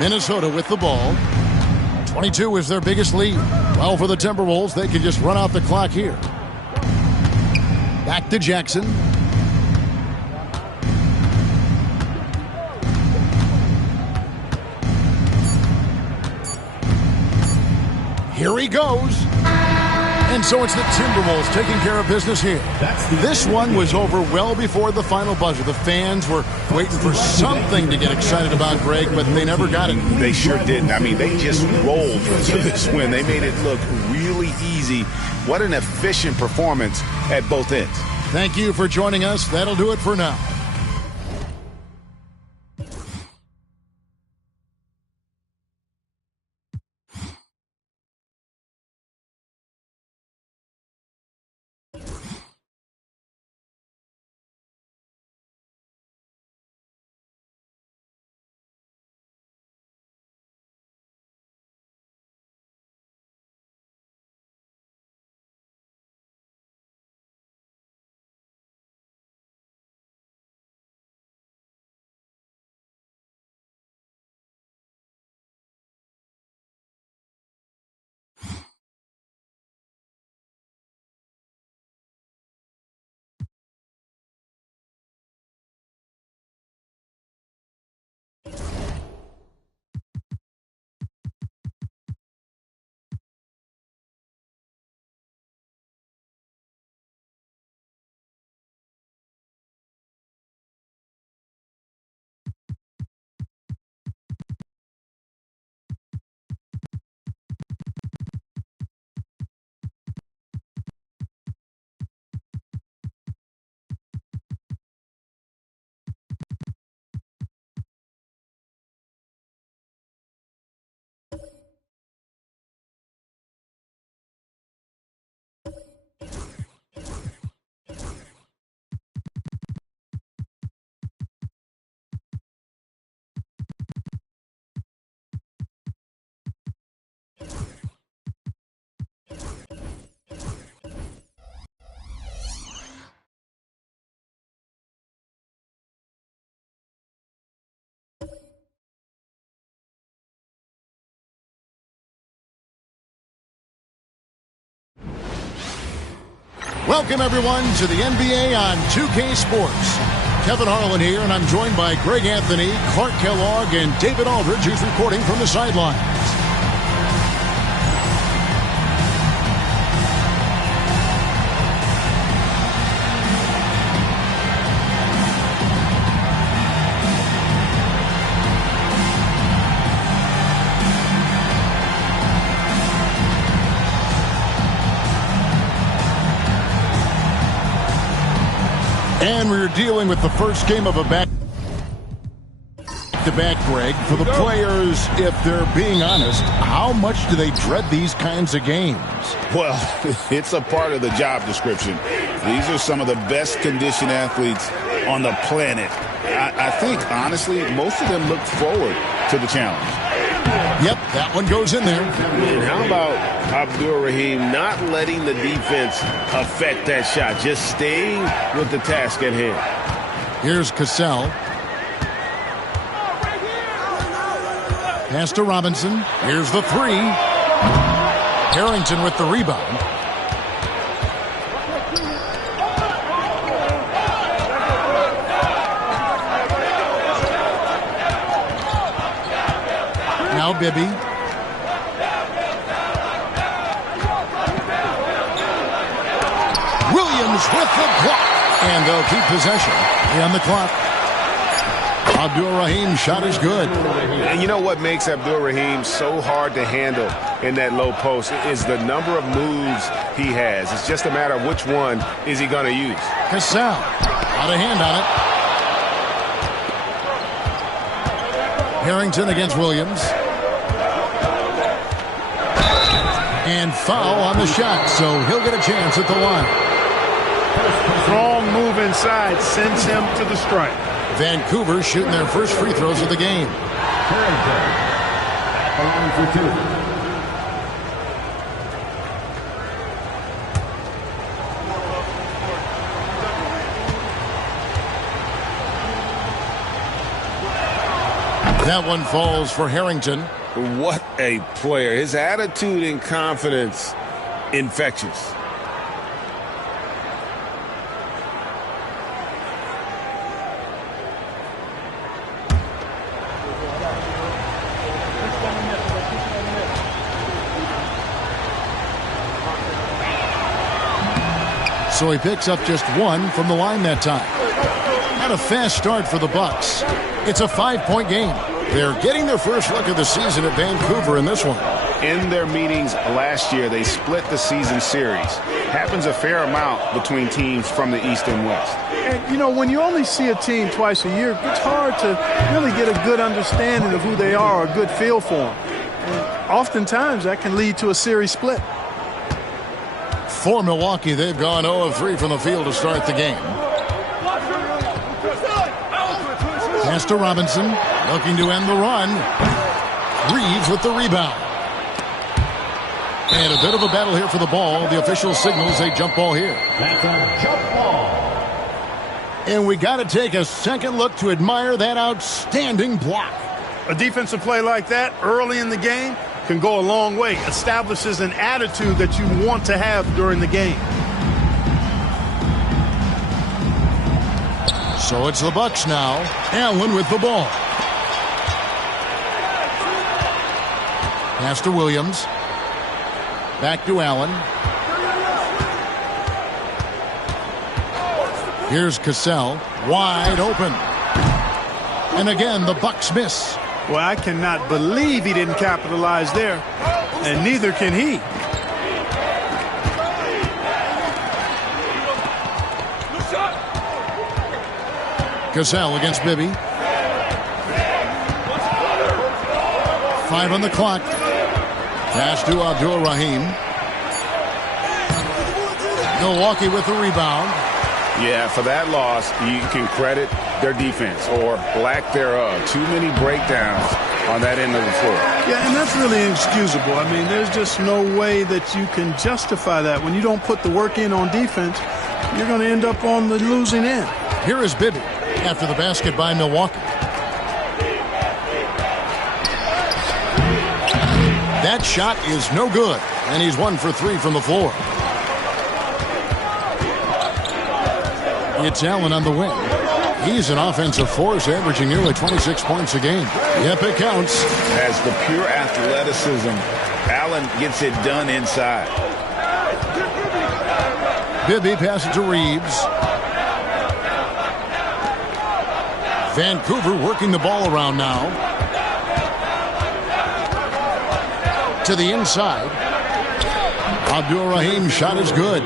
Minnesota with the ball. 22 is their biggest lead. Well, for the Timberwolves, they can just run out the clock here. Back to Jackson. Here he goes. And so it's the Timberwolves taking care of business here. This one was over well before the final buzzer. The fans were waiting for something to get excited about, Greg, but they never got it. They sure didn't. I mean, they just rolled to this win. They made it look really easy. What an efficient performance at both ends. Thank you for joining us. That'll do it for now. Welcome, everyone, to the NBA on 2K Sports. Kevin Harlan here, and I'm joined by Greg Anthony, Clark Kellogg, and David Aldridge, who's reporting from the sidelines. And we're dealing with the first game of a back-to-back, Greg. For the players, if they're being honest, how much do they dread these kinds of games? Well, it's a part of the job description. These are some of the best conditioned athletes on the planet. I think, honestly, most of them look forward to the challenge. Yep, that one goes in there. And how about Abdur-Rahim not letting the defense affect that shot, just staying with the task at hand? Here's Cassell. Pass to Robinson. Here's the three. Harrington with the rebound. Now Bibby. Williams with the block. And they'll keep possession. On the clock. Abdur-Rahim's shot is good. And you know what makes Abdur-Rahim so hard to handle in that low post is the number of moves he has. It's just a matter of which one is he going to use. Cassell. Out of hand on it. Harrington against Williams. And foul on the shot, so he'll get a chance at the line. Strong move inside sends him to the stripe. Vancouver shooting their first free throws of the game. That one falls for Harrington. What a player. His attitude and confidence, infectious. So he picks up just one from the line that time. Had a fast start for the Bucks. It's a 5-point game. They're getting their first look of the season at Vancouver in this one. In their meetings last year, they split the season series. Happens a fair amount between teams from the East and West. And, you know, when you only see a team twice a year, it's hard to really get a good understanding of who they are, a good feel for them. And oftentimes, that can lead to a series split. For Milwaukee, they've gone 0 of 3 from the field to start the game. Pass to Robinson, looking to end the run. Reeves with the rebound. And a bit of a battle here for the ball. The official signals a jump ball here. That's a jump ball. And we got to take a second look to admire that outstanding block. A defensive play like that early in the game can go a long way. Establishes an attitude that you want to have during the game. So it's the Bucks now. Allen with the ball. Pass to Williams. Back to Allen. Here's Cassell. Wide open. And again, the Bucks miss. Well, I cannot believe he didn't capitalize there. And neither can he. Cassell against Bibby. 5 on the clock. Pass to Abdur-Rahim. Milwaukee with the rebound. Yeah, for that loss, you can credit their defense or lack thereof. Too many breakdowns on that end of the floor. Yeah, and that's really inexcusable. I mean, there's just no way that you can justify that. When you don't put the work in on defense, you're going to end up on the losing end. Here is Bibby after the basket by Milwaukee. That shot is no good, and he's 1 for 3 from the floor. It's Allen on the wing. He's an offensive force, averaging nearly 26 points a game. Yep, it counts. Has the pure athleticism. Allen gets it done inside. Bibby passes to Reeves. Vancouver working the ball around now. To the inside. Abdul-Rahim's shot is good.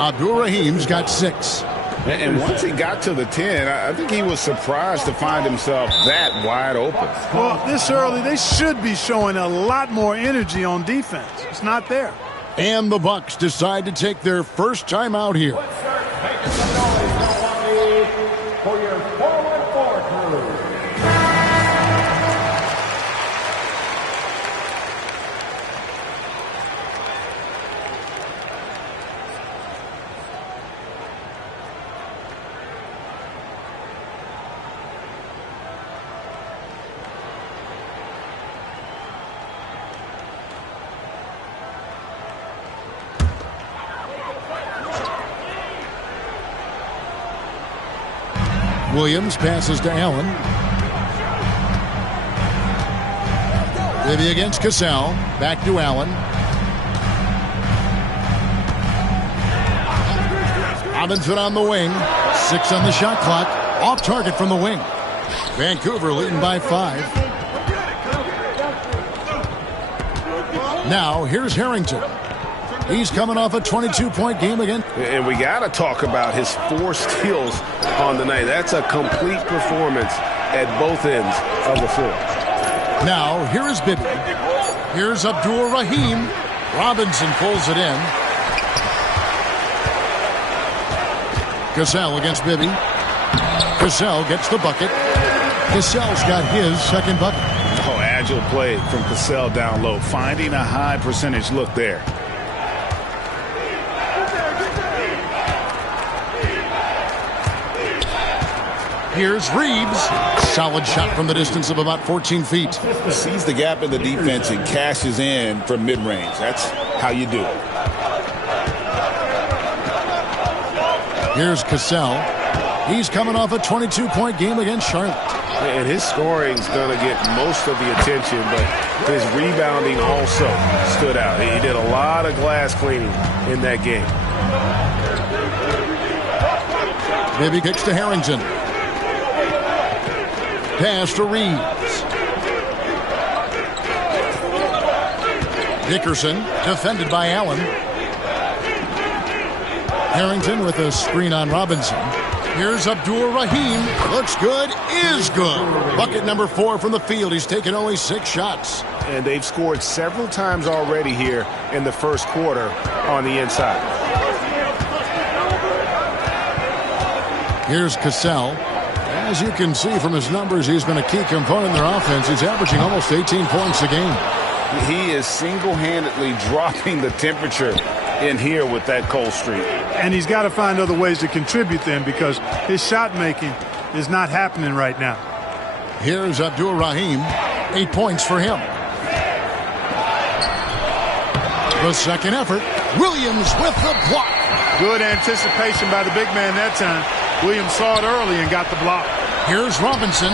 Abdul-Rahim's got 6. And once he got to the 10, I think he was surprised to find himself that wide open. Well, this early, they should be showing a lot more energy on defense. It's not there. And the Bucks decide to take their first time out here. For your forward crew. Williams passes to Allen. Bibby against Cassell. Back to Allen. Robinson on the wing. 6 on the shot clock. Off target from the wing. Vancouver leading by 5. Now here's Harrington. He's coming off a 22-point game again. And we got to talk about his 4 steals on the night. That's a complete performance at both ends of the floor. Now, here is Bibby. Here's Abdul-Rahim. Robinson pulls it in. Cassell against Bibby. Cassell gets the bucket. Cassell's got his second bucket. Oh, agile play from Cassell down low, finding a high percentage look there. Here's Reeves. Solid shot from the distance of about 14 feet. Sees the gap in the defense and cashes in from mid-range. That's how you do it. Here's Cassell. He's coming off a 22-point game against Charlotte. And his scoring's going to get most of the attention, but his rebounding also stood out. He did a lot of glass cleaning in that game. Bibby kicks to Harrington. Pass to Reeves. Dickerson defended by Allen. Harrington with a screen on Robinson. Here's Abdul-Rahim. Looks good, is good. Bucket number 4 from the field. He's taken only 6 shots. And they've scored several times already here in the first quarter on the inside. Here's Cassell. As you can see from his numbers, he's been a key component in their offense. He's averaging almost 18 points a game. He is single-handedly dropping the temperature in here with that cold streak. And he's got to find other ways to contribute then, because his shot making is not happening right now. Here's Abdul-Rahim. 8 points for him. The second effort. Williams with the block. Good anticipation by the big man that time. Williams saw it early and got the block. Here's Robinson.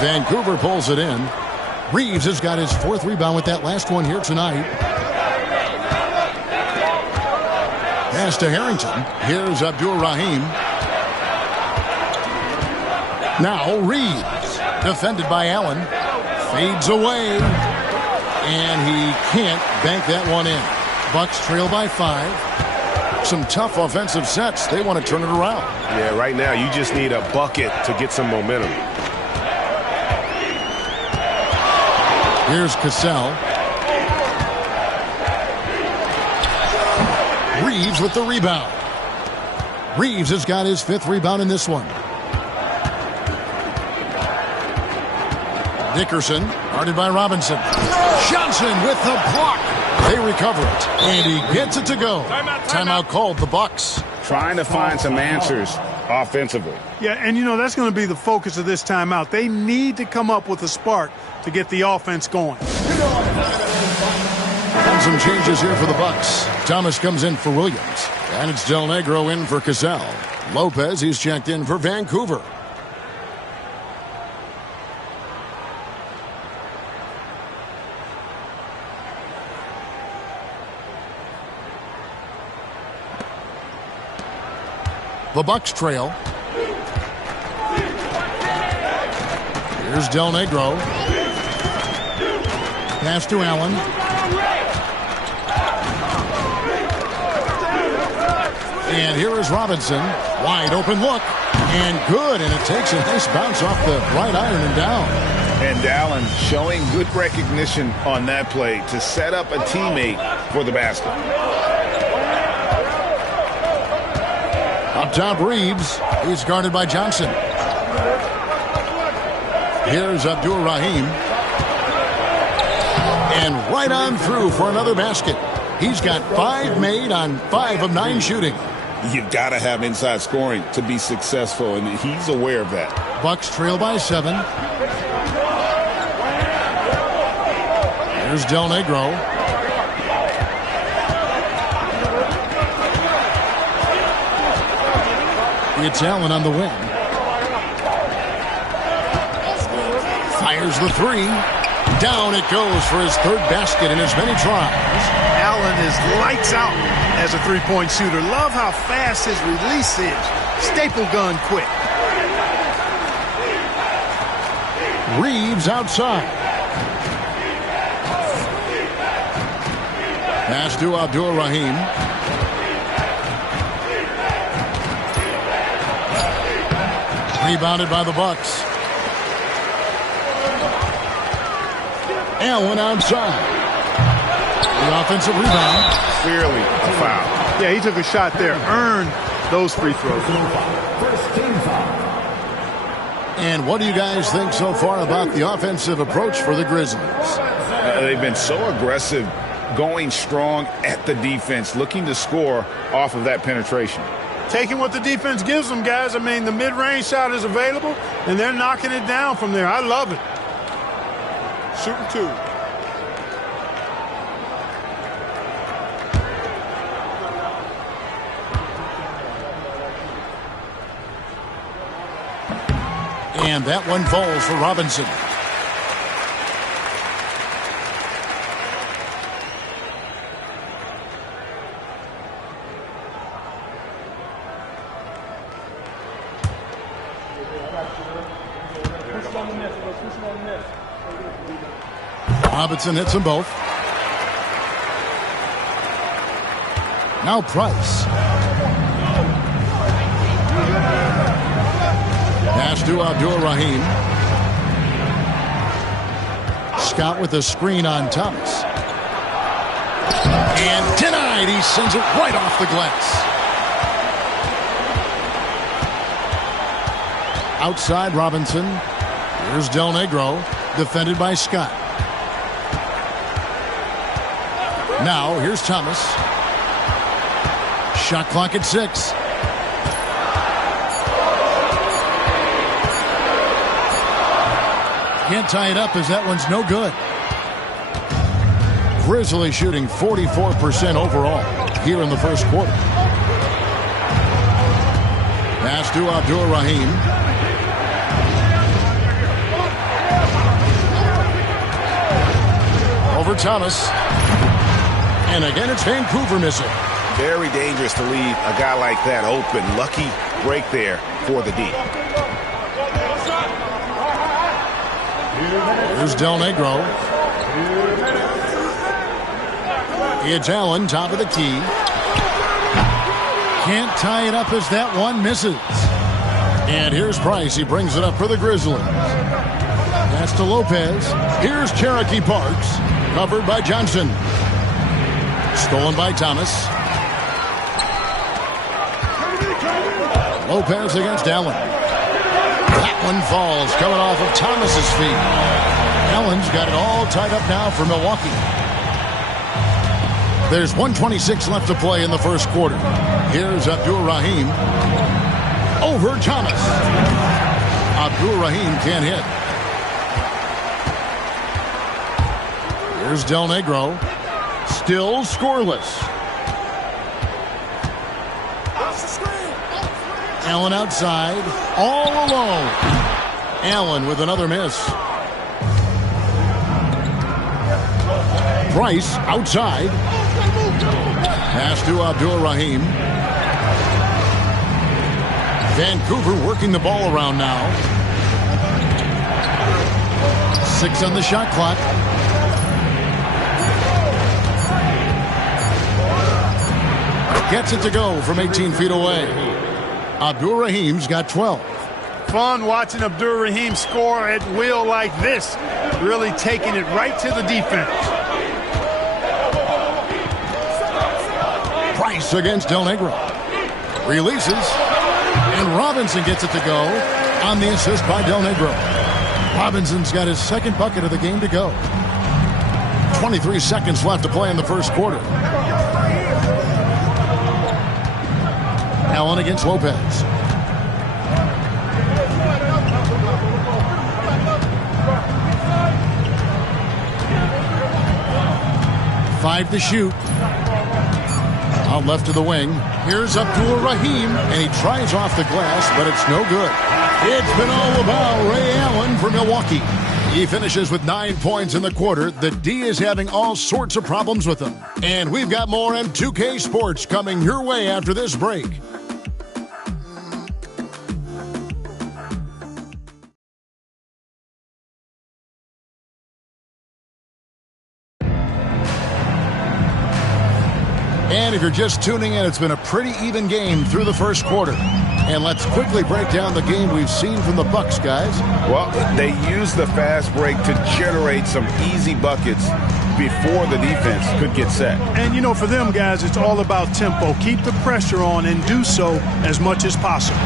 Vancouver pulls it in. Reeves has got his 4th rebound with that last one here tonight. Pass to Harrington. Here's Abdul-Rahim. Now Reeves. Defended by Allen. Fades away. And he can't bank that one in. Bucks trail by 5. Some tough offensive sets. They want to turn it around. Yeah, right now you just need a bucket to get some momentum. Here's Cassell. Reeves with the rebound. Reeves has got his 5th rebound in this one. Dickerson, guarded by Robinson. Johnson with the block. They recover it, and he gets it to go. Timeout called, the Bucks. Trying to find some answers offensively. Yeah, and you know, that's going to be the focus of this timeout. They need to come up with a spark to get the offense going. And some changes here for the Bucks. Thomas comes in for Williams. And it's Del Negro in for Cassell. Lopez, he's checked in for Vancouver. The Bucks trail. Here's Del Negro. Pass to Allen. And here is Robinson. Wide open look. And good. And it takes a nice bounce off the right iron and down. And Allen showing good recognition on that play to set up a teammate for the basket. Up top, Reeves. He's guarded by Johnson. Here's Abdur-Rahim. And right on through for another basket. He's got 5 made on 5 of 9 shooting. You've got to have inside scoring to be successful, and he's aware of that. Bucks trail by 7. Here's Del Negro. It's Allen on the wing. Fires the 3. Down it goes for his 3rd basket in as many tries. Allen is lights out as a three-point shooter. Love how fast his release is. Staple gun quick. Reeves outside. Pass to Abdur-Rahim. Rebounded by the Bucks. Allen outside. The offensive rebound. Clearly a foul. Yeah, he took a shot there. Earned those free throws. First team foul. And what do you guys think so far about the offensive approach for the Grizzlies? They've been so aggressive, going strong at the defense, looking to score off of that penetration. Taking what the defense gives them, guys. I mean, the mid-range shot is available, and they're knocking it down from there. I love it. Shooting 2. And that one falls for Robinson. Robinson hits them both. Now Price. Pass to Abdur-Rahim. Scott with a screen on Thomas. And denied. He sends it right off the glass. Outside Robinson. Here's Del Negro. Defended by Scott. Now here's Thomas. Shot clock at 6. Can't tie it up as that one's no good. Grizzlies shooting 44% overall here in the first quarter. Pass to Abdur-Rahim. Over Thomas. And again, it's Vancouver missing. Very dangerous to leave a guy like that open. Lucky break there for the D. Here's Del Negro. It's Allen, top of the key. Can't tie it up as that one misses. And here's Price. He brings it up for the Grizzlies. That's to Lopez. Here's Cherokee Parks. Covered by Johnson. Stolen by Thomas. Lopez against Allen. That one falls, coming off of Thomas's feet. Allen's got it all tied up now for Milwaukee. There's 1:26 left to play in the first quarter. Here's Abdur-Rahim. Over Thomas. Abdur-Rahim can't hit. Here's Del Negro. Still scoreless. Allen outside, all alone. Allen with another miss. Price outside. Pass to Abdur-Rahim. Vancouver working the ball around now. 6 on the shot clock. Gets it to go from 18 feet away. Abdur-Rahim's got 12. Fun watching Abdur-Rahim score at will like this. Really taking it right to the defense. Price against Del Negro. Releases. And Robinson gets it to go on the assist by Del Negro. Robinson's got his second bucket of the game to go. 23 seconds left to play in the first quarter. Allen against Lopez. Five to shoot. Out left to the wing. Here's Abdur-Rahim, and he tries off the glass, but it's no good. It's been all about Ray Allen for Milwaukee. He finishes with 9 points in the quarter. The D is having all sorts of problems with him. And we've got more M2K Sports coming your way after this break. And if you're just tuning in, it's been a pretty even game through the first quarter. And let's quickly break down the game we've seen from the Bucks, guys. Well, they used the fast break to generate some easy buckets before the defense could get set. And, you know, for them, guys, it's all about tempo. Keep the pressure on and do so as much as possible.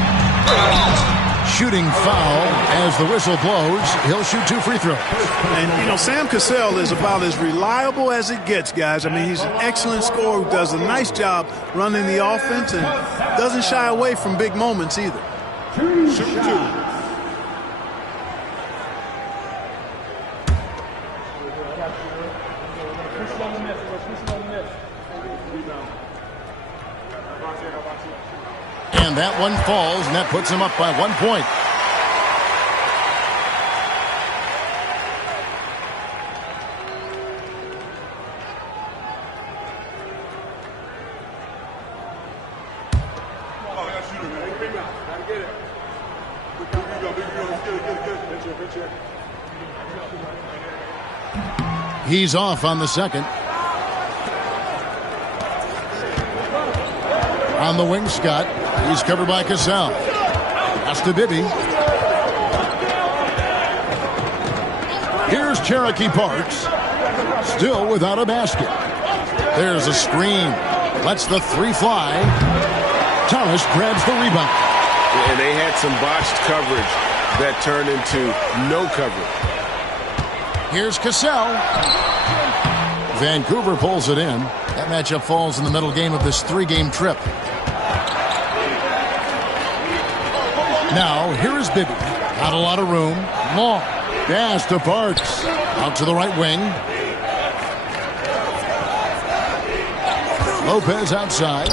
Shooting foul as the whistle blows. He'll shoot 2 free throws. And, you know, Sam Cassell is about as reliable as it gets, guys. I mean, he's an excellent scorer who does a nice job running the offense and doesn't shy away from big moments either. Shoot 2. And that one falls, and that puts him up by 1 point. He's off on the second. On the wing, Scott. He's covered by Cassell. Pass to Bibby. Here's Cherokee Parks. Still without a basket. There's a screen. Lets the three fly. Thomas grabs the rebound. And they had some botched coverage that turned into no coverage. Here's Cassell. Vancouver pulls it in. That matchup falls in the middle game of this 3-game trip. Now, here is Bibby. Not a lot of room. Long. Pass to Parks. Out to the right wing. Lopez outside.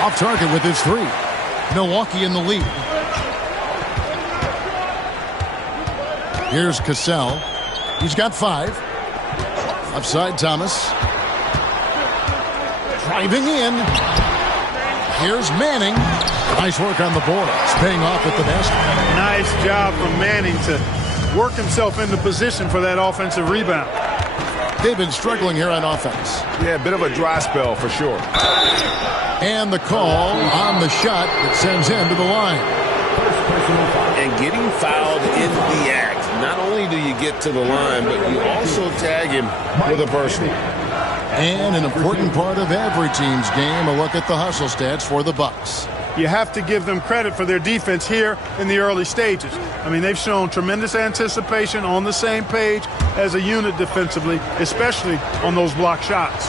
Off target with his 3. Milwaukee in the lead. Here's Cassell. He's got 5. Upside Thomas. Driving in. Here's Manning. Nice work on the board. It's paying off with the basket. Nice job from Manning to work himself into position for that offensive rebound. They've been struggling here on offense. Yeah, a bit of a dry spell for sure. And the call on the shot that sends him to the line. And getting fouled in the act. Not only do you get to the line, but you also tag him with a personal. And an important part of every team's game, a look at the hustle stats for the Bucks. You have to give them credit for their defense here in the early stages. I mean, they've shown tremendous anticipation, on the same page as a unit defensively, especially on those block shots.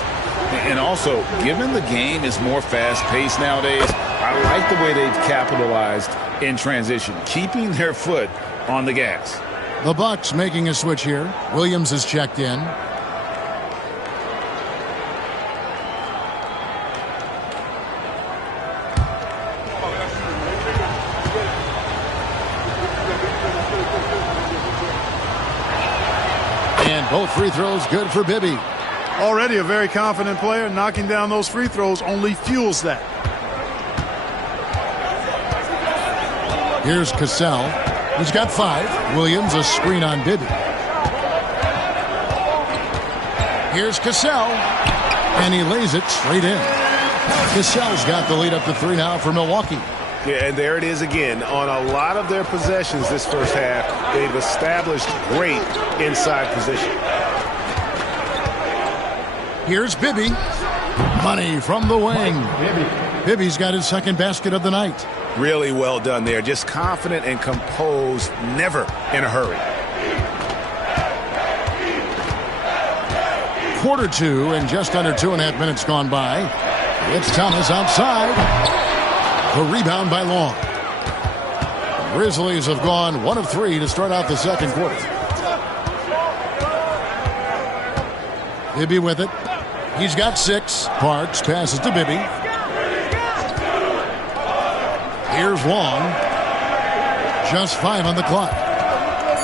And also, given the game is more fast-paced nowadays, I like the way they've capitalized in transition, keeping their foot on the gas. The Bucks making a switch here. Williams is checked in. both free throws good for Bibby. Already a very confident player. Knocking down those free throws only fuels that. Here's Cassell. He's got 5. Williams a screen on Bibby. Here's Cassell. And he lays it straight in. Cassell's got the lead up to 3 now for Milwaukee. Yeah, and there it is again. On a lot of their possessions this first half, they've established great inside position. Here's Bibby. Money from the wing. Bibby's got his second basket of the night. Really well done there. Just confident and composed, never in a hurry. Quarter 2 and just under 2.5 minutes gone by. It's Thomas outside. The rebound by Long. Grizzlies have gone 1 of 3 to start out the second quarter. Bibby with it. He's got 6. Parks passes to Bibby. Here's Long. Just 5 on the clock.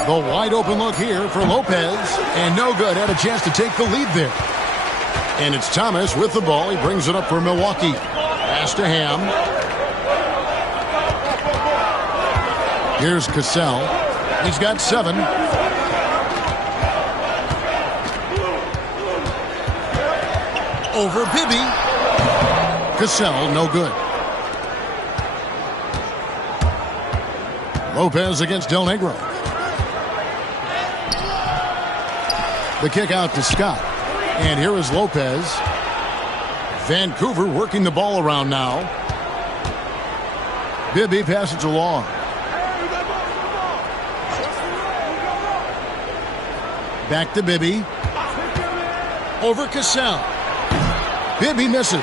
The wide open look here for Lopez. And no good. Had a chance to take the lead there. And it's Thomas with the ball. He brings it up for Milwaukee. Pass to Ham. Here's Cassell. He's got 7. Over Bibby. Cassell, no good. Lopez against Del Negro. The kick out to Scott. And here is Lopez. Vancouver working the ball around now. Bibby passes along. Back to Bibby. Over Cassell. Bibby misses.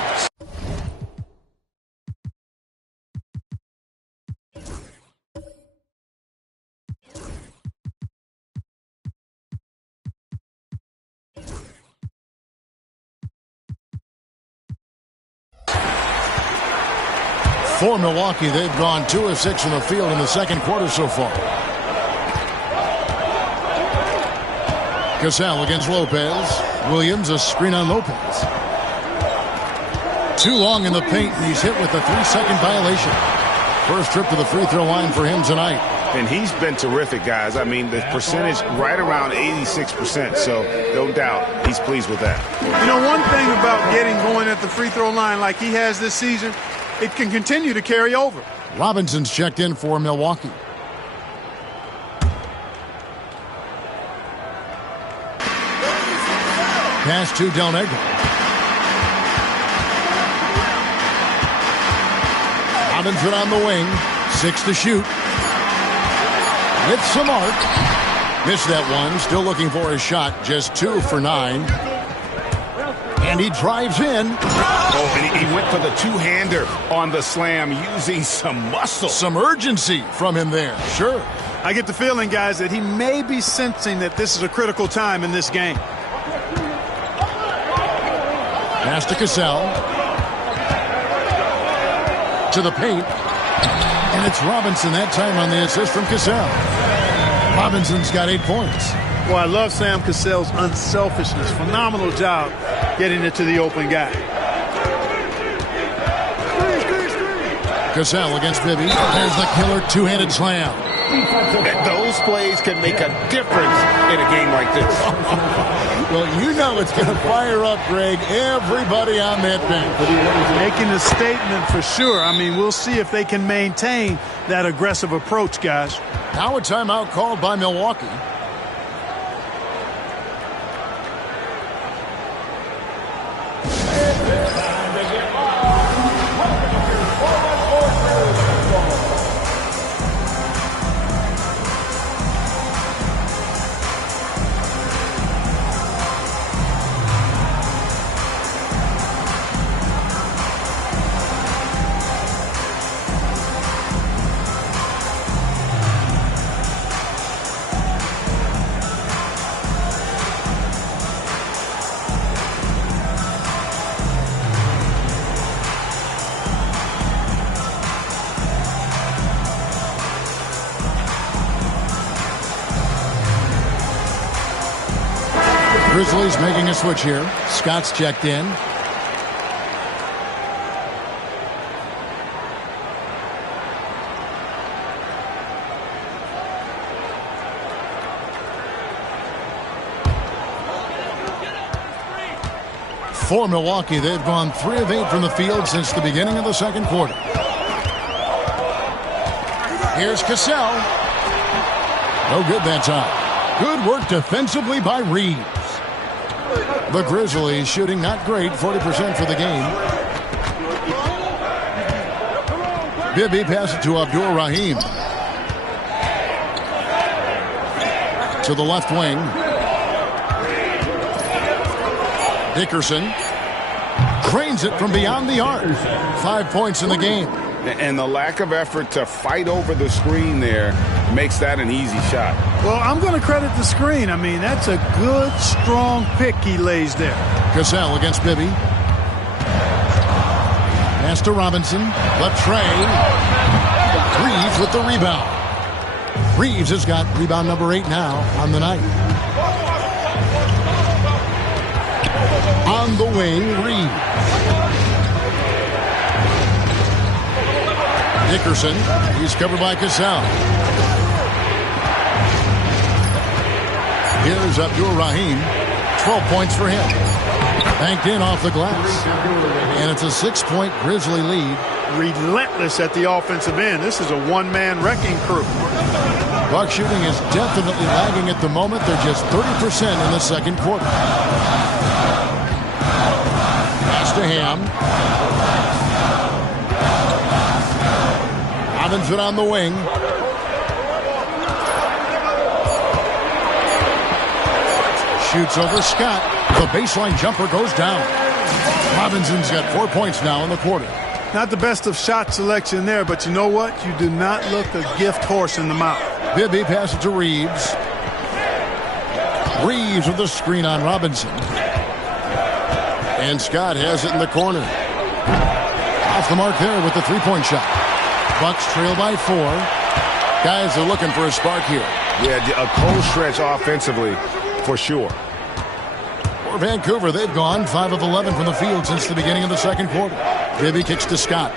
For Milwaukee, they've gone 2 of 6 from the field in the second quarter so far. Cassell against Lopez. Williams a screen on Lopez. Too long in the paint, and he's hit with a 3-second violation. First trip to the free throw line for him tonight. And he's been terrific, guys. I mean, the percentage right around 86%, so no doubt he's pleased with that. You know, one thing about getting going at the free throw line like he has this season, it can continue to carry over. Robinson's checked in for Milwaukee. Pass to Del Negro. Robinson on the wing. 6 to shoot. With some arc. Missed that one. Still looking for a shot. Just 2 for 9. And he drives in. Oh, and he went for the two-hander on the slam using some muscle. Some urgency from him there. Sure. I get the feeling, guys, that he may be sensing that this is a critical time in this game. Pass to Cassell. To the paint. And it's Robinson that time on the assist from Cassell. Robinson's got 8 points. Well, I love Sam Cassell's unselfishness. Phenomenal job getting it to the open guy. Cassell against Bibby. There's the killer two-handed slam. Those plays can make a difference in a game like this. Well, you know it's going to fire up, Greg, everybody on that bench. Making a statement for sure. I mean, we'll see if they can maintain that aggressive approach, guys. Now a timeout called by Milwaukee. Grizzlies making a switch here. Scott's checked in. For Milwaukee, they've gone 3 of 8 from the field since the beginning of the second quarter. Here's Cassell. No good that time. Good work defensively by Reeves. The Grizzlies shooting not great, 40% for the game. Bibby passes it to Abdul Rahim. To the left wing. Dickerson cranes it from beyond the arc. 5 points in the game. And the lack of effort to fight over the screen there makes that an easy shot. Well, I'm going to credit the screen. I mean, that's a good, strong pick he lays there. Cassell against Bibby. Pass to Robinson. Latrey. Reeves with the rebound. Reeves has got rebound number 8 now on the night. On the wing, Reeves. Dickerson. He's covered by Cassell. Here's Abdul Rahim. 12 points for him. Banked in off the glass. And it's a 6-point Grizzly lead. Relentless at the offensive end. This is a one-man wrecking crew. Buck shooting is definitely lagging at the moment. They're just 30% in the second quarter. Pass to Ham. Robinson on the wing. Shoots over Scott. The baseline jumper goes down. Robinson's got 4 points now in the quarter. Not the best of shot selection there, but you know what? You do not look a gift horse in the mouth. Bibby passes to Reeves. Reeves with the screen on Robinson. And Scott has it in the corner. Off the mark there with the three-point shot. Bucks trail by 4. Guys are looking for a spark here. Yeah, a cold stretch offensively for sure. For Vancouver, they've gone 5 of 11 from the field since the beginning of the second quarter. Bibby kicks to Scott.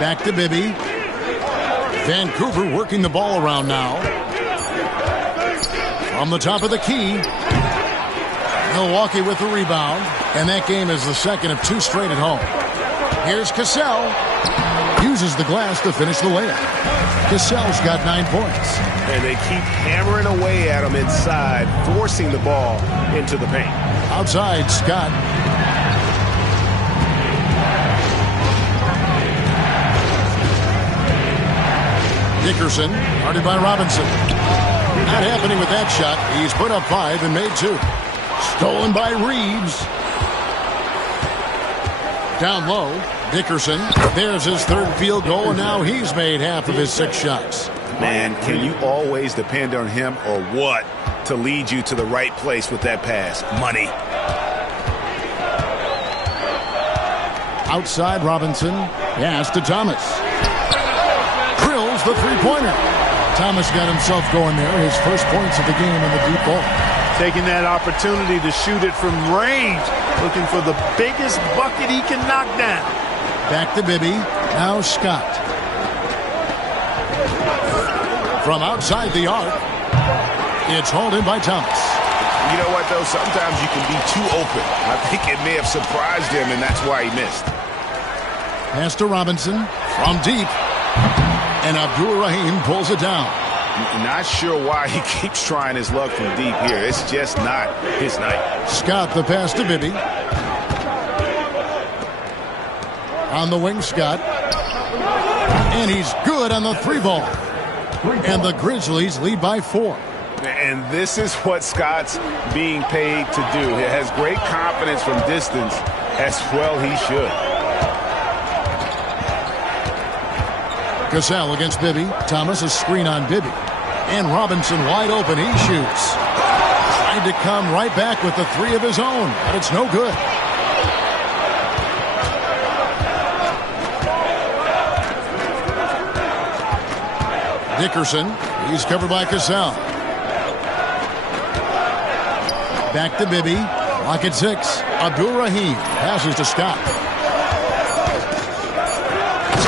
Back to Bibby. Vancouver working the ball around now. From the top of the key. Milwaukee with the rebound. And that game is the second of 2 straight at home. Here's Cassell. Uses the glass to finish the layup. Cassell's got 9 points. And they keep hammering away at him inside, forcing the ball into the paint. Outside, Scott. Dickerson, guarded by Robinson. Not happening with that shot. He's put up 5 and made 2. Stolen by Reeves. Down low, Dickerson. There's his 3rd field goal, and now he's made half of his 6 shots. Man, can you always depend on him or what to lead you to the right place with that pass? Money. Outside, Robinson. Pass to Thomas. Drills the three-pointer. Thomas got himself going there. His first points of the game in the deep ball. Taking that opportunity to shoot it from range. Looking for the biggest bucket he can knock down. Back to Bibby. Now Scott. From outside the arc. It's hauled in by Thomas. You know what, though? Sometimes you can be too open. I think it may have surprised him, and that's why he missed. Pass to Robinson. From deep. And Abdul Rahim pulls it down. Not sure why he keeps trying his luck from deep here. It's just not his night. Scott the pass to Bibby. On the wing, Scott. And he's good on the 3-ball. And the Grizzlies lead by 4. And this is what Scott's being paid to do. He has great confidence from distance, as well he should. Cassell against Bibby. Thomas a screen on Bibby. And Robinson wide open. He shoots. Tried to come right back with the 3 of his own, but it's no good. Dickerson. He's covered by Cassell. Back to Bibby. Lock at 6. Abdur-Rahim passes to Scott.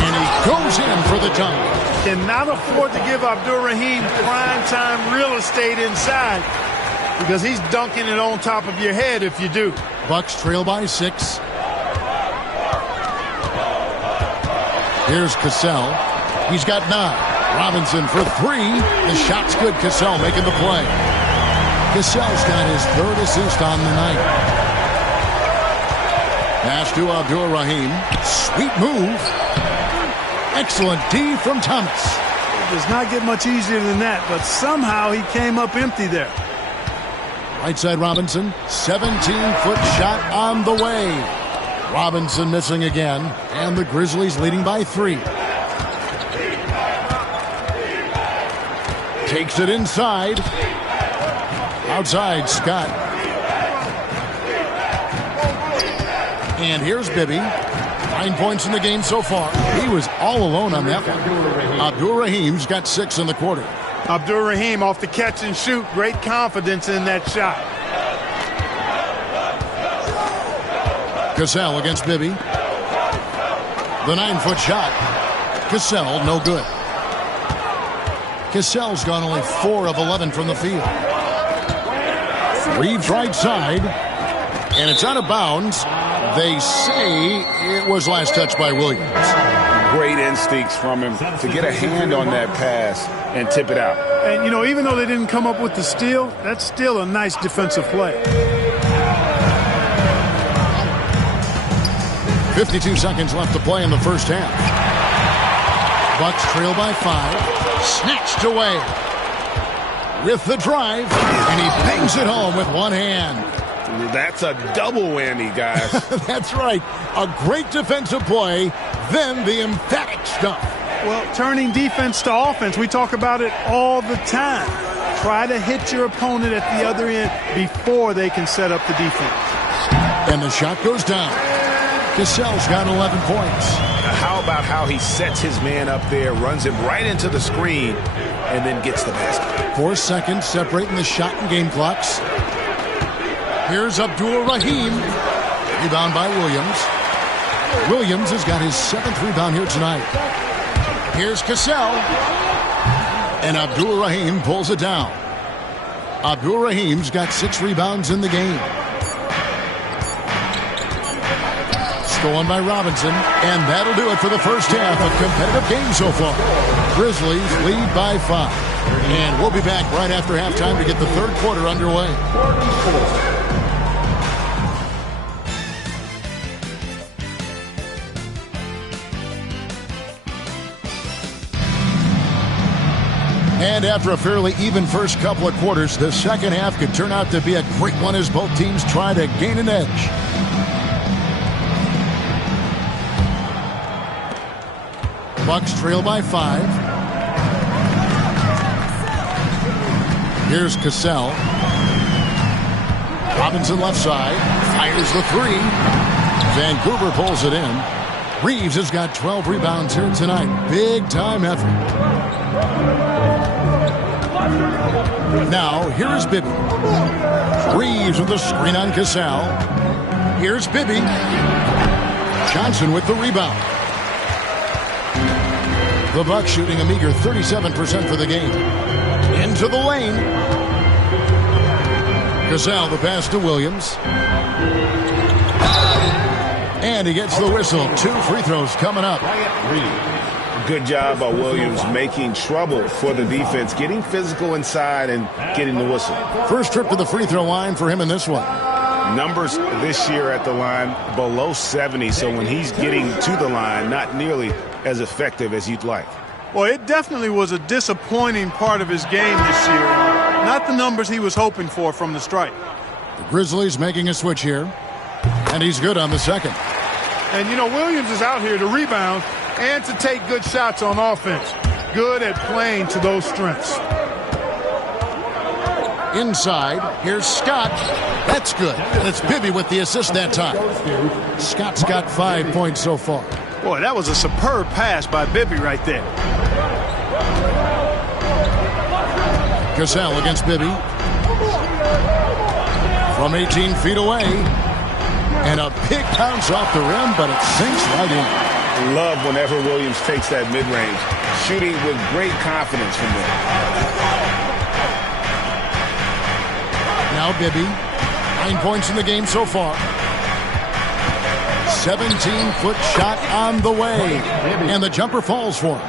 And he goes in for the dunk. Cannot afford to give Abdur-Rahim prime-time real estate inside because he's dunking it on top of your head if you do. Bucks trail by 6. Here's Cassell. He's got 9. Robinson for 3. The shot's good. Cassell making the play. Cassell's got his 3rd assist on the night. Pass to Abdur-Rahim. Sweet move. Excellent D from Thomas. It does not get much easier than that, but somehow he came up empty there. Right side Robinson. 17-foot shot on the way. Robinson missing again, and the Grizzlies leading by 3. Takes it inside. Outside, Scott. And here's Bibby. 9 points in the game so far. He was all alone on that one. Abdur-Rahim's got 6 in the quarter. Abdur-Rahim off the catch and shoot. Great confidence in that shot. Cassell against Bibby. The 9-foot shot. Cassell, no good. Cassell's gone only 4 of 11 from the field. Reeves right side. And it's out of bounds. They say it was last touched by Williams. Great instincts from him to get a hand on that pass and tip it out. And, you know, even though they didn't come up with the steal, that's still a nice defensive play. 52 seconds left to play in the first half. Bucks trail by 5. Snatched away. With the drive. And he bangs it home with one hand. That's a double whammy, guys. That's right. A great defensive play, then the emphatic stuff. Well, turning defense to offense, we talk about it all the time. Try to hit your opponent at the other end before they can set up the defense. And the shot goes down. Cassell's got 11 points. How about how he sets his man up there, runs him right into the screen, and then gets the basket. 4 seconds separating the shot and game clocks. Here's Abdur-Rahim. Rebound by Williams. Williams has got his 7th rebound here tonight. Here's Cassell. And Abdur-Rahim pulls it down. Abdur-Rahim's got 6 rebounds in the game. Stolen by Robinson. And that'll do it for the first half. A competitive game so far. Grizzlies lead by 5. And we'll be back right after halftime to get the third quarter underway. And after a fairly even first couple of quarters, the second half could turn out to be a great one as both teams try to gain an edge. Bucks trail by 5. Here's Cassell. Robinson left side. Fires the 3. Vancouver pulls it in. Reeves has got 12 rebounds here tonight. Big time effort. Now, here's Bibby. Reeves with the screen on Cassell. Here's Bibby. Johnson with the rebound. The Bucks shooting a meager 37% for the game. Into the lane. Cassell, the pass to Williams. And he gets the whistle. 2 free throws coming up. Good job by Williams making trouble for the defense, getting physical inside and getting the whistle. First trip to the free throw line for him in this one. Numbers this year at the line below 70, so when he's getting to the line, not nearly as effective as you'd like. Well, it definitely was a disappointing part of his game this year. Not the numbers he was hoping for from the stripe. The Grizzlies making a switch here, and he's good on the second. And, you know, Williams is out here to rebound and to take good shots on offense. Good at playing to those strengths. Inside, here's Scott. That's good. And it's Bibby with the assist that time. Scott's got 5 points so far. Boy, that was a superb pass by Bibby right there. Cassell against Bibby. From 18 feet away. And a big bounce off the rim, but it sinks right in. Love whenever Williams takes that mid-range. Shooting with great confidence from there. Now Bibby. 9 points in the game so far. 17-foot shot on the way. And the jumper falls for him.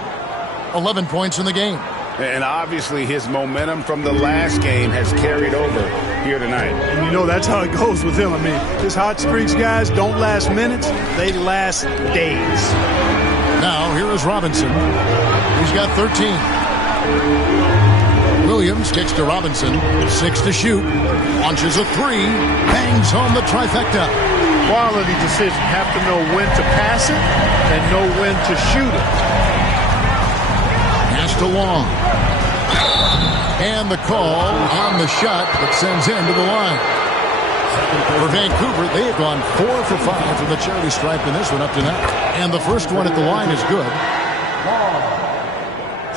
11 points in the game. And obviously his momentum from the last game has carried over here tonight. And you know that's how it goes with him. I mean, his hot streaks, guys, don't last minutes. They last days. Now, here is Robinson. He's got 13. Williams kicks to Robinson. 6 to shoot. Launches a 3. Bangs home the trifecta. Quality decision. Have to know when to pass it and know when to shoot it. Pass to Long. And the call on the shot that sends him to the line. For Vancouver, they have gone 4 for 5 from the charity stripe in this one up to now. And the first one at the line is good.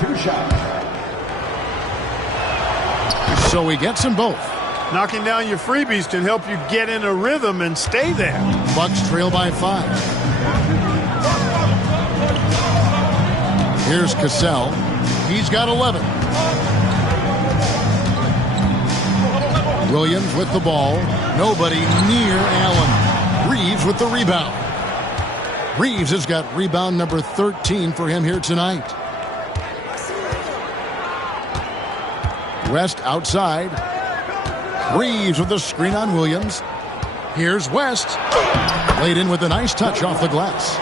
2 shots. So he gets them both. Knocking down your freebies can help you get in a rhythm and stay there. Bucks trail by 5. Here's Cassell. He's got 11. Williams with the ball. Nobody near Allen. Reeves with the rebound. Reeves has got rebound number 13 for him here tonight. West outside. Reeves with the screen on Williams. Here's West. Laid in with a nice touch off the glass.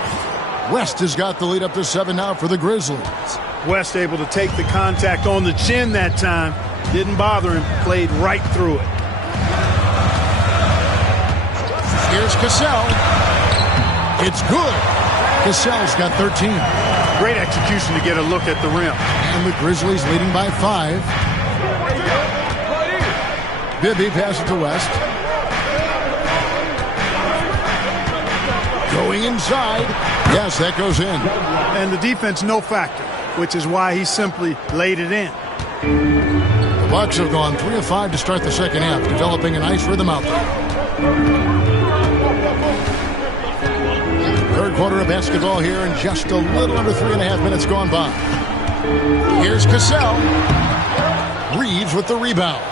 West has got the lead up to 7 now for the Grizzlies. West able to take the contact on the chin that time. Didn't bother him. Played right through it. Here's Cassell. It's good. Cassell's got 13. Great execution to get a look at the rim. And the Grizzlies leading by 5. Bibby passes to West. Going inside. Yes, that goes in. And the defense no factor, which is why he simply laid it in. The Bucks have gone 3 of 5 to start the second half, developing a nice rhythm out there. Third quarter of basketball here, and just a little under 3.5 minutes gone by. Here's Cassell. Reeves with the rebound.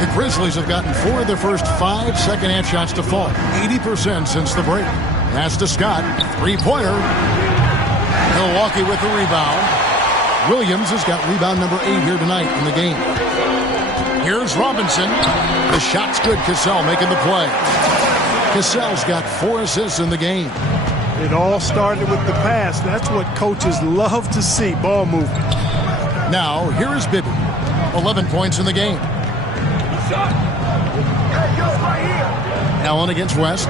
The Grizzlies have gotten 4 of their first 5 second-half shots to fall. 80% since the break. That's to Scott. 3-pointer. Milwaukee with the rebound. Williams has got rebound number 8 here tonight in the game. Here's Robinson. The shot's good. Cassell making the play. Cassell's got 4 assists in the game. It all started with the pass. That's what coaches love to see, ball movement. Now, here is Bibby. 11 points in the game. Allen against West.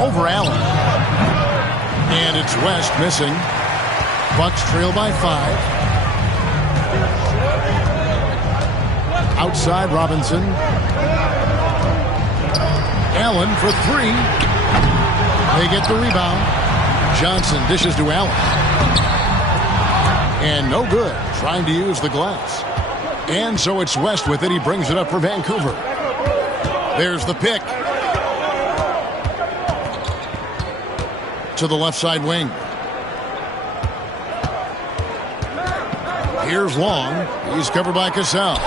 Over Allen. And it's West missing. Bucks trail by 5. Outside Robinson. Allen for 3. They get the rebound. Johnson dishes to Allen. And no good. Trying to use the glass. And so it's West with it. He brings it up for Vancouver. There's the pick. To the left side wing. Here's Long. He's covered by Cassell.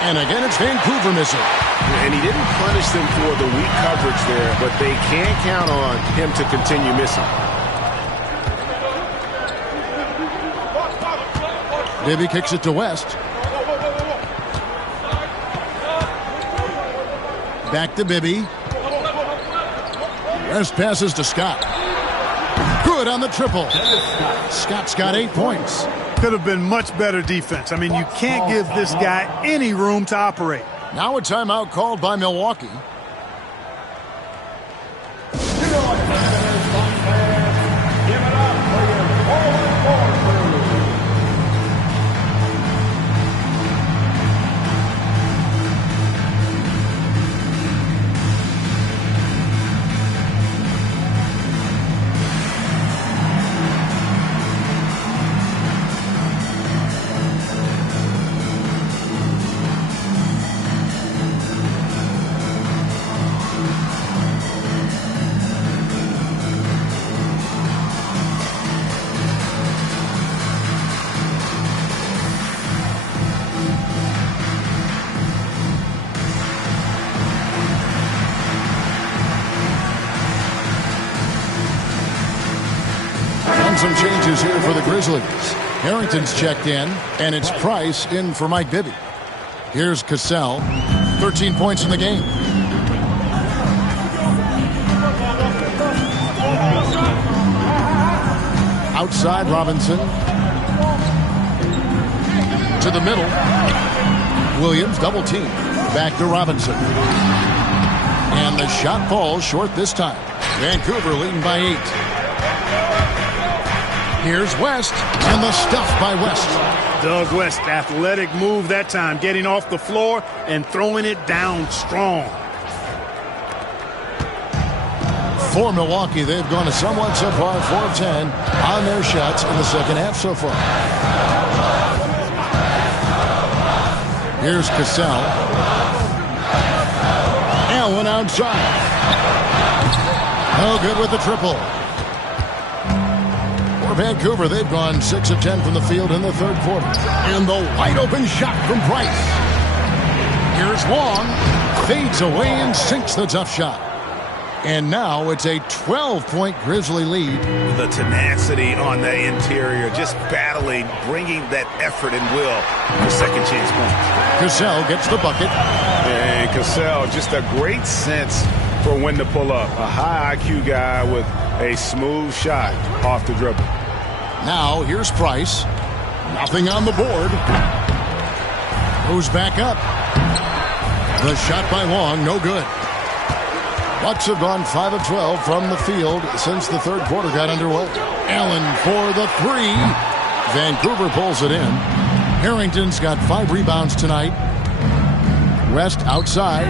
And again, it's Vancouver missing. And he didn't punish them for the weak coverage there, but they can't count on him to continue missing. Bibby kicks it to West. Back to Bibby. West passes to Scott. Good on the triple. Scott's got 8 points. Could have been much better defense. I mean, you can't give this guy any room to operate. Now a timeout called by Milwaukee. And some changes here for the Grizzlies. Harrington's checked in, and it's Price in for Mike Bibby. Here's Cassell, 13 points in the game. Outside Robinson. To the middle. Williams double team. Back to Robinson. And the shot falls short this time. Vancouver leading by 8. Here's West, and the stuff by West. Doug West, athletic move that time, getting off the floor and throwing it down strong. For Milwaukee, they've gone a somewhat subpar 4 of 10 on their shots in the second half so far. Here's Cassell. Allen outside. No good with the triple. For Vancouver, they've gone 6 of 10 from the field in the third quarter. And the wide open shot from Price. Here's Wong. Fades away and sinks the tough shot. And now it's a 12-point Grizzly lead. The tenacity on the interior, just battling, bringing that effort and will for second chance points. Cassell gets the bucket. And Cassell, just a great sense for when to pull up. A high IQ guy with a smooth shot off the dribble. Now here's Price. Nothing on the board. Goes back up. The shot by Wong, no good. Bucks have gone 5 of 12 from the field since the third quarter got underway. Allen for the 3. Vancouver pulls it in. Harrington's got 5 rebounds tonight. West outside.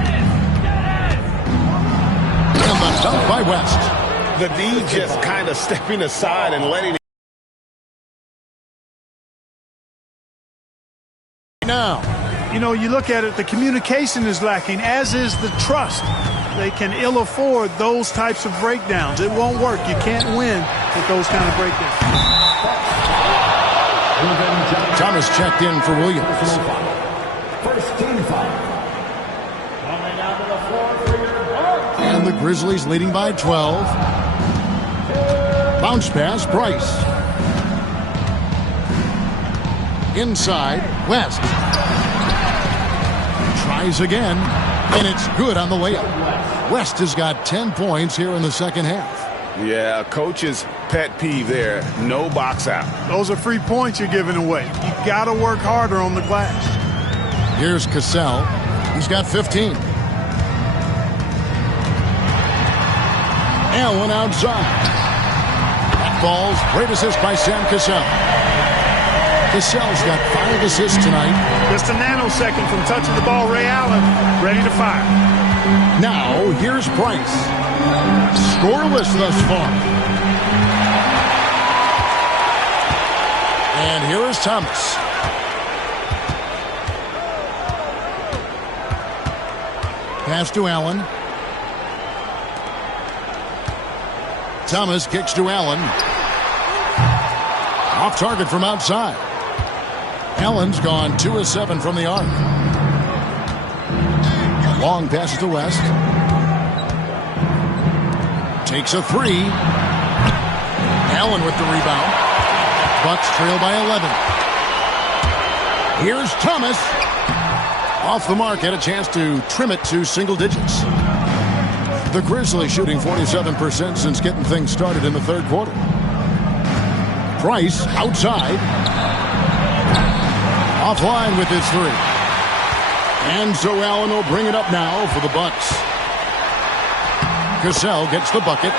And the dunk by West. The D just kind of stepping aside and letting it. Now, you know, you look at it, the communication is lacking, as is the trust. They can ill afford those types of breakdowns. It won't work. You can't win with those kind of breakdowns. Thomas checked in for Williams. First team foul. And the Grizzlies leading by 12. Bounce pass, Price. Inside, West. Tries again, and it's good on the layup. West has got 10 points here in the second half. Yeah, coach's pet peeve there. No box out. Those are free points you're giving away. You got to work harder on the glass. Here's Cassell. He's got 15. Allen outside. That falls. Great assist by Sam Cassell. Cassell's got 5 assists tonight. Just a nanosecond from touching the ball. Ray Allen ready to fire. Now, here's Price. Scoreless thus far. And here is Thomas. Pass to Allen. Thomas kicks to Allen. Off target from outside. Allen's gone 2 of 7 from the arc. Long passes to West. Takes a 3. Allen with the rebound. Bucks trail by 11. Here's Thomas. Off the mark, had a chance to trim it to single digits. The Grizzlies shooting 47% since getting things started in the third quarter. Price outside. Offline with his 3. And so Allen will bring it up now for the Bucks. Cassell gets the bucket.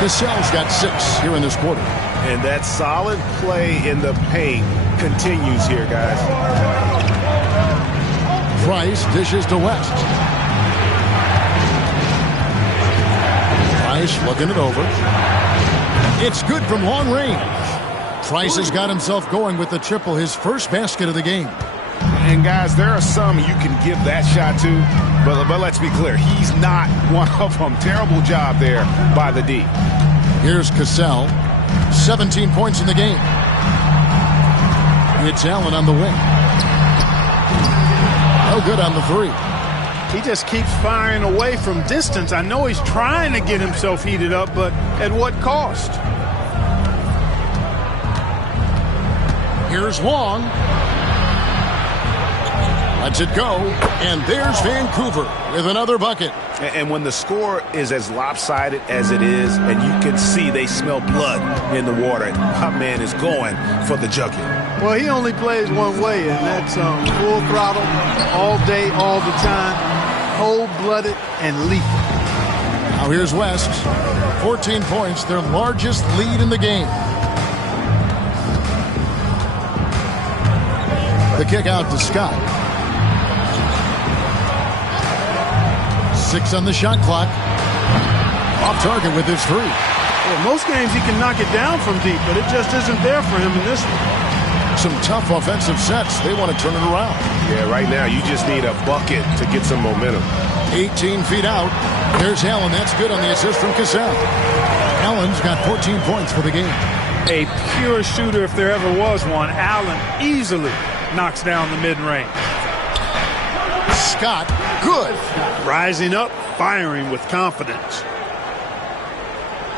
Cassell's got 6 here in this quarter. And that solid play in the paint continues here, guys. Price dishes to West. Price looking it over. It's good from long range. Price has got himself going with the triple, his first basket of the game. And guys, there are some you can give that shot to, but let's be clear, he's not one of them. Terrible job there by the D. Here's Cassell, 17 points in the game. It's Allen on the wing. No good on the 3. He just keeps firing away from distance. I know he's trying to get himself heated up, but at what cost? Here's Long. Lets it go, and there's Vancouver with another bucket. And when the score is as lopsided as it is, and you can see they smell blood in the water, my man is going for the jugular. Well, he only plays one way, and that's full throttle, all day, all the time, cold-blooded and lethal. Now here's West. 14 points, their largest lead in the game. The kick out to Scott. 6 on the shot clock. Off target with his 3. Well, most games he can knock it down from deep, but it just isn't there for him in this one. Some tough offensive sets. They want to turn it around. Yeah, right now you just need a bucket to get some momentum. 18 feet out. There's Allen. That's good on the assist from Cassell. Allen's got 14 points for the game. A pure shooter if there ever was one. Allen easily knocks down the mid-range. Scott, good. Rising up, firing with confidence.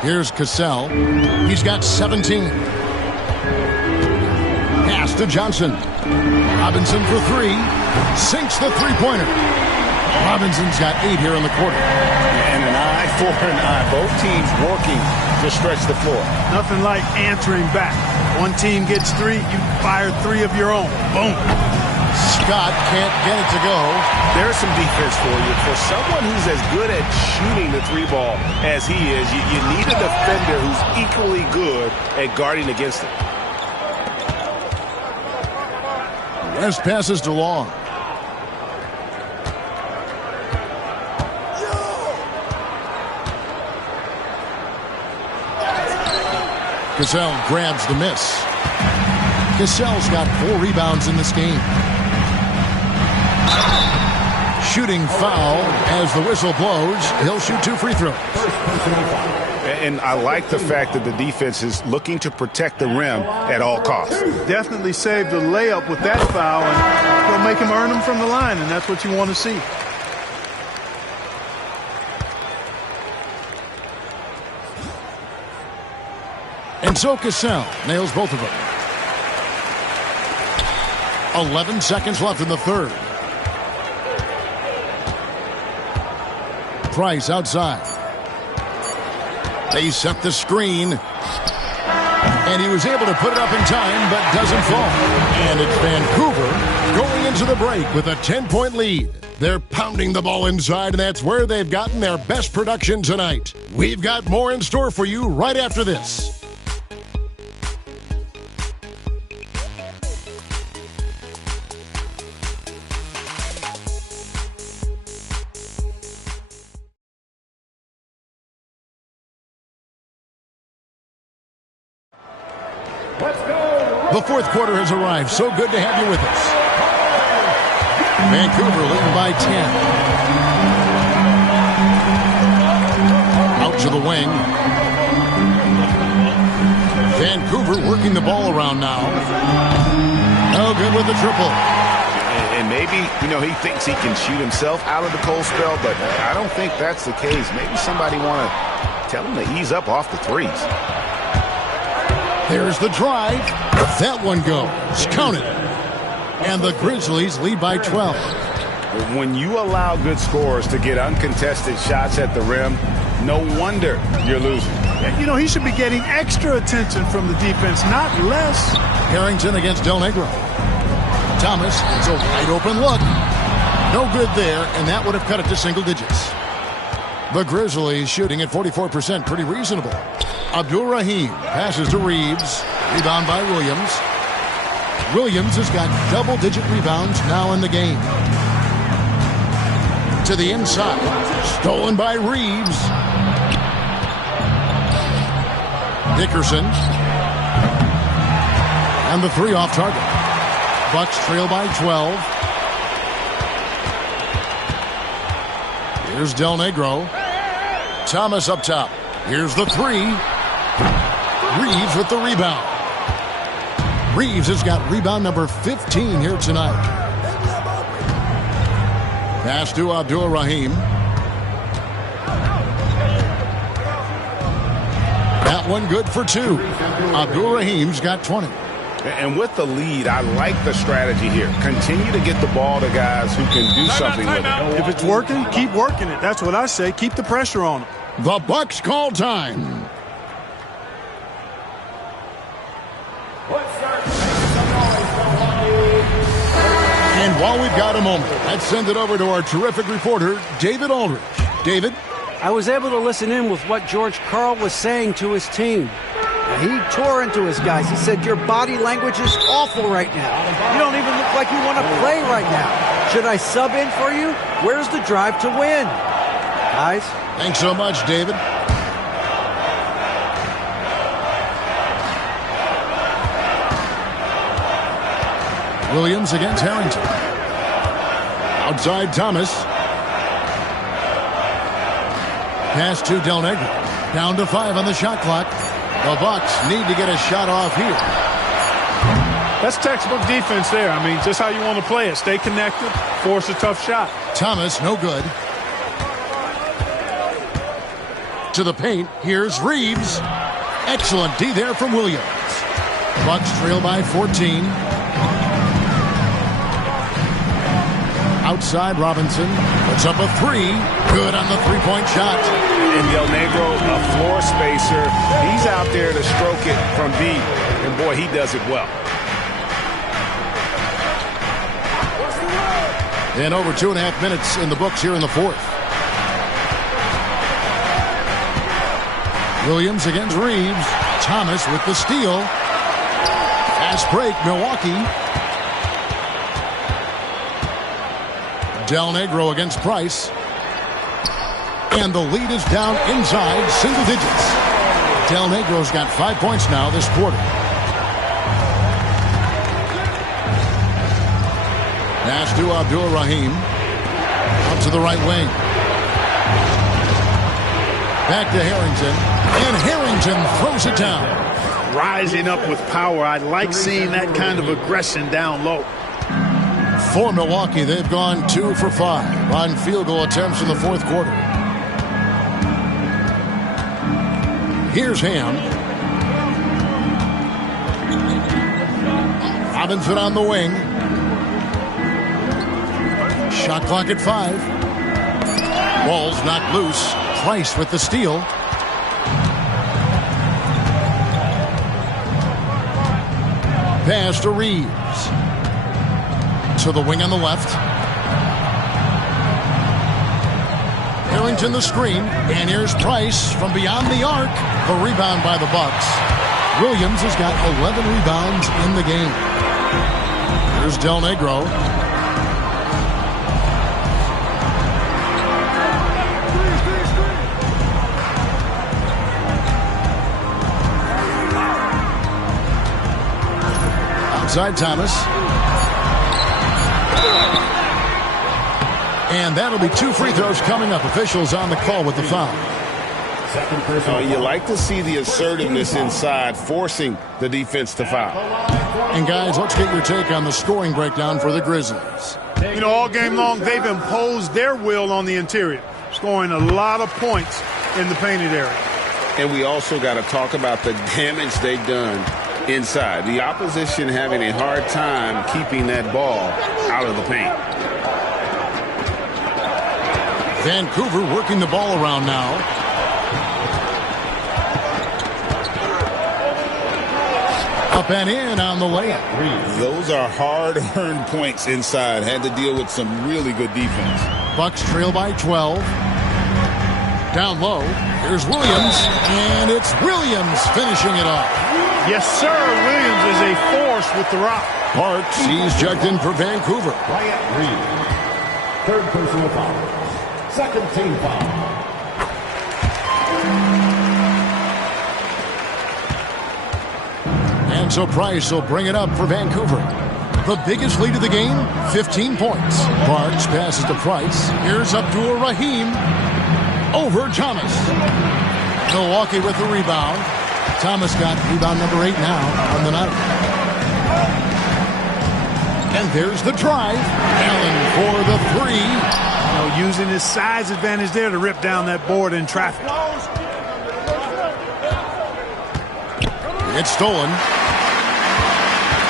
Here's Cassell. He's got 17. Pass to Johnson. Robinson for 3. Sinks the three-pointer. Robinson's got 8 here in the quarter. And an eye for an eye. Both teams working to stretch the floor. Nothing like answering back. One team gets 3, you fire 3 of your own. Boom. Scott can't get it to go. There's some defense for you. For someone who's as good at shooting the 3-ball as he is, you need a defender who's equally good at guarding against it. West passes to Long. Cassell grabs the miss. Cassell's got 4 rebounds in this game. Shooting foul as the whistle blows. He'll shoot 2 free throws. And I like the fact that the defense is looking to protect the rim at all costs. Definitely saved the layup with that foul, and it'll make him earn them from the line, and that's what you want to see. And so Cassell nails both of them. 11 seconds left in the third. Price outside. They set the screen. And he was able to put it up in time, but doesn't fall. And it's Vancouver going into the break with a 10-point lead. They're pounding the ball inside, and that's where they've gotten their best production tonight. We've got more in store for you right after this. The fourth quarter has arrived. So good to have you with us. Vancouver leading by 10. Out to the wing. Vancouver working the ball around now. Oh, good with the triple. And maybe, he thinks he can shoot himself out of the cold spell, but I don't think that's the case. Maybe somebody want to tell him to ease up off the threes. There's the drive. That one goes. Count it. And the Grizzlies lead by 12. When you allow good scorers to get uncontested shots at the rim, no wonder you're losing. He should be getting extra attention from the defense, not less. Harrington against Del Negro. Thomas, it's a wide open look. No good there, and that would have cut it to single digits. The Grizzlies shooting at 44%, pretty reasonable. Abdul Rahim passes to Reeves. Rebound by Williams. Williams has got double-digit rebounds now in the game. To the inside. Stolen by Reeves. Dickerson. And the 3 off target. Bucks trail by 12. Here's Del Negro. Thomas up top. Here's the 3. Reeves with the rebound. Reeves has got rebound number 15 here tonight. Pass to Abdul Rahim. That one good for 2. Abdul Rahim's got 20. And with the lead, I like the strategy here. Continue to get the ball to guys who can do something with it. If it's working, keep working it. That's what I say. Keep the pressure on them. The Bucks call time. And while we've got a moment, let's send it over to our terrific reporter, David Aldridge. David? I was able to listen in with what George Karl was saying to his team. He tore into his guys. He said, your body language is awful right now. You don't even look like you want to play right now. Should I sub in for you? Where's the drive to win? Guys? Thanks so much, David. Williams against Harrington. Outside Thomas. Pass to Del Negro. Down to 5 on the shot clock. The Bucks need to get a shot off here. That's textbook defense there. I mean, just how you want to play it. Stay connected, force a tough shot. Thomas, no good. To the paint, here's Reeves. Excellent D there from Williams. Bucks trail by 14. Outside Robinson puts up a 3. Good on the three-point shot. And Del Negro, a floor spacer. He's out there to stroke it from deep. And boy, he does it well. And over 2.5 minutes in the books here in the fourth. Williams against Reeves. Thomas with the steal. Fast break, Milwaukee. Del Negro against Price. And the lead is down inside single digits. Del Negro's got 5 points now this quarter. Pass to Abdul-Rahim. Out to the right wing. Back to Harrington. And Harrington throws it down. Rising up with power. I like seeing that kind of aggression down low. For Milwaukee, they've gone 2 for 5 on field goal attempts in the fourth quarter. Here's Ham. Robinson on the wing. Shot clock at 5. Ball's knocked loose. Price with the steal. Pass to Reeves. To the wing on the left. Harrington the screen. And here's Price from beyond the arc. The rebound by the Bucks. Williams has got 11 rebounds in the game. Here's Del Negro. Outside Thomas. And that'll be 2 free throws coming up. Officials on the call with the foul. You like to see the assertiveness inside, forcing the defense to foul. And guys, let's get your take on the scoring breakdown for the Grizzlies. You know, all game long, they've imposed their will on the interior, scoring a lot of points in the painted area. And we also got to talk about the damage they've done inside. The opposition having a hard time keeping that ball out of the paint. Vancouver working the ball around now. Up and in on the layup. Those are hard-earned points inside. Had to deal with some really good defense. Bucks trail by 12. Down low. Here's Williams. And it's Williams finishing it off. Yes, sir. Williams is a force with the rock. Parks, he's checked in for Vancouver. Wyatt Reed. Third personal foul. Second team foul. And so Price will bring it up for Vancouver. The biggest lead of the game, 15 points. Parks passes to Price. Here's Abdul-Rahim over Thomas. Milwaukee with the rebound. Thomas got rebound number 8 now on the night. And there's the drive. Allen for the 3. You know, using his size advantage there to rip down that board in traffic. It's stolen.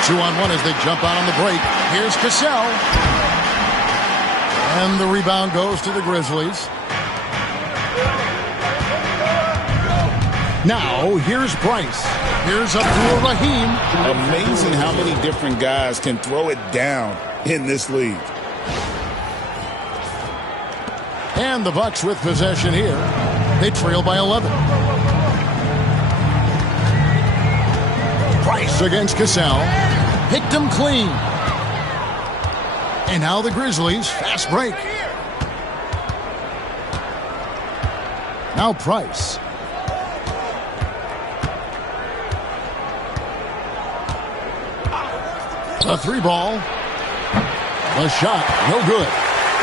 2-on-1 as they jump out on the break. Here's Cassell. And the rebound goes to the Grizzlies. Now, here's Price. Here's Abdul-Rahim. Amazing how many different guys can throw it down in this league. And the Bucks with possession here. They trail by 11. Price against Cassell. Picked him clean. And now the Grizzlies, fast break. Now Price. The 3-ball. The shot, no good.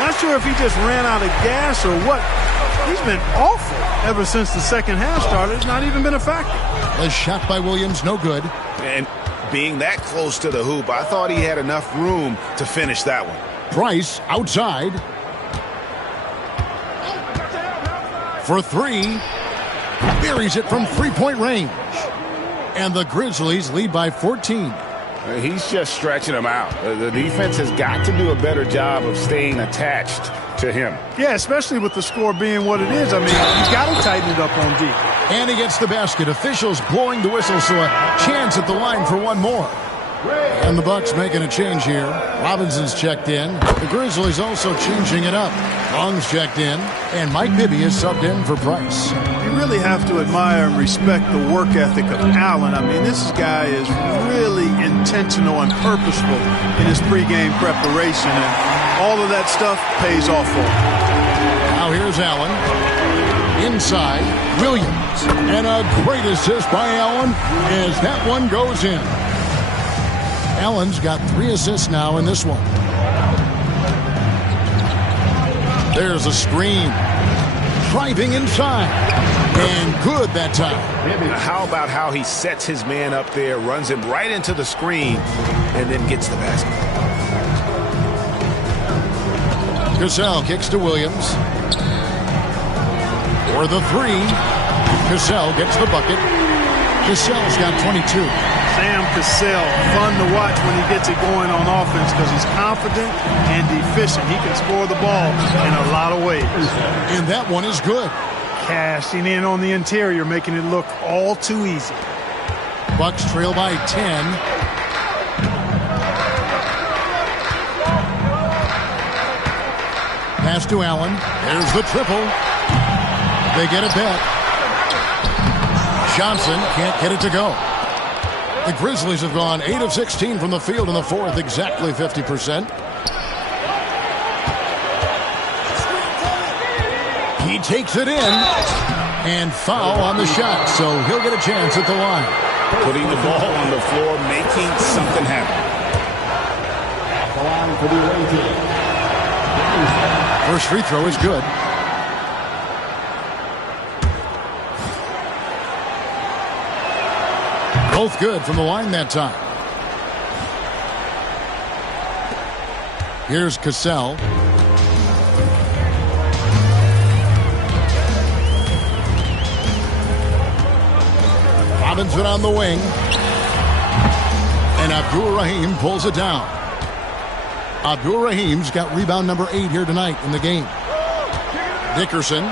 Not sure if he just ran out of gas or what. He's been awful ever since the second half started. It's not even been a factor. The shot by Williams, no good. And being that close to the hoop, I thought he had enough room to finish that one. Price outside. For 3. Buries it from 3-point range. And the Grizzlies lead by 14. He's just stretching them out. The defense has got to do a better job of staying attached to him. Yeah, especially with the score being what it is. I mean, you got to tighten it up on D. And he gets the basket. Officials blowing the whistle, so a chance at the line for one more. And the Bucks making a change here. Robinson's checked in. The Grizzlies also changing it up. Long's checked in. And Mike Bibby is subbed in for Price. You really have to admire and respect the work ethic of Allen. I mean, this guy is really intentional and purposeful in his pregame preparation. And all of that stuff pays off for him. Now here's Allen. Inside, Williams. And a great assist by Allen as that one goes in. Allen's got 3 assists now in this one. There's a screen. Driving inside. And good that time. How about how he sets his man up there, runs him right into the screen, and then gets the basket. Cassell kicks to Williams. For the 3. Cassell gets the bucket. Cassell's got 22. Sam Cassell, fun to watch when he gets it going on offense because he's confident and efficient. He can score the ball in a lot of ways. And that one is good. Cashing in on the interior, making it look all too easy. Bucks trail by 10. Pass to Allen. There's the triple. They get it back. Johnson can't get it to go. The Grizzlies have gone 8 of 16 from the field in the fourth, exactly 50%. He takes it in, and foul on the shot, so he'll get a chance at the line. Putting the ball on the floor, making something happen. First free throw is good. Both good from the line that time. Here's Cassell. Robinson on the wing. And Abdul-Rahim pulls it down. Abdul-Rahim's got rebound number 8 here tonight in the game. Dickerson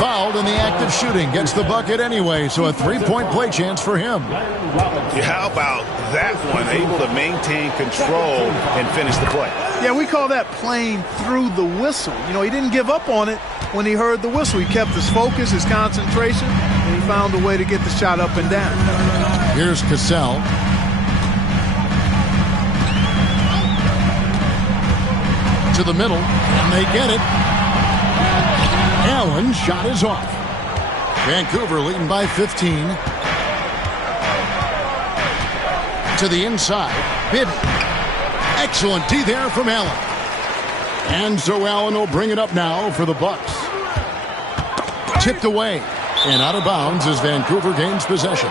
fouled in the act of shooting. Gets the bucket anyway, so a 3-point play chance for him. Yeah, how about that one? Able to maintain control and finish the play. Yeah, we call that playing through the whistle. You know, he didn't give up on it when he heard the whistle. He kept his focus, his concentration, and he found a way to get the shot up and down. Here's Cassell. To the middle, and they get it. Allen's shot is off. Vancouver leading by 15. To the inside. Bibby. Excellent D there from Allen. And so Allen will bring it up now for the Bucks. Tipped away. And out of bounds as Vancouver gains possession.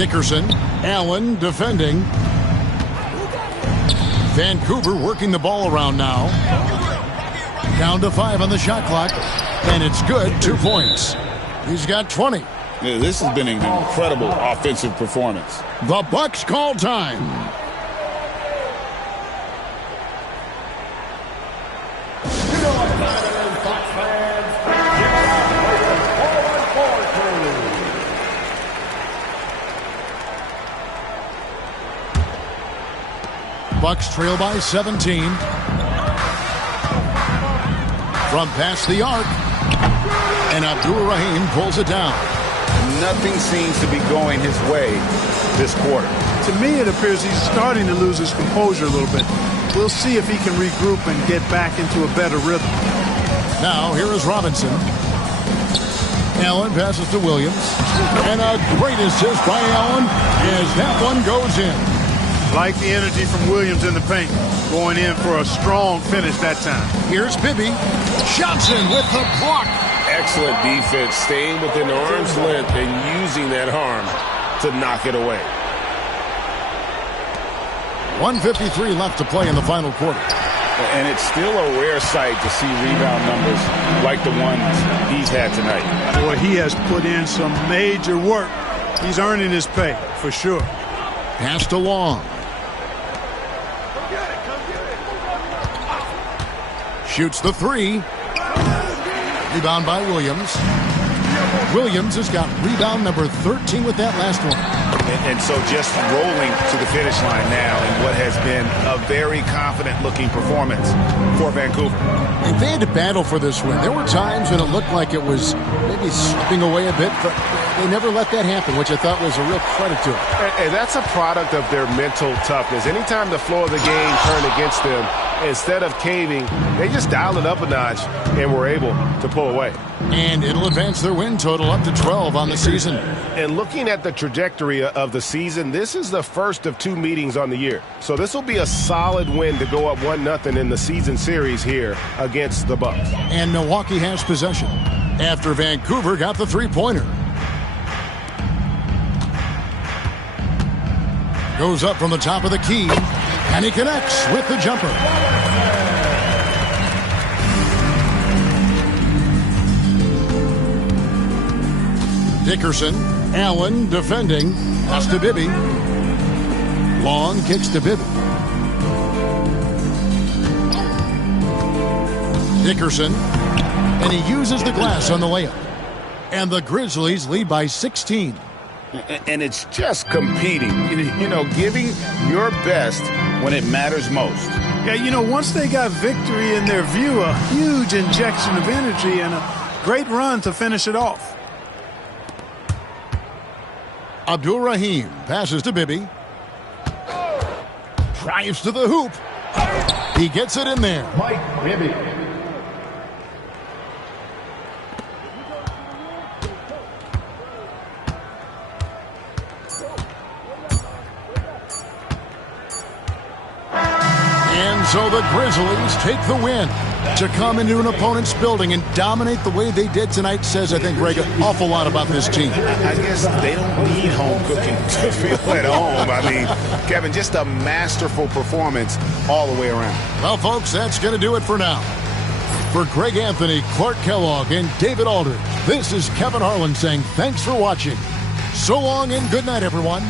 Dickerson, Allen defending. Vancouver working the ball around now. Down to 5 on the shot clock, and it's good. 2 points. He's got 20. Yeah, this has been an incredible offensive performance. The Bucks call time. Bucks trail by 17. From past the arc. And Abdur-Rahim pulls it down. Nothing seems to be going his way this quarter. To me, it appears he's starting to lose his composure a little bit. We'll see if he can regroup and get back into a better rhythm. Now, here is Robinson. Allen passes to Williams. And a great assist by Allen as that one goes in. Like the energy from Williams in the paint. Going in for a strong finish that time. Here's Bibby. Johnson with the block. Excellent defense, staying within arm's length and using that arm to knock it away. 1:53 left to play in the final quarter. And it's still a rare sight to see rebound numbers like the ones he's had tonight. Boy, he has put in some major work. He's earning his pay, for sure. Pass to Long. Shoots the 3. Rebound by Williams. Williams has got rebound number 13 with that last one. And so just rolling to the finish line now in what has been a very confident-looking performance for Vancouver. And they had to battle for this win. There were times when it looked like it was maybe slipping away a bit, but they never let that happen, which I thought was a real credit to them. And that's a product of their mental toughness. Anytime the flow of the game turned against them, instead of caving, they just dialed it up a notch and were able to pull away. And it'll advance their win total up to 12 on the season. And looking at the trajectory of the season, this is the first of 2 meetings on the year. So this will be a solid win to go up 1-0 in the season series here against the Bucks. And Milwaukee has possession after Vancouver got the 3-pointer. Goes up from the top of the key, and he connects with the jumper. Dickerson, Allen defending, pass to Bibby. Long kicks to Bibby. Dickerson, and he uses the glass on the layup. And the Grizzlies lead by 16. And it's just competing, you know, giving your best when it matters most. Yeah, you know, once they got victory in their view, a huge injection of energy and a great run to finish it off. Abdur-Rahim passes to Bibby. Drives to the hoop. He gets it in there. Mike Bibby. And so the Grizzlies take the win. To come into an opponent's building and dominate the way they did tonight says, I think, Greg, an awful lot about this team. I guess they don't need home cooking to feel at home. I mean, Kevin, just a masterful performance all the way around. Well, folks, that's going to do it for now. For Greg Anthony, Clark Kellogg, and David Aldridge, this is Kevin Harlan saying thanks for watching. So long and good night, everyone.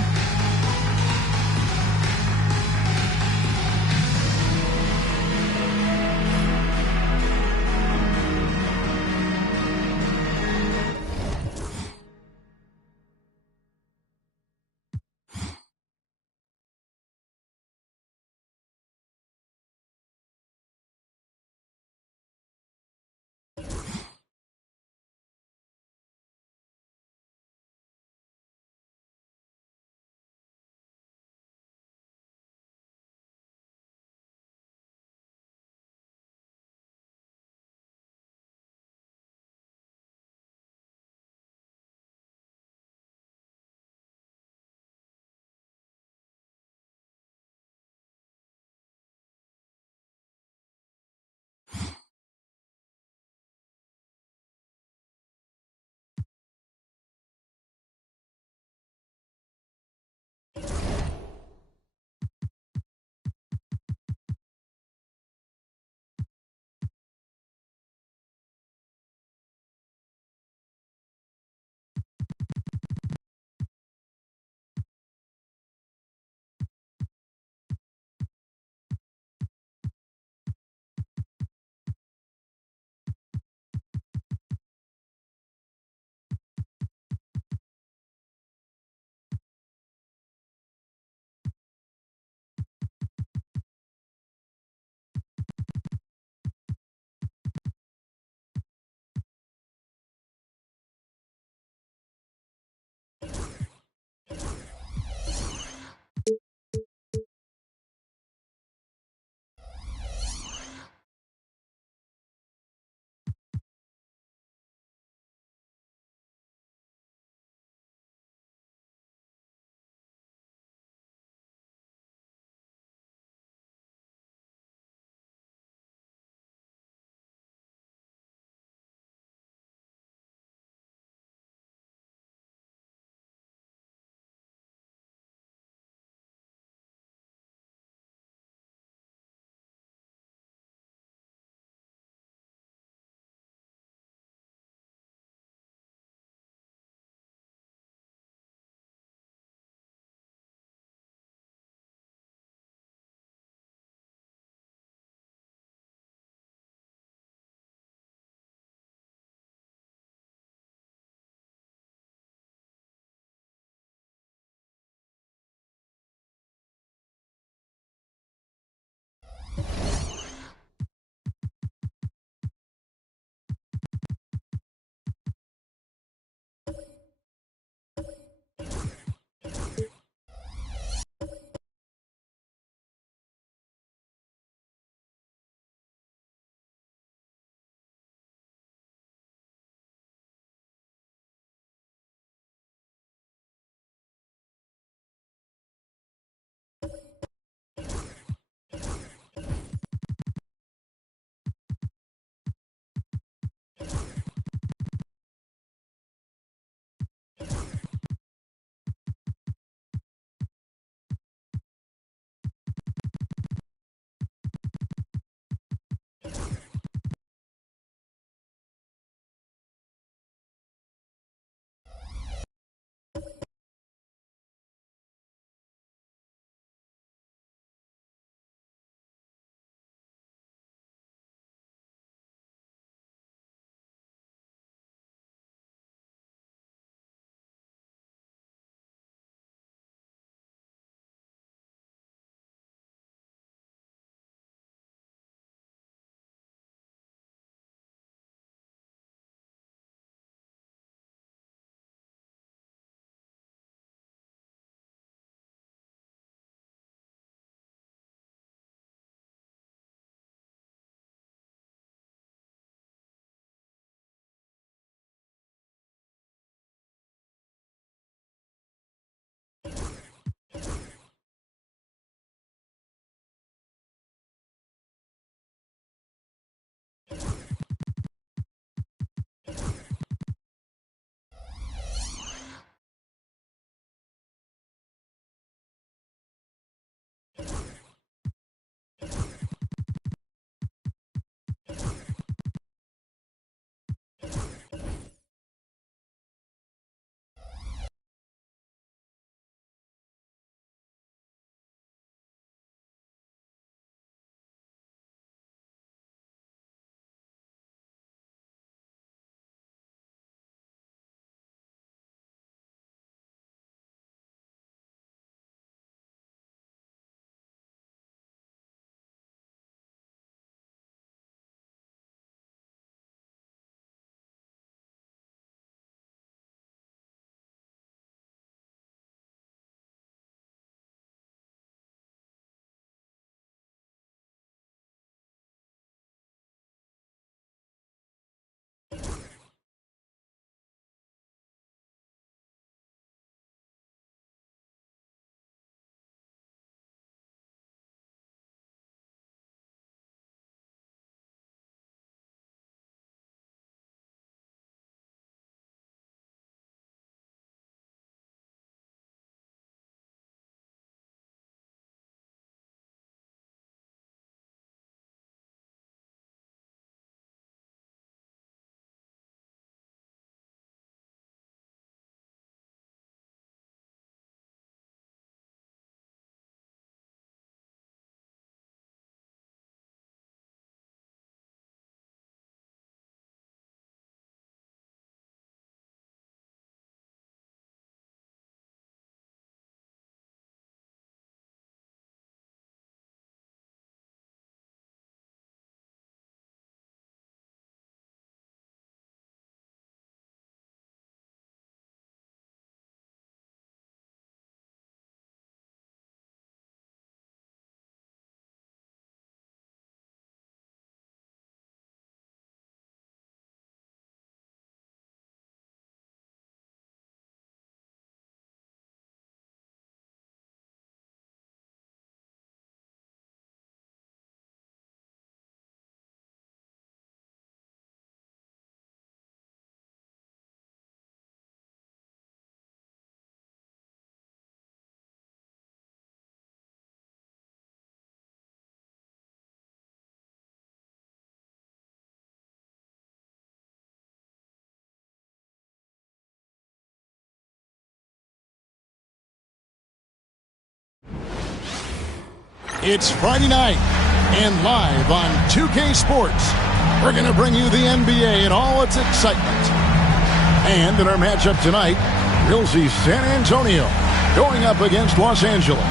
It's Friday night, and live on 2K Sports, we're going to bring you the NBA and all its excitement. And in our matchup tonight, we'll see San Antonio going up against Los Angeles.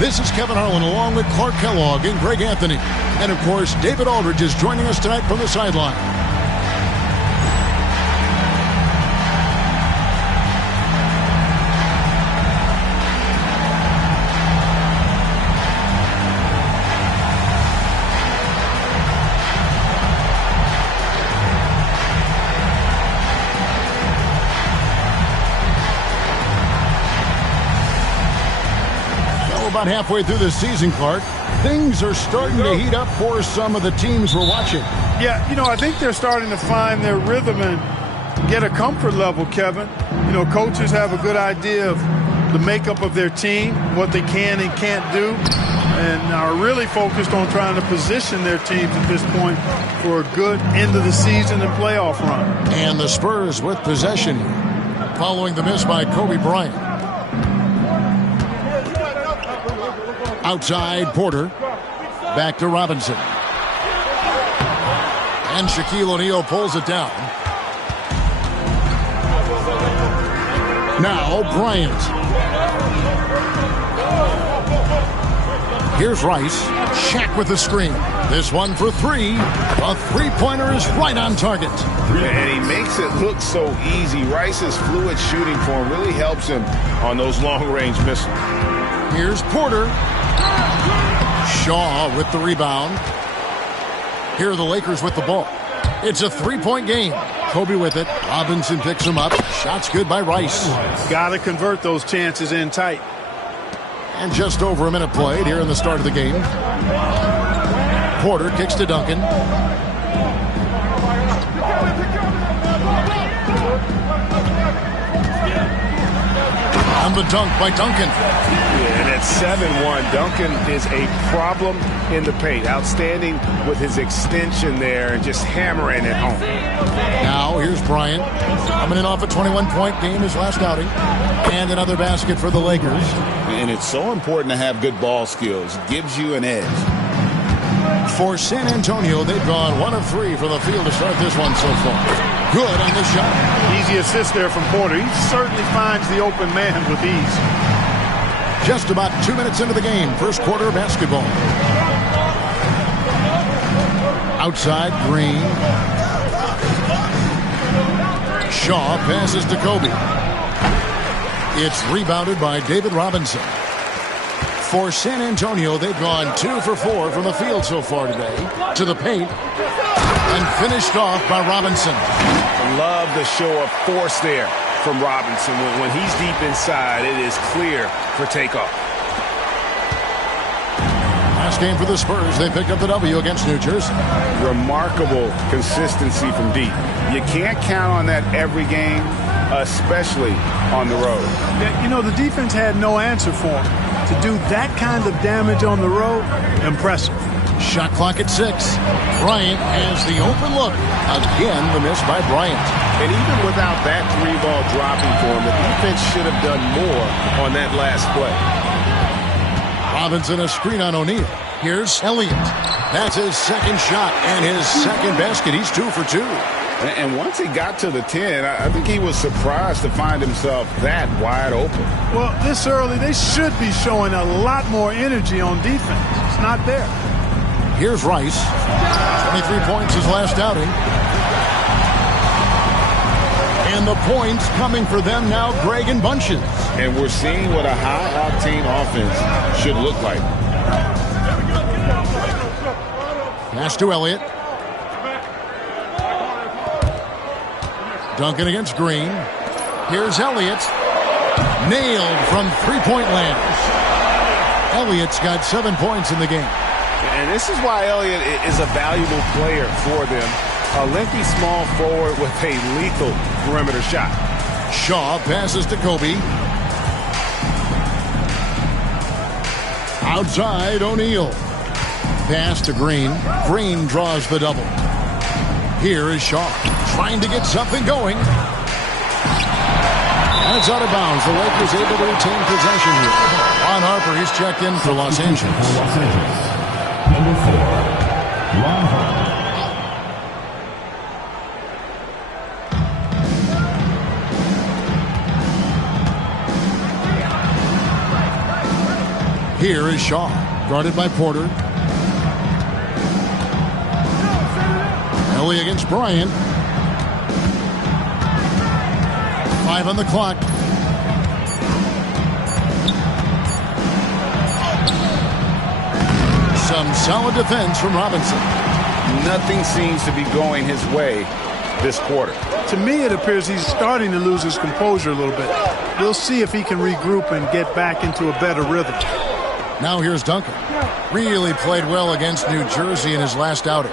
This is Kevin Harlan along with Clark Kellogg and Greg Anthony. And, of course, David Aldridge is joining us tonight from the sideline. About halfway through the season, Clark, things are starting to heat up for some of the teams we're watching. Yeah, I think they're starting to find their rhythm and get a comfort level, Kevin. Coaches have a good idea of the makeup of their team, what they can and can't do, and are really focused on trying to position their teams at this point for a good end of the season and playoff run. And the Spurs with possession following the miss by Kobe Bryant. Outside, Porter. Back to Robinson. And Shaquille O'Neal pulls it down. Now, Bryant. Here's Rice. Shaq with the screen. This one for three. A three-pointer is right on target. And he makes it look so easy. Rice's fluid shooting form really helps him on those long-range missiles. Here's Porter. Shaw with the rebound. Here are the Lakers with the ball. It's a three-point game. Kobe with it. Robinson picks him up. Shot's good by Rice. Got to convert those chances in tight. And just over a minute played here in the start of the game. Porter kicks to Duncan. On the dunk by Duncan. And at 7-1, Duncan is a problem in the paint. Outstanding with his extension there and just hammering it home. Now here's Bryant. Coming in off a 21-point game his last outing. And another basket for the Lakers. And it's so important to have good ball skills. It gives you an edge. For San Antonio, they've gone 1 of 3 from the field to start this one so far. Good on the shot. Easy assist there from Porter. He certainly finds the open man with ease. Just about 2 minutes into the game. First quarter of basketball. Outside, Green. Shaw passes to Kobe. It's rebounded by David Robinson. For San Antonio, they've gone 2 for 4 from the field so far today. To the paint. And finished off by Robinson. Love the show of force there from Robinson. When he's deep inside, it is clear for takeoff. Last game for the Spurs. They picked up the W against New Jersey. Remarkable consistency from deep. You can't count on that every game, especially on the road. The defense had no answer for him. To do that kind of damage on the road, impressive. Shot clock at 6. Bryant has the open look. Again, the miss by Bryant. And even without that 3-ball dropping for him, the defense should have done more on that last play. Robinson a screen on O'Neal. Here's Elliott. That's his second shot and his second basket. He's 2 for 2. And once he got to the 10, I think he was surprised to find himself that wide open. Well, this early, they should be showing a lot more energy on defense. It's not there. Here's Rice. 23 points his last outing. And the points coming for them now, Greg, in bunches. And we're seeing what a high-octane offense should look like. Pass to Elliott. Duncan against Green. Here's Elliott. Nailed from three-point land. Elliott's got 7 points in the game. And this is why Elliott is a valuable player for them. A lengthy small forward with a lethal perimeter shot. Shaw passes to Kobe. Outside, O'Neal. Pass to Green. Green draws the double. Here is Shaw trying to get something going. And it's out of bounds. The Lakers able to retain possession here. Ron Harper, he's checked in for Los Angeles. Number 4, Ron Harper. Here is Shaw, guarded by Porter. Ellie against Bryant. 5 on the clock. Some solid defense from Robinson. Nothing seems to be going his way this quarter. To me, it appears he's starting to lose his composure a little bit. We'll see if he can regroup and get back into a better rhythm. Now here's Duncan. Really played well against New Jersey in his last outing.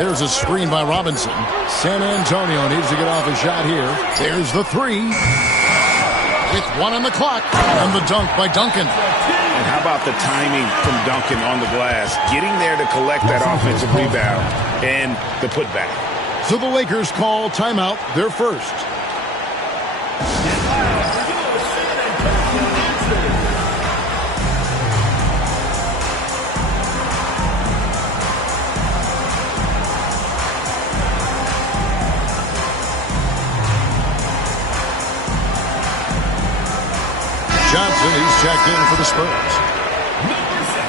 There's a screen by Robinson. San Antonio needs to get off a shot here. There's the three. With 1 on the clock. And the dunk by Duncan. And how about the timing from Duncan on the glass? Getting there to collect that offensive rebound and the putback. So the Lakers call timeout, their first. Johnson, he's checked in for the Spurs. Number 6,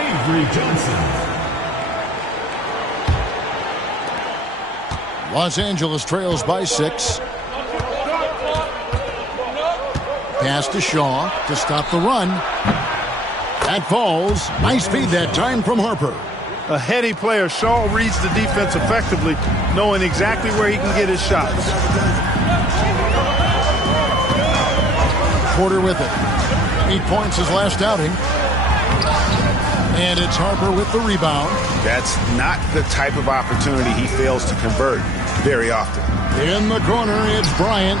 Avery Johnson. Los Angeles trails by 6. Pass to Shaw to stop the run. That falls. Nice feed that time from Harper. A heady player, Shaw reads the defense effectively, knowing exactly where he can get his shots. Porter with it. 8 points his last outing. And it's Harper with the rebound. That's not the type of opportunity he fails to convert very often. In the corner, it's Bryant.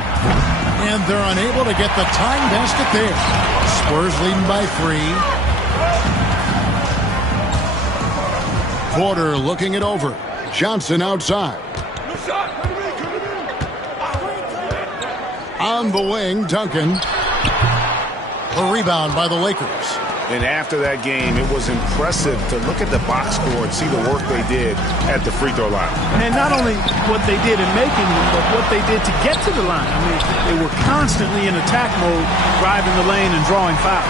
And they're unable to get the time basket there. Spurs leading by 3. Porter looking it over. Johnson outside. On the wing, Duncan. A rebound by the Lakers. And after that game, it was impressive to look at the box score and see the work they did at the free throw line. And not only what they did in making them, but what they did to get to the line. I mean, they were constantly in attack mode, driving the lane and drawing fouls.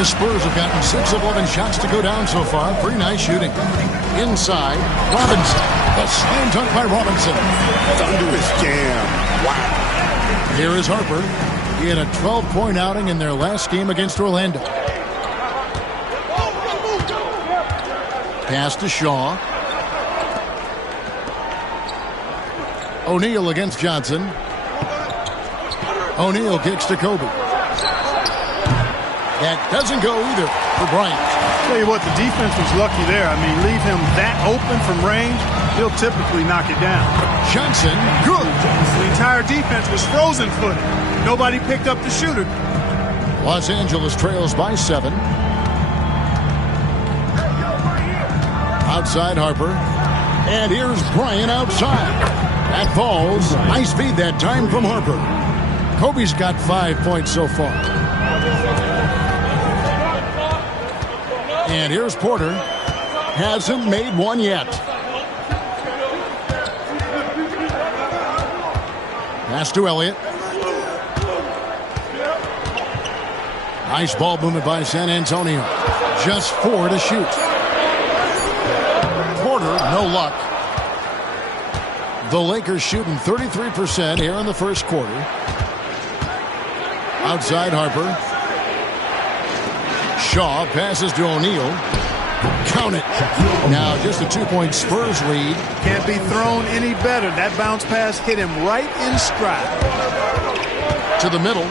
The Spurs have gotten 6 of 11 shots to go down so far. Pretty nice shooting. Inside, Robinson. The slam dunk by Robinson. Thunderous jam. Wow. Here is Harper. He had a 12-point outing in their last game against Orlando. Pass to Shaw. O'Neal against Johnson. O'Neal kicks to Kobe. That doesn't go either for Bryant. Tell you what, the defense was lucky there. I mean, leave him that open from range, he'll typically knock it down. Johnson, good. The entire defense was frozen-footed. Nobody picked up the shooter. Los Angeles trails by 7. Outside Harper. And here's Bryant outside. That falls. Nice feed that time from Harper. Kobe's got 5 points so far. And here's Porter. Hasn't made one yet. Pass to Elliott. Nice ball movement by San Antonio. Just 4 to shoot. Porter, no luck. The Lakers shooting 33% here in the first quarter. Outside Harper. Shaw passes to O'Neal. Count it. Now just a 2-point Spurs lead. Can't be thrown any better. That bounce pass hit him right in stride. To the middle.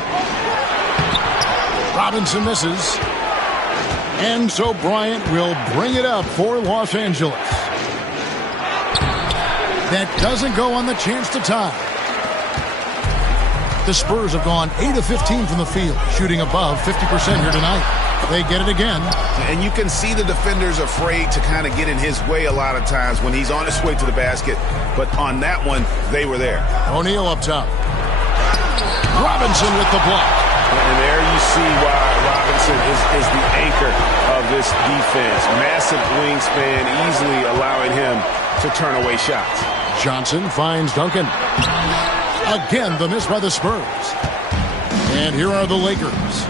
Robinson misses. And so Bryant will bring it up for Los Angeles. That doesn't go on the chance to tie. The Spurs have gone 8 of 15 from the field, shooting above 50% here tonight. They get it again. And you can see the defenders afraid to kind of get in his way a lot of times when he's on his way to the basket. But on that one, they were there. O'Neal up top. Robinson with the block. And there you see why Robinson is the anchor of this defense. Massive wingspan, easily allowing him to turn away shots. Johnson finds Duncan. Again, the miss by the Spurs. And here are the Lakers,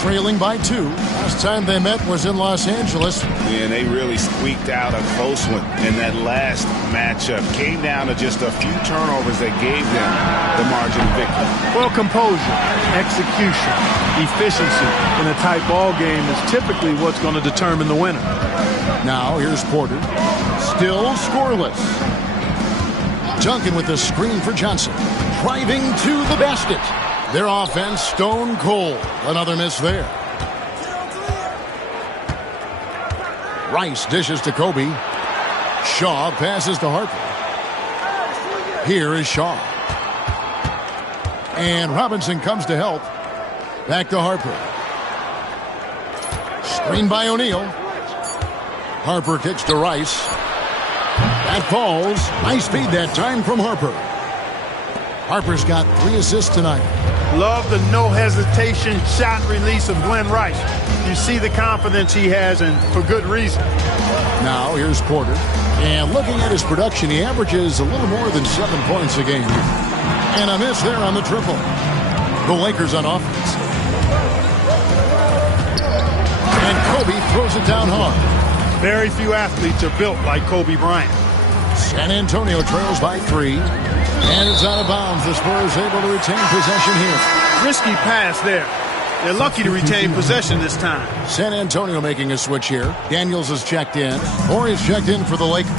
trailing by 2. Last time they met was in Los Angeles. And they really squeaked out a close one in that last matchup. Came down to just a few turnovers that gave them the margin of victory. Well, composure, execution, efficiency in a tight ball game is typically what's going to determine the winner. Now here's Porter. Still scoreless. Duncan with the screen for Johnson. Driving to the basket. Their offense stone cold. Another miss there. Rice dishes to Kobe. Shaw passes to Harper. Here is Shaw. And Robinson comes to help. Back to Harper. Screen by O'Neal. Harper kicks to Rice. That falls. Nice feed that time from Harper. Harper's got 3 assists tonight. Love the no-hesitation shot release of Glenn Rice. You see the confidence he has, and for good reason. Now here's Porter. And looking at his production, he averages a little more than 7 points a game. And a miss there on the triple. The Lakers on offense. And Kobe throws it down hard. Very few athletes are built like Kobe Bryant. San Antonio trails by 3. And it's out of bounds. The Spurs able to retain possession here. Risky pass there. They're lucky to retain possession this time. San Antonio making a switch here. Daniels has checked in. Or he's checked in for the Lakers.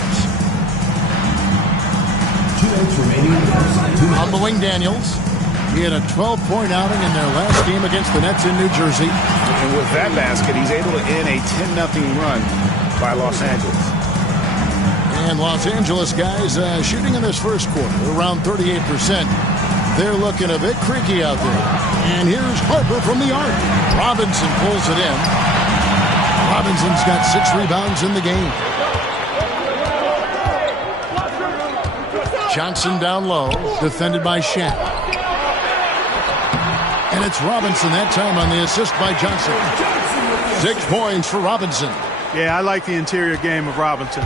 2 minutes remaining. On the wing, Daniels. He had a 12-point outing in their last game against the Nets in New Jersey. And with that basket, he's able to end a 10-0 run by Los Angeles. And Los Angeles guys shooting in this first quarter around 38%. They're looking a bit creaky out there. And here's Harper from the arc. Robinson pulls it in. Robinson's got 6 rebounds in the game. Johnson down low, defended by Shaq. And it's Robinson that time on the assist by Johnson. 6 points for Robinson. Yeah, I like the interior game of Robinson.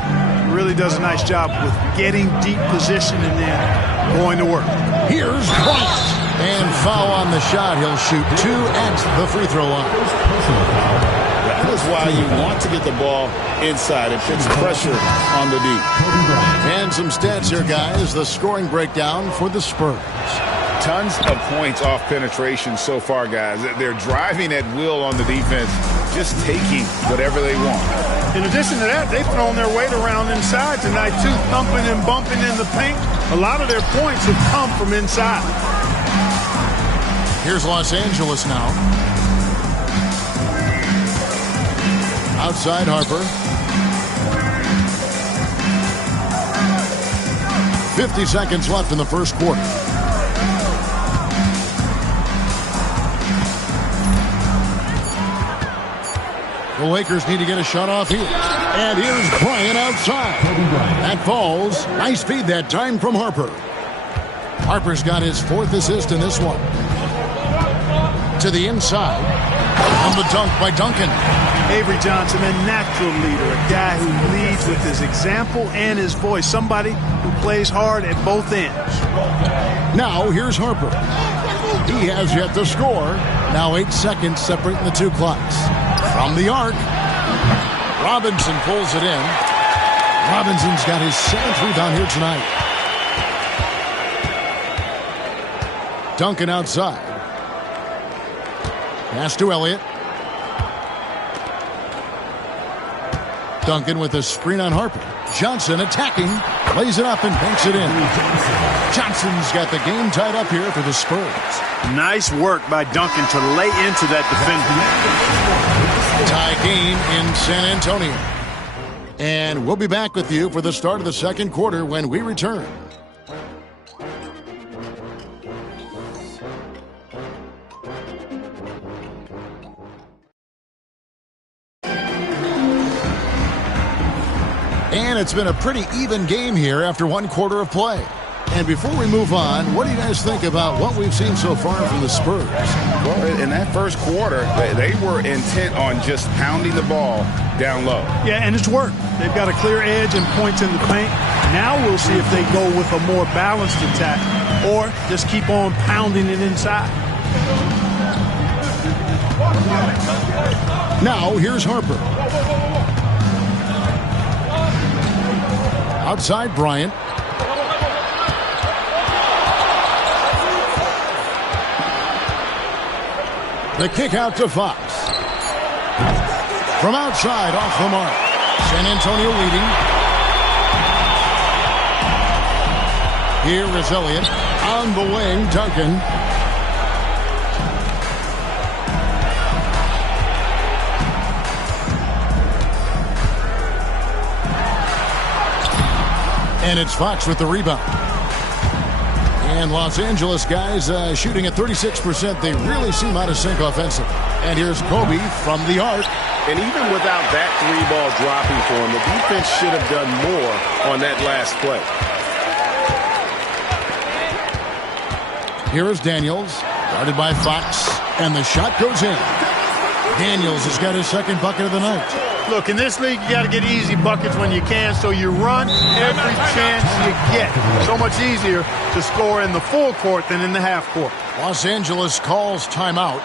Really does a nice job with getting deep position and then going to work. Here's Bryant. And foul on the shot. He'll shoot 2 at the free throw line. That is why you want to get the ball inside. It puts pressure on the D. And some stats here, guys. The scoring breakdown for the Spurs. Tons of points off penetration so far, guys. They're driving at will on the defense, just taking whatever they want. In addition to that, they've thrown their weight around inside tonight, too, thumping and bumping in the paint. A lot of their points have come from inside. Here's Los Angeles now. Outside Harper. 50 seconds left in the first quarter. The Lakers need to get a shot off here. And here's Bryant outside. That falls. Nice feed that time from Harper. Harper's got his 4th assist in this one. To the inside. On the dunk by Duncan. Avery Johnson, a natural leader, a guy who leads with his example and his voice. Somebody who plays hard at both ends. Now here's Harper. He has yet to score. Now 8 seconds separating the 2 clocks. From the arc, Robinson pulls it in. Robinson's got his 7th rebound here tonight. Duncan outside. Pass to Elliott. Duncan with a screen on Harper. Johnson attacking. Lays it up and banks it in. Johnson's got the game tied up here for the Spurs. Nice work by Duncan to lay into that defender. Tie game in San Antonio. And we'll be back with you for the start of the second quarter when we return. And it's been a pretty even game here after 1 quarter of play. And before we move on, what do you guys think about what we've seen so far from the Spurs? Well, in that first quarter, they were intent on just pounding the ball down low. Yeah, and it's worked. They've got a clear edge and points in the paint. Now we'll see if they go with a more balanced attack or just keep on pounding it inside. Now, here's Harper. Outside Bryant. The kick out to Fox. From outside, off the mark. San Antonio leading. Here is Elliott. On the wing, Duncan. And it's Fox with the rebound. And Los Angeles guys shooting at 36%. They really seem out of sync offensively. And here's Kobe from the arc. And even without that three ball dropping for him, the defense should have done more on that last play. Here is Daniels, guarded by Fox, and the shot goes in. Daniels has got his second bucket of the night. Look, in this league, you got to get easy buckets when you can, so you run every chance you get. So much easier to score in the full court than in the half court. Los Angeles calls timeout.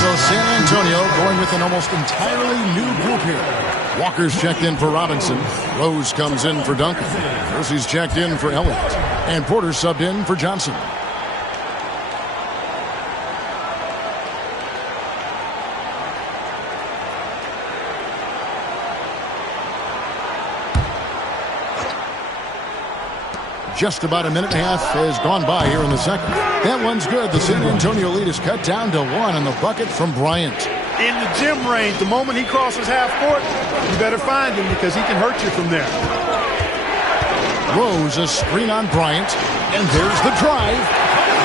So San Antonio going with an almost entirely new group here. Walker's checked in for Robinson. Rose comes in for Duncan. Percy's checked in for Elliott. And Porter subbed in for Johnson. Just about a minute and a half has gone by here in the second. That one's good. The San Antonio lead is cut down to 1 on the bucket from Bryant. In the gym range, the moment he crosses half court, you better find him because he can hurt you from there. Rose, a screen on Bryant, and there's the drive.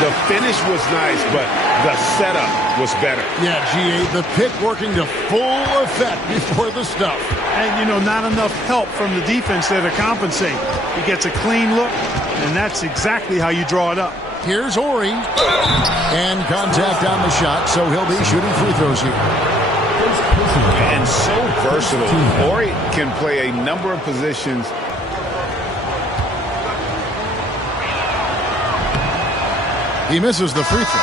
The finish was nice, but the setup was better. Yeah, G.A., the pick working to full effect before the stuff. And, you know, not enough help from the defense there to compensate. He gets a clean look, and that's exactly how you draw it up. Here's Ori. And contact on the shot, so he'll be shooting free throws here. And so versatile. Ori can play a number of positions. He misses the free throw.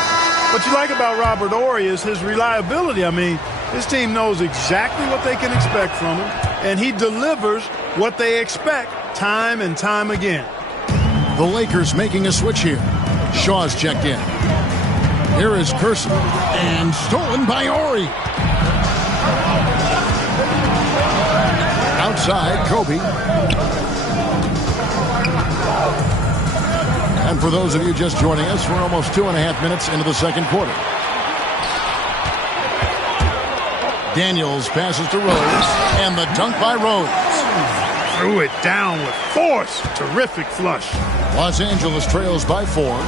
What you like about Robert Ori is his reliability. I mean, this team knows exactly what they can expect from him, and he delivers what they expect time and time again. The Lakers making a switch here. Shaw's checked in. Here is Curson, and stolen by Ori. Outside, Kobe. And for those of you just joining us, we're almost 2.5 minutes into the second quarter. Daniels passes to Rose, and the dunk by Rose. Threw it down with force. Terrific flush. Los Angeles trails by 4.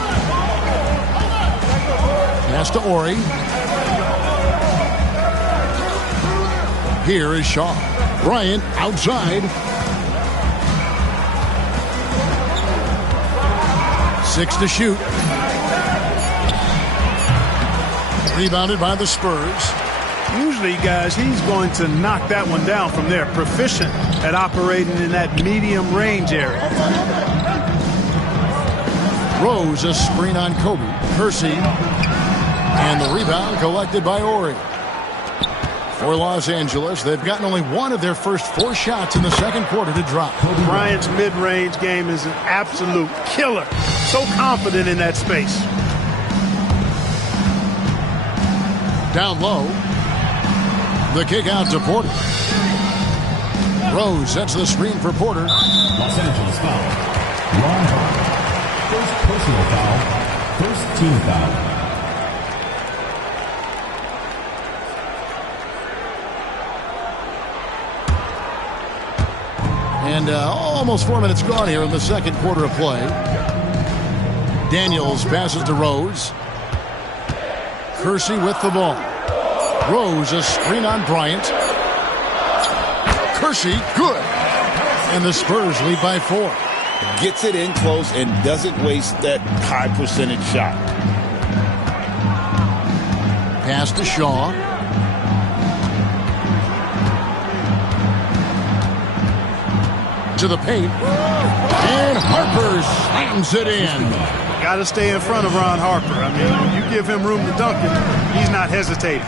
Pass to Ori. Here is Shaw. Bryant outside. 6 to shoot. Rebounded by the Spurs. Usually, guys, he's going to knock that one down from there. Proficient at operating in that medium range area. Rose, a screen on Kobe. Kersey. And the rebound collected by Horry. For Los Angeles, they've gotten only one of their first 4 shots in the second quarter to drop. Bryant's mid-range game is an absolute killer. So confident in that space. Down low. The kick out to Porter. Rose sets the screen for Porter. Los Angeles foul. Ron Harper. First personal foul. First team foul. And almost 4 minutes gone here in the second quarter of play. Daniels passes to Rose. Kersey with the ball. Rose, a screen on Bryant. Kersey, good. And the Spurs lead by 4. Gets it in close and doesn't waste that high percentage shot. Pass to Shaw. To the paint. And Harper slams it in. Got to stay in front of Ron Harper. I mean, when you give him room to dunk it, he's not hesitating.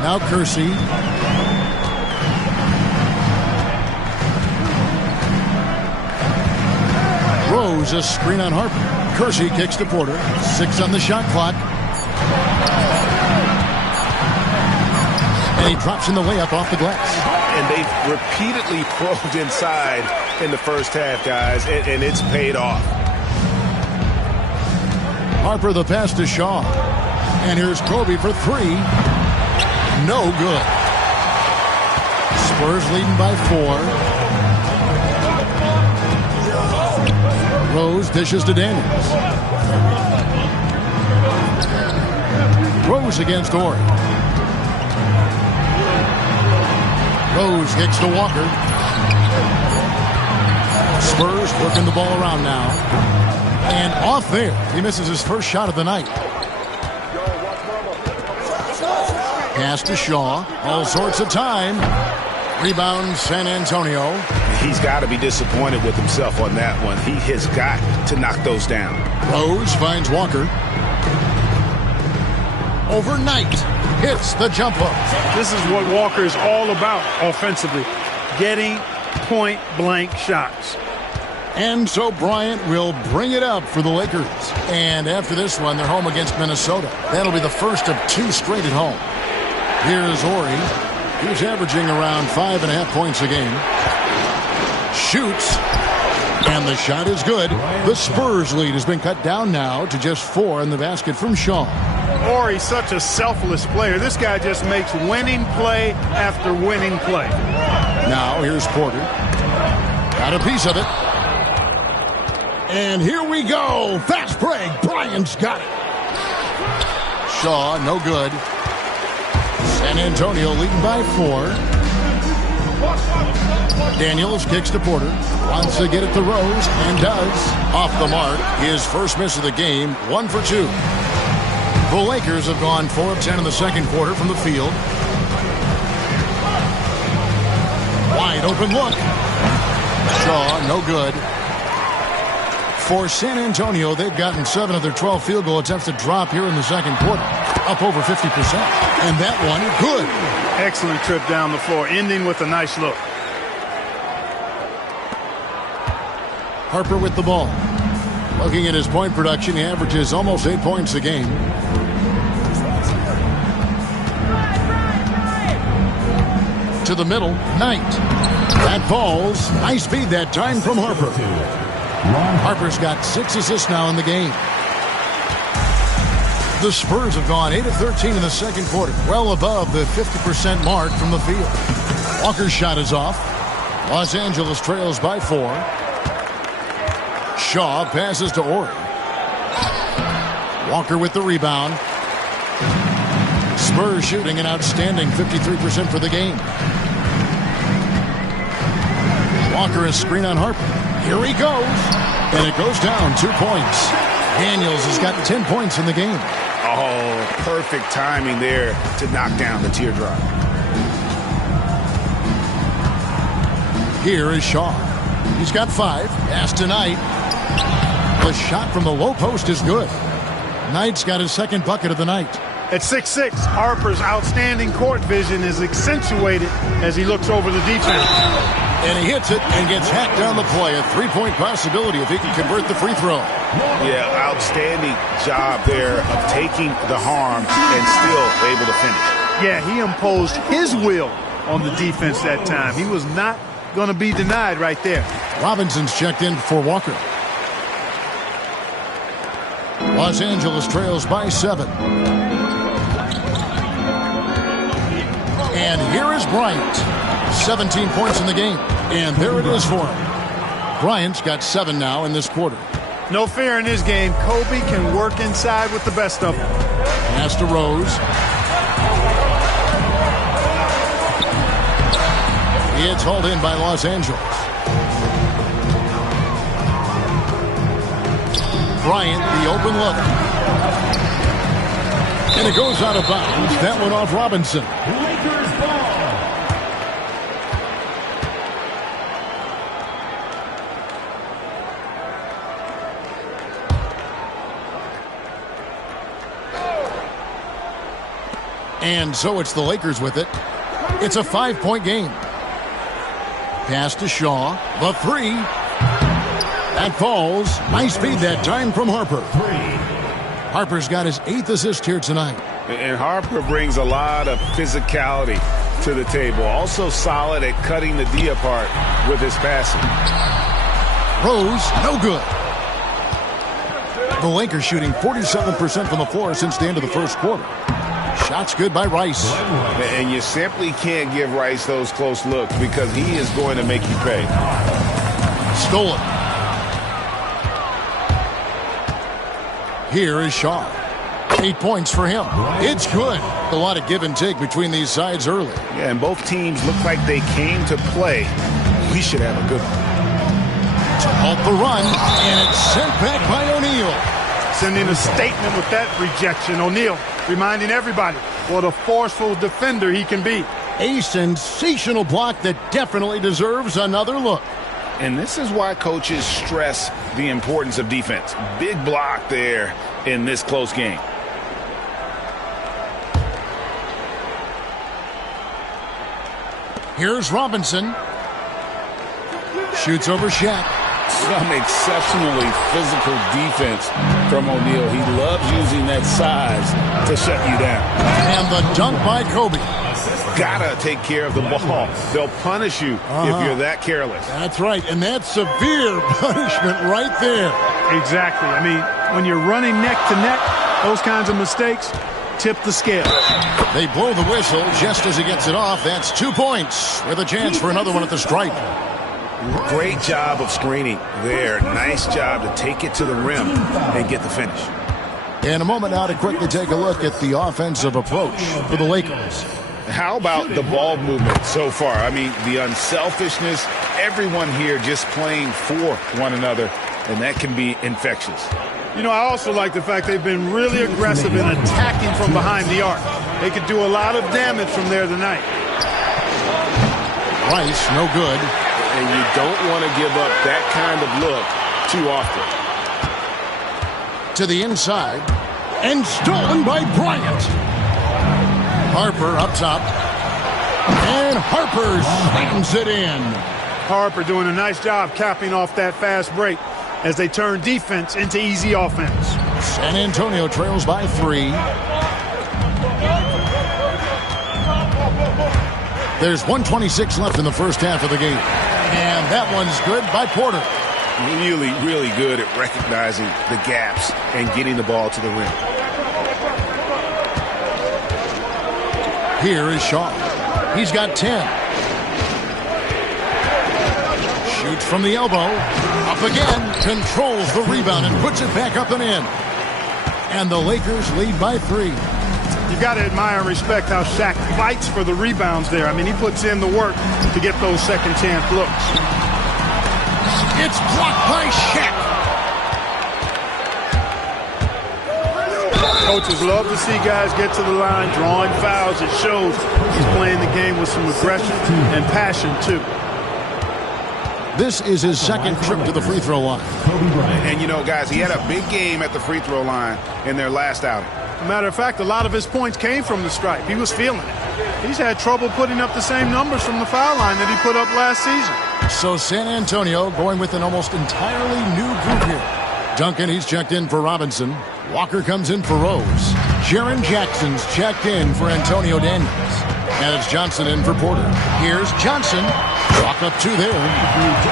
Now Kersey. Rose, a screen on Harper. Kersey kicks to Porter. 6 on the shot clock. And he drops in the layup off the glass. And they've repeatedly probed inside in the first half, guys, and it's paid off. Harper the pass to Shaw. And here's Kobe for 3. No good. Spurs leading by 4. Rose dishes to Daniels. Rose against Horry. Rose kicks to Walker. Spurs working the ball around now. And off there. He misses his first shot of the night. Pass to Shaw. All sorts of time. Rebound San Antonio. He's got to be disappointed with himself on that one. He has got to knock those down. Rose finds Walker. Overnight. Hits the jump hook. This is what Walker is all about offensively. Getting point-blank shots. And so Bryant will bring it up for the Lakers. And after this one, they're home against Minnesota. That'll be the first of 2 straight at home. Here's Horry. He's averaging around 5.5 points a game. Shoots. And the shot is good. The Spurs lead has been cut down now to just 4 in the basket from Shaw. Horry's such a selfless player. This guy just makes winning play after winning play. Now here's Porter. Got a piece of it. And here we go. Fast break. Bryant's got it. Shaw, no good. San Antonio leading by 4. Daniels kicks to Porter. Wants to get it to Rose, and does. Off the mark. His first miss of the game. 1 for 2. The Lakers have gone 4 of 10 in the second quarter from the field. Wide open look. Shaw, no good. For San Antonio, they've gotten 7 of their 12 field goal attempts to drop here in the second quarter. Up over 50%. And that one, good. Excellent trip down the floor, ending with a nice look. Harper with the ball. Looking at his point production, he averages almost 8 points a game. To the middle, Knight. That falls. Nice feed that time from Harper. Harper's got 6 assists now in the game. The Spurs have gone 8 of 13 in the second quarter, well above the 50% mark from the field. Walker's shot is off. Los Angeles trails by 4. Shaw passes to Horry. Walker with the rebound. Spurs shooting an outstanding 53% for the game. Walker is screen on Harper. Here he goes. And it goes down 2 points. Daniels has got 10 points in the game. Oh, perfect timing there to knock down the teardrop. Here is Shaw. He's got 5. Pass to Knight. The shot from the low post is good. Knight's got his second bucket of the night. At 6'6", Harper's outstanding court vision is accentuated as he looks over the defense. And he hits it and gets hacked down the play. A 3-point possibility if he can convert the free throw. Yeah, outstanding job there of taking the harm and still able to finish. Yeah, he imposed his will on the defense that time. He was not going to be denied right there. Robinson's checked in for Walker. Los Angeles trails by 7. And here is Bryant. 17 points in the game. And there it is for him. Bryant's got 7 now in this quarter. No fear in this game. Kobe can work inside with the best of them. Pass to Rose. It's hauled in by Los Angeles. Bryant, the open look. And it goes out of bounds. That one off Robinson. Lakers ball. And so it's the Lakers with it. It's a 5-point game. Pass to Shaw. The 3. That falls. Nice feed that time from Harper. Harper's got his 8th assist here tonight. And Harper brings a lot of physicality to the table. Also solid at cutting the D apart with his passing. Rose, no good. The Lakers shooting 47% from the floor since the end of the first quarter. Shots good by Rice. And you simply can't give Rice those close looks because he is going to make you pay. Stolen. Here is Shaw. 8 points for him. It's good. A lot of give and take between these sides early. Yeah, and both teams look like they came to play. We should have a good one. To halt the run, and it's sent back by O'Neal. Sending a statement with that rejection. O'Neal reminding everybody what a forceful defender he can be. A sensational block that definitely deserves another look. And this is why coaches stress the importance of defense. Big block there in this close game. Here's Robinson. Shoots over Shaq. Some exceptionally physical defense from O'Neal. He loves using that size to shut you down. And the dunk by Kobe. Gotta take care of the ball. They'll punish you if you're that careless. That's right, and that's severe punishment right there. Exactly. I mean, when you're running neck to neck, those kinds of mistakes tip the scale. They blow the whistle just as he gets it off. That's 2 points with a chance for another one at the stripe. Great job of screening there. Nice job to take it to the rim and get the finish. In a moment now to quickly take a look at the offensive approach for the Lakers. How about the ball movement so far? I mean, the unselfishness, everyone here just playing for one another, and that can be infectious. You know, I also like the fact they've been really aggressive in attacking from behind the arc. They could do a lot of damage from there tonight. Rice, no good. And you don't want to give up that kind of look too often. To the inside, and stolen by Bryant. Harper up top, and Harper slams it in. Harper doing a nice job capping off that fast break as they turn defense into easy offense. San Antonio trails by 3. There's 1:26 left in the first half of the game. And that one's good by Porter. Really, really good at recognizing the gaps and getting the ball to the rim. Here is Shaw. He's got 10. Shoots from the elbow. Up again. Controls the rebound and puts it back up and in. And the Lakers lead by 3. You got to admire and respect how Shaq fights for the rebounds there. I mean, he puts in the work to get those second chance looks. It's blocked by Shaq. Coaches love to see guys get to the line, drawing fouls. It shows he's playing the game with some aggression and passion, too. This is his second trip to the free throw line. And, you know, guys, he had a big game at the free throw line in their last outing. Matter of fact, a lot of his points came from the stripe. He was feeling it. He's had trouble putting up the same numbers from the foul line that he put up last season. So San Antonio going with an almost entirely new group here. Duncan, he's checked in for Robinson. Walker comes in for Rose. Jaren Jackson's checked in for Antonio Daniels. And it's Johnson in for Porter. Here's Johnson. Walk up two there.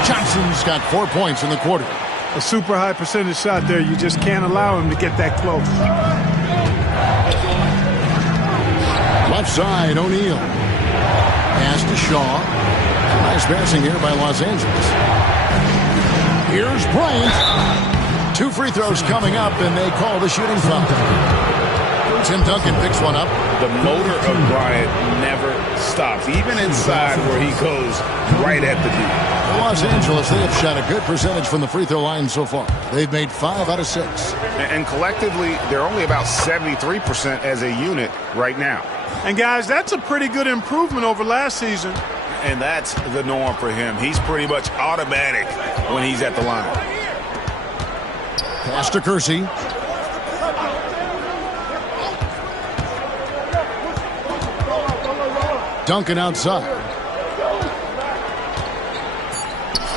Johnson's got 4 points in the quarter. A super high percentage shot there. You just can't allow him to get that close. Left side, O'Neal. Pass to Shaw. Nice passing here by Los Angeles. Here's Bryant. 2 free throws coming up, and they call the shooting foul. Tim Duncan picks one up. The motor of Bryant never stops, even inside where he goes right at the D. Los Angeles, they have shot a good percentage from the free throw line so far. They've made 5 out of 6. And collectively, they're only about 73% as a unit right now. And, guys, that's a pretty good improvement over last season. And that's the norm for him. He's pretty much automatic when he's at the line. Pass to Kersey. Duncan outside.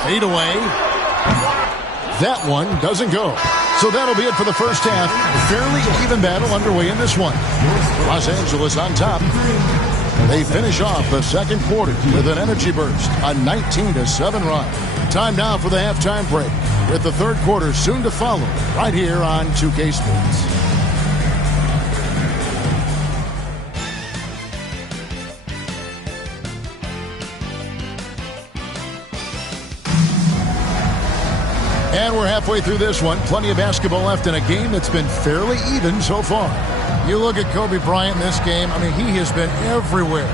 Fade away. That one doesn't go. So that'll be it for the first half. Fairly even battle underway in this one. Los Angeles on top. They finish off the second quarter with an energy burst, a 19-7 run. Time now for the halftime break, with the third quarter soon to follow, right here on 2K Sports. And we're halfway through this one. Plenty of basketball left in a game that's been fairly even so far. You look at Kobe Bryant in this game, I mean, he has been everywhere.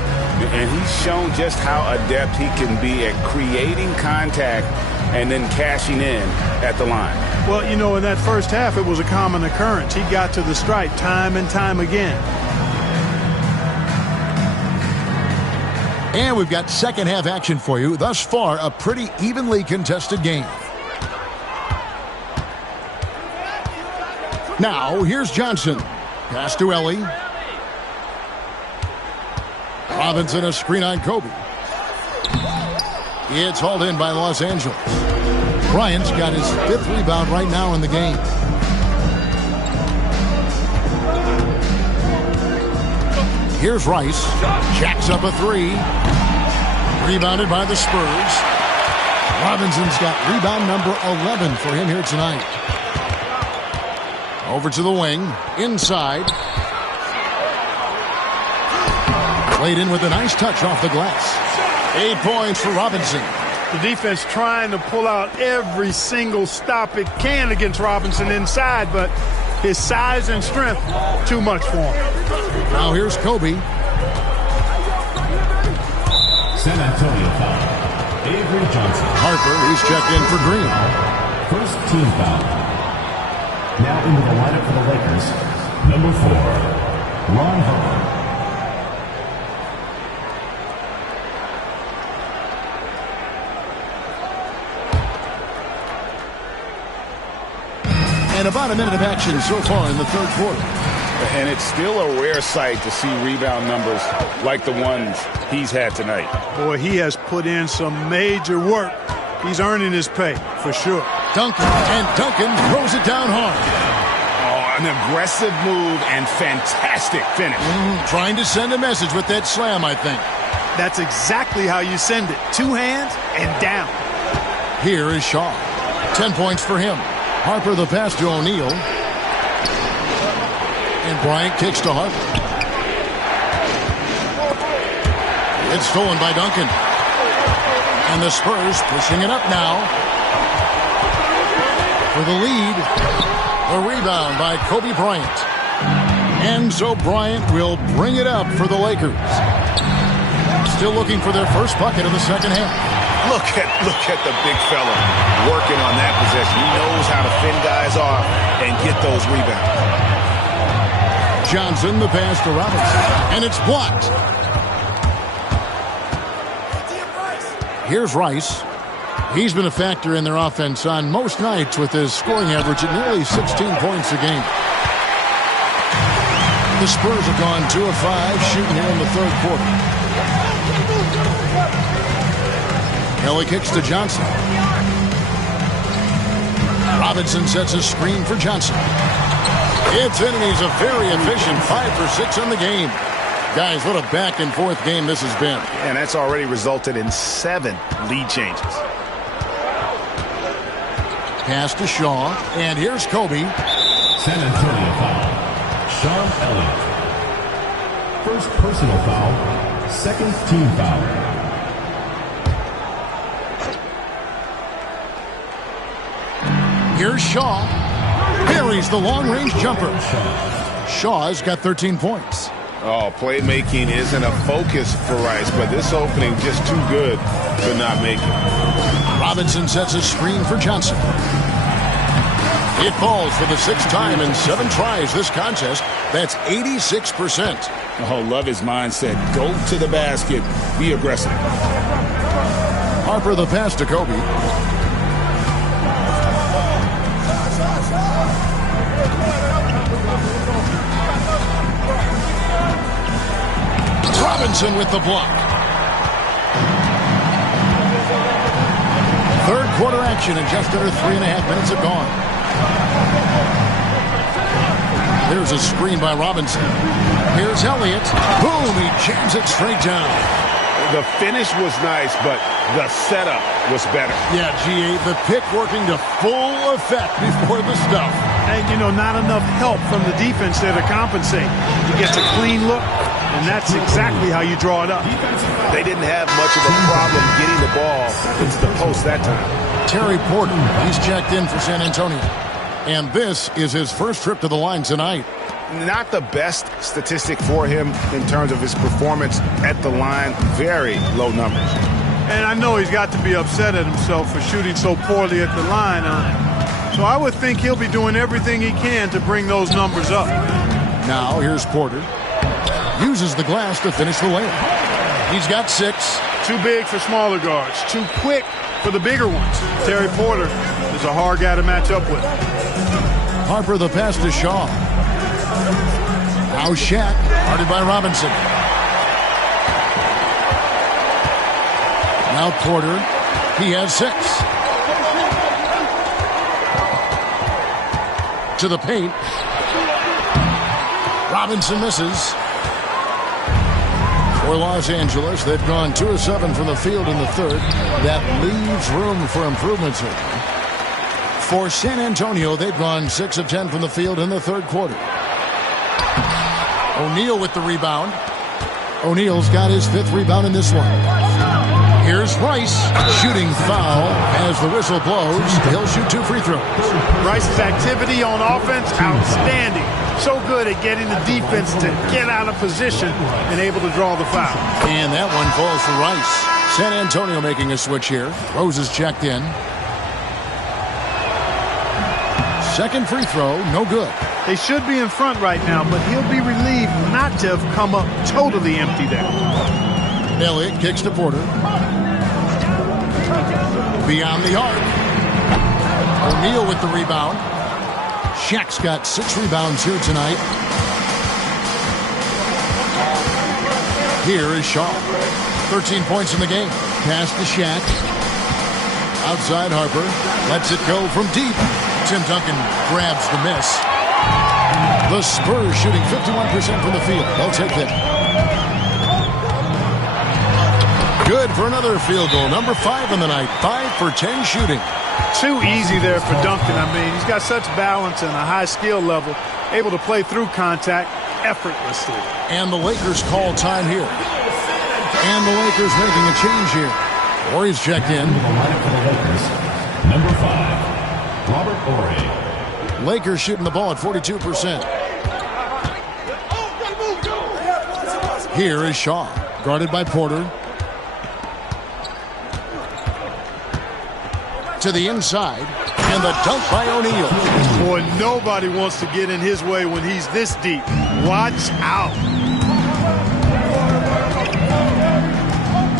And he's shown just how adept he can be at creating contact and then cashing in at the line. Well, you know, in that first half, it was a common occurrence. He got to the stripe time and time again. And we've got second half action for you. Thus far, a pretty evenly contested game. Now, here's Johnson. Pass to Ellie. Robinson, a screen on Kobe. It's hauled in by Los Angeles. Bryant's got his 5th rebound right now in the game. Here's Rice. Jacks up a 3. Rebounded by the Spurs. Robinson's got rebound number 11 for him here tonight. Over to the wing. Inside. Played in with a nice touch off the glass. 8 points for Robinson. The defense trying to pull out every single stop it can against Robinson inside, but his size and strength, too much for him. Now here's Kobe. San Antonio foul. Avery Johnson. Harper, he's checked in for Green. First team foul. Now into the lineup for the Lakers, number 4, Ron Harper. And about a minute of action so far in the third quarter. And it's still a rare sight to see rebound numbers like the ones he's had tonight. Boy, he has put in some major work. He's earning his pay, for sure. Duncan, and Duncan throws it down hard. Oh, an aggressive move and fantastic finish. Trying to send a message with that slam, I think. That's exactly how you send it. 2 hands and down. Here is Shaw. 10 points for him. Harper the pass to O'Neal. And Bryant kicks to Harper. It's stolen by Duncan. And the Spurs pushing it up now. For the lead. The rebound by Kobe Bryant. And so Bryant will bring it up for the Lakers. Still looking for their first bucket of the second half. Look at the big fella working on that possession. He knows how to fend guys off and get those rebounds. Johnson, the pass to Robinson, and it's blocked. Here's Rice. He's been a factor in their offense on most nights with his scoring average at nearly 16 points a game. The Spurs have gone 2 of 5 shooting here in the third quarter. Kelly kicks to Johnson. Robinson sets a screen for Johnson. It's in, and he's a very efficient 5 for 6 on the game. Guys, what a back-and-forth game this has been. And that's already resulted in 7 lead changes. Pass to Shaw, and here's Kobe. San Antonio foul. Sean Elliott. First personal foul. Second team foul. Here's Shaw. Buries the long-range jumper. Shaw's got 13 points. Oh, playmaking isn't a focus for Rice, but this opening just too good to not make it. Robinson sets a screen for Johnson. It falls for the 6th time in 7 tries this contest. That's 86%. Oh, love his mindset. Go to the basket. Be aggressive. Harper the pass to Kobe. Robinson with the block. Third quarter action, and just under 3.5 minutes have gone. There's a screen by Robinson. Here's Elliott. Boom, he jams it straight down. The finish was nice, but the setup was better. Yeah, G.A., the pick working to full effect before the stuff. And, not enough help from the defense there to compensate. He gets a clean look, and that's exactly how you draw it up. They didn't have much of a problem getting the ball into the post that time. Terry Porter, he's checked in for San Antonio. And this is his first trip to the line tonight. Not the best statistic for him in terms of his performance at the line. Very low numbers. And I know he's got to be upset at himself for shooting so poorly at the line. So I would think he'll be doing everything he can to bring those numbers up. Now here's Porter. Uses the glass to finish the layup. He's got 6. Too big for smaller guards. Too quick for the bigger ones. Terry Porter is a hard guy to match up with. Harper the pass to Shaw. Now Shaq, guarded by Robinson. Now Porter, he has 6. To the paint. Robinson misses. For Los Angeles, they've gone 2 of 7 from the field in the third. That leaves room for improvements. For San Antonio, they've gone 6 of 10 from the field in the third quarter. O'Neal with the rebound. O'Neal's got his 5th rebound in this one. Here's Rice, shooting foul as the whistle blows. He'll shoot 2 free throws. Rice's activity on offense, outstanding. So good at getting the defense to get out of position and able to draw the foul. And that one falls for Rice. San Antonio making a switch here. Rose is checked in. Second free throw, no good. They should be in front right now, but he'll be relieved not to have come up totally empty there. Elliott kicks to Porter. Beyond the arc. O'Neal with the rebound. Shaq's got 6 rebounds here tonight. Here is Shaw. 13 points in the game. Pass to Shaq. Outside Harper. Lets it go from deep. Tim Duncan grabs the miss. The Spurs shooting 51% from the field. They'll take that. Good for another field goal. Number 5 in the night. 5 for 10 shooting. Too easy there for Duncan. I mean, he's got such balance and a high skill level. Able to play through contact effortlessly. And the Lakers call time here. And the Lakers making a change here. Horry's checked in. Number 5, Robert Horry. Lakers shooting the ball at 42%. Here is Shaw, guarded by Porter. To the inside, and the dunk by O'Neal. Boy, nobody wants to get in his way when he's this deep. Watch out.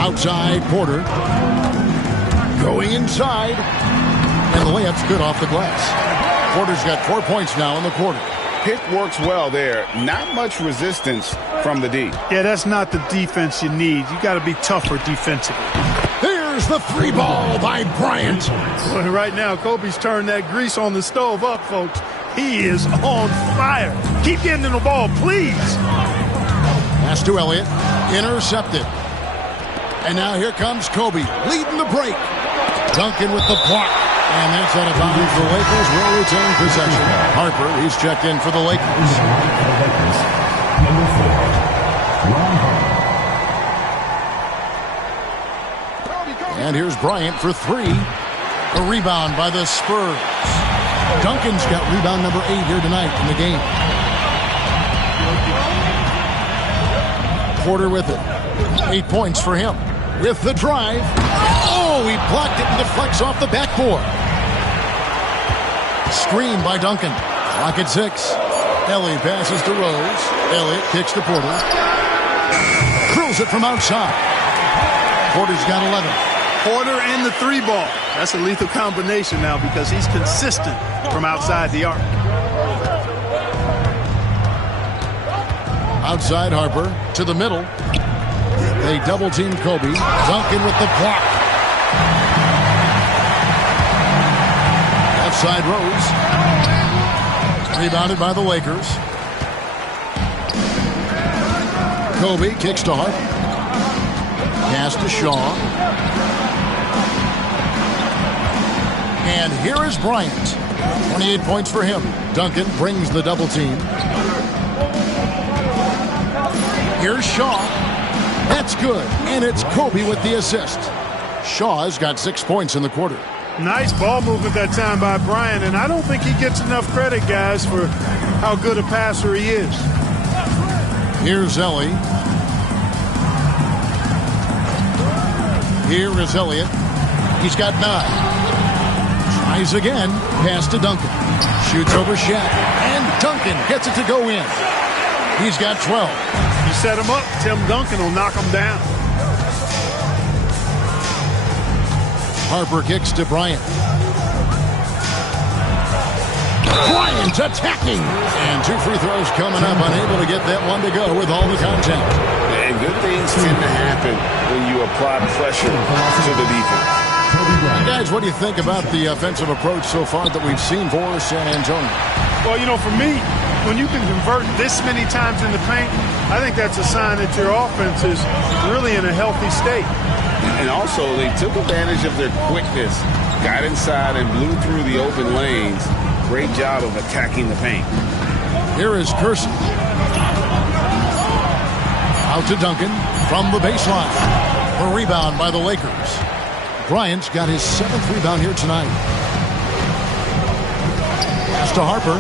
Outside, Porter. Going inside, and the layup's good off the glass. Porter's got 4 points now in the quarter. Pick works well there. Not much resistance from the D. Yeah, that's not the defense you need. You got to be tougher defensively. Here's the three ball by Bryant. Well, right now, Kobe's turned that grease on the stove up, folks. He is on fire. Keep getting in the ball, please. Pass to Elliott. Intercepted. And now here comes Kobe, leading the break. Duncan with the block. And that's out of bounds. The Lakers will retain possession. Harper, he's checked in for the Lakers. Number 4, Ron Harper. And here's Bryant for three. A rebound by the Spurs. Duncan's got rebound number 8 here tonight in the game. Porter with it. 8 points for him. With the drive. Oh, he blocked it and deflects off the backboard. Screen by Duncan. Clock at 6. Ellie passes to Rose. Elliott kicks to Porter. Throws it from outside. Porter's got 11. Porter and the three ball. That's a lethal combination now because he's consistent from outside the arc. Outside Harper to the middle. They double team Kobe. Duncan with the block. Outside Rose. Rebounded by the Lakers. Kobe kicks to Harper. Pass to Shaw. And here is Bryant. 28 points for him. Duncan brings the double team. Here's Shaw. That's good. And it's Kobe with the assist. Shaw's got 6 points in the quarter. Nice ball movement that time by Bryant, and I don't think he gets enough credit, guys, for how good a passer he is. Here's Ellie. Here is Elliott. He's got 9. Tries again. Pass to Duncan. Shoots over Shaq. And Duncan gets it to go in. He's got 12. You set him up, Tim Duncan will knock him down. Harper kicks to Bryant. Bryant attacking. And 2 free throws coming up. Unable to get that one to go with all the contact. And good things tend to happen when you apply pressure to the defense. Guys, what do you think about the offensive approach so far that we've seen for San Antonio? Well, you know, for me, when you can convert this many times in the paint, I think that's a sign that your offense is really in a healthy state. And also, they took advantage of their quickness, got inside and blew through the open lanes. Great job of attacking the paint. Here is Curson. Out to Duncan from the baseline. A rebound by the Lakers. Bryant's got his 7th rebound here tonight. Pass to Harper.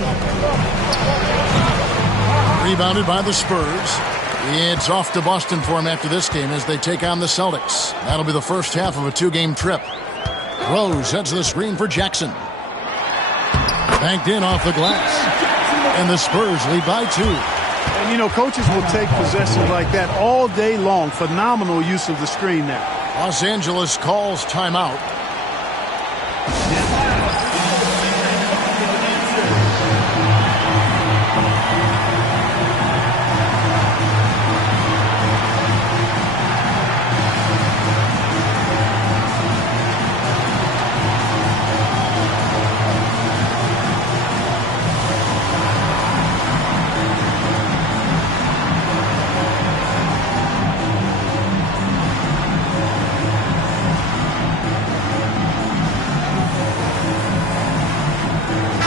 Rebounded by the Spurs. It's off to Boston for him after this game as they take on the Celtics. That'll be the first half of a 2-game trip. Rose heads the screen for Jackson. Banked in off the glass. And the Spurs lead by 2. And, you know, coaches will take possessions like that all day long. Phenomenal use of the screen there. Los Angeles calls timeout.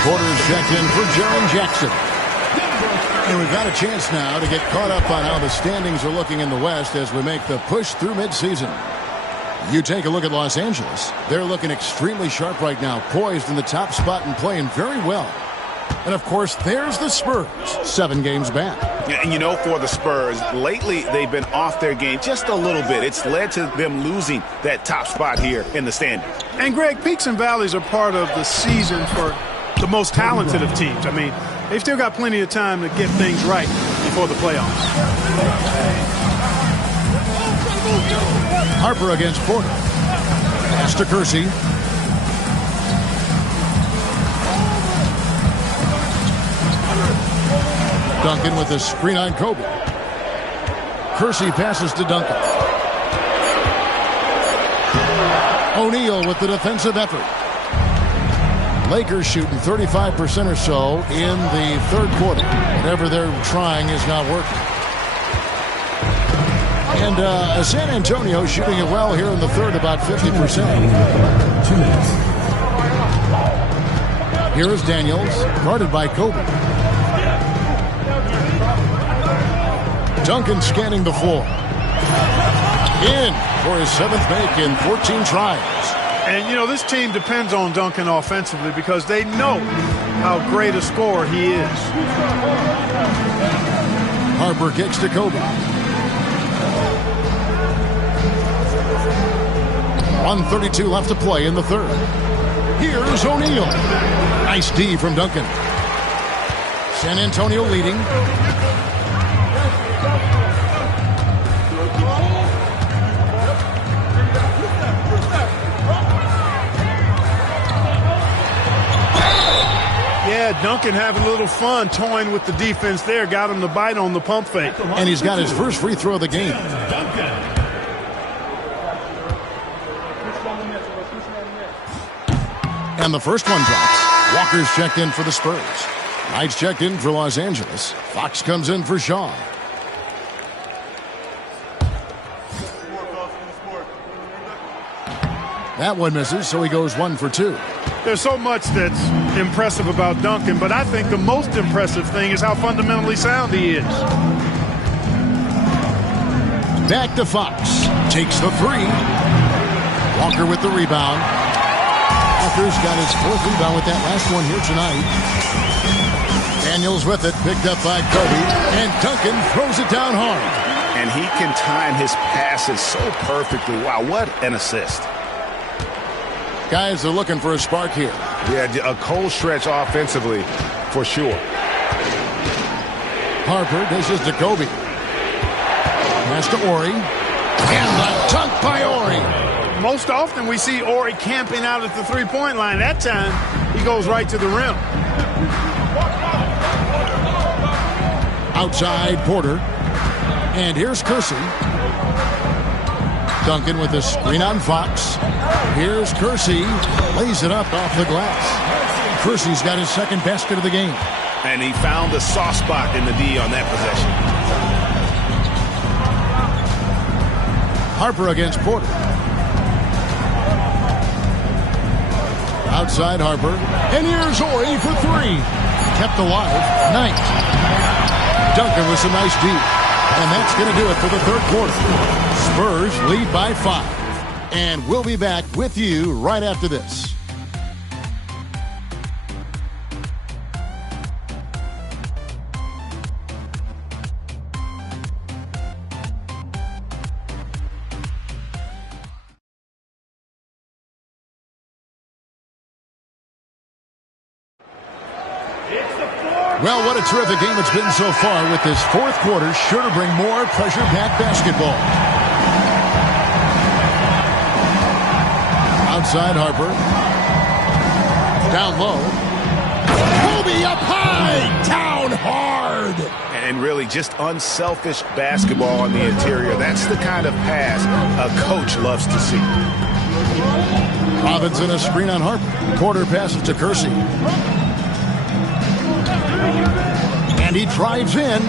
Porter's checked in for Jaren Jackson. And we've got a chance now to get caught up on how the standings are looking in the West as we make the push through midseason. You take a look at Los Angeles. They're looking extremely sharp right now, poised in the top spot and playing very well. And, of course, there's the Spurs, 7 games back. And, you know, for the Spurs, lately they've been off their game just a little bit. It's led to them losing that top spot here in the standings. And, Greg, peaks and valleys are part of the season for the most talented of teams. I mean, they've still got plenty of time to get things right before the playoffs. Harper against Porter. Pass to Kersey. Duncan with a screen on Kobe. Kersey passes to Duncan. O'Neal with the defensive effort. Lakers shooting 35% or so in the third quarter. Whatever they're trying is not working. And San Antonio shooting it well here in the third, about 50%. 2 minutes. Here is Daniels, guarded by Kobe. Duncan scanning the floor. In for his 7th make in 14 tries. And, you know, this team depends on Duncan offensively because they know how great a scorer he is. Harper kicks to Kobe. 1:32 left to play in the third. Here's O'Neal. Nice D from Duncan. San Antonio leading. Yeah, Duncan having a little fun toying with the defense there. Got him to bite on the pump fake. And he's got his first free throw of the game. And the first one drops. Walker's checked in for the Spurs. Knight's checked in for Los Angeles. Fox comes in for Shaw. That one misses, so he goes 1 for 2. There's so much that's impressive about Duncan, but I think the most impressive thing is how fundamentally sound he is. Back to Fox. Takes the 3. Walker with the rebound. Walker's got his 4th rebound with that last one here tonight. Daniels with it, picked up by Kobe, and Duncan throws it down hard. And he can time his passes so perfectly. Wow, what an assist. Guys are looking for a spark here. Yeah, a cold stretch offensively for sure. Harper dishes to Kobe. Pass to Ori. And the dunk by Ori. Most often we see Ori camping out at the three-point line. That time, he goes right to the rim. Outside Porter. And here's Kersey. Duncan with a screen on Fox. Here's Kersey. Lays it up off the glass. Kersey's got his 2nd basket of the game. And he found the soft spot in the D on that possession. Harper against Porter. Outside Harper. And here's Ori for 3. Kept alive. Knight. Duncan with some nice D. And that's going to do it for the third quarter. Spurs lead by 5. And we'll be back with you right after this. Well, what a terrific game it's been so far, with this 4th quarter sure to bring more pressure-packed basketball. Outside Harper. Down low. Kobe up high. Down hard. And really just unselfish basketball on the interior. That's the kind of pass a coach loves to see. Robinson a screen on Harper. Porter passes to Kersey. And he drives in.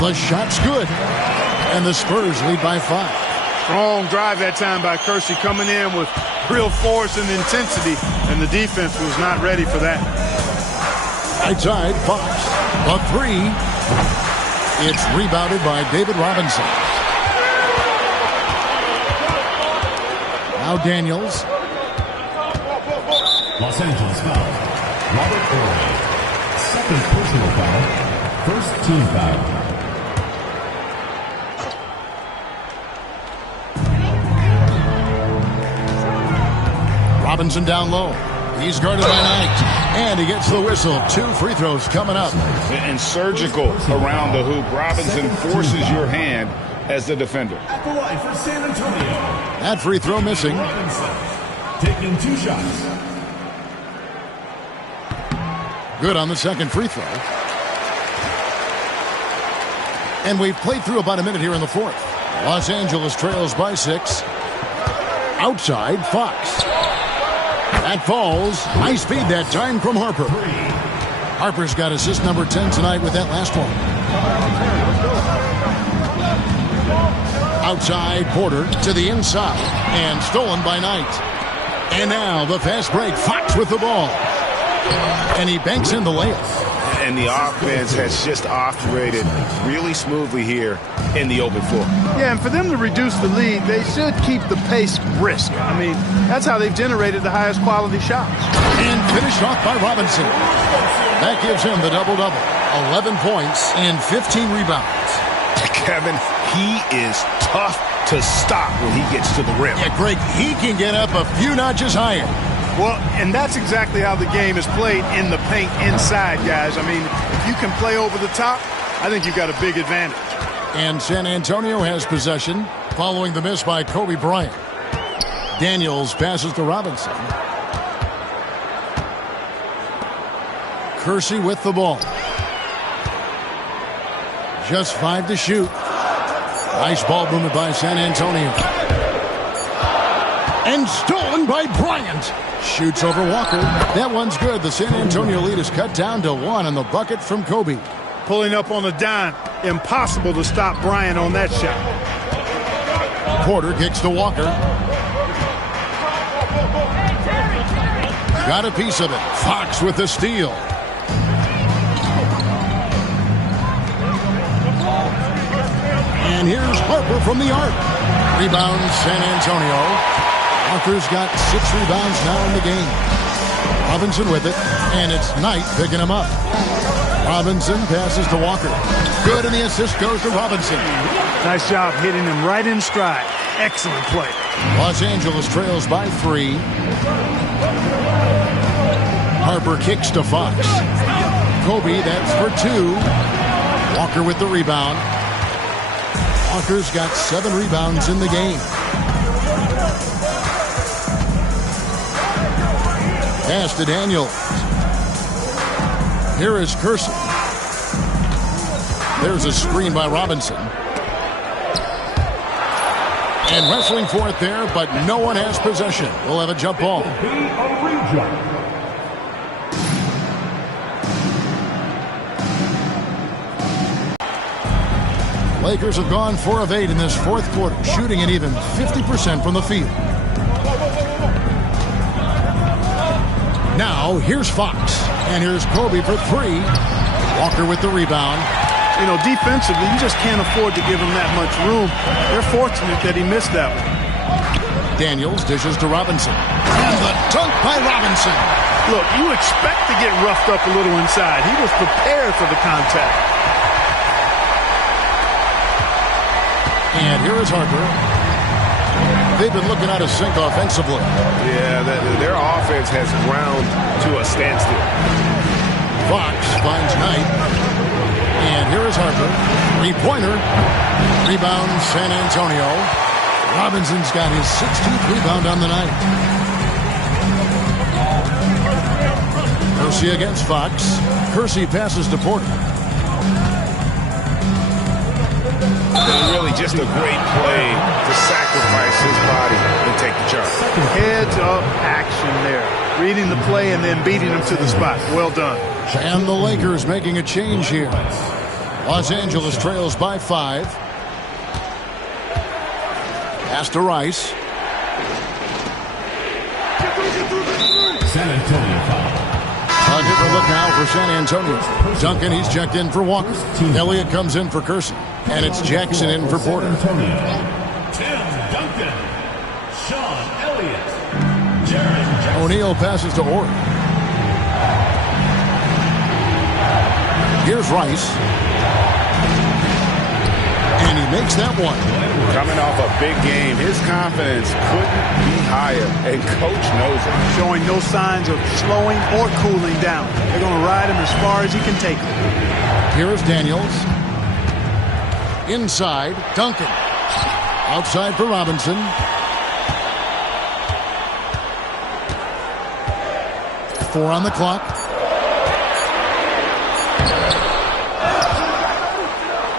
The shot's good. And the Spurs lead by 5. Strong drive that time by Kersey, coming in with real force and intensity, and the defense was not ready for that. Right side, Fox. A 3. It's rebounded by David Robinson. Now Daniels. Los Angeles foul. Robert Ori. second personal foul. First team foul. Robinson down low. He's guarded by Knight. And he gets the whistle. 2 free throws coming up. And surgical around the hoop. Robinson forces your hand as the defender. At the line for San Antonio. That free throw missing. Robinson taking 2 shots. Good on the second free throw. And we've played through about a minute here in the fourth. Los Angeles trails by 6. Outside, Fox. That falls. High speed that time from Harper. Harper's got assist number 10 tonight with that last one. Outside, Porter to the inside. And stolen by Knight. And now the fast break. Fox with the ball. And he banks in the layup. And the offense has just operated really smoothly here in the open floor. Yeah, and for them to reduce the lead, they should keep the pace brisk. I mean, that's how they've generated the highest quality shots. And finished off by Robinson. That gives him the double-double. 11 points and 15 rebounds. Kevin, he is tough to stop when he gets to the rim. Yeah, Greg, he can get up a few notches higher. Well, and that's exactly how the game is played in the paint inside, guys. I mean, if you can play over the top, I think you've got a big advantage. And San Antonio has possession following the miss by Kobe Bryant. Daniels passes to Robinson. Kersey with the ball. Just 5 to shoot. Nice ball movement by San Antonio. And stolen by Bryant. Shoots over Walker. That one's good. The San Antonio lead is cut down to 1 on the bucket from Kobe. Pulling up on the dime. Impossible to stop Bryant on that shot. Porter kicks to Walker. Got a piece of it. Fox with the steal. And here's Harper from the arc. Rebounds San Antonio. Walker's got 6 rebounds now in the game. Robinson with it, and it's Knight picking him up. Robinson passes to Walker. Good, and the assist goes to Robinson. Nice job hitting him right in stride. Excellent play. Los Angeles trails by 3. Harper kicks to Fox. Kobe, that's for 2. Walker with the rebound. Walker's got 7 rebounds in the game. Pass to Daniels. Here is Kersey. There's a screen by Robinson. And wrestling for it there, but no one has possession. We'll have a jump ball. Lakers have gone 4 of 8 in this fourth quarter, shooting an even 50% from the field. Now, here's Fox. And here's Kobe for 3. Walker with the rebound. You know, defensively, you just can't afford to give him that much room. They're fortunate that he missed that one. Daniels dishes to Robinson. And the dunk by Robinson. Look, you expect to get roughed up a little inside. He was prepared for the contact. And here is Harper. They've been looking out of sync offensively. Yeah, their offense has ground to a standstill. Fox finds Knight. And here is Harper. 3-pointer. Rebound San Antonio. Robinson's got his 16th rebound on the night. Kersey against Fox. Kersey passes to Porter. Really just a great play to sacrifice his body and take the charge. Heads-up action there. Reading the play and then beating him to the spot. Well done. And the Lakers making a change here. Los Angeles trails by 5. Pass to Rice. San Antonio foul. A different look now for San Antonio. Duncan, he's checked in for Walker. Elliott comes in for Kersey. And it's Jackson in for Porter. Tim Duncan. Sean Elliott. Jared Jackson. O'Neal passes to Orr. Here's Rice. And he makes that one. Coming off a big game, his confidence couldn't be higher, and Coach knows it. Showing no signs of slowing or cooling down. They're going to ride him as far as he can take him. Here's Daniels. Inside, Duncan. Outside for Robinson. Four on the clock.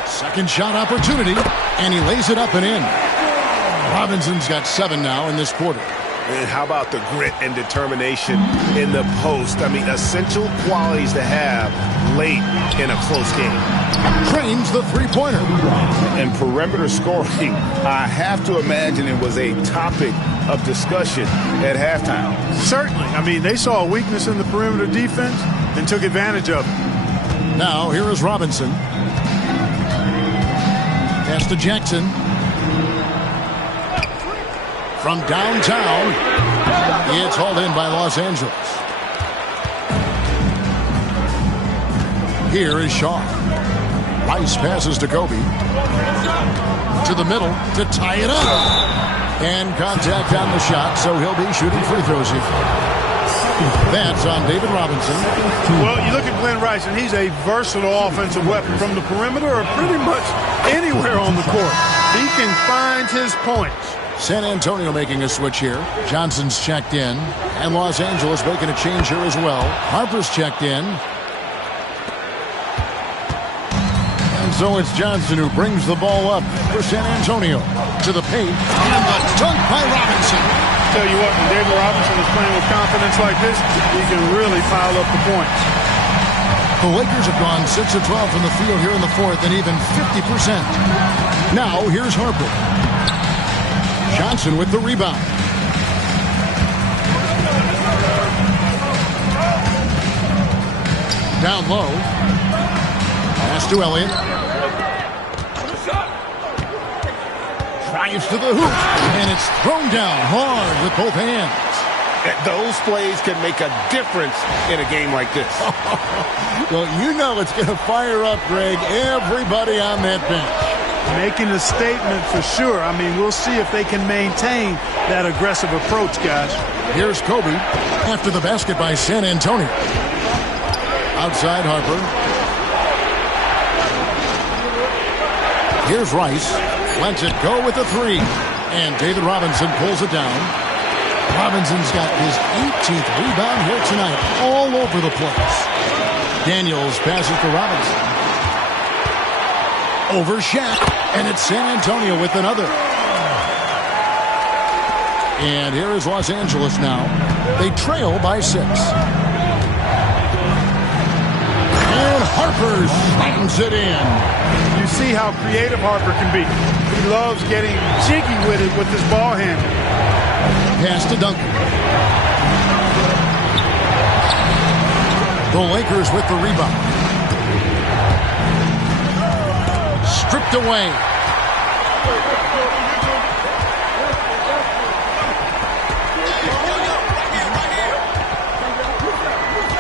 Second shot opportunity, and he lays it up and in. Robinson's got 7 now in this quarter. And how about the grit and determination in the post? I mean, essential qualities to have late in a close game. Trains the three-pointer. And perimeter scoring, I have to imagine it was a topic of discussion at halftime. Certainly. I mean, they saw a weakness in the perimeter defense and took advantage of it. Now, here is Robinson. Pass to Jackson. From downtown, it's hauled in by Los Angeles. Here is Shaw. Rice passes to Kobe. To the middle to tie it up. And contact on the shot, so he'll be shooting free throws here. That's on David Robinson. Well, you look at Glenn Rice, and he's a versatile offensive weapon from the perimeter or pretty much anywhere on the court. He can find his points. San Antonio making a switch here. Johnson's checked in. And Los Angeles making a change here as well. Harper's checked in. And so it's Johnson who brings the ball up for San Antonio. To the paint. And the dunk by Robinson. Tell you what, when David Robinson is playing with confidence like this, he can really pile up the points. The Lakers have gone 6 of 12 from the field here in the fourth and even 50%. Now here's Harper. Johnson with the rebound. Down low. Pass to Elliott. Drives to the hoop. And it's thrown down hard with both hands. Those plays can make a difference in a game like this. Well, you know it's going to fire up, Greg, everybody on that bench. Making a statement for sure. I mean, we'll see if they can maintain that aggressive approach, guys. Here's Kobe after the basket by San Antonio. Outside Harper. Here's Rice. Lets it go with the three. And David Robinson pulls it down. Robinson's got his 18th rebound here tonight, all over the place. Daniels passes to Robinson. Over Shaq, and it's San Antonio with another. And here is Los Angeles now. They trail by 6. And Harper slams it in. You see how creative Harper can be. He loves getting jiggy with it with his ball handling. Pass to Duncan. The Lakers with the rebound. Stripped away.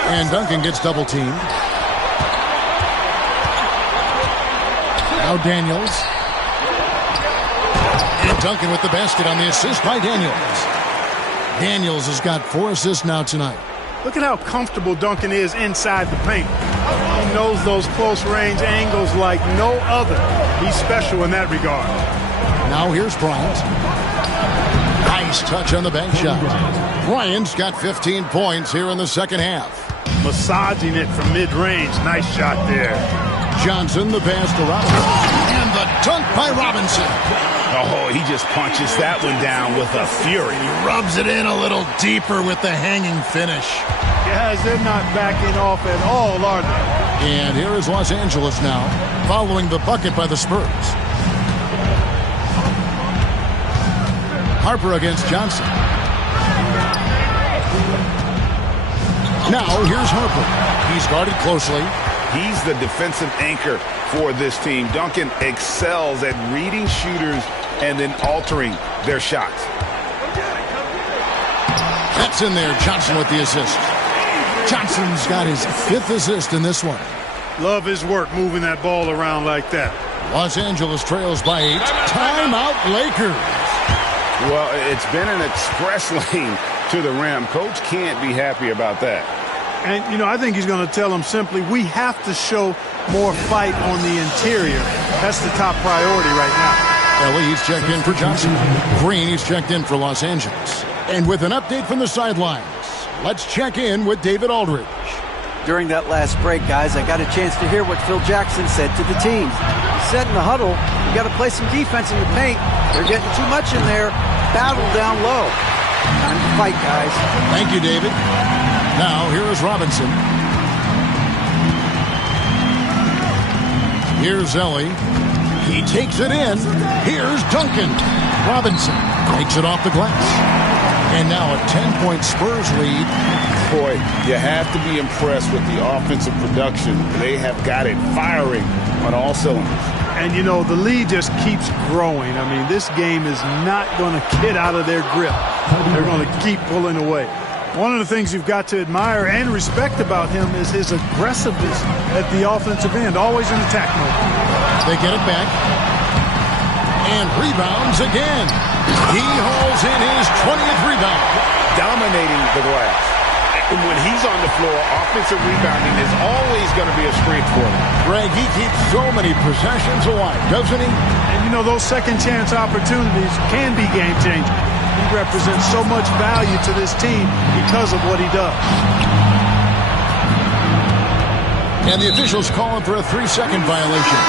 And Duncan gets double teamed. Now Daniels. And Duncan with the basket on the assist by Daniels. Daniels has got 4 assists now tonight. Look at how comfortable Duncan is inside the paint. He knows those close range angles like no other. He's special in that regard. Now here's Bryant. Nice touch on the bank shot. Bryant's got 15 points here in the second half. Massaging it from mid-range. Nice shot there. Johnson, the pass to Robinson. And the dunk by Robinson. Oh, he just punches that one down with a fury. He rubs it in a little deeper with the hanging finish. Guys, they're not backing off at all, are they? And here is Los Angeles now, following the bucket by the Spurs. Harper against Johnson. Now here's Harper. He's guarded closely. He's the defensive anchor for this team. Duncan excels at reading shooters and then altering their shots. That's in there. Johnson with the assist. Johnson's got his 5th assist in this one. Love his work moving that ball around like that. Los Angeles trails by 8. Timeout, Lakers. Well, it's been an express lane to the rim. Coach can't be happy about that. And, you know, I think he's going to tell them simply, we have to show more fight on the interior. That's the top priority right now. Ellie, he's checked in for Johnson. Green, he's checked in for Los Angeles. And with an update from the sidelines, let's check in with David Aldridge. During that last break, guys, I got a chance to hear what Phil Jackson said to the team. He said in the huddle, you got to play some defense in the paint. They're getting too much in there. Battle down low. Time to fight, guys. Thank you, David. Now, here is Robinson. Here's Ellie. He takes it in. Here's Duncan. Robinson takes it off the glass. And now a 10-point Spurs lead. Boy, you have to be impressed with the offensive production. They have got it firing on all cylinders. And, you know, the lead just keeps growing. I mean, this game is not going to get out of their grip. They're going to keep pulling away. One of the things you've got to admire and respect about him is his aggressiveness at the offensive end, always in attack mode. They get it back. And rebounds again. He hauls in his 20th rebound. Dominating the glass. And when he's on the floor, offensive rebounding is always going to be a strength for him. Greg, he keeps so many possessions alive, doesn't he? And, you know, those second-chance opportunities can be game-changing. He represents so much value to this team because of what he does. And the officials call him for a 3-second violation.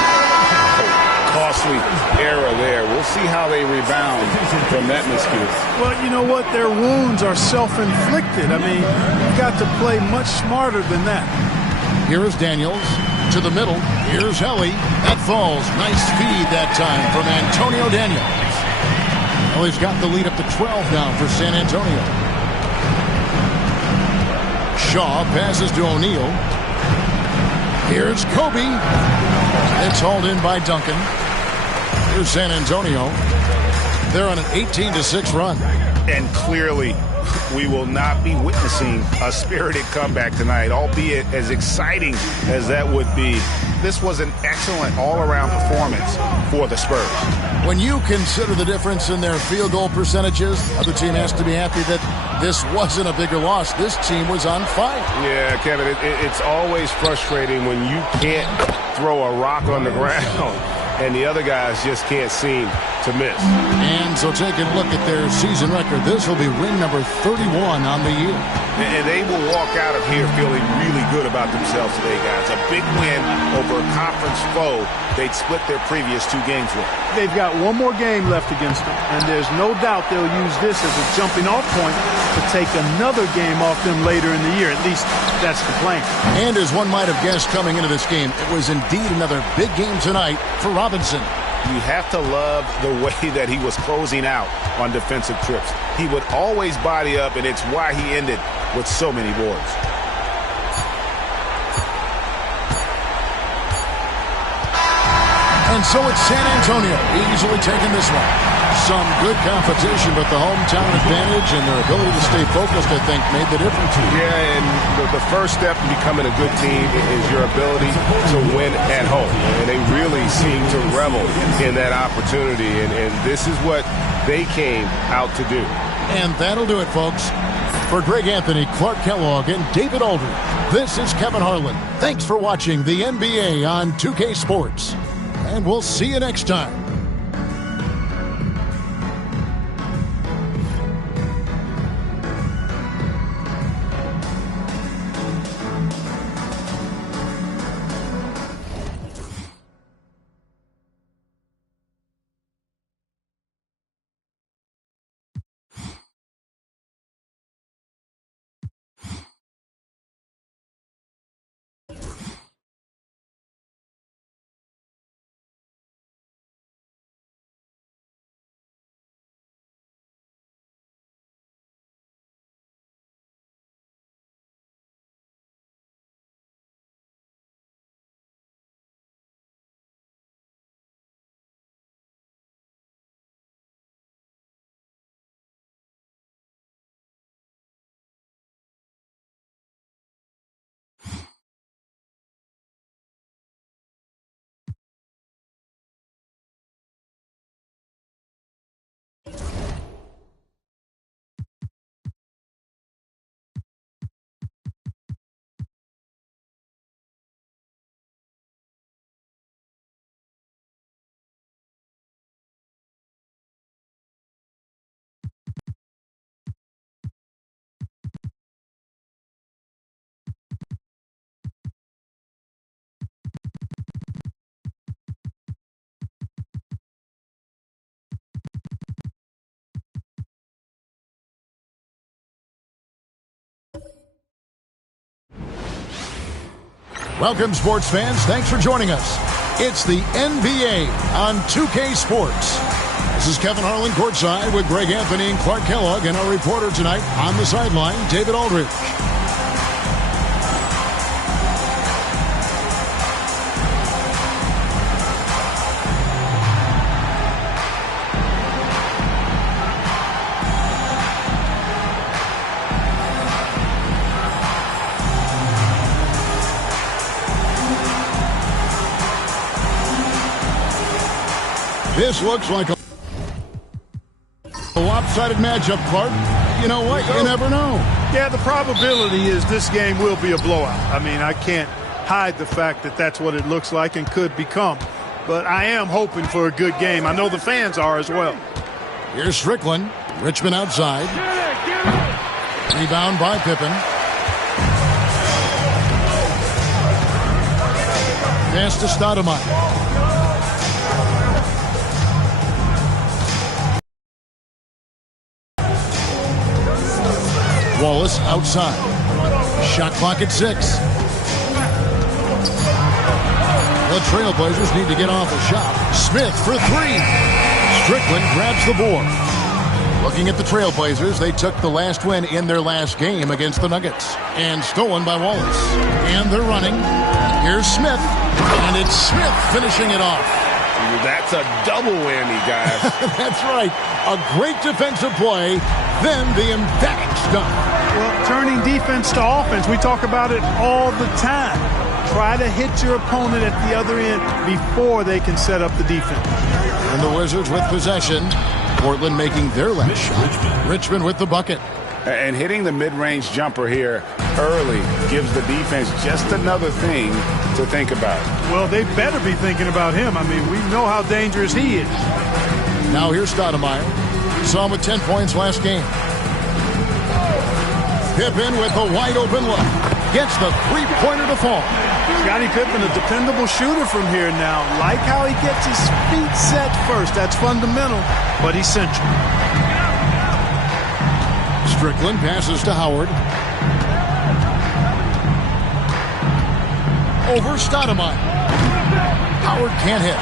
Costly error there. We'll see how they rebound from that miscue. Well, you know what? Their wounds are self-inflicted. I mean, you've got to play much smarter than that. Here is Daniels to the middle. Here's Ellie. That falls. Nice feed that time from Antonio Daniels. Ellie's got the lead up to 12 now for San Antonio. Shaw passes to O'Neal. Here's Kobe. It's hauled in by Duncan. Here's San Antonio. They're on an 18-6 run. And clearly, we will not be witnessing a spirited comeback tonight, albeit as exciting as that would be. This was an excellent all-around performance for the Spurs. When you consider the difference in their field goal percentages, the other team has to be happy that this wasn't a bigger loss. This team was on fire. Yeah, Kevin, it's always frustrating when you can't throw a rock on the ground and the other guys just can't seem to miss. And so take a look at their season record. This will be win number 31 on the year. And they will walk out of here feeling really good about themselves today, guys. A big win over a conference foe they'd split their previous 2 games with. They've got one more game left against them, and there's no doubt they'll use this as a jumping-off point to take another game off them later in the year. At least that's the plan. And as one might have guessed coming into this game, it was indeed another big game tonight for Robinson. You have to love the way that he was closing out on defensive trips. He would always body up, and it's why he ended with so many boards. And so it's San Antonio easily taking this one. Some good competition, but the hometown advantage and their ability to stay focused, I think, made the difference. Yeah, and the first step in becoming a good team is your ability to win at home. And they really seem to revel in that opportunity, and this is what they came out to do. And that'll do it, folks. For Greg Anthony, Clark Kellogg, and David Aldridge, this is Kevin Harlan. Thanks for watching the NBA on 2K Sports. And we'll see you next time. Welcome, sports fans. Thanks for joining us. It's the NBA on 2K Sports. This is Kevin Harlan courtside with Greg Anthony and Clark Kellogg, and our reporter tonight on the sideline, David Aldridge. This looks like a lopsided matchup, Clark. You know what? You never know. Yeah, the probability is this game will be a blowout. I mean, I can't hide the fact that that's what it looks like and could become. But I am hoping for a good game. I know the fans are as well. Here's Strickland. Richmond outside. Rebound by Pippen. Pass to Stoudemire. Wallace outside. Shot clock at 6. The Trailblazers need to get off a shot. Smith for 3. Strickland grabs the board. Looking at the Trailblazers, they took the last win in their last game against the Nuggets. And stolen by Wallace. And they're running. Here's Smith. And it's Smith finishing it off. That's a double whammy, guys. That's right. A great defensive play, then the emphatic stuff. Well, turning defense to offense, we talk about it all the time. Try to hit your opponent at the other end before they can set up the defense. And the Wizards with possession. Portland making their last shot. Richmond with the bucket. And hitting the mid-range jumper here early gives the defense just another thing to think about. Well, they better be thinking about him. I mean, we know how dangerous he is. Now here's Stoudemire. Saw him with 10 points last game. Pippen with a wide-open look. Gets the three-pointer to fall. Scottie Pippen, a dependable shooter from here now. Like how he gets his feet set first. That's fundamental, but essential. Strickland passes to Howard. Over Stoudemire. Howard can't hit.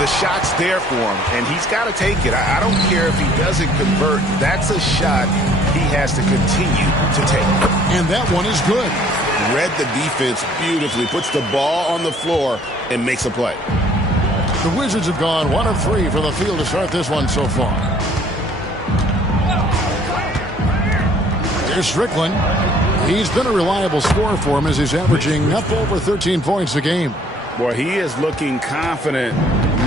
The shot's there for him, and he's got to take it. I don't care if he doesn't convert. That's a shot he has to continue to take. And that one is good. Read the defense beautifully, puts the ball on the floor, and makes a play. The Wizards have gone 1 of 3 from the field to start this one so far. Here's Strickland. He's been a reliable scorer for him as he's averaging up over 13 points a game. Boy, he is looking confident.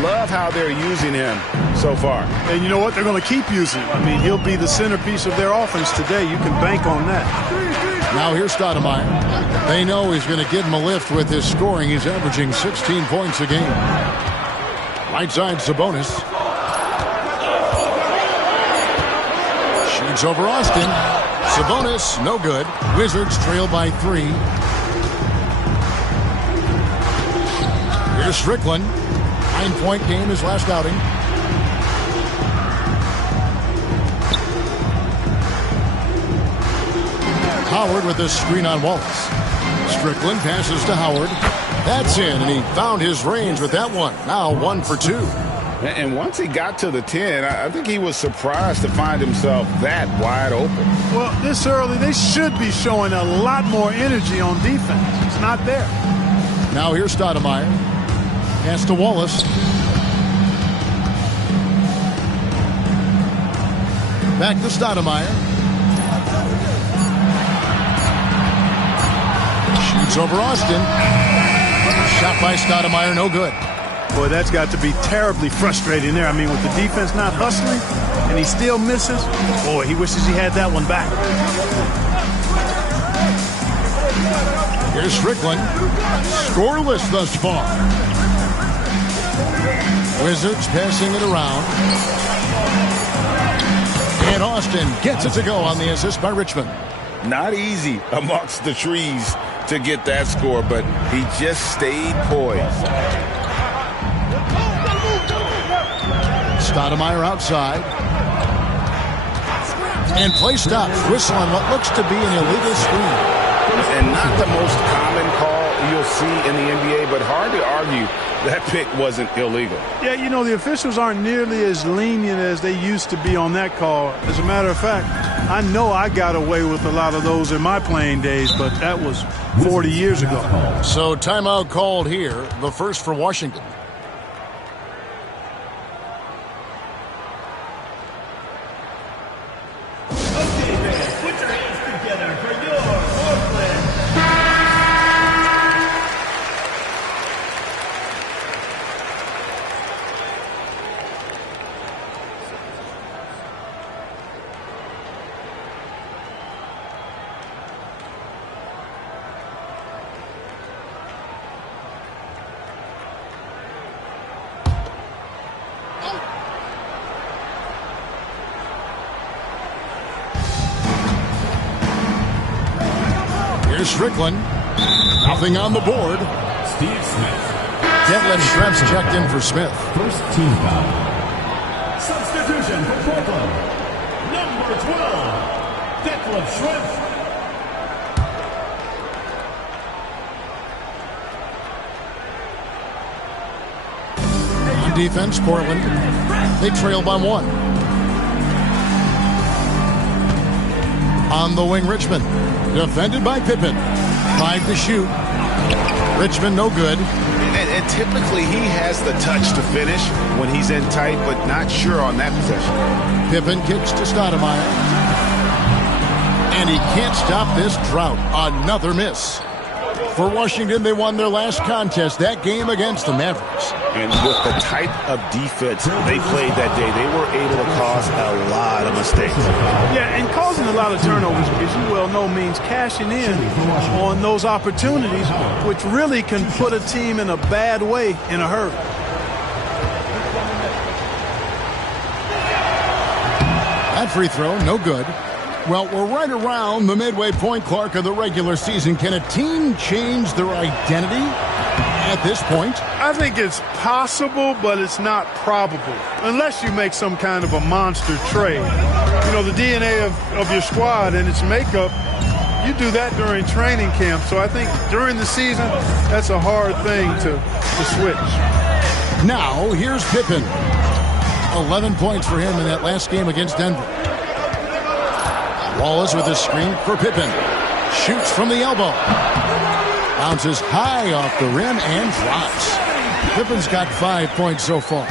Love how they're using him so far. And you know what? They're going to keep using him. I mean, he'll be the centerpiece of their offense today. You can bank on that. Now here's Stoudemire. They know he's going to give him a lift with his scoring. He's averaging 16 points a game. Right side, Sabonis. Shoots over Austin. Sabonis, no good. Wizards trail by 3. Here's Strickland. 9-point game his last outing. Howard with a screen on Wallace. Strickland passes to Howard. That's in, and he found his range with that one. Now 1 for 2. And once he got to the 10, I think he was surprised to find himself that wide open. Well, this early, they should be showing a lot more energy on defense. It's not there. Now here's Stoudemire. Pass to Wallace. Back to Stoudemire. Shoots over Austin. Shot by Stoudemire, no good. Boy, that's got to be terribly frustrating there. I mean, with the defense not hustling and he still misses, boy, he wishes he had that one back. Here's Strickland. Scoreless thus far. Wizards passing it around. And Austin gets it to go on the assist by Richmond. Not easy amongst the trees to get that score, but he just stayed poised. Stoudemire outside. And play stops. Whistle on what looks to be an illegal screen. And not the most common call, you'll see in the NBA, but hard to argue that pick wasn't illegal. Yeah, you know, the officials aren't nearly as lenient as they used to be on that call. As a matter of fact, I know I got away with a lot of those in my playing days, but that was 40 years ago. So timeout called here, the first for Washington. Here's Strickland. Nothing on the board. Steve Smith. Detlef Schrempf checked in for Smith. First team foul. Substitution for Portland. Number 12, Detlef Schrempf. On defense, Portland. They trail by 1. On the wing, Richmond. Defended by Pippen. 5 to shoot. Richmond no good. And typically he has the touch to finish when he's in tight, but not sure on that possession. Pippen kicks to Stoudemire. And he can't stop this drought. Another miss. For Washington, they won their last contest, that game against the Mavericks. And with the type of defense they played that day, they were able to cause a lot of mistakes. Yeah, and causing a lot of turnovers, as you well know, means cashing in on those opportunities, which really can put a team in a bad way in a hurry. That free throw, no good. Well, we're right around the midway point, Clark, of the regular season. Can a team change their identity at this point? I think it's possible, but it's not probable, unless you make some kind of a monster trade. You know, the DNA of your squad and its makeup, you do that during training camp. So I think during the season, that's a hard thing to switch. Now, here's Pippen. 11 points for him in that last game against Denver. Wallace with a screen for Pippen. Shoots from the elbow. Bounces high off the rim and drops. Pippen's got 5 points so far.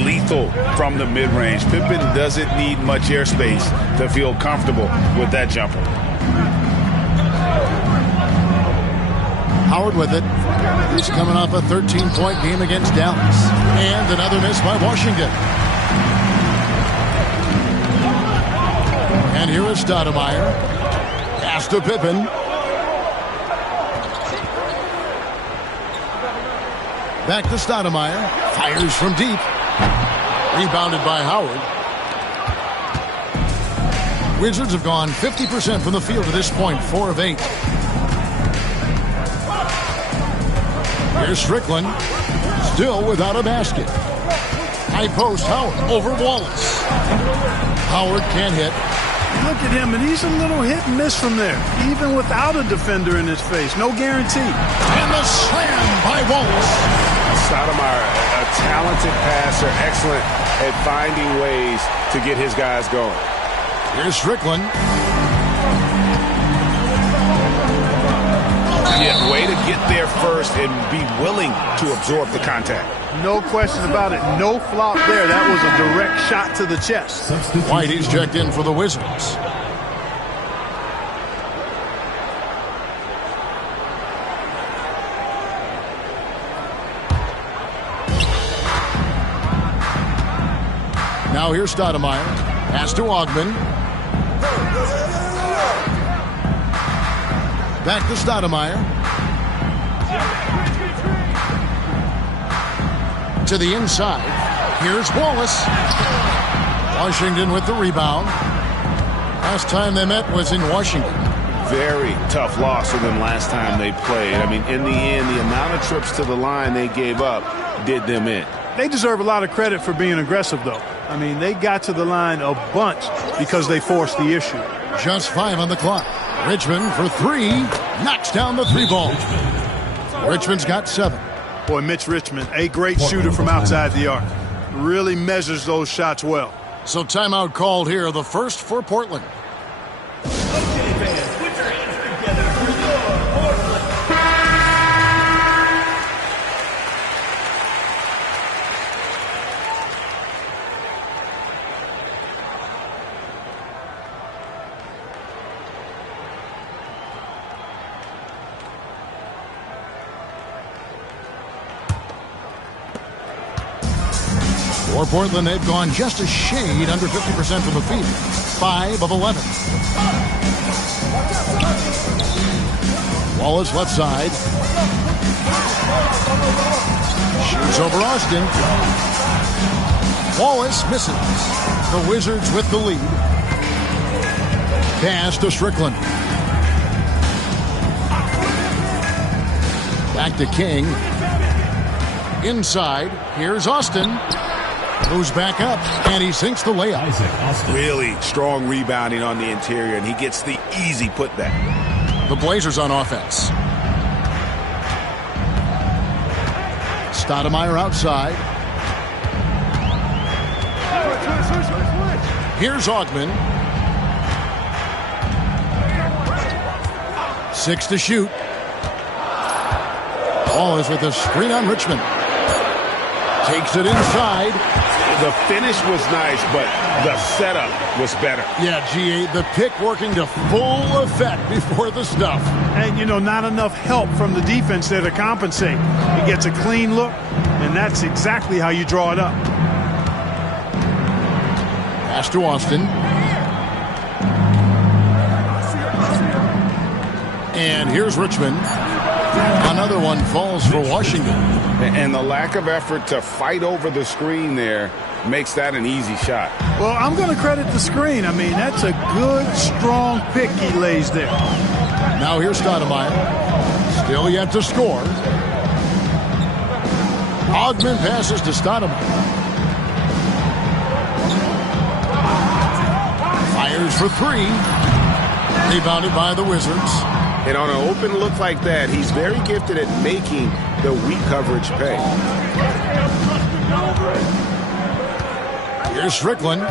Lethal from the mid-range. Pippen doesn't need much airspace to feel comfortable with that jumper. Howard with it. He's coming off a 13-point game against Dallas. And another miss by Washington. And here is Stoudemire. Pass to Pippen. Back to Stoudemire. Fires from deep. Rebounded by Howard. Wizards have gone 50% from the field to this point, 4 of 8. Here's Strickland. Still without a basket. High post, Howard over Wallace. Howard can't hit. Look at him, and he's a little hit and miss from there, even without a defender in his face. No guarantee. And the slam by Wallace. Stoudemire, a talented passer, excellent at finding ways to get his guys going. Here's Strickland. Yeah, way to get there first and be willing to absorb the contact. No question about it. No flop there. That was a direct shot to the chest. Whitey's checked in for the Wizards. Now here's Stoudemire. Pass to Ogman. Back to Stoudemire. To the inside. Here's Wallace. Washington with the rebound. Last time they met was in Washington. Very tough loss for them last time they played. I mean, in the end, the amount of trips to the line they gave up did them in. They deserve a lot of credit for being aggressive, though. I mean, they got to the line a bunch because they forced the issue. Just 5 on the clock. Richmond for 3. Knocks down the 3 ball. Richmond's got 7. Boy, Mitch Richmond, a great shooter from outside the arc. Really measures those shots well. So timeout called here, the first for Portland. Okay, fans, put your hands together for your Portland. For Portland, they've gone just a shade under 50% from the field. 5 of 11. Wallace left side. Shoots over Austin. Wallace misses. The Wizards with the lead. Pass to Strickland. Back to King. Inside. Here's Austin. Moves back up, and he sinks the layup. Really strong rebounding on the interior, and he gets the easy putback. The Blazers on offense. Stoudemire outside. Here's Augman. 6 to shoot. Wallace with a screen on Richmond. Takes it inside. The finish was nice, but the setup was better. Yeah, G8, the pick working to full effect before the stuff. And, you know, not enough help from the defense there to compensate. He gets a clean look, and that's exactly how you draw it up. Pass to Austin. And here's Richmond. Another one falls for Washington. And the lack of effort to fight over the screen there makes that an easy shot. Well, I'm going to credit the screen. I mean, that's a good, strong pick he lays there. Now here's Stoudemire. Still yet to score. Augman passes to Stoudemire. Fires for 3. Rebounded by the Wizards. And on an open look like that, he's very gifted at making the weak coverage pay. Here's Strickland.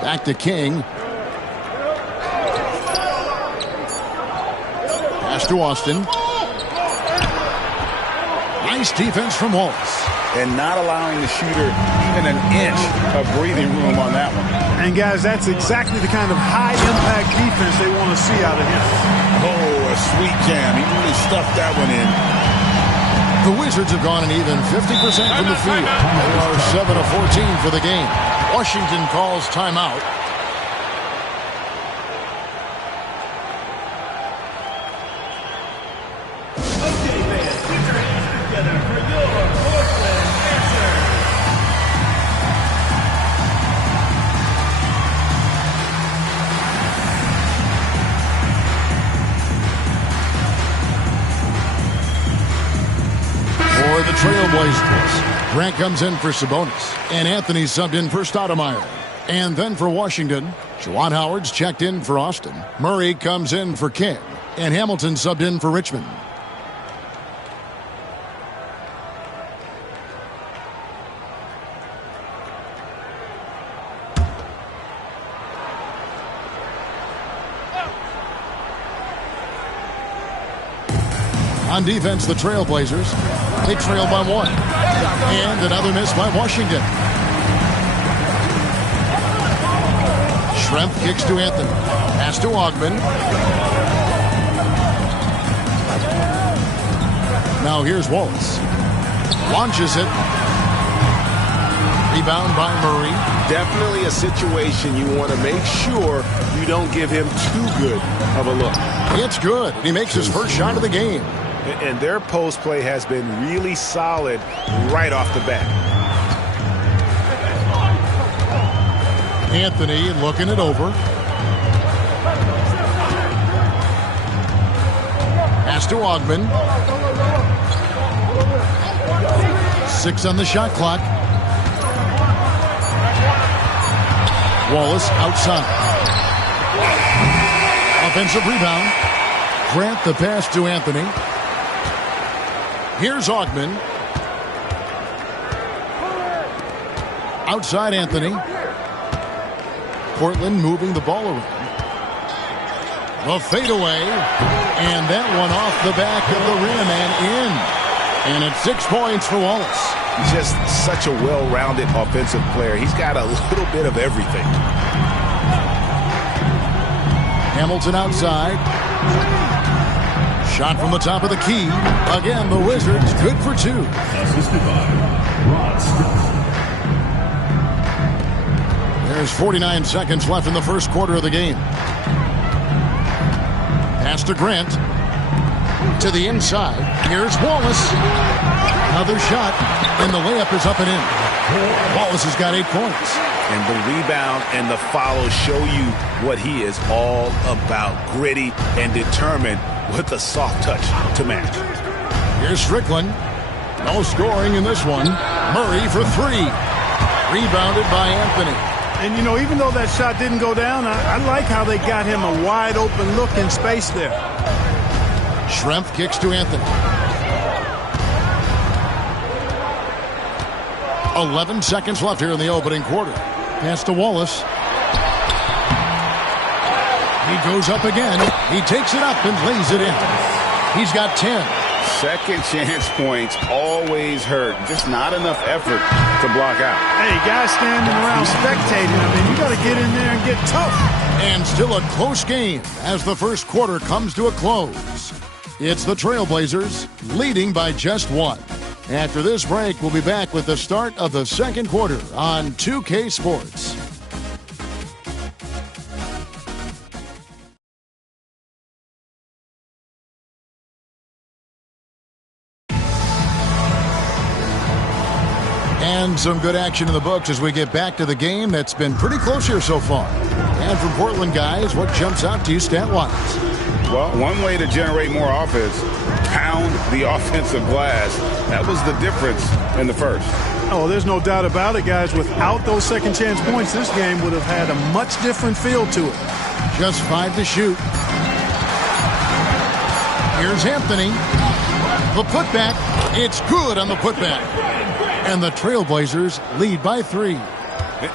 Back to King. Pass to Austin. Nice defense from Wallace. And not allowing the shooter even an inch of breathing room on that one. And, guys, that's exactly the kind of high-impact defense they want to see out of him. Oh, a sweet jam. He really stuffed that one in. The Wizards have gone an even 50% from the field. They are 7 of 14 for the game. Washington calls timeout. Okay, fans, put your hands together for your Portland Pacers. For the Trailblazers, Grant comes in for Sabonis, and Anthony subbed in for Stoudemire. And then for Washington, Juwan Howard's checked in for Austin. Murray comes in for King, and Hamilton subbed in for Richmond. On defense, the Trailblazers, they trail by 1. And another miss by Washington. Schrempf kicks to Anthony. Pass to Augman. Now here's Wallace. Launches it. Rebound by Murray. Definitely a situation you want to make sure you don't give him too good of a look. It's good. He makes his first shot of the game. And their post play has been really solid right off the bat. Anthony looking it over. Pass to Augman. 6 on the shot clock. Wallace outside. A Offensive rebound. Grant the pass to Anthony. Here's Augmon. Outside Anthony. Portland moving the ball around. The fadeaway. And that one off the back of the rim and in. And it's 6 points for Wallace. He's just such a well-rounded offensive player. He's got a little bit of everything. Hamilton outside. Shot from the top of the key. Again, the Wizards good for 2. Assisted by Rod Smith. There's 49 seconds left in the first quarter of the game. Pass to Grant. To the inside. Here's Wallace. Another shot. And the layup is up and in. Wallace has got 8 points. And the rebound and the follow show you what he is all about. Gritty and determined with a soft touch to match. Here's Strickland. No scoring in this one. Murray for 3. Rebounded by Anthony. And, you know, even though that shot didn't go down, I like how they got him a wide open look in space there. Schrempf kicks to Anthony. 11 seconds left here in the opening quarter. Pass to Wallace. He goes up again. He takes it up and lays it in. He's got 10. Second chance points always hurt. Just not enough effort to block out. Hey, guys standing around spectating. I mean, you got to get in there and get tough. And still a close game as the first quarter comes to a close. It's the Trailblazers leading by just 1. After this break, we'll be back with the start of the second quarter on 2K Sports. And some good action in the books as we get back to the game that's been pretty close here so far. And from Portland, guys, what jumps out to you stat-wise? Well, one way to generate more offense, pound the offensive glass. That was the difference in the first. Oh, there's no doubt about it, guys. Without those second chance points, this game would have had a much different feel to it. Just 5 to shoot. Here's Anthony. The putback. It's good on the putback. And the Trailblazers lead by 3.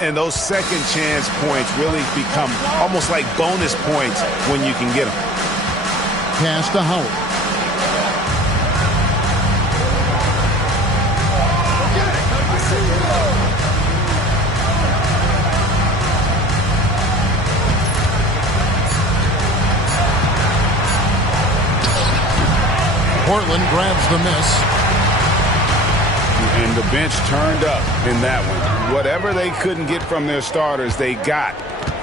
And those second chance points really become almost like bonus points when you can get them. Pass to Howard. Portland grabs the miss. And the bench turned up in that one. Whatever they couldn't get from their starters, they got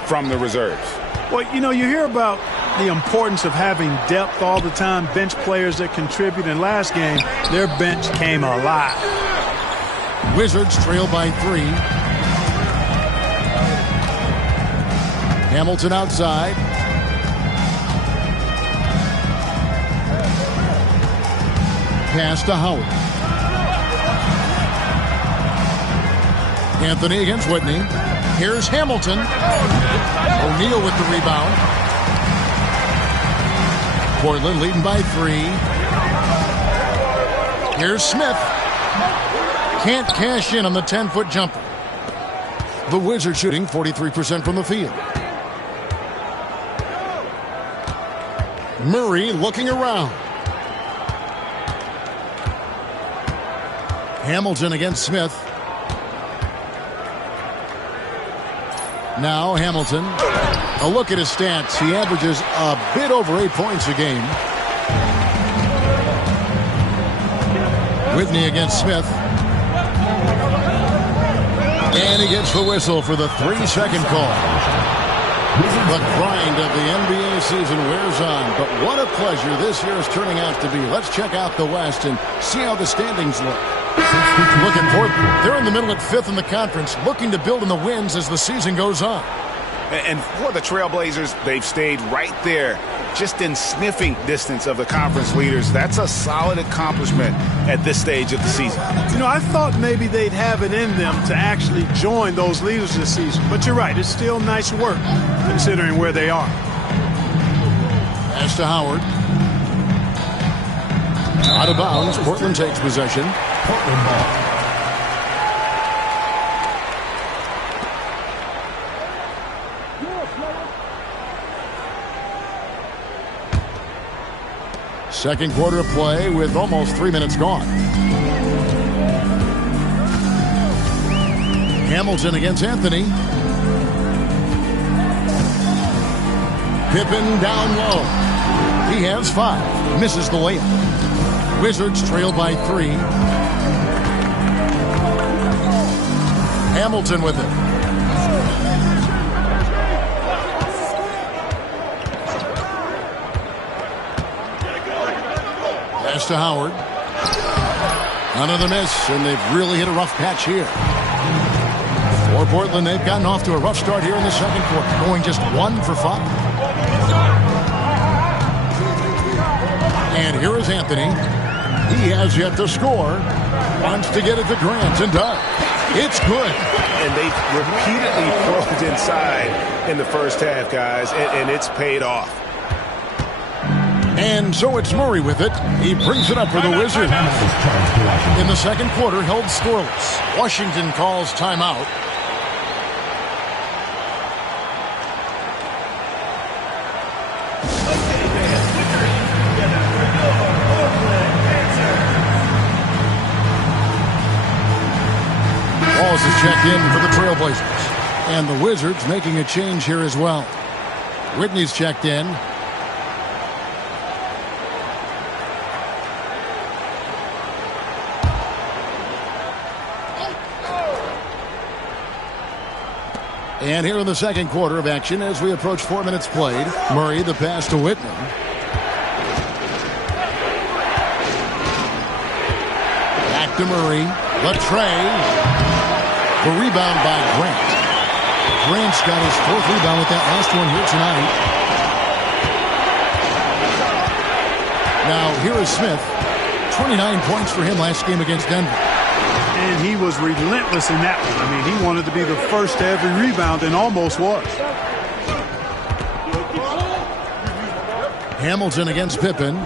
from the reserves. Well, you know, you hear about the importance of having depth all the time, bench players that contribute. In last game, their bench came alive. Wizards trail by 3. Hamilton outside. Pass to Howard. Anthony against Whitney. Here's Hamilton. O'Neal with the rebound. Portland leading by 3. Here's Smith. Can't cash in on the 10-foot jumper. The Wizards shooting 43% from the field. Murray looking around. Hamilton against Smith. Now Hamilton. A look at his stats. He averages a bit over 8 points a game. Whitney against Smith. And he gets the whistle for the 3-second call. The grind of the NBA season wears on, but what a pleasure this year is turning out to be. Let's check out the West and see how the standings look. Look at Portland. They're in the middle at 5th in the conference, looking to build in the wins as the season goes on. And for the Trailblazers, they've stayed right there, just in sniffing distance of the conference leaders. That's a solid accomplishment at this stage of the season. You know, I thought maybe they'd have it in them to actually join those leaders this season. But you're right, it's still nice work considering where they are. Pass to Howard. Out of bounds. Portland takes possession. Portland ball. Second quarter of play with almost 3 minutes gone. Hamilton against Anthony. Pippen down low. He has 5. Misses the layup. Wizards trail by 3. Hamilton with it. Pass to Howard. Another miss, and they've really hit a rough patch here. For Portland, they've gotten off to a rough start here in the second quarter, going just 1 for 5. And here is Anthony. He has yet to score. Wants to get it to Grant, and does. It's good. And they've repeatedly probed inside in the first half, guys, and it's paid off. And so it's Murray with it. He brings it up for the Wizards. In the second quarter, held scoreless. Washington calls timeout. Walls is checked in for the Trailblazers. And the Wizards making a change here as well. Whitney's checked in. And here in the second quarter of action as we approach 4 minutes played. Murray, the pass to Whitman. Back to Murray. Latrey. The rebound by Grant. Grant's got his 4th rebound with that last one here tonight. Now here is Smith. 29 points for him last game against Denver. And he was relentless in that one. I mean, he wanted to be the first to every rebound and almost was. Hamilton against Pippen.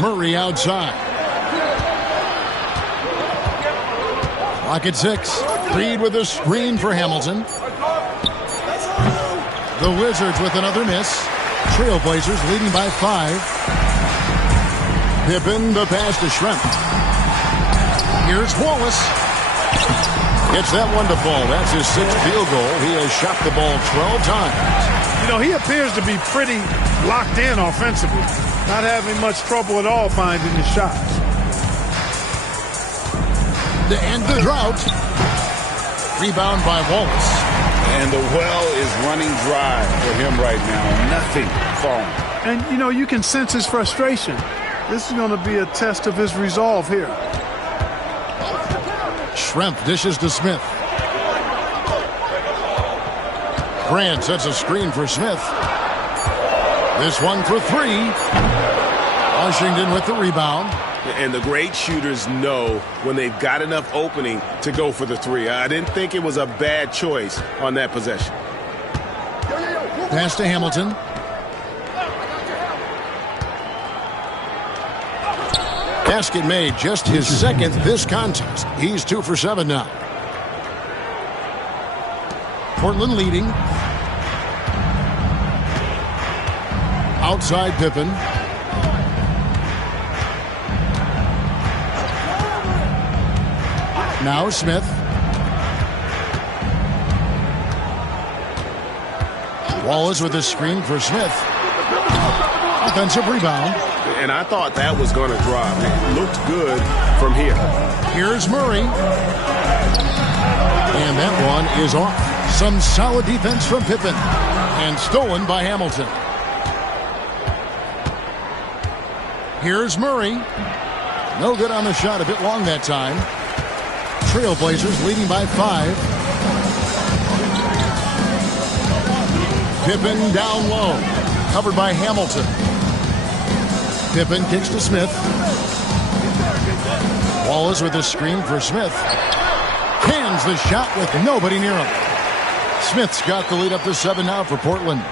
Murray outside. Clock at 6. Reed with a screen for Hamilton. The Wizards with another miss. Trailblazers leading by 5. Pippen, the pass to Schrempf. Here's Wallace. Gets that one to fall. That's his 6th field goal. He has shot the ball 12 times. You know, he appears to be pretty locked in offensively. Not having much trouble at all finding his shots. To end the drought. Rebound by Wallace. And the well is running dry for him right now. Nothing falling. And, you know, you can sense his frustration. This is going to be a test of his resolve here. Schrempf dishes to Smith. Grant sets a screen for Smith. This one for 3. Washington with the rebound. And the great shooters know when they've got enough opening to go for the 3. I didn't think it was a bad choice on that possession. Pass to Hamilton. Basket made, just his 2nd this contest. He's 2 for 7 now. Portland leading. Outside Pippen. Now Smith. Wallace with a screen for Smith. Offensive rebound. And I thought that was going to drop. It looked good from here. Here's Murray. And that one is off. Some solid defense from Pippen. And stolen by Hamilton. Here's Murray. No good on the shot. A bit long that time. Trailblazers leading by 5. Pippen down low. Covered by Hamilton. Pippen kicks to Smith. Wallace with a screen for Smith. Cans the shot with nobody near him. Smith's got the lead up to 7 now for Portland.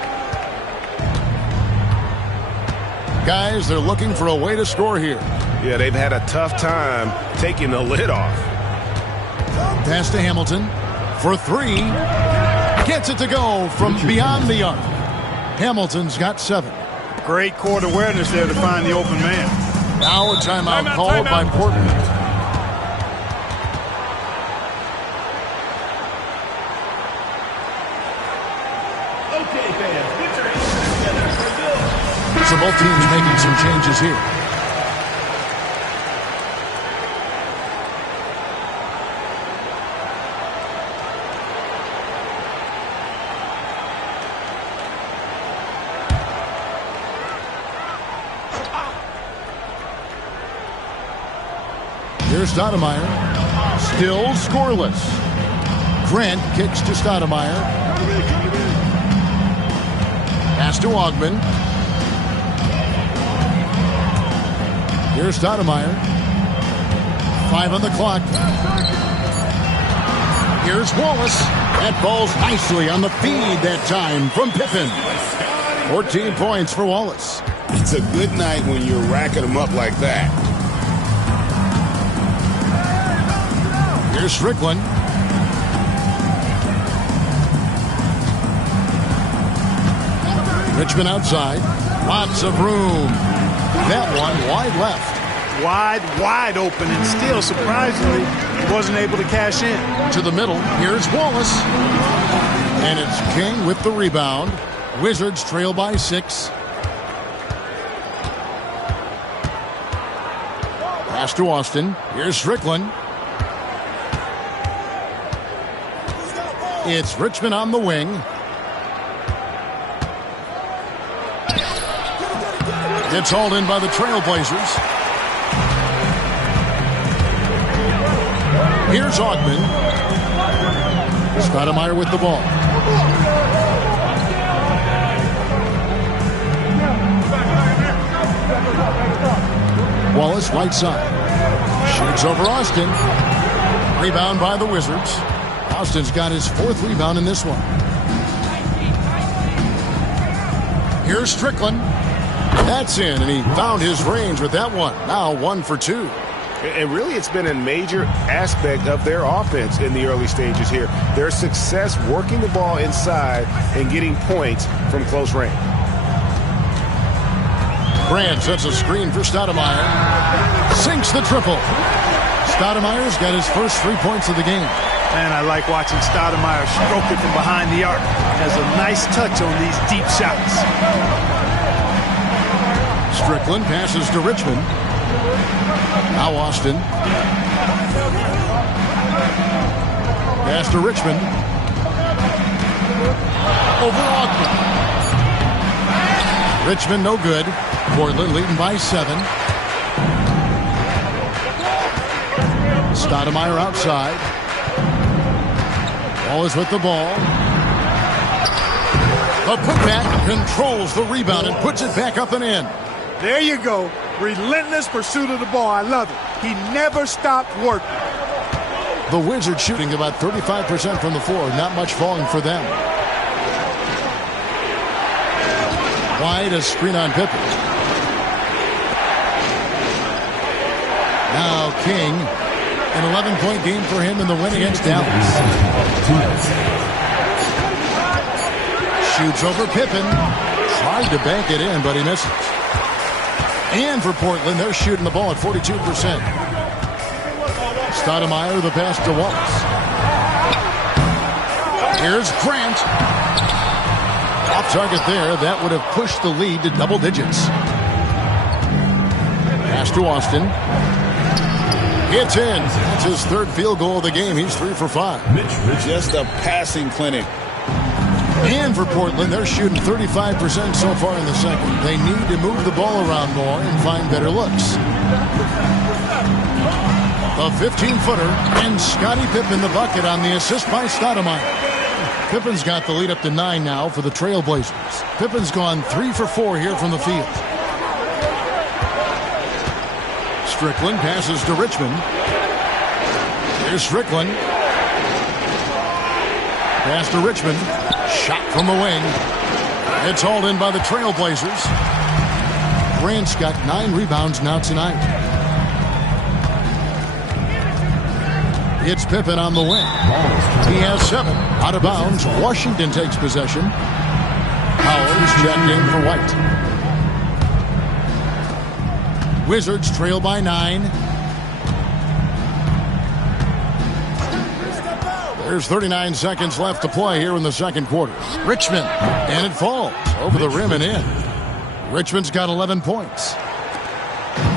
Guys, they're looking for a way to score here. Yeah, they've had a tough time taking the lid off. Pass to Hamilton for 3. Gets it to go from beyond the arc. Hamilton's got 7. Great court awareness there to find the open man. Now a timeout called by Portland. Okay, fans, put your hands together for Bill. So both teams making some changes here. Here's Stoudemire. Still scoreless. Grant kicks to Stoudemire. Pass to Ogman. Here's Stoudemire. 5 on the clock. Here's Wallace. That falls nicely on the feed that time from Pippen. 14 points for Wallace. It's a good night when you're racking them up like that. Here's Strickland. Richmond outside. Lots of room. That one wide left. Wide open, and still, surprisingly, he wasn't able to cash in. To the middle. Here's Wallace. And it's King with the rebound. Wizards trail by 6. Pass to Austin. Here's Strickland. It's Richmond on the wing. It's hauled in by the Trailblazers. Here's Ogman. Stoudemire with the ball. Wallace right side. Shoots over Austin. Rebound by the Wizards. Austin's got his 4th rebound in this one. Here's Strickland. That's in, and he found his range with that one. Now 1 for 2. And really, it's been a major aspect of their offense in the early stages here. Their success working the ball inside and getting points from close range. Grant sets a screen for Stoudemire. Sinks the triple. Stoudemire's got his first 3 points of the game. Man, I like watching Stoudemire stroke it from behind the arc. Has a nice touch on these deep shots. Strickland passes to Richmond. Now Austin. Pass to Richmond. Over Ogman. Richmond no good. Portland leading by 7. Stoudemire outside. Wallace with the ball. The putback controls the rebound and puts it back up and in. There you go. Relentless pursuit of the ball. I love it. He never stopped working. The Wizards shooting about 35% from the floor. Not much falling for them. Wide, a screen on Pippen. Now King. An 11-point game for him in the win against Dallas. Shoots over Pippen. Tried to bank it in, but he misses. And for Portland, they're shooting the ball at 42%. Stoudemire, the pass to Wallace. Here's Grant. Off target there. That would have pushed the lead to double digits. Pass to Austin. It's in. It's his 3rd field goal of the game. He's 3 for 5. Just a passing clinic. And for Portland, they're shooting 35% so far in the second. They need to move the ball around more and find better looks. A 15-footer, and Scottie Pippen the bucket on the assist by Stoudemire. Pippen's got the lead up to 9 now for the Trailblazers. Pippen's gone 3 for 4 here from the field. Strickland passes to Richmond. Here's Strickland. Pass to Richmond. Shot from the wing. It's hauled in by the Trailblazers. Grant's got 9 rebounds now tonight. It's Pippen on the wing. He has 7. Out of bounds. Washington takes possession. Howard's checked in for White. Wizards trail by 9. There's 39 seconds left to play here in the second quarter. Richmond, and it falls over the rim and in. Richmond's got 11 points.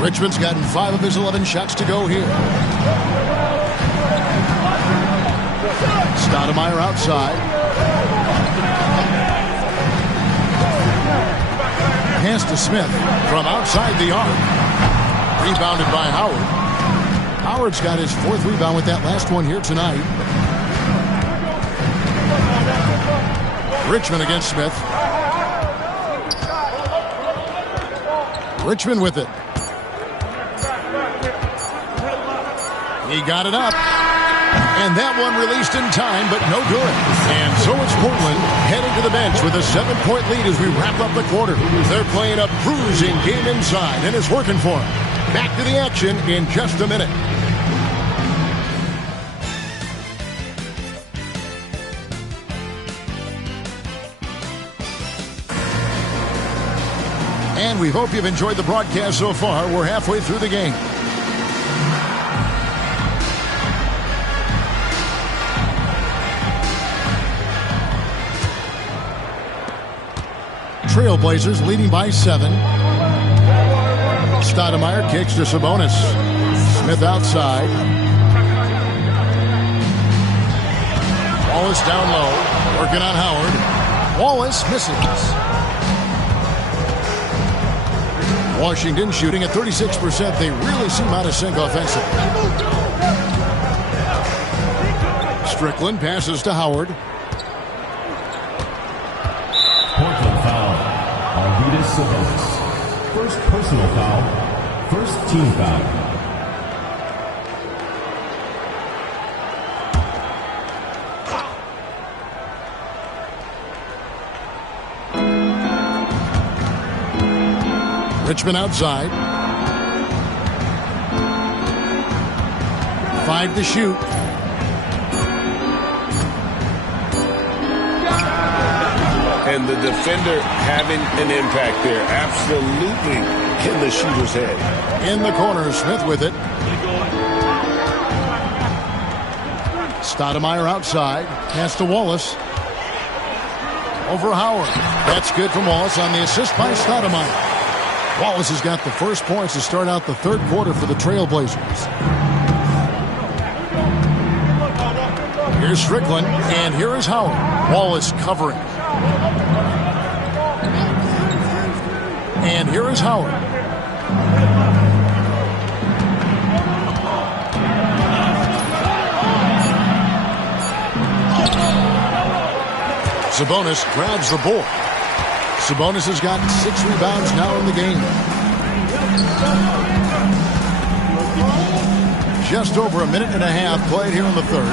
Richmond's gotten 5 of his 11 shots to go here. Stoudemire outside. Pass to Smith from outside the arc. Rebounded by Howard. Howard's got his 4th rebound with that last one here tonight. Richmond against Smith. Richmond with it. He got it up. And that one released in time, but no good. And so it's Portland heading to the bench with a 7-point lead as we wrap up the quarter. They're playing a bruising game inside, and it's working for them. Back to the action in just a minute. And we hope you've enjoyed the broadcast so far. We're halfway through the game. Trailblazers leading by 7. Stoudemire kicks to Sabonis. Smith outside. Wallace down low. Working on Howard. Wallace misses. Washington shooting at 36%. They really seem out of sync offensively. Strickland passes to Howard. Portland foul. Arvydas Sabonis. First personal foul. First team foul. Richmond outside. 5 to shoot. And the defender having an impact there. Absolutely in the shooter's head. In the corner, Smith with it. Stoudemire outside. Pass to Wallace. Over Howard. That's good from Wallace on the assist by Stoudemire. Wallace has got the first points to start out the third quarter for the Trailblazers. Here's Strickland, and here is Howard. Wallace covering. And here is Howard. Sabonis grabs the board. Sabonis has got 6 rebounds now in the game. Just over a minute and a half played here in the third.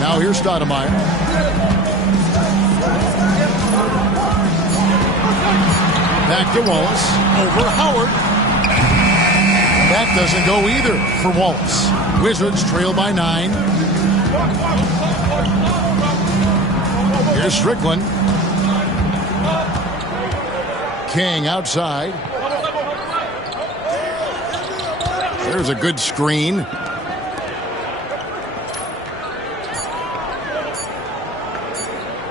Now here's Stoudemire. Back to Wallace. Over Howard. That doesn't go either for Wallace. Wizards trail by 9. Here's Strickland. King outside. There's a good screen.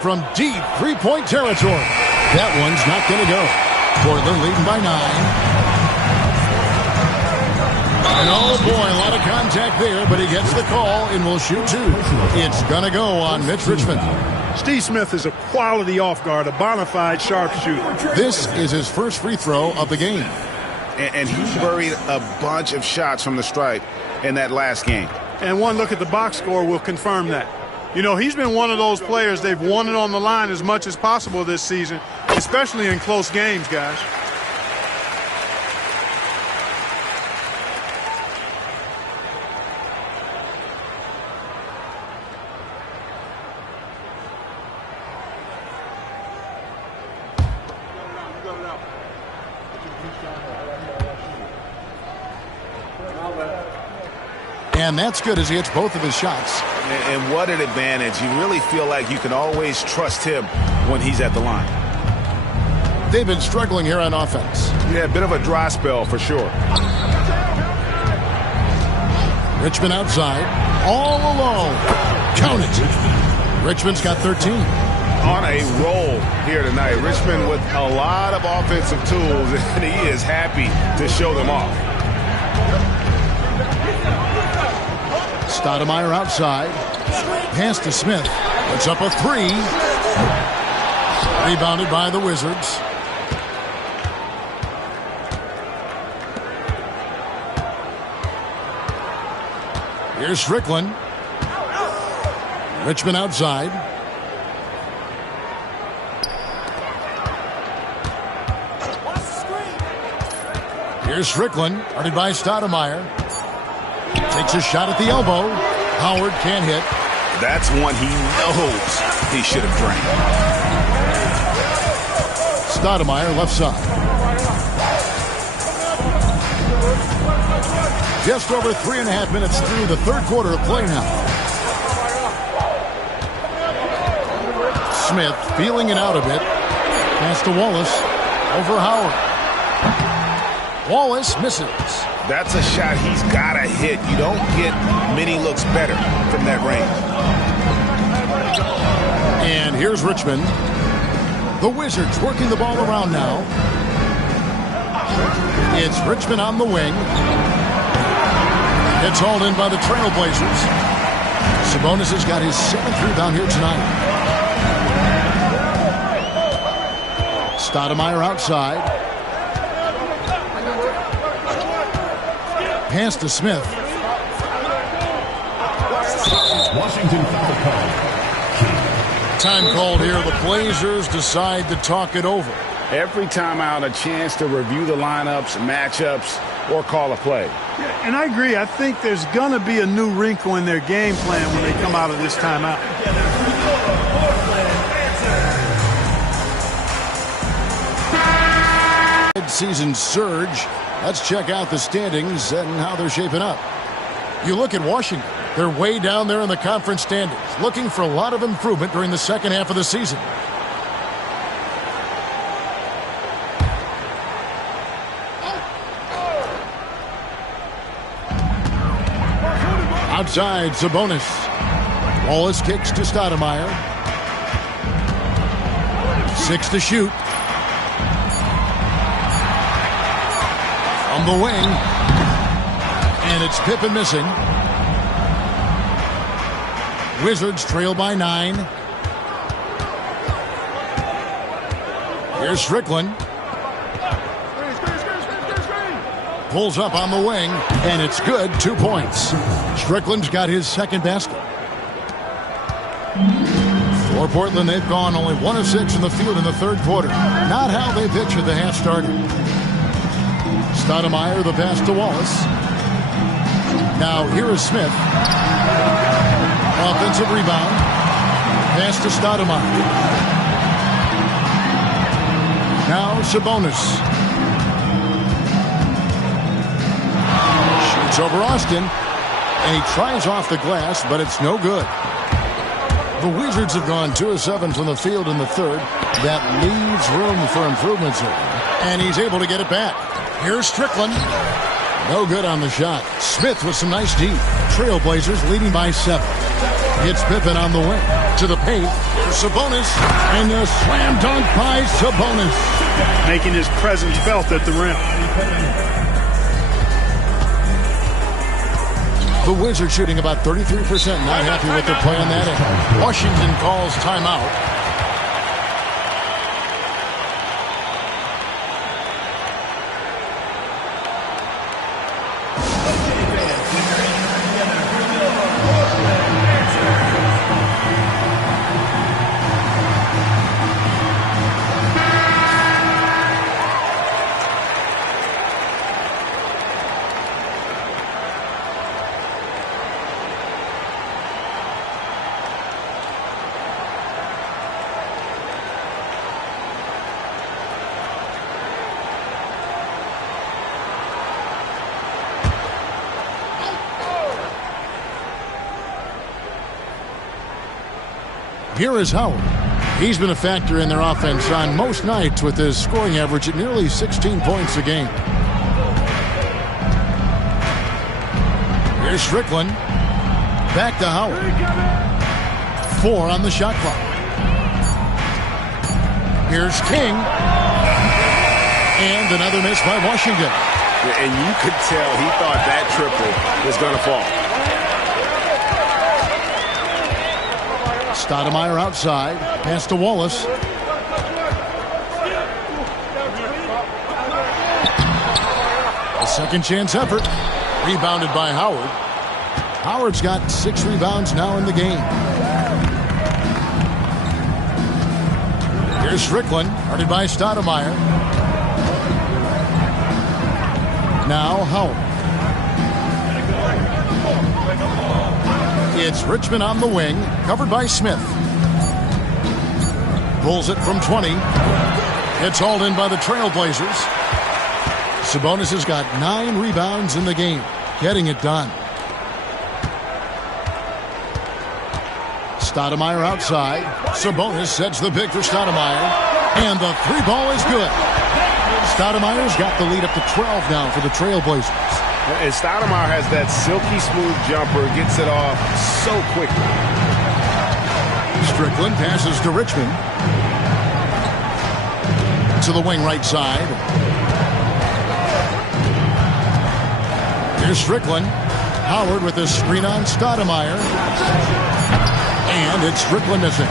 From deep three-point territory. That one's not going to go. Portland leading by 9. And oh boy, a lot of contact there, but he gets the call and will shoot 2. It's going to go on Mitch Richmond. Steve Smith is a quality off guard, a bona fide sharpshooter. This is his first free throw of the game. And he buried a bunch of shots from the stripe in that last game. And one look at the box score will confirm that. You know, he's been one of those players, they've won it on the line as much as possible this season, especially in close games, guys. And that's good as he hits both of his shots. And what an advantage. You really feel like you can always trust him when he's at the line. They've been struggling here on offense. Yeah, a bit of a dry spell for sure. Richmond outside, all alone. Count it. Richmond's got 13. On a roll here tonight. Richmond with a lot of offensive tools, and he is happy to show them off. Stoudemire outside. Pass to Smith. Puts up a three. Rebounded by the Wizards. Here's Strickland. Richmond outside. Here's Strickland, guarded by Stoudemire. Takes a shot at the elbow. Howard can't hit. That's one he knows he should have drained. Stoudemire left side. Just over 3.5 minutes through the third quarter of play now. Smith feeling it out a bit. Pass to Wallace. Over Howard. Wallace misses. That's a shot he's got to hit. You don't get many looks better from that range. And here's Richmond. The Wizards working the ball around now. It's Richmond on the wing. It's hauled in by the Trailblazers. Sabonis has got his 7th rebound here tonight. Stoudemire outside. Pass to Smith. Washington foul call. Time called here. The Blazers decide to talk it over. Every time out, a chance to review the lineups, matchups, or call a play. Yeah, and I agree. I think there's going to be a new wrinkle in their game plan when they come out of this timeout. Mid-season surge. Let's check out the standings and how they're shaping up. You look at Washington. They're way down there in the conference standings, looking for a lot of improvement during the second half of the season. Outside, Sabonis. Wallace kicks to Stoudemire. 6 to shoot. From the wing. And it's Pippen missing. Wizards trail by 9. Here's Strickland. Pulls up on the wing, and it's good. 2 points. Strickland's got his second basket. For Portland, they've gone only 1 of 6 in the field in the third quarter. Not how they pictured the half started. Stoudemire, the pass to Wallace. Now here is Smith. Offensive rebound. Pass to Stoudemire. Now Sabonis. Shoots over Austin. And he tries off the glass, but it's no good. The Wizards have gone 2 of 7 from the field in the third. That leaves room for improvements here. And he's able to get it back. Here's Strickland. No good on the shot. Smith with some nice D. Trailblazers leading by 7. It's Pippen on the wing. To the paint. Here's Sabonis. And the slam dunk by Sabonis. Making his presence felt at the rim. The Wizards shooting about 33%. Not happy with their play on that end. Washington calls timeout. Here is Howard. He's been a factor in their offense on most nights with his scoring average at nearly 16 points a game. Here's Strickland. Back to Howard. 4 on the shot clock. Here's King. And another miss by Washington. And you could tell he thought that triple was going to fall. Stoudemire outside. Pass to Wallace. A second chance effort. Rebounded by Howard. Howard's got 6 rebounds now in the game. Here's Strickland. Guarded by Stoudemire. Now Howard. It's Richmond on the wing, covered by Smith. Pulls it from 20. It's hauled in by the Trailblazers. Sabonis has got 9 rebounds in the game, getting it done. Stoudemire outside. Sabonis sets the pick for Stoudemire. And the 3 ball is good. Stoudemire's got the lead up to 12 now for the Trailblazers. And Stoudemire has that silky smooth jumper, gets it off so quickly. Strickland passes to Richmond. To the wing right side. Here's Strickland. Howard with a screen on Stoudemire. And it's Strickland missing.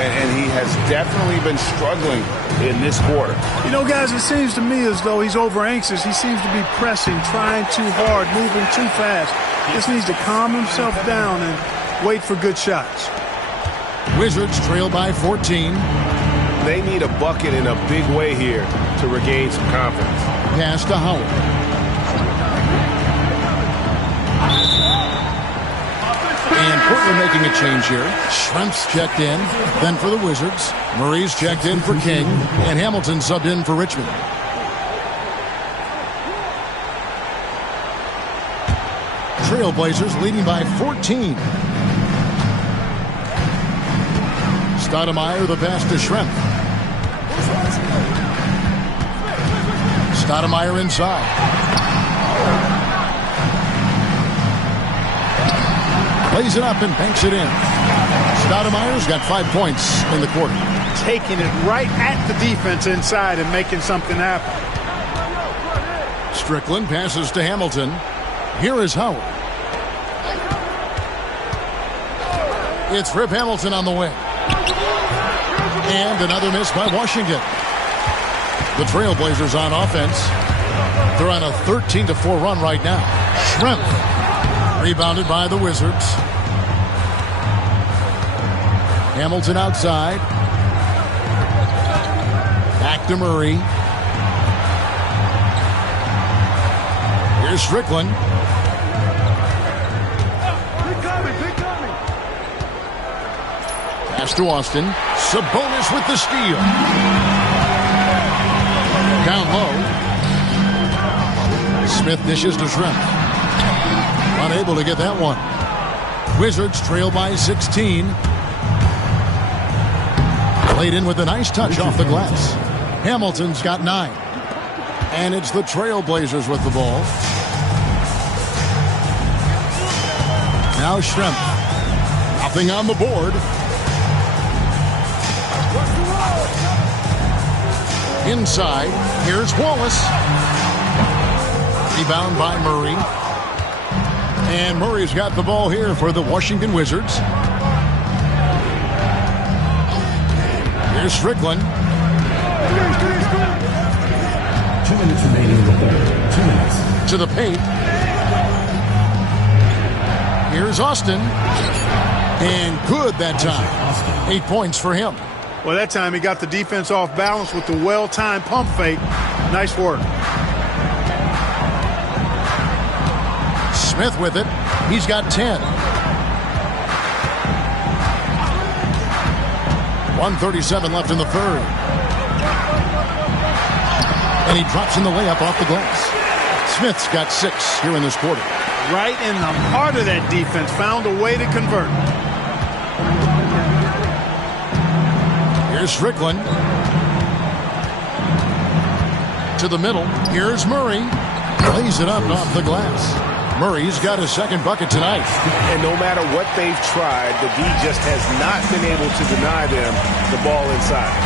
And he has definitely been struggling in this quarter. You know, guys, it seems to me as though he's over anxious. He seems to be pressing, trying too hard, moving too fast. Just needs to calm himself down and wait for good shots. Wizards trail by 14. They need a bucket in a big way here to regain some confidence. Pass to Howard. And Portland making a change here. Schrempf's checked in. Then for the Wizards. Murray's checked in for King. And Hamilton subbed in for Richmond. Trailblazers leading by 14. Stoudemire the pass to Schrempf. Stoudemire inside. Plays it up and banks it in. Stoudemire's got 5 points in the quarter. Taking it right at the defense inside and making something happen. Strickland passes to Hamilton. Here is Howard. It's Rip Hamilton on the wing. And another miss by Washington. The Trailblazers on offense. They're on a 13-4 run right now. Schrempf. Rebounded by the Wizards. Hamilton outside. Back to Murray. Here's Strickland. Pass to Austin. Sabonis with the steal. Down low. Smith dishes to Schrempf. Unable to get that one. Wizards trail by 16. Played in with a nice touch off the glass. Hamilton's got 9. And it's the Trailblazers with the ball. Now Schrempf. Nothing on the board. Inside. Here's Wallace. Rebound by Murray. And Murray's got the ball here for the Washington Wizards. Here's Strickland. 2 minutes remaining in the third. 2 minutes. To the paint. Here's Austin. And good that time. 8 points for him. Well, that time he got the defense off balance with the well-timed pump fake. Nice work. Smith with it. He's got 10. 1:37 left in the third. And he drops in the layup off the glass. Smith's got 6 here in this quarter. Right in the heart of that defense. Found a way to convert. Here's Strickland. To the middle. Here's Murray. Lays it up and off the glass. Murray's got his second bucket tonight. And no matter what they've tried, the D just has not been able to deny them the ball inside.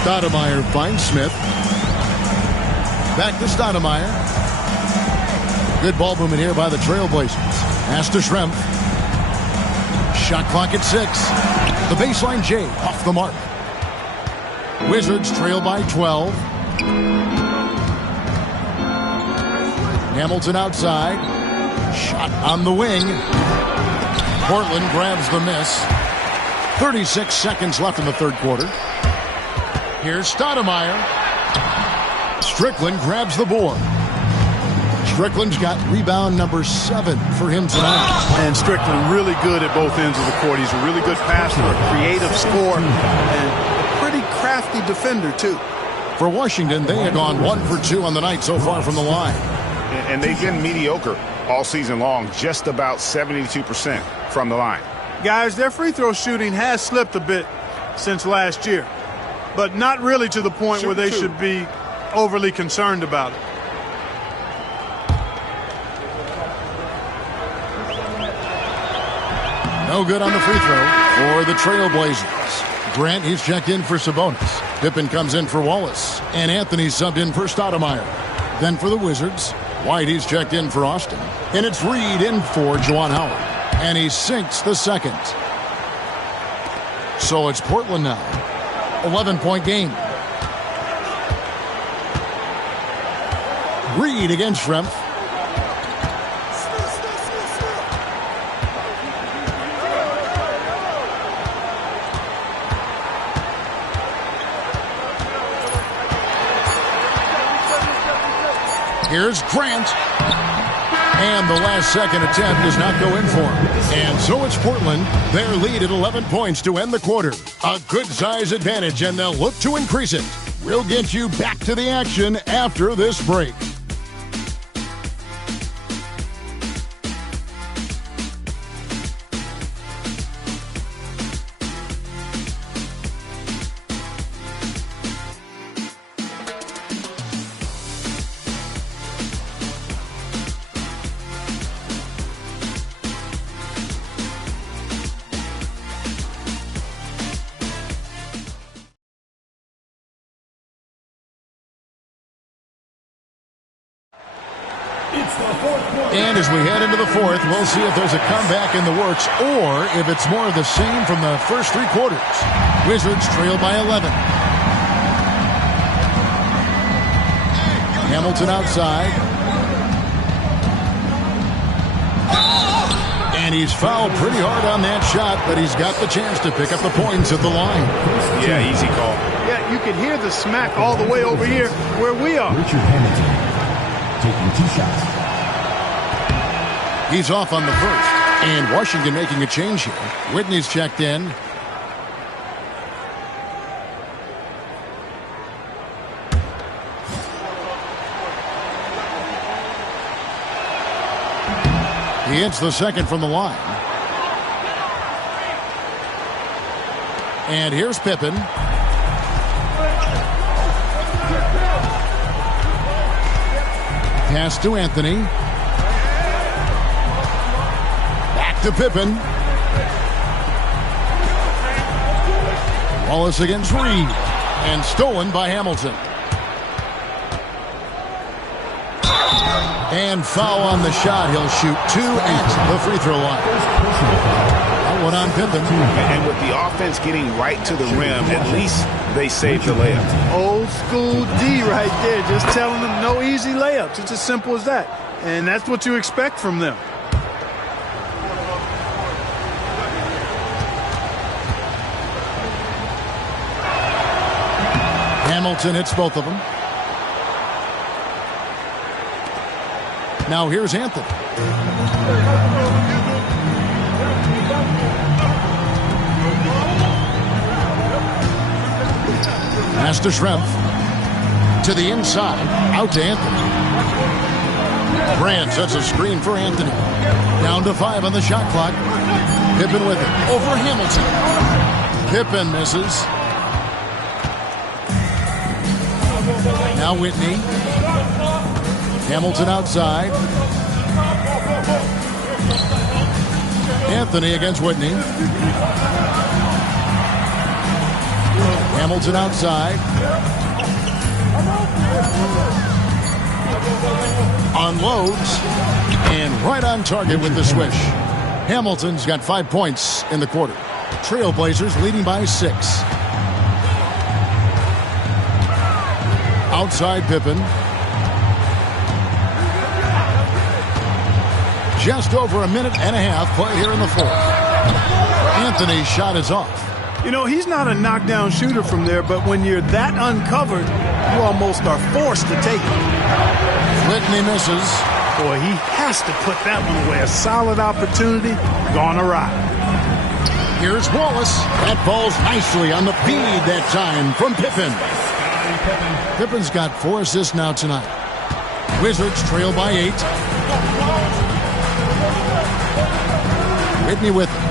Stoudemire finds Smith. Back to Stoudemire. Good ball movement here by the Trailblazers. Pass to Schrempf. Shot clock at 6. The baseline J off the mark. Wizards trail by 12. Hamilton outside. Shot on the wing. Portland grabs the miss. 36 seconds left in the third quarter. Here's Stoudemire. Strickland grabs the board. Strickland's got rebound number 7 for him tonight. And Strickland really good at both ends of the court. He's a really good passer, a creative scorer, and a pretty crafty defender, too. For Washington, they have gone 1 for 2 on the night so far from the line. And they've been mediocre all season long, just about 72% from the line. Guys, their free throw shooting has slipped a bit since last year, but not really to the point where they should be overly concerned about it. No good on the free throw for the Trailblazers. Grant, he's checked in for Sabonis. Pippen comes in for Wallace. And Anthony subbed in for Stoudemire. Then for the Wizards, White, he's checked in for Austin. And it's Reed in for Juwan Howard. And he sinks the second. So it's Portland now. 11-point game. Reed against Schrempf. Here's Grant. And the last second attempt does not go in for him. And so it's Portland. Their lead at 11 points to end the quarter. A good size advantage, and they'll look to increase it. We'll get you back to the action after this break. And as we head into the fourth, we'll see if there's a comeback in the works or if it's more of the same from the first 3 quarters. Wizards trail by 11. Hamilton outside. And he's fouled pretty hard on that shot, but he's got the chance to pick up the points at the line. Yeah, easy call. Yeah, you can hear the smack all the way over here where we are. Richard Hamilton taking 2 shots. He's off on the first. And Washington making a change here. Whitney's checked in. He hits the second from the line. And here's Pippen. Pass to Anthony. Back to Pippen. Wallace against Reed. And stolen by Hamilton. And foul on the shot. He'll shoot 2 at the free throw line. That one on Pippen. And with the offense getting right to the rim, at least they saved the layup. Old school D right there, just telling them no easy layups. It's as simple as that. And that's what you expect from them. Hamilton hits both of them. Now here's Anthony. Pass to Schrempf. To the inside. Out to Anthony. Grant sets a screen for Anthony. Down to 5 on the shot clock. Pippen with it. Over Hamilton. Pippen misses. Now Whitney. Hamilton outside. Anthony against Whitney. Hamilton outside. Unloads. And right on target with the swish. Hamilton's got 5 points in the quarter. Trailblazers leading by 6. Outside Pippen. Just over a minute and a half played here in the fourth. Anthony's shot is off. You know, he's not a knockdown shooter from there, but when you're that uncovered, you almost are forced to take it. Whitney misses. Boy, he has to put that one away. A solid opportunity gone awry. Here's Wallace. That falls nicely on the feed that time from Pippen. Pippen's got 4 assists now tonight. Wizards trail by 8. Whitney with it.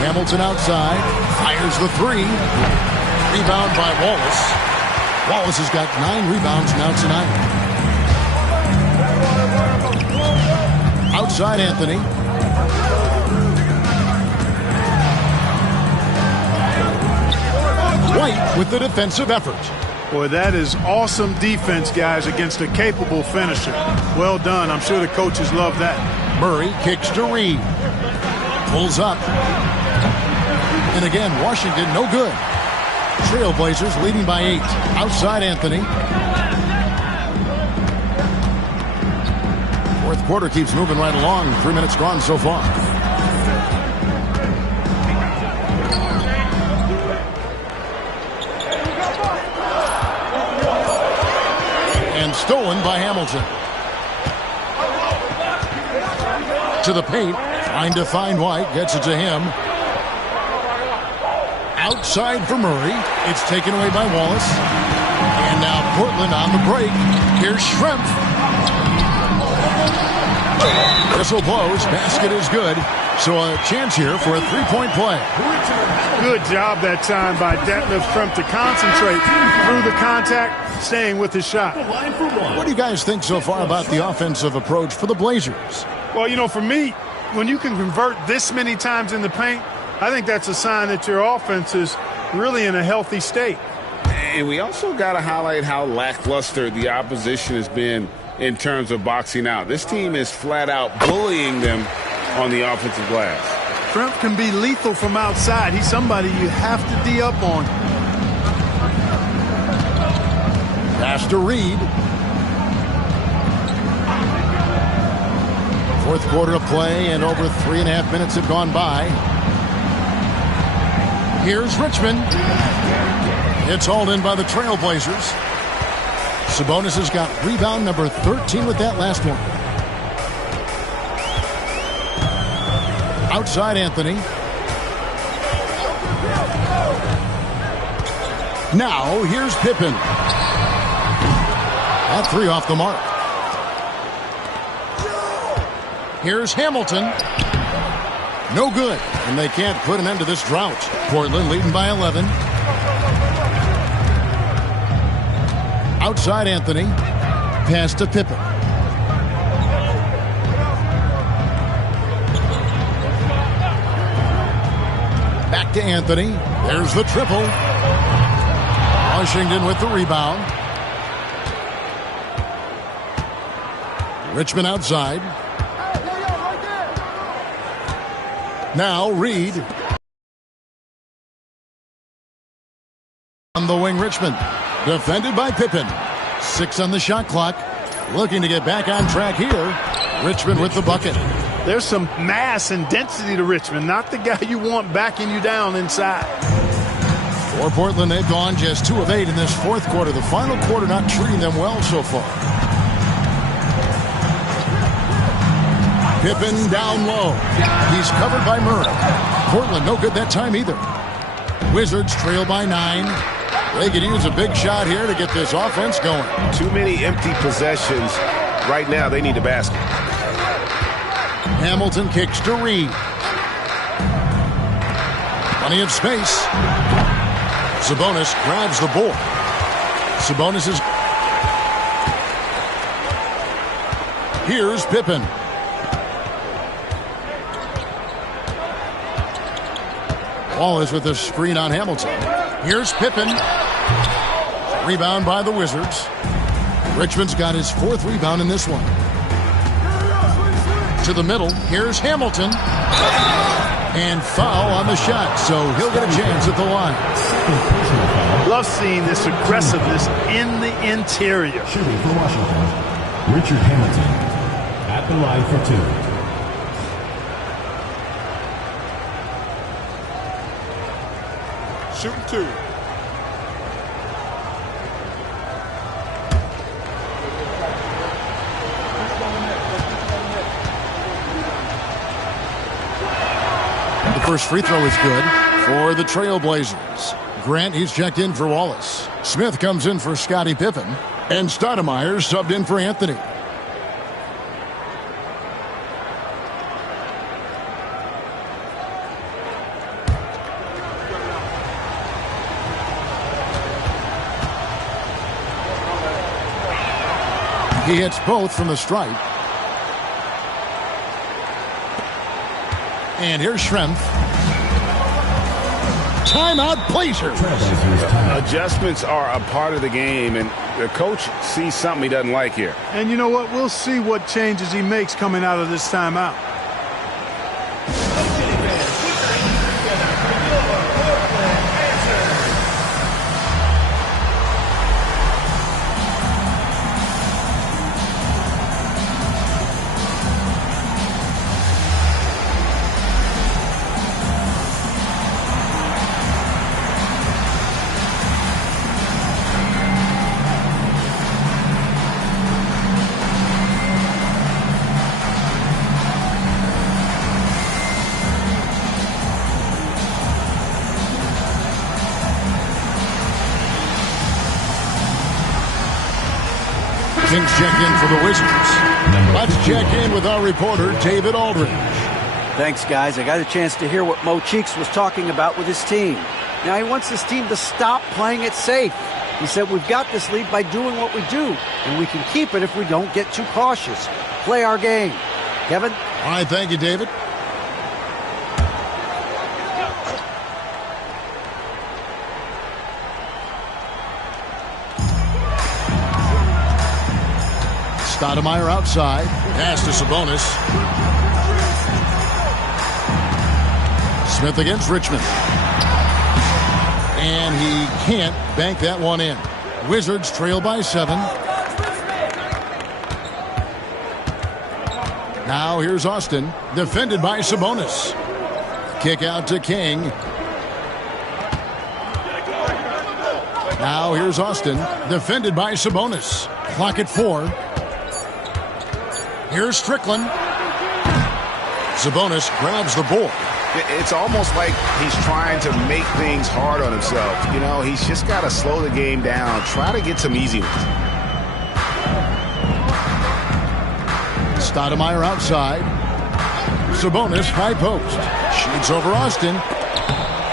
Hamilton outside. Fires the 3. Rebound by Wallace. Wallace has got 9 rebounds now tonight. Outside Anthony. White with the defensive effort. Boy, that is awesome defense, guys, against a capable finisher. Well done. I'm sure the coaches love that. Murray kicks to Reed. Pulls up. And again, Washington no good. Trailblazers leading by 8. Outside Anthony. Fourth quarter keeps moving right along. 3 minutes gone so far. And stolen by Hamilton. To the paint. Trying to find White. Gets it to him. Outside for Murray. It's taken away by Wallace. And now Portland on the break. Here's Schrempf. Whistle blows. Basket is good. So a chance here for a three-point play. Good job that time by Detlef Schrempf to concentrate through the contact, staying with his shot. What do you guys think so far about the offensive approach for the Blazers? Well, you know, for me, when you can convert this many times in the paint, I think that's a sign that your offense is really in a healthy state. And we also got to highlight how lackluster the opposition has been in terms of boxing out. This team is flat out bullying them on the offensive glass. Schrempf can be lethal from outside. He's somebody you have to D up on. Pass to Reed. Fourth quarter of play, and over 3.5 minutes have gone by. Here's Richmond. It's hauled in by the Trailblazers. Sabonis has got rebound number 13 with that last one. Outside Anthony. Now here's Pippen. That 3 off the mark. Here's Hamilton. No good. And they can't put an end to this drought. Portland leading by 11. Outside Anthony. Pass to Pippen. Back to Anthony. There's the triple. Washington with the rebound. Richmond outside. Now Reed. On the wing, Richmond. Defended by Pippen. 6 on the shot clock. Looking to get back on track here. Richmond with the bucket. There's some mass and density to Richmond. Not the guy you want backing you down inside. For Portland, they've gone just 2 of 8 in this fourth quarter. The final quarter not treating them well so far. Pippen down low. He's covered by Murray. Portland no good that time either. Wizards trail by 9. They could use a big shot here to get this offense going. Too many empty possessions. Right now, they need a basket. Hamilton kicks to Reed. Plenty of space. Sabonis grabs the board. Sabonis is... Here's Pippen. Wallace with a screen on Hamilton. Here's Pippen. Rebound by the Wizards. Richmond's got his 4th rebound in this one. To the middle. Here's Hamilton. And foul on the shot, so he'll get a chance at the line. Love seeing this aggressiveness in the interior. Shooting for Washington, Richard Hamilton at the line for 2. Shooting 2. The first free throw is good for the Trailblazers. Grant, he's checked in for Wallace. Smith comes in for Scottie Pippen. And Stoudemire subbed in for Anthony. He hits both from the stripe. And here's Schrempf. Timeout, Blazers. Adjustments are a part of the game, and the coach sees something he doesn't like here. And you know what? We'll see what changes he makes coming out of this timeout. Kings check in for the Wizards. Let's check in with our reporter, David Aldridge. Thanks, guys. I got a chance to hear what Mo Cheeks was talking about with his team. Now, he wants his team to stop playing it safe. He said, we've got this lead by doing what we do, and we can keep it if we don't get too cautious. Play our game. Kevin? All right, thank you, David. Stoudemire outside. Pass to Sabonis. Smith against Richmond. And he can't bank that one in. Wizards trail by 7. Now here's Austin. Defended by Sabonis. Kick out to King. Now here's Austin. Defended by Sabonis. Clock at 4. Here's Strickland. Sabonis grabs the board. It's almost like he's trying to make things hard on himself. You know, he's just got to slow the game down. Try to get some easy ones. Stoudemire outside. Sabonis high post. Shoots over Austin.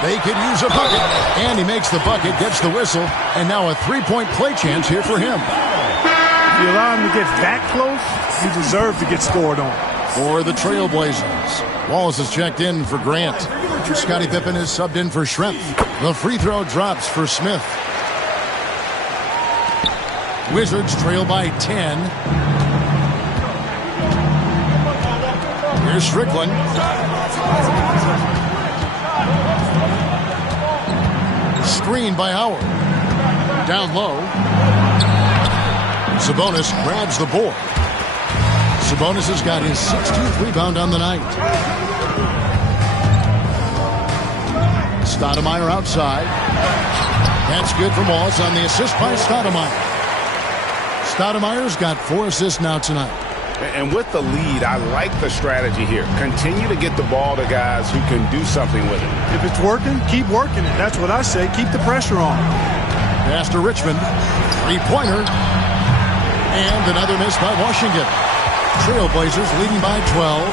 They could use a bucket. And he makes the bucket, gets the whistle. And now a three-point play chance here for him. If you allow him to get that close, you deserve to get scored on. For the Trailblazers, Wallace is checked in for Grant. Scottie Pippen is subbed in for Schrempf. The free throw drops for Smith. Wizards trail by 10. Here's Strickland. Screen by Howard. Down low. Sabonis grabs the board. Sabonis has got his 16th rebound on the night. Stoudemire outside. That's good from Wallace on the assist by Stoudemire. Stoudemire's got 4 assists now tonight. And with the lead, I like the strategy here. Continue to get the ball to guys who can do something with it. If it's working, keep working it. That's what I say. Keep the pressure on. Pass to Richmond. Three-pointer. And another miss by Washington. Trailblazers leading by 12.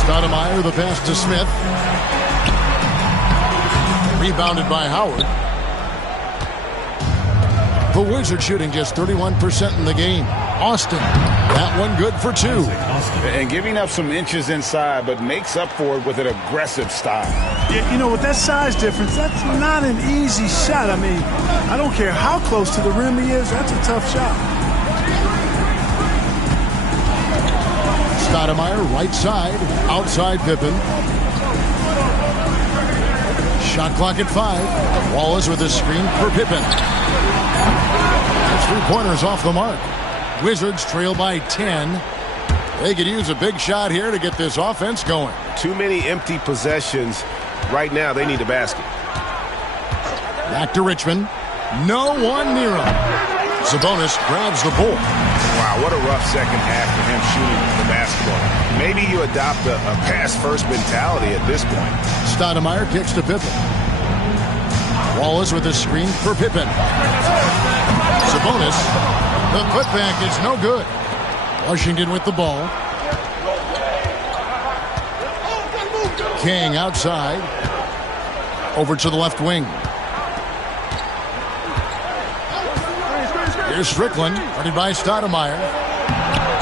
Stoudemire, the pass to Smith. Rebounded by Howard. The Wizards shooting just 31% in the game. Austin, that one good for 2. And giving up some inches inside, but makes up for it with an aggressive style. You know, with that size difference, that's not an easy shot. I mean, I don't care how close to the rim he is, that's a tough shot. Stoudemire, right side, outside Pippen. Shot clock at 5. Wallace with a screen for Pippen. 3-pointers off the mark. Wizards trail by 10. They could use a big shot here to get this offense going. Too many empty possessions. Right now, they need a basket. Back to Richmond. No one near him. Sabonis grabs the ball. Wow, what a rough second half for him shooting the basketball. Maybe you adopt a pass-first mentality at this point. Stoudemire kicks to Pippen. Wallace with a screen for Pippen. Sabonis, the putback is no good. Washington with the ball. King outside. Over to the left wing. Here's Strickland, guarded by Stoudemire.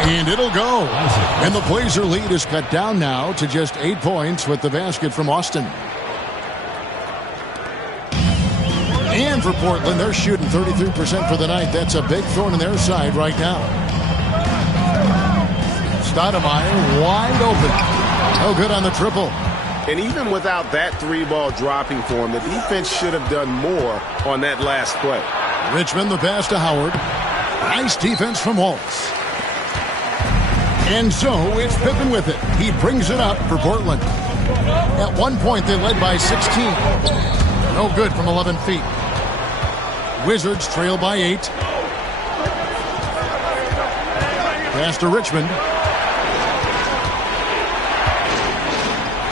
And it'll go. And the Blazer lead is cut down now to just 8 points with the basket from Austin. And for Portland, they're shooting 33% for the night. That's a big thorn in their side right now. Stoudemire wide open. No good on the triple. And even without that 3-ball dropping for him, the defense should have done more on that last play. Richmond, the pass to Howard. Nice defense from Wallace. And so it's Pippen with it. He brings it up for Portland. At one point, they led by 16. No good from 11 feet. Wizards trail by 8. Pass to Richmond.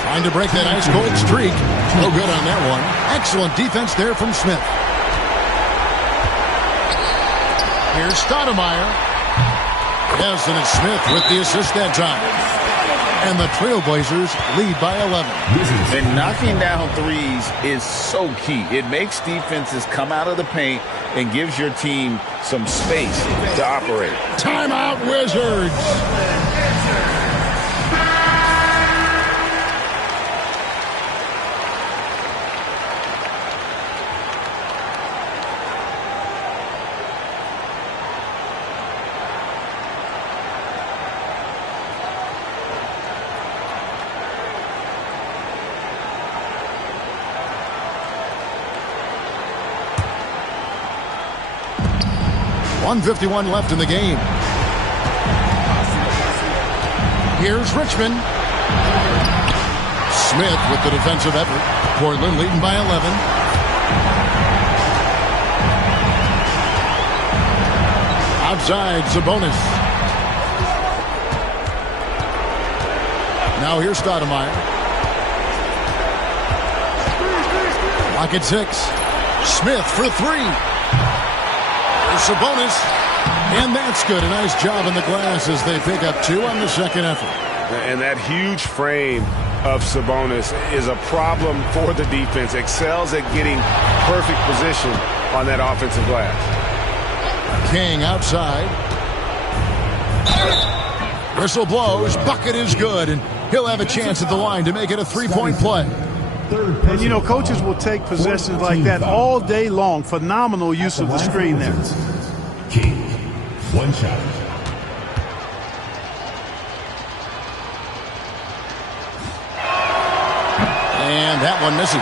Trying to break that ice cold streak. No good on that one. Excellent defense there from Smith. Here's Stoudemire. Yes, and it's Smith with the assist that time. And the Trailblazers lead by 11. And knocking down threes is so key. It makes defenses come out of the paint and gives your team some space to operate. Timeout, Wizards. .151 left in the game. Here's Richmond. Smith with the defensive effort. Portland leading by 11. Outside, Sabonis. Now here's Stoudemire. Clock at 6. Smith for 3. Sabonis, and that's good. A nice job in the glass as they pick up 2 on the second effort. And that huge frame of Sabonis is a problem for the defense. Excels at getting perfect position on that offensive glass. King outside. Whistle blows. Bucket is good, and he'll have a chance at the line to make it a 3-point play. And, you know, coaches will take possessions like that all day long. Phenomenal use of the screen there. King, 1 shot. And that one misses.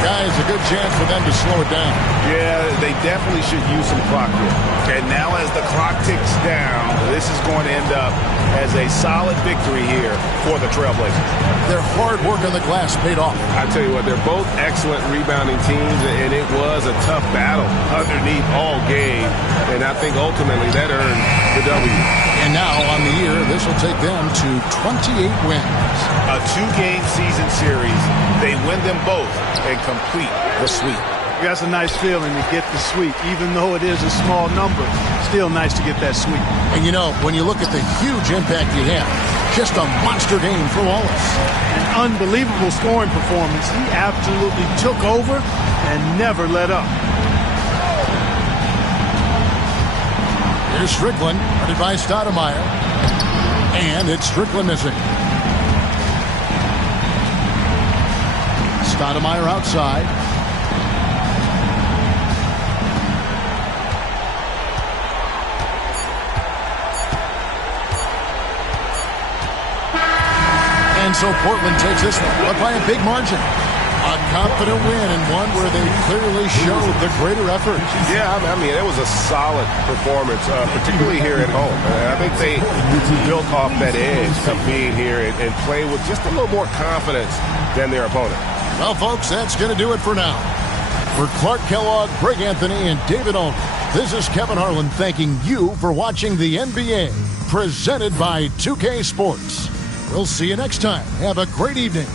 Guys, a good chance for them to slow it down. Yeah, they definitely should use some clock here. And now as the clock ticks down, this is going to end up as a solid victory here for the Trailblazers. Their hard work on the glass paid off. I tell you what, they're both excellent rebounding teams, and it was a tough battle underneath all game. And I think ultimately that earned the W. And now on the year, this will take them to 28 wins. A 2-game season series. They win them both and complete the sweep. That's a nice feeling to get the sweep. Even though it is a small number, still nice to get that sweep. And, you know, when you look at the huge impact you have, Just a monster game for Wallace. An unbelievable scoring performance. He absolutely took over and never let up. Here's Strickland, guarded by Stoudemire. And it's Strickland missing. Stoudemire outside. And so Portland takes this one, but by a big margin. A confident win and one where they clearly showed the greater effort. Yeah, I mean, it was a solid performance, particularly here at home. I think they built off that edge of being here and played with just a little more confidence than their opponent. Well, folks, that's going to do it for now. For Clark Kellogg, Greg Anthony, and David Olney, this is Kevin Harlan thanking you for watching the NBA, presented by 2K Sports. We'll see you next time. Have a great evening.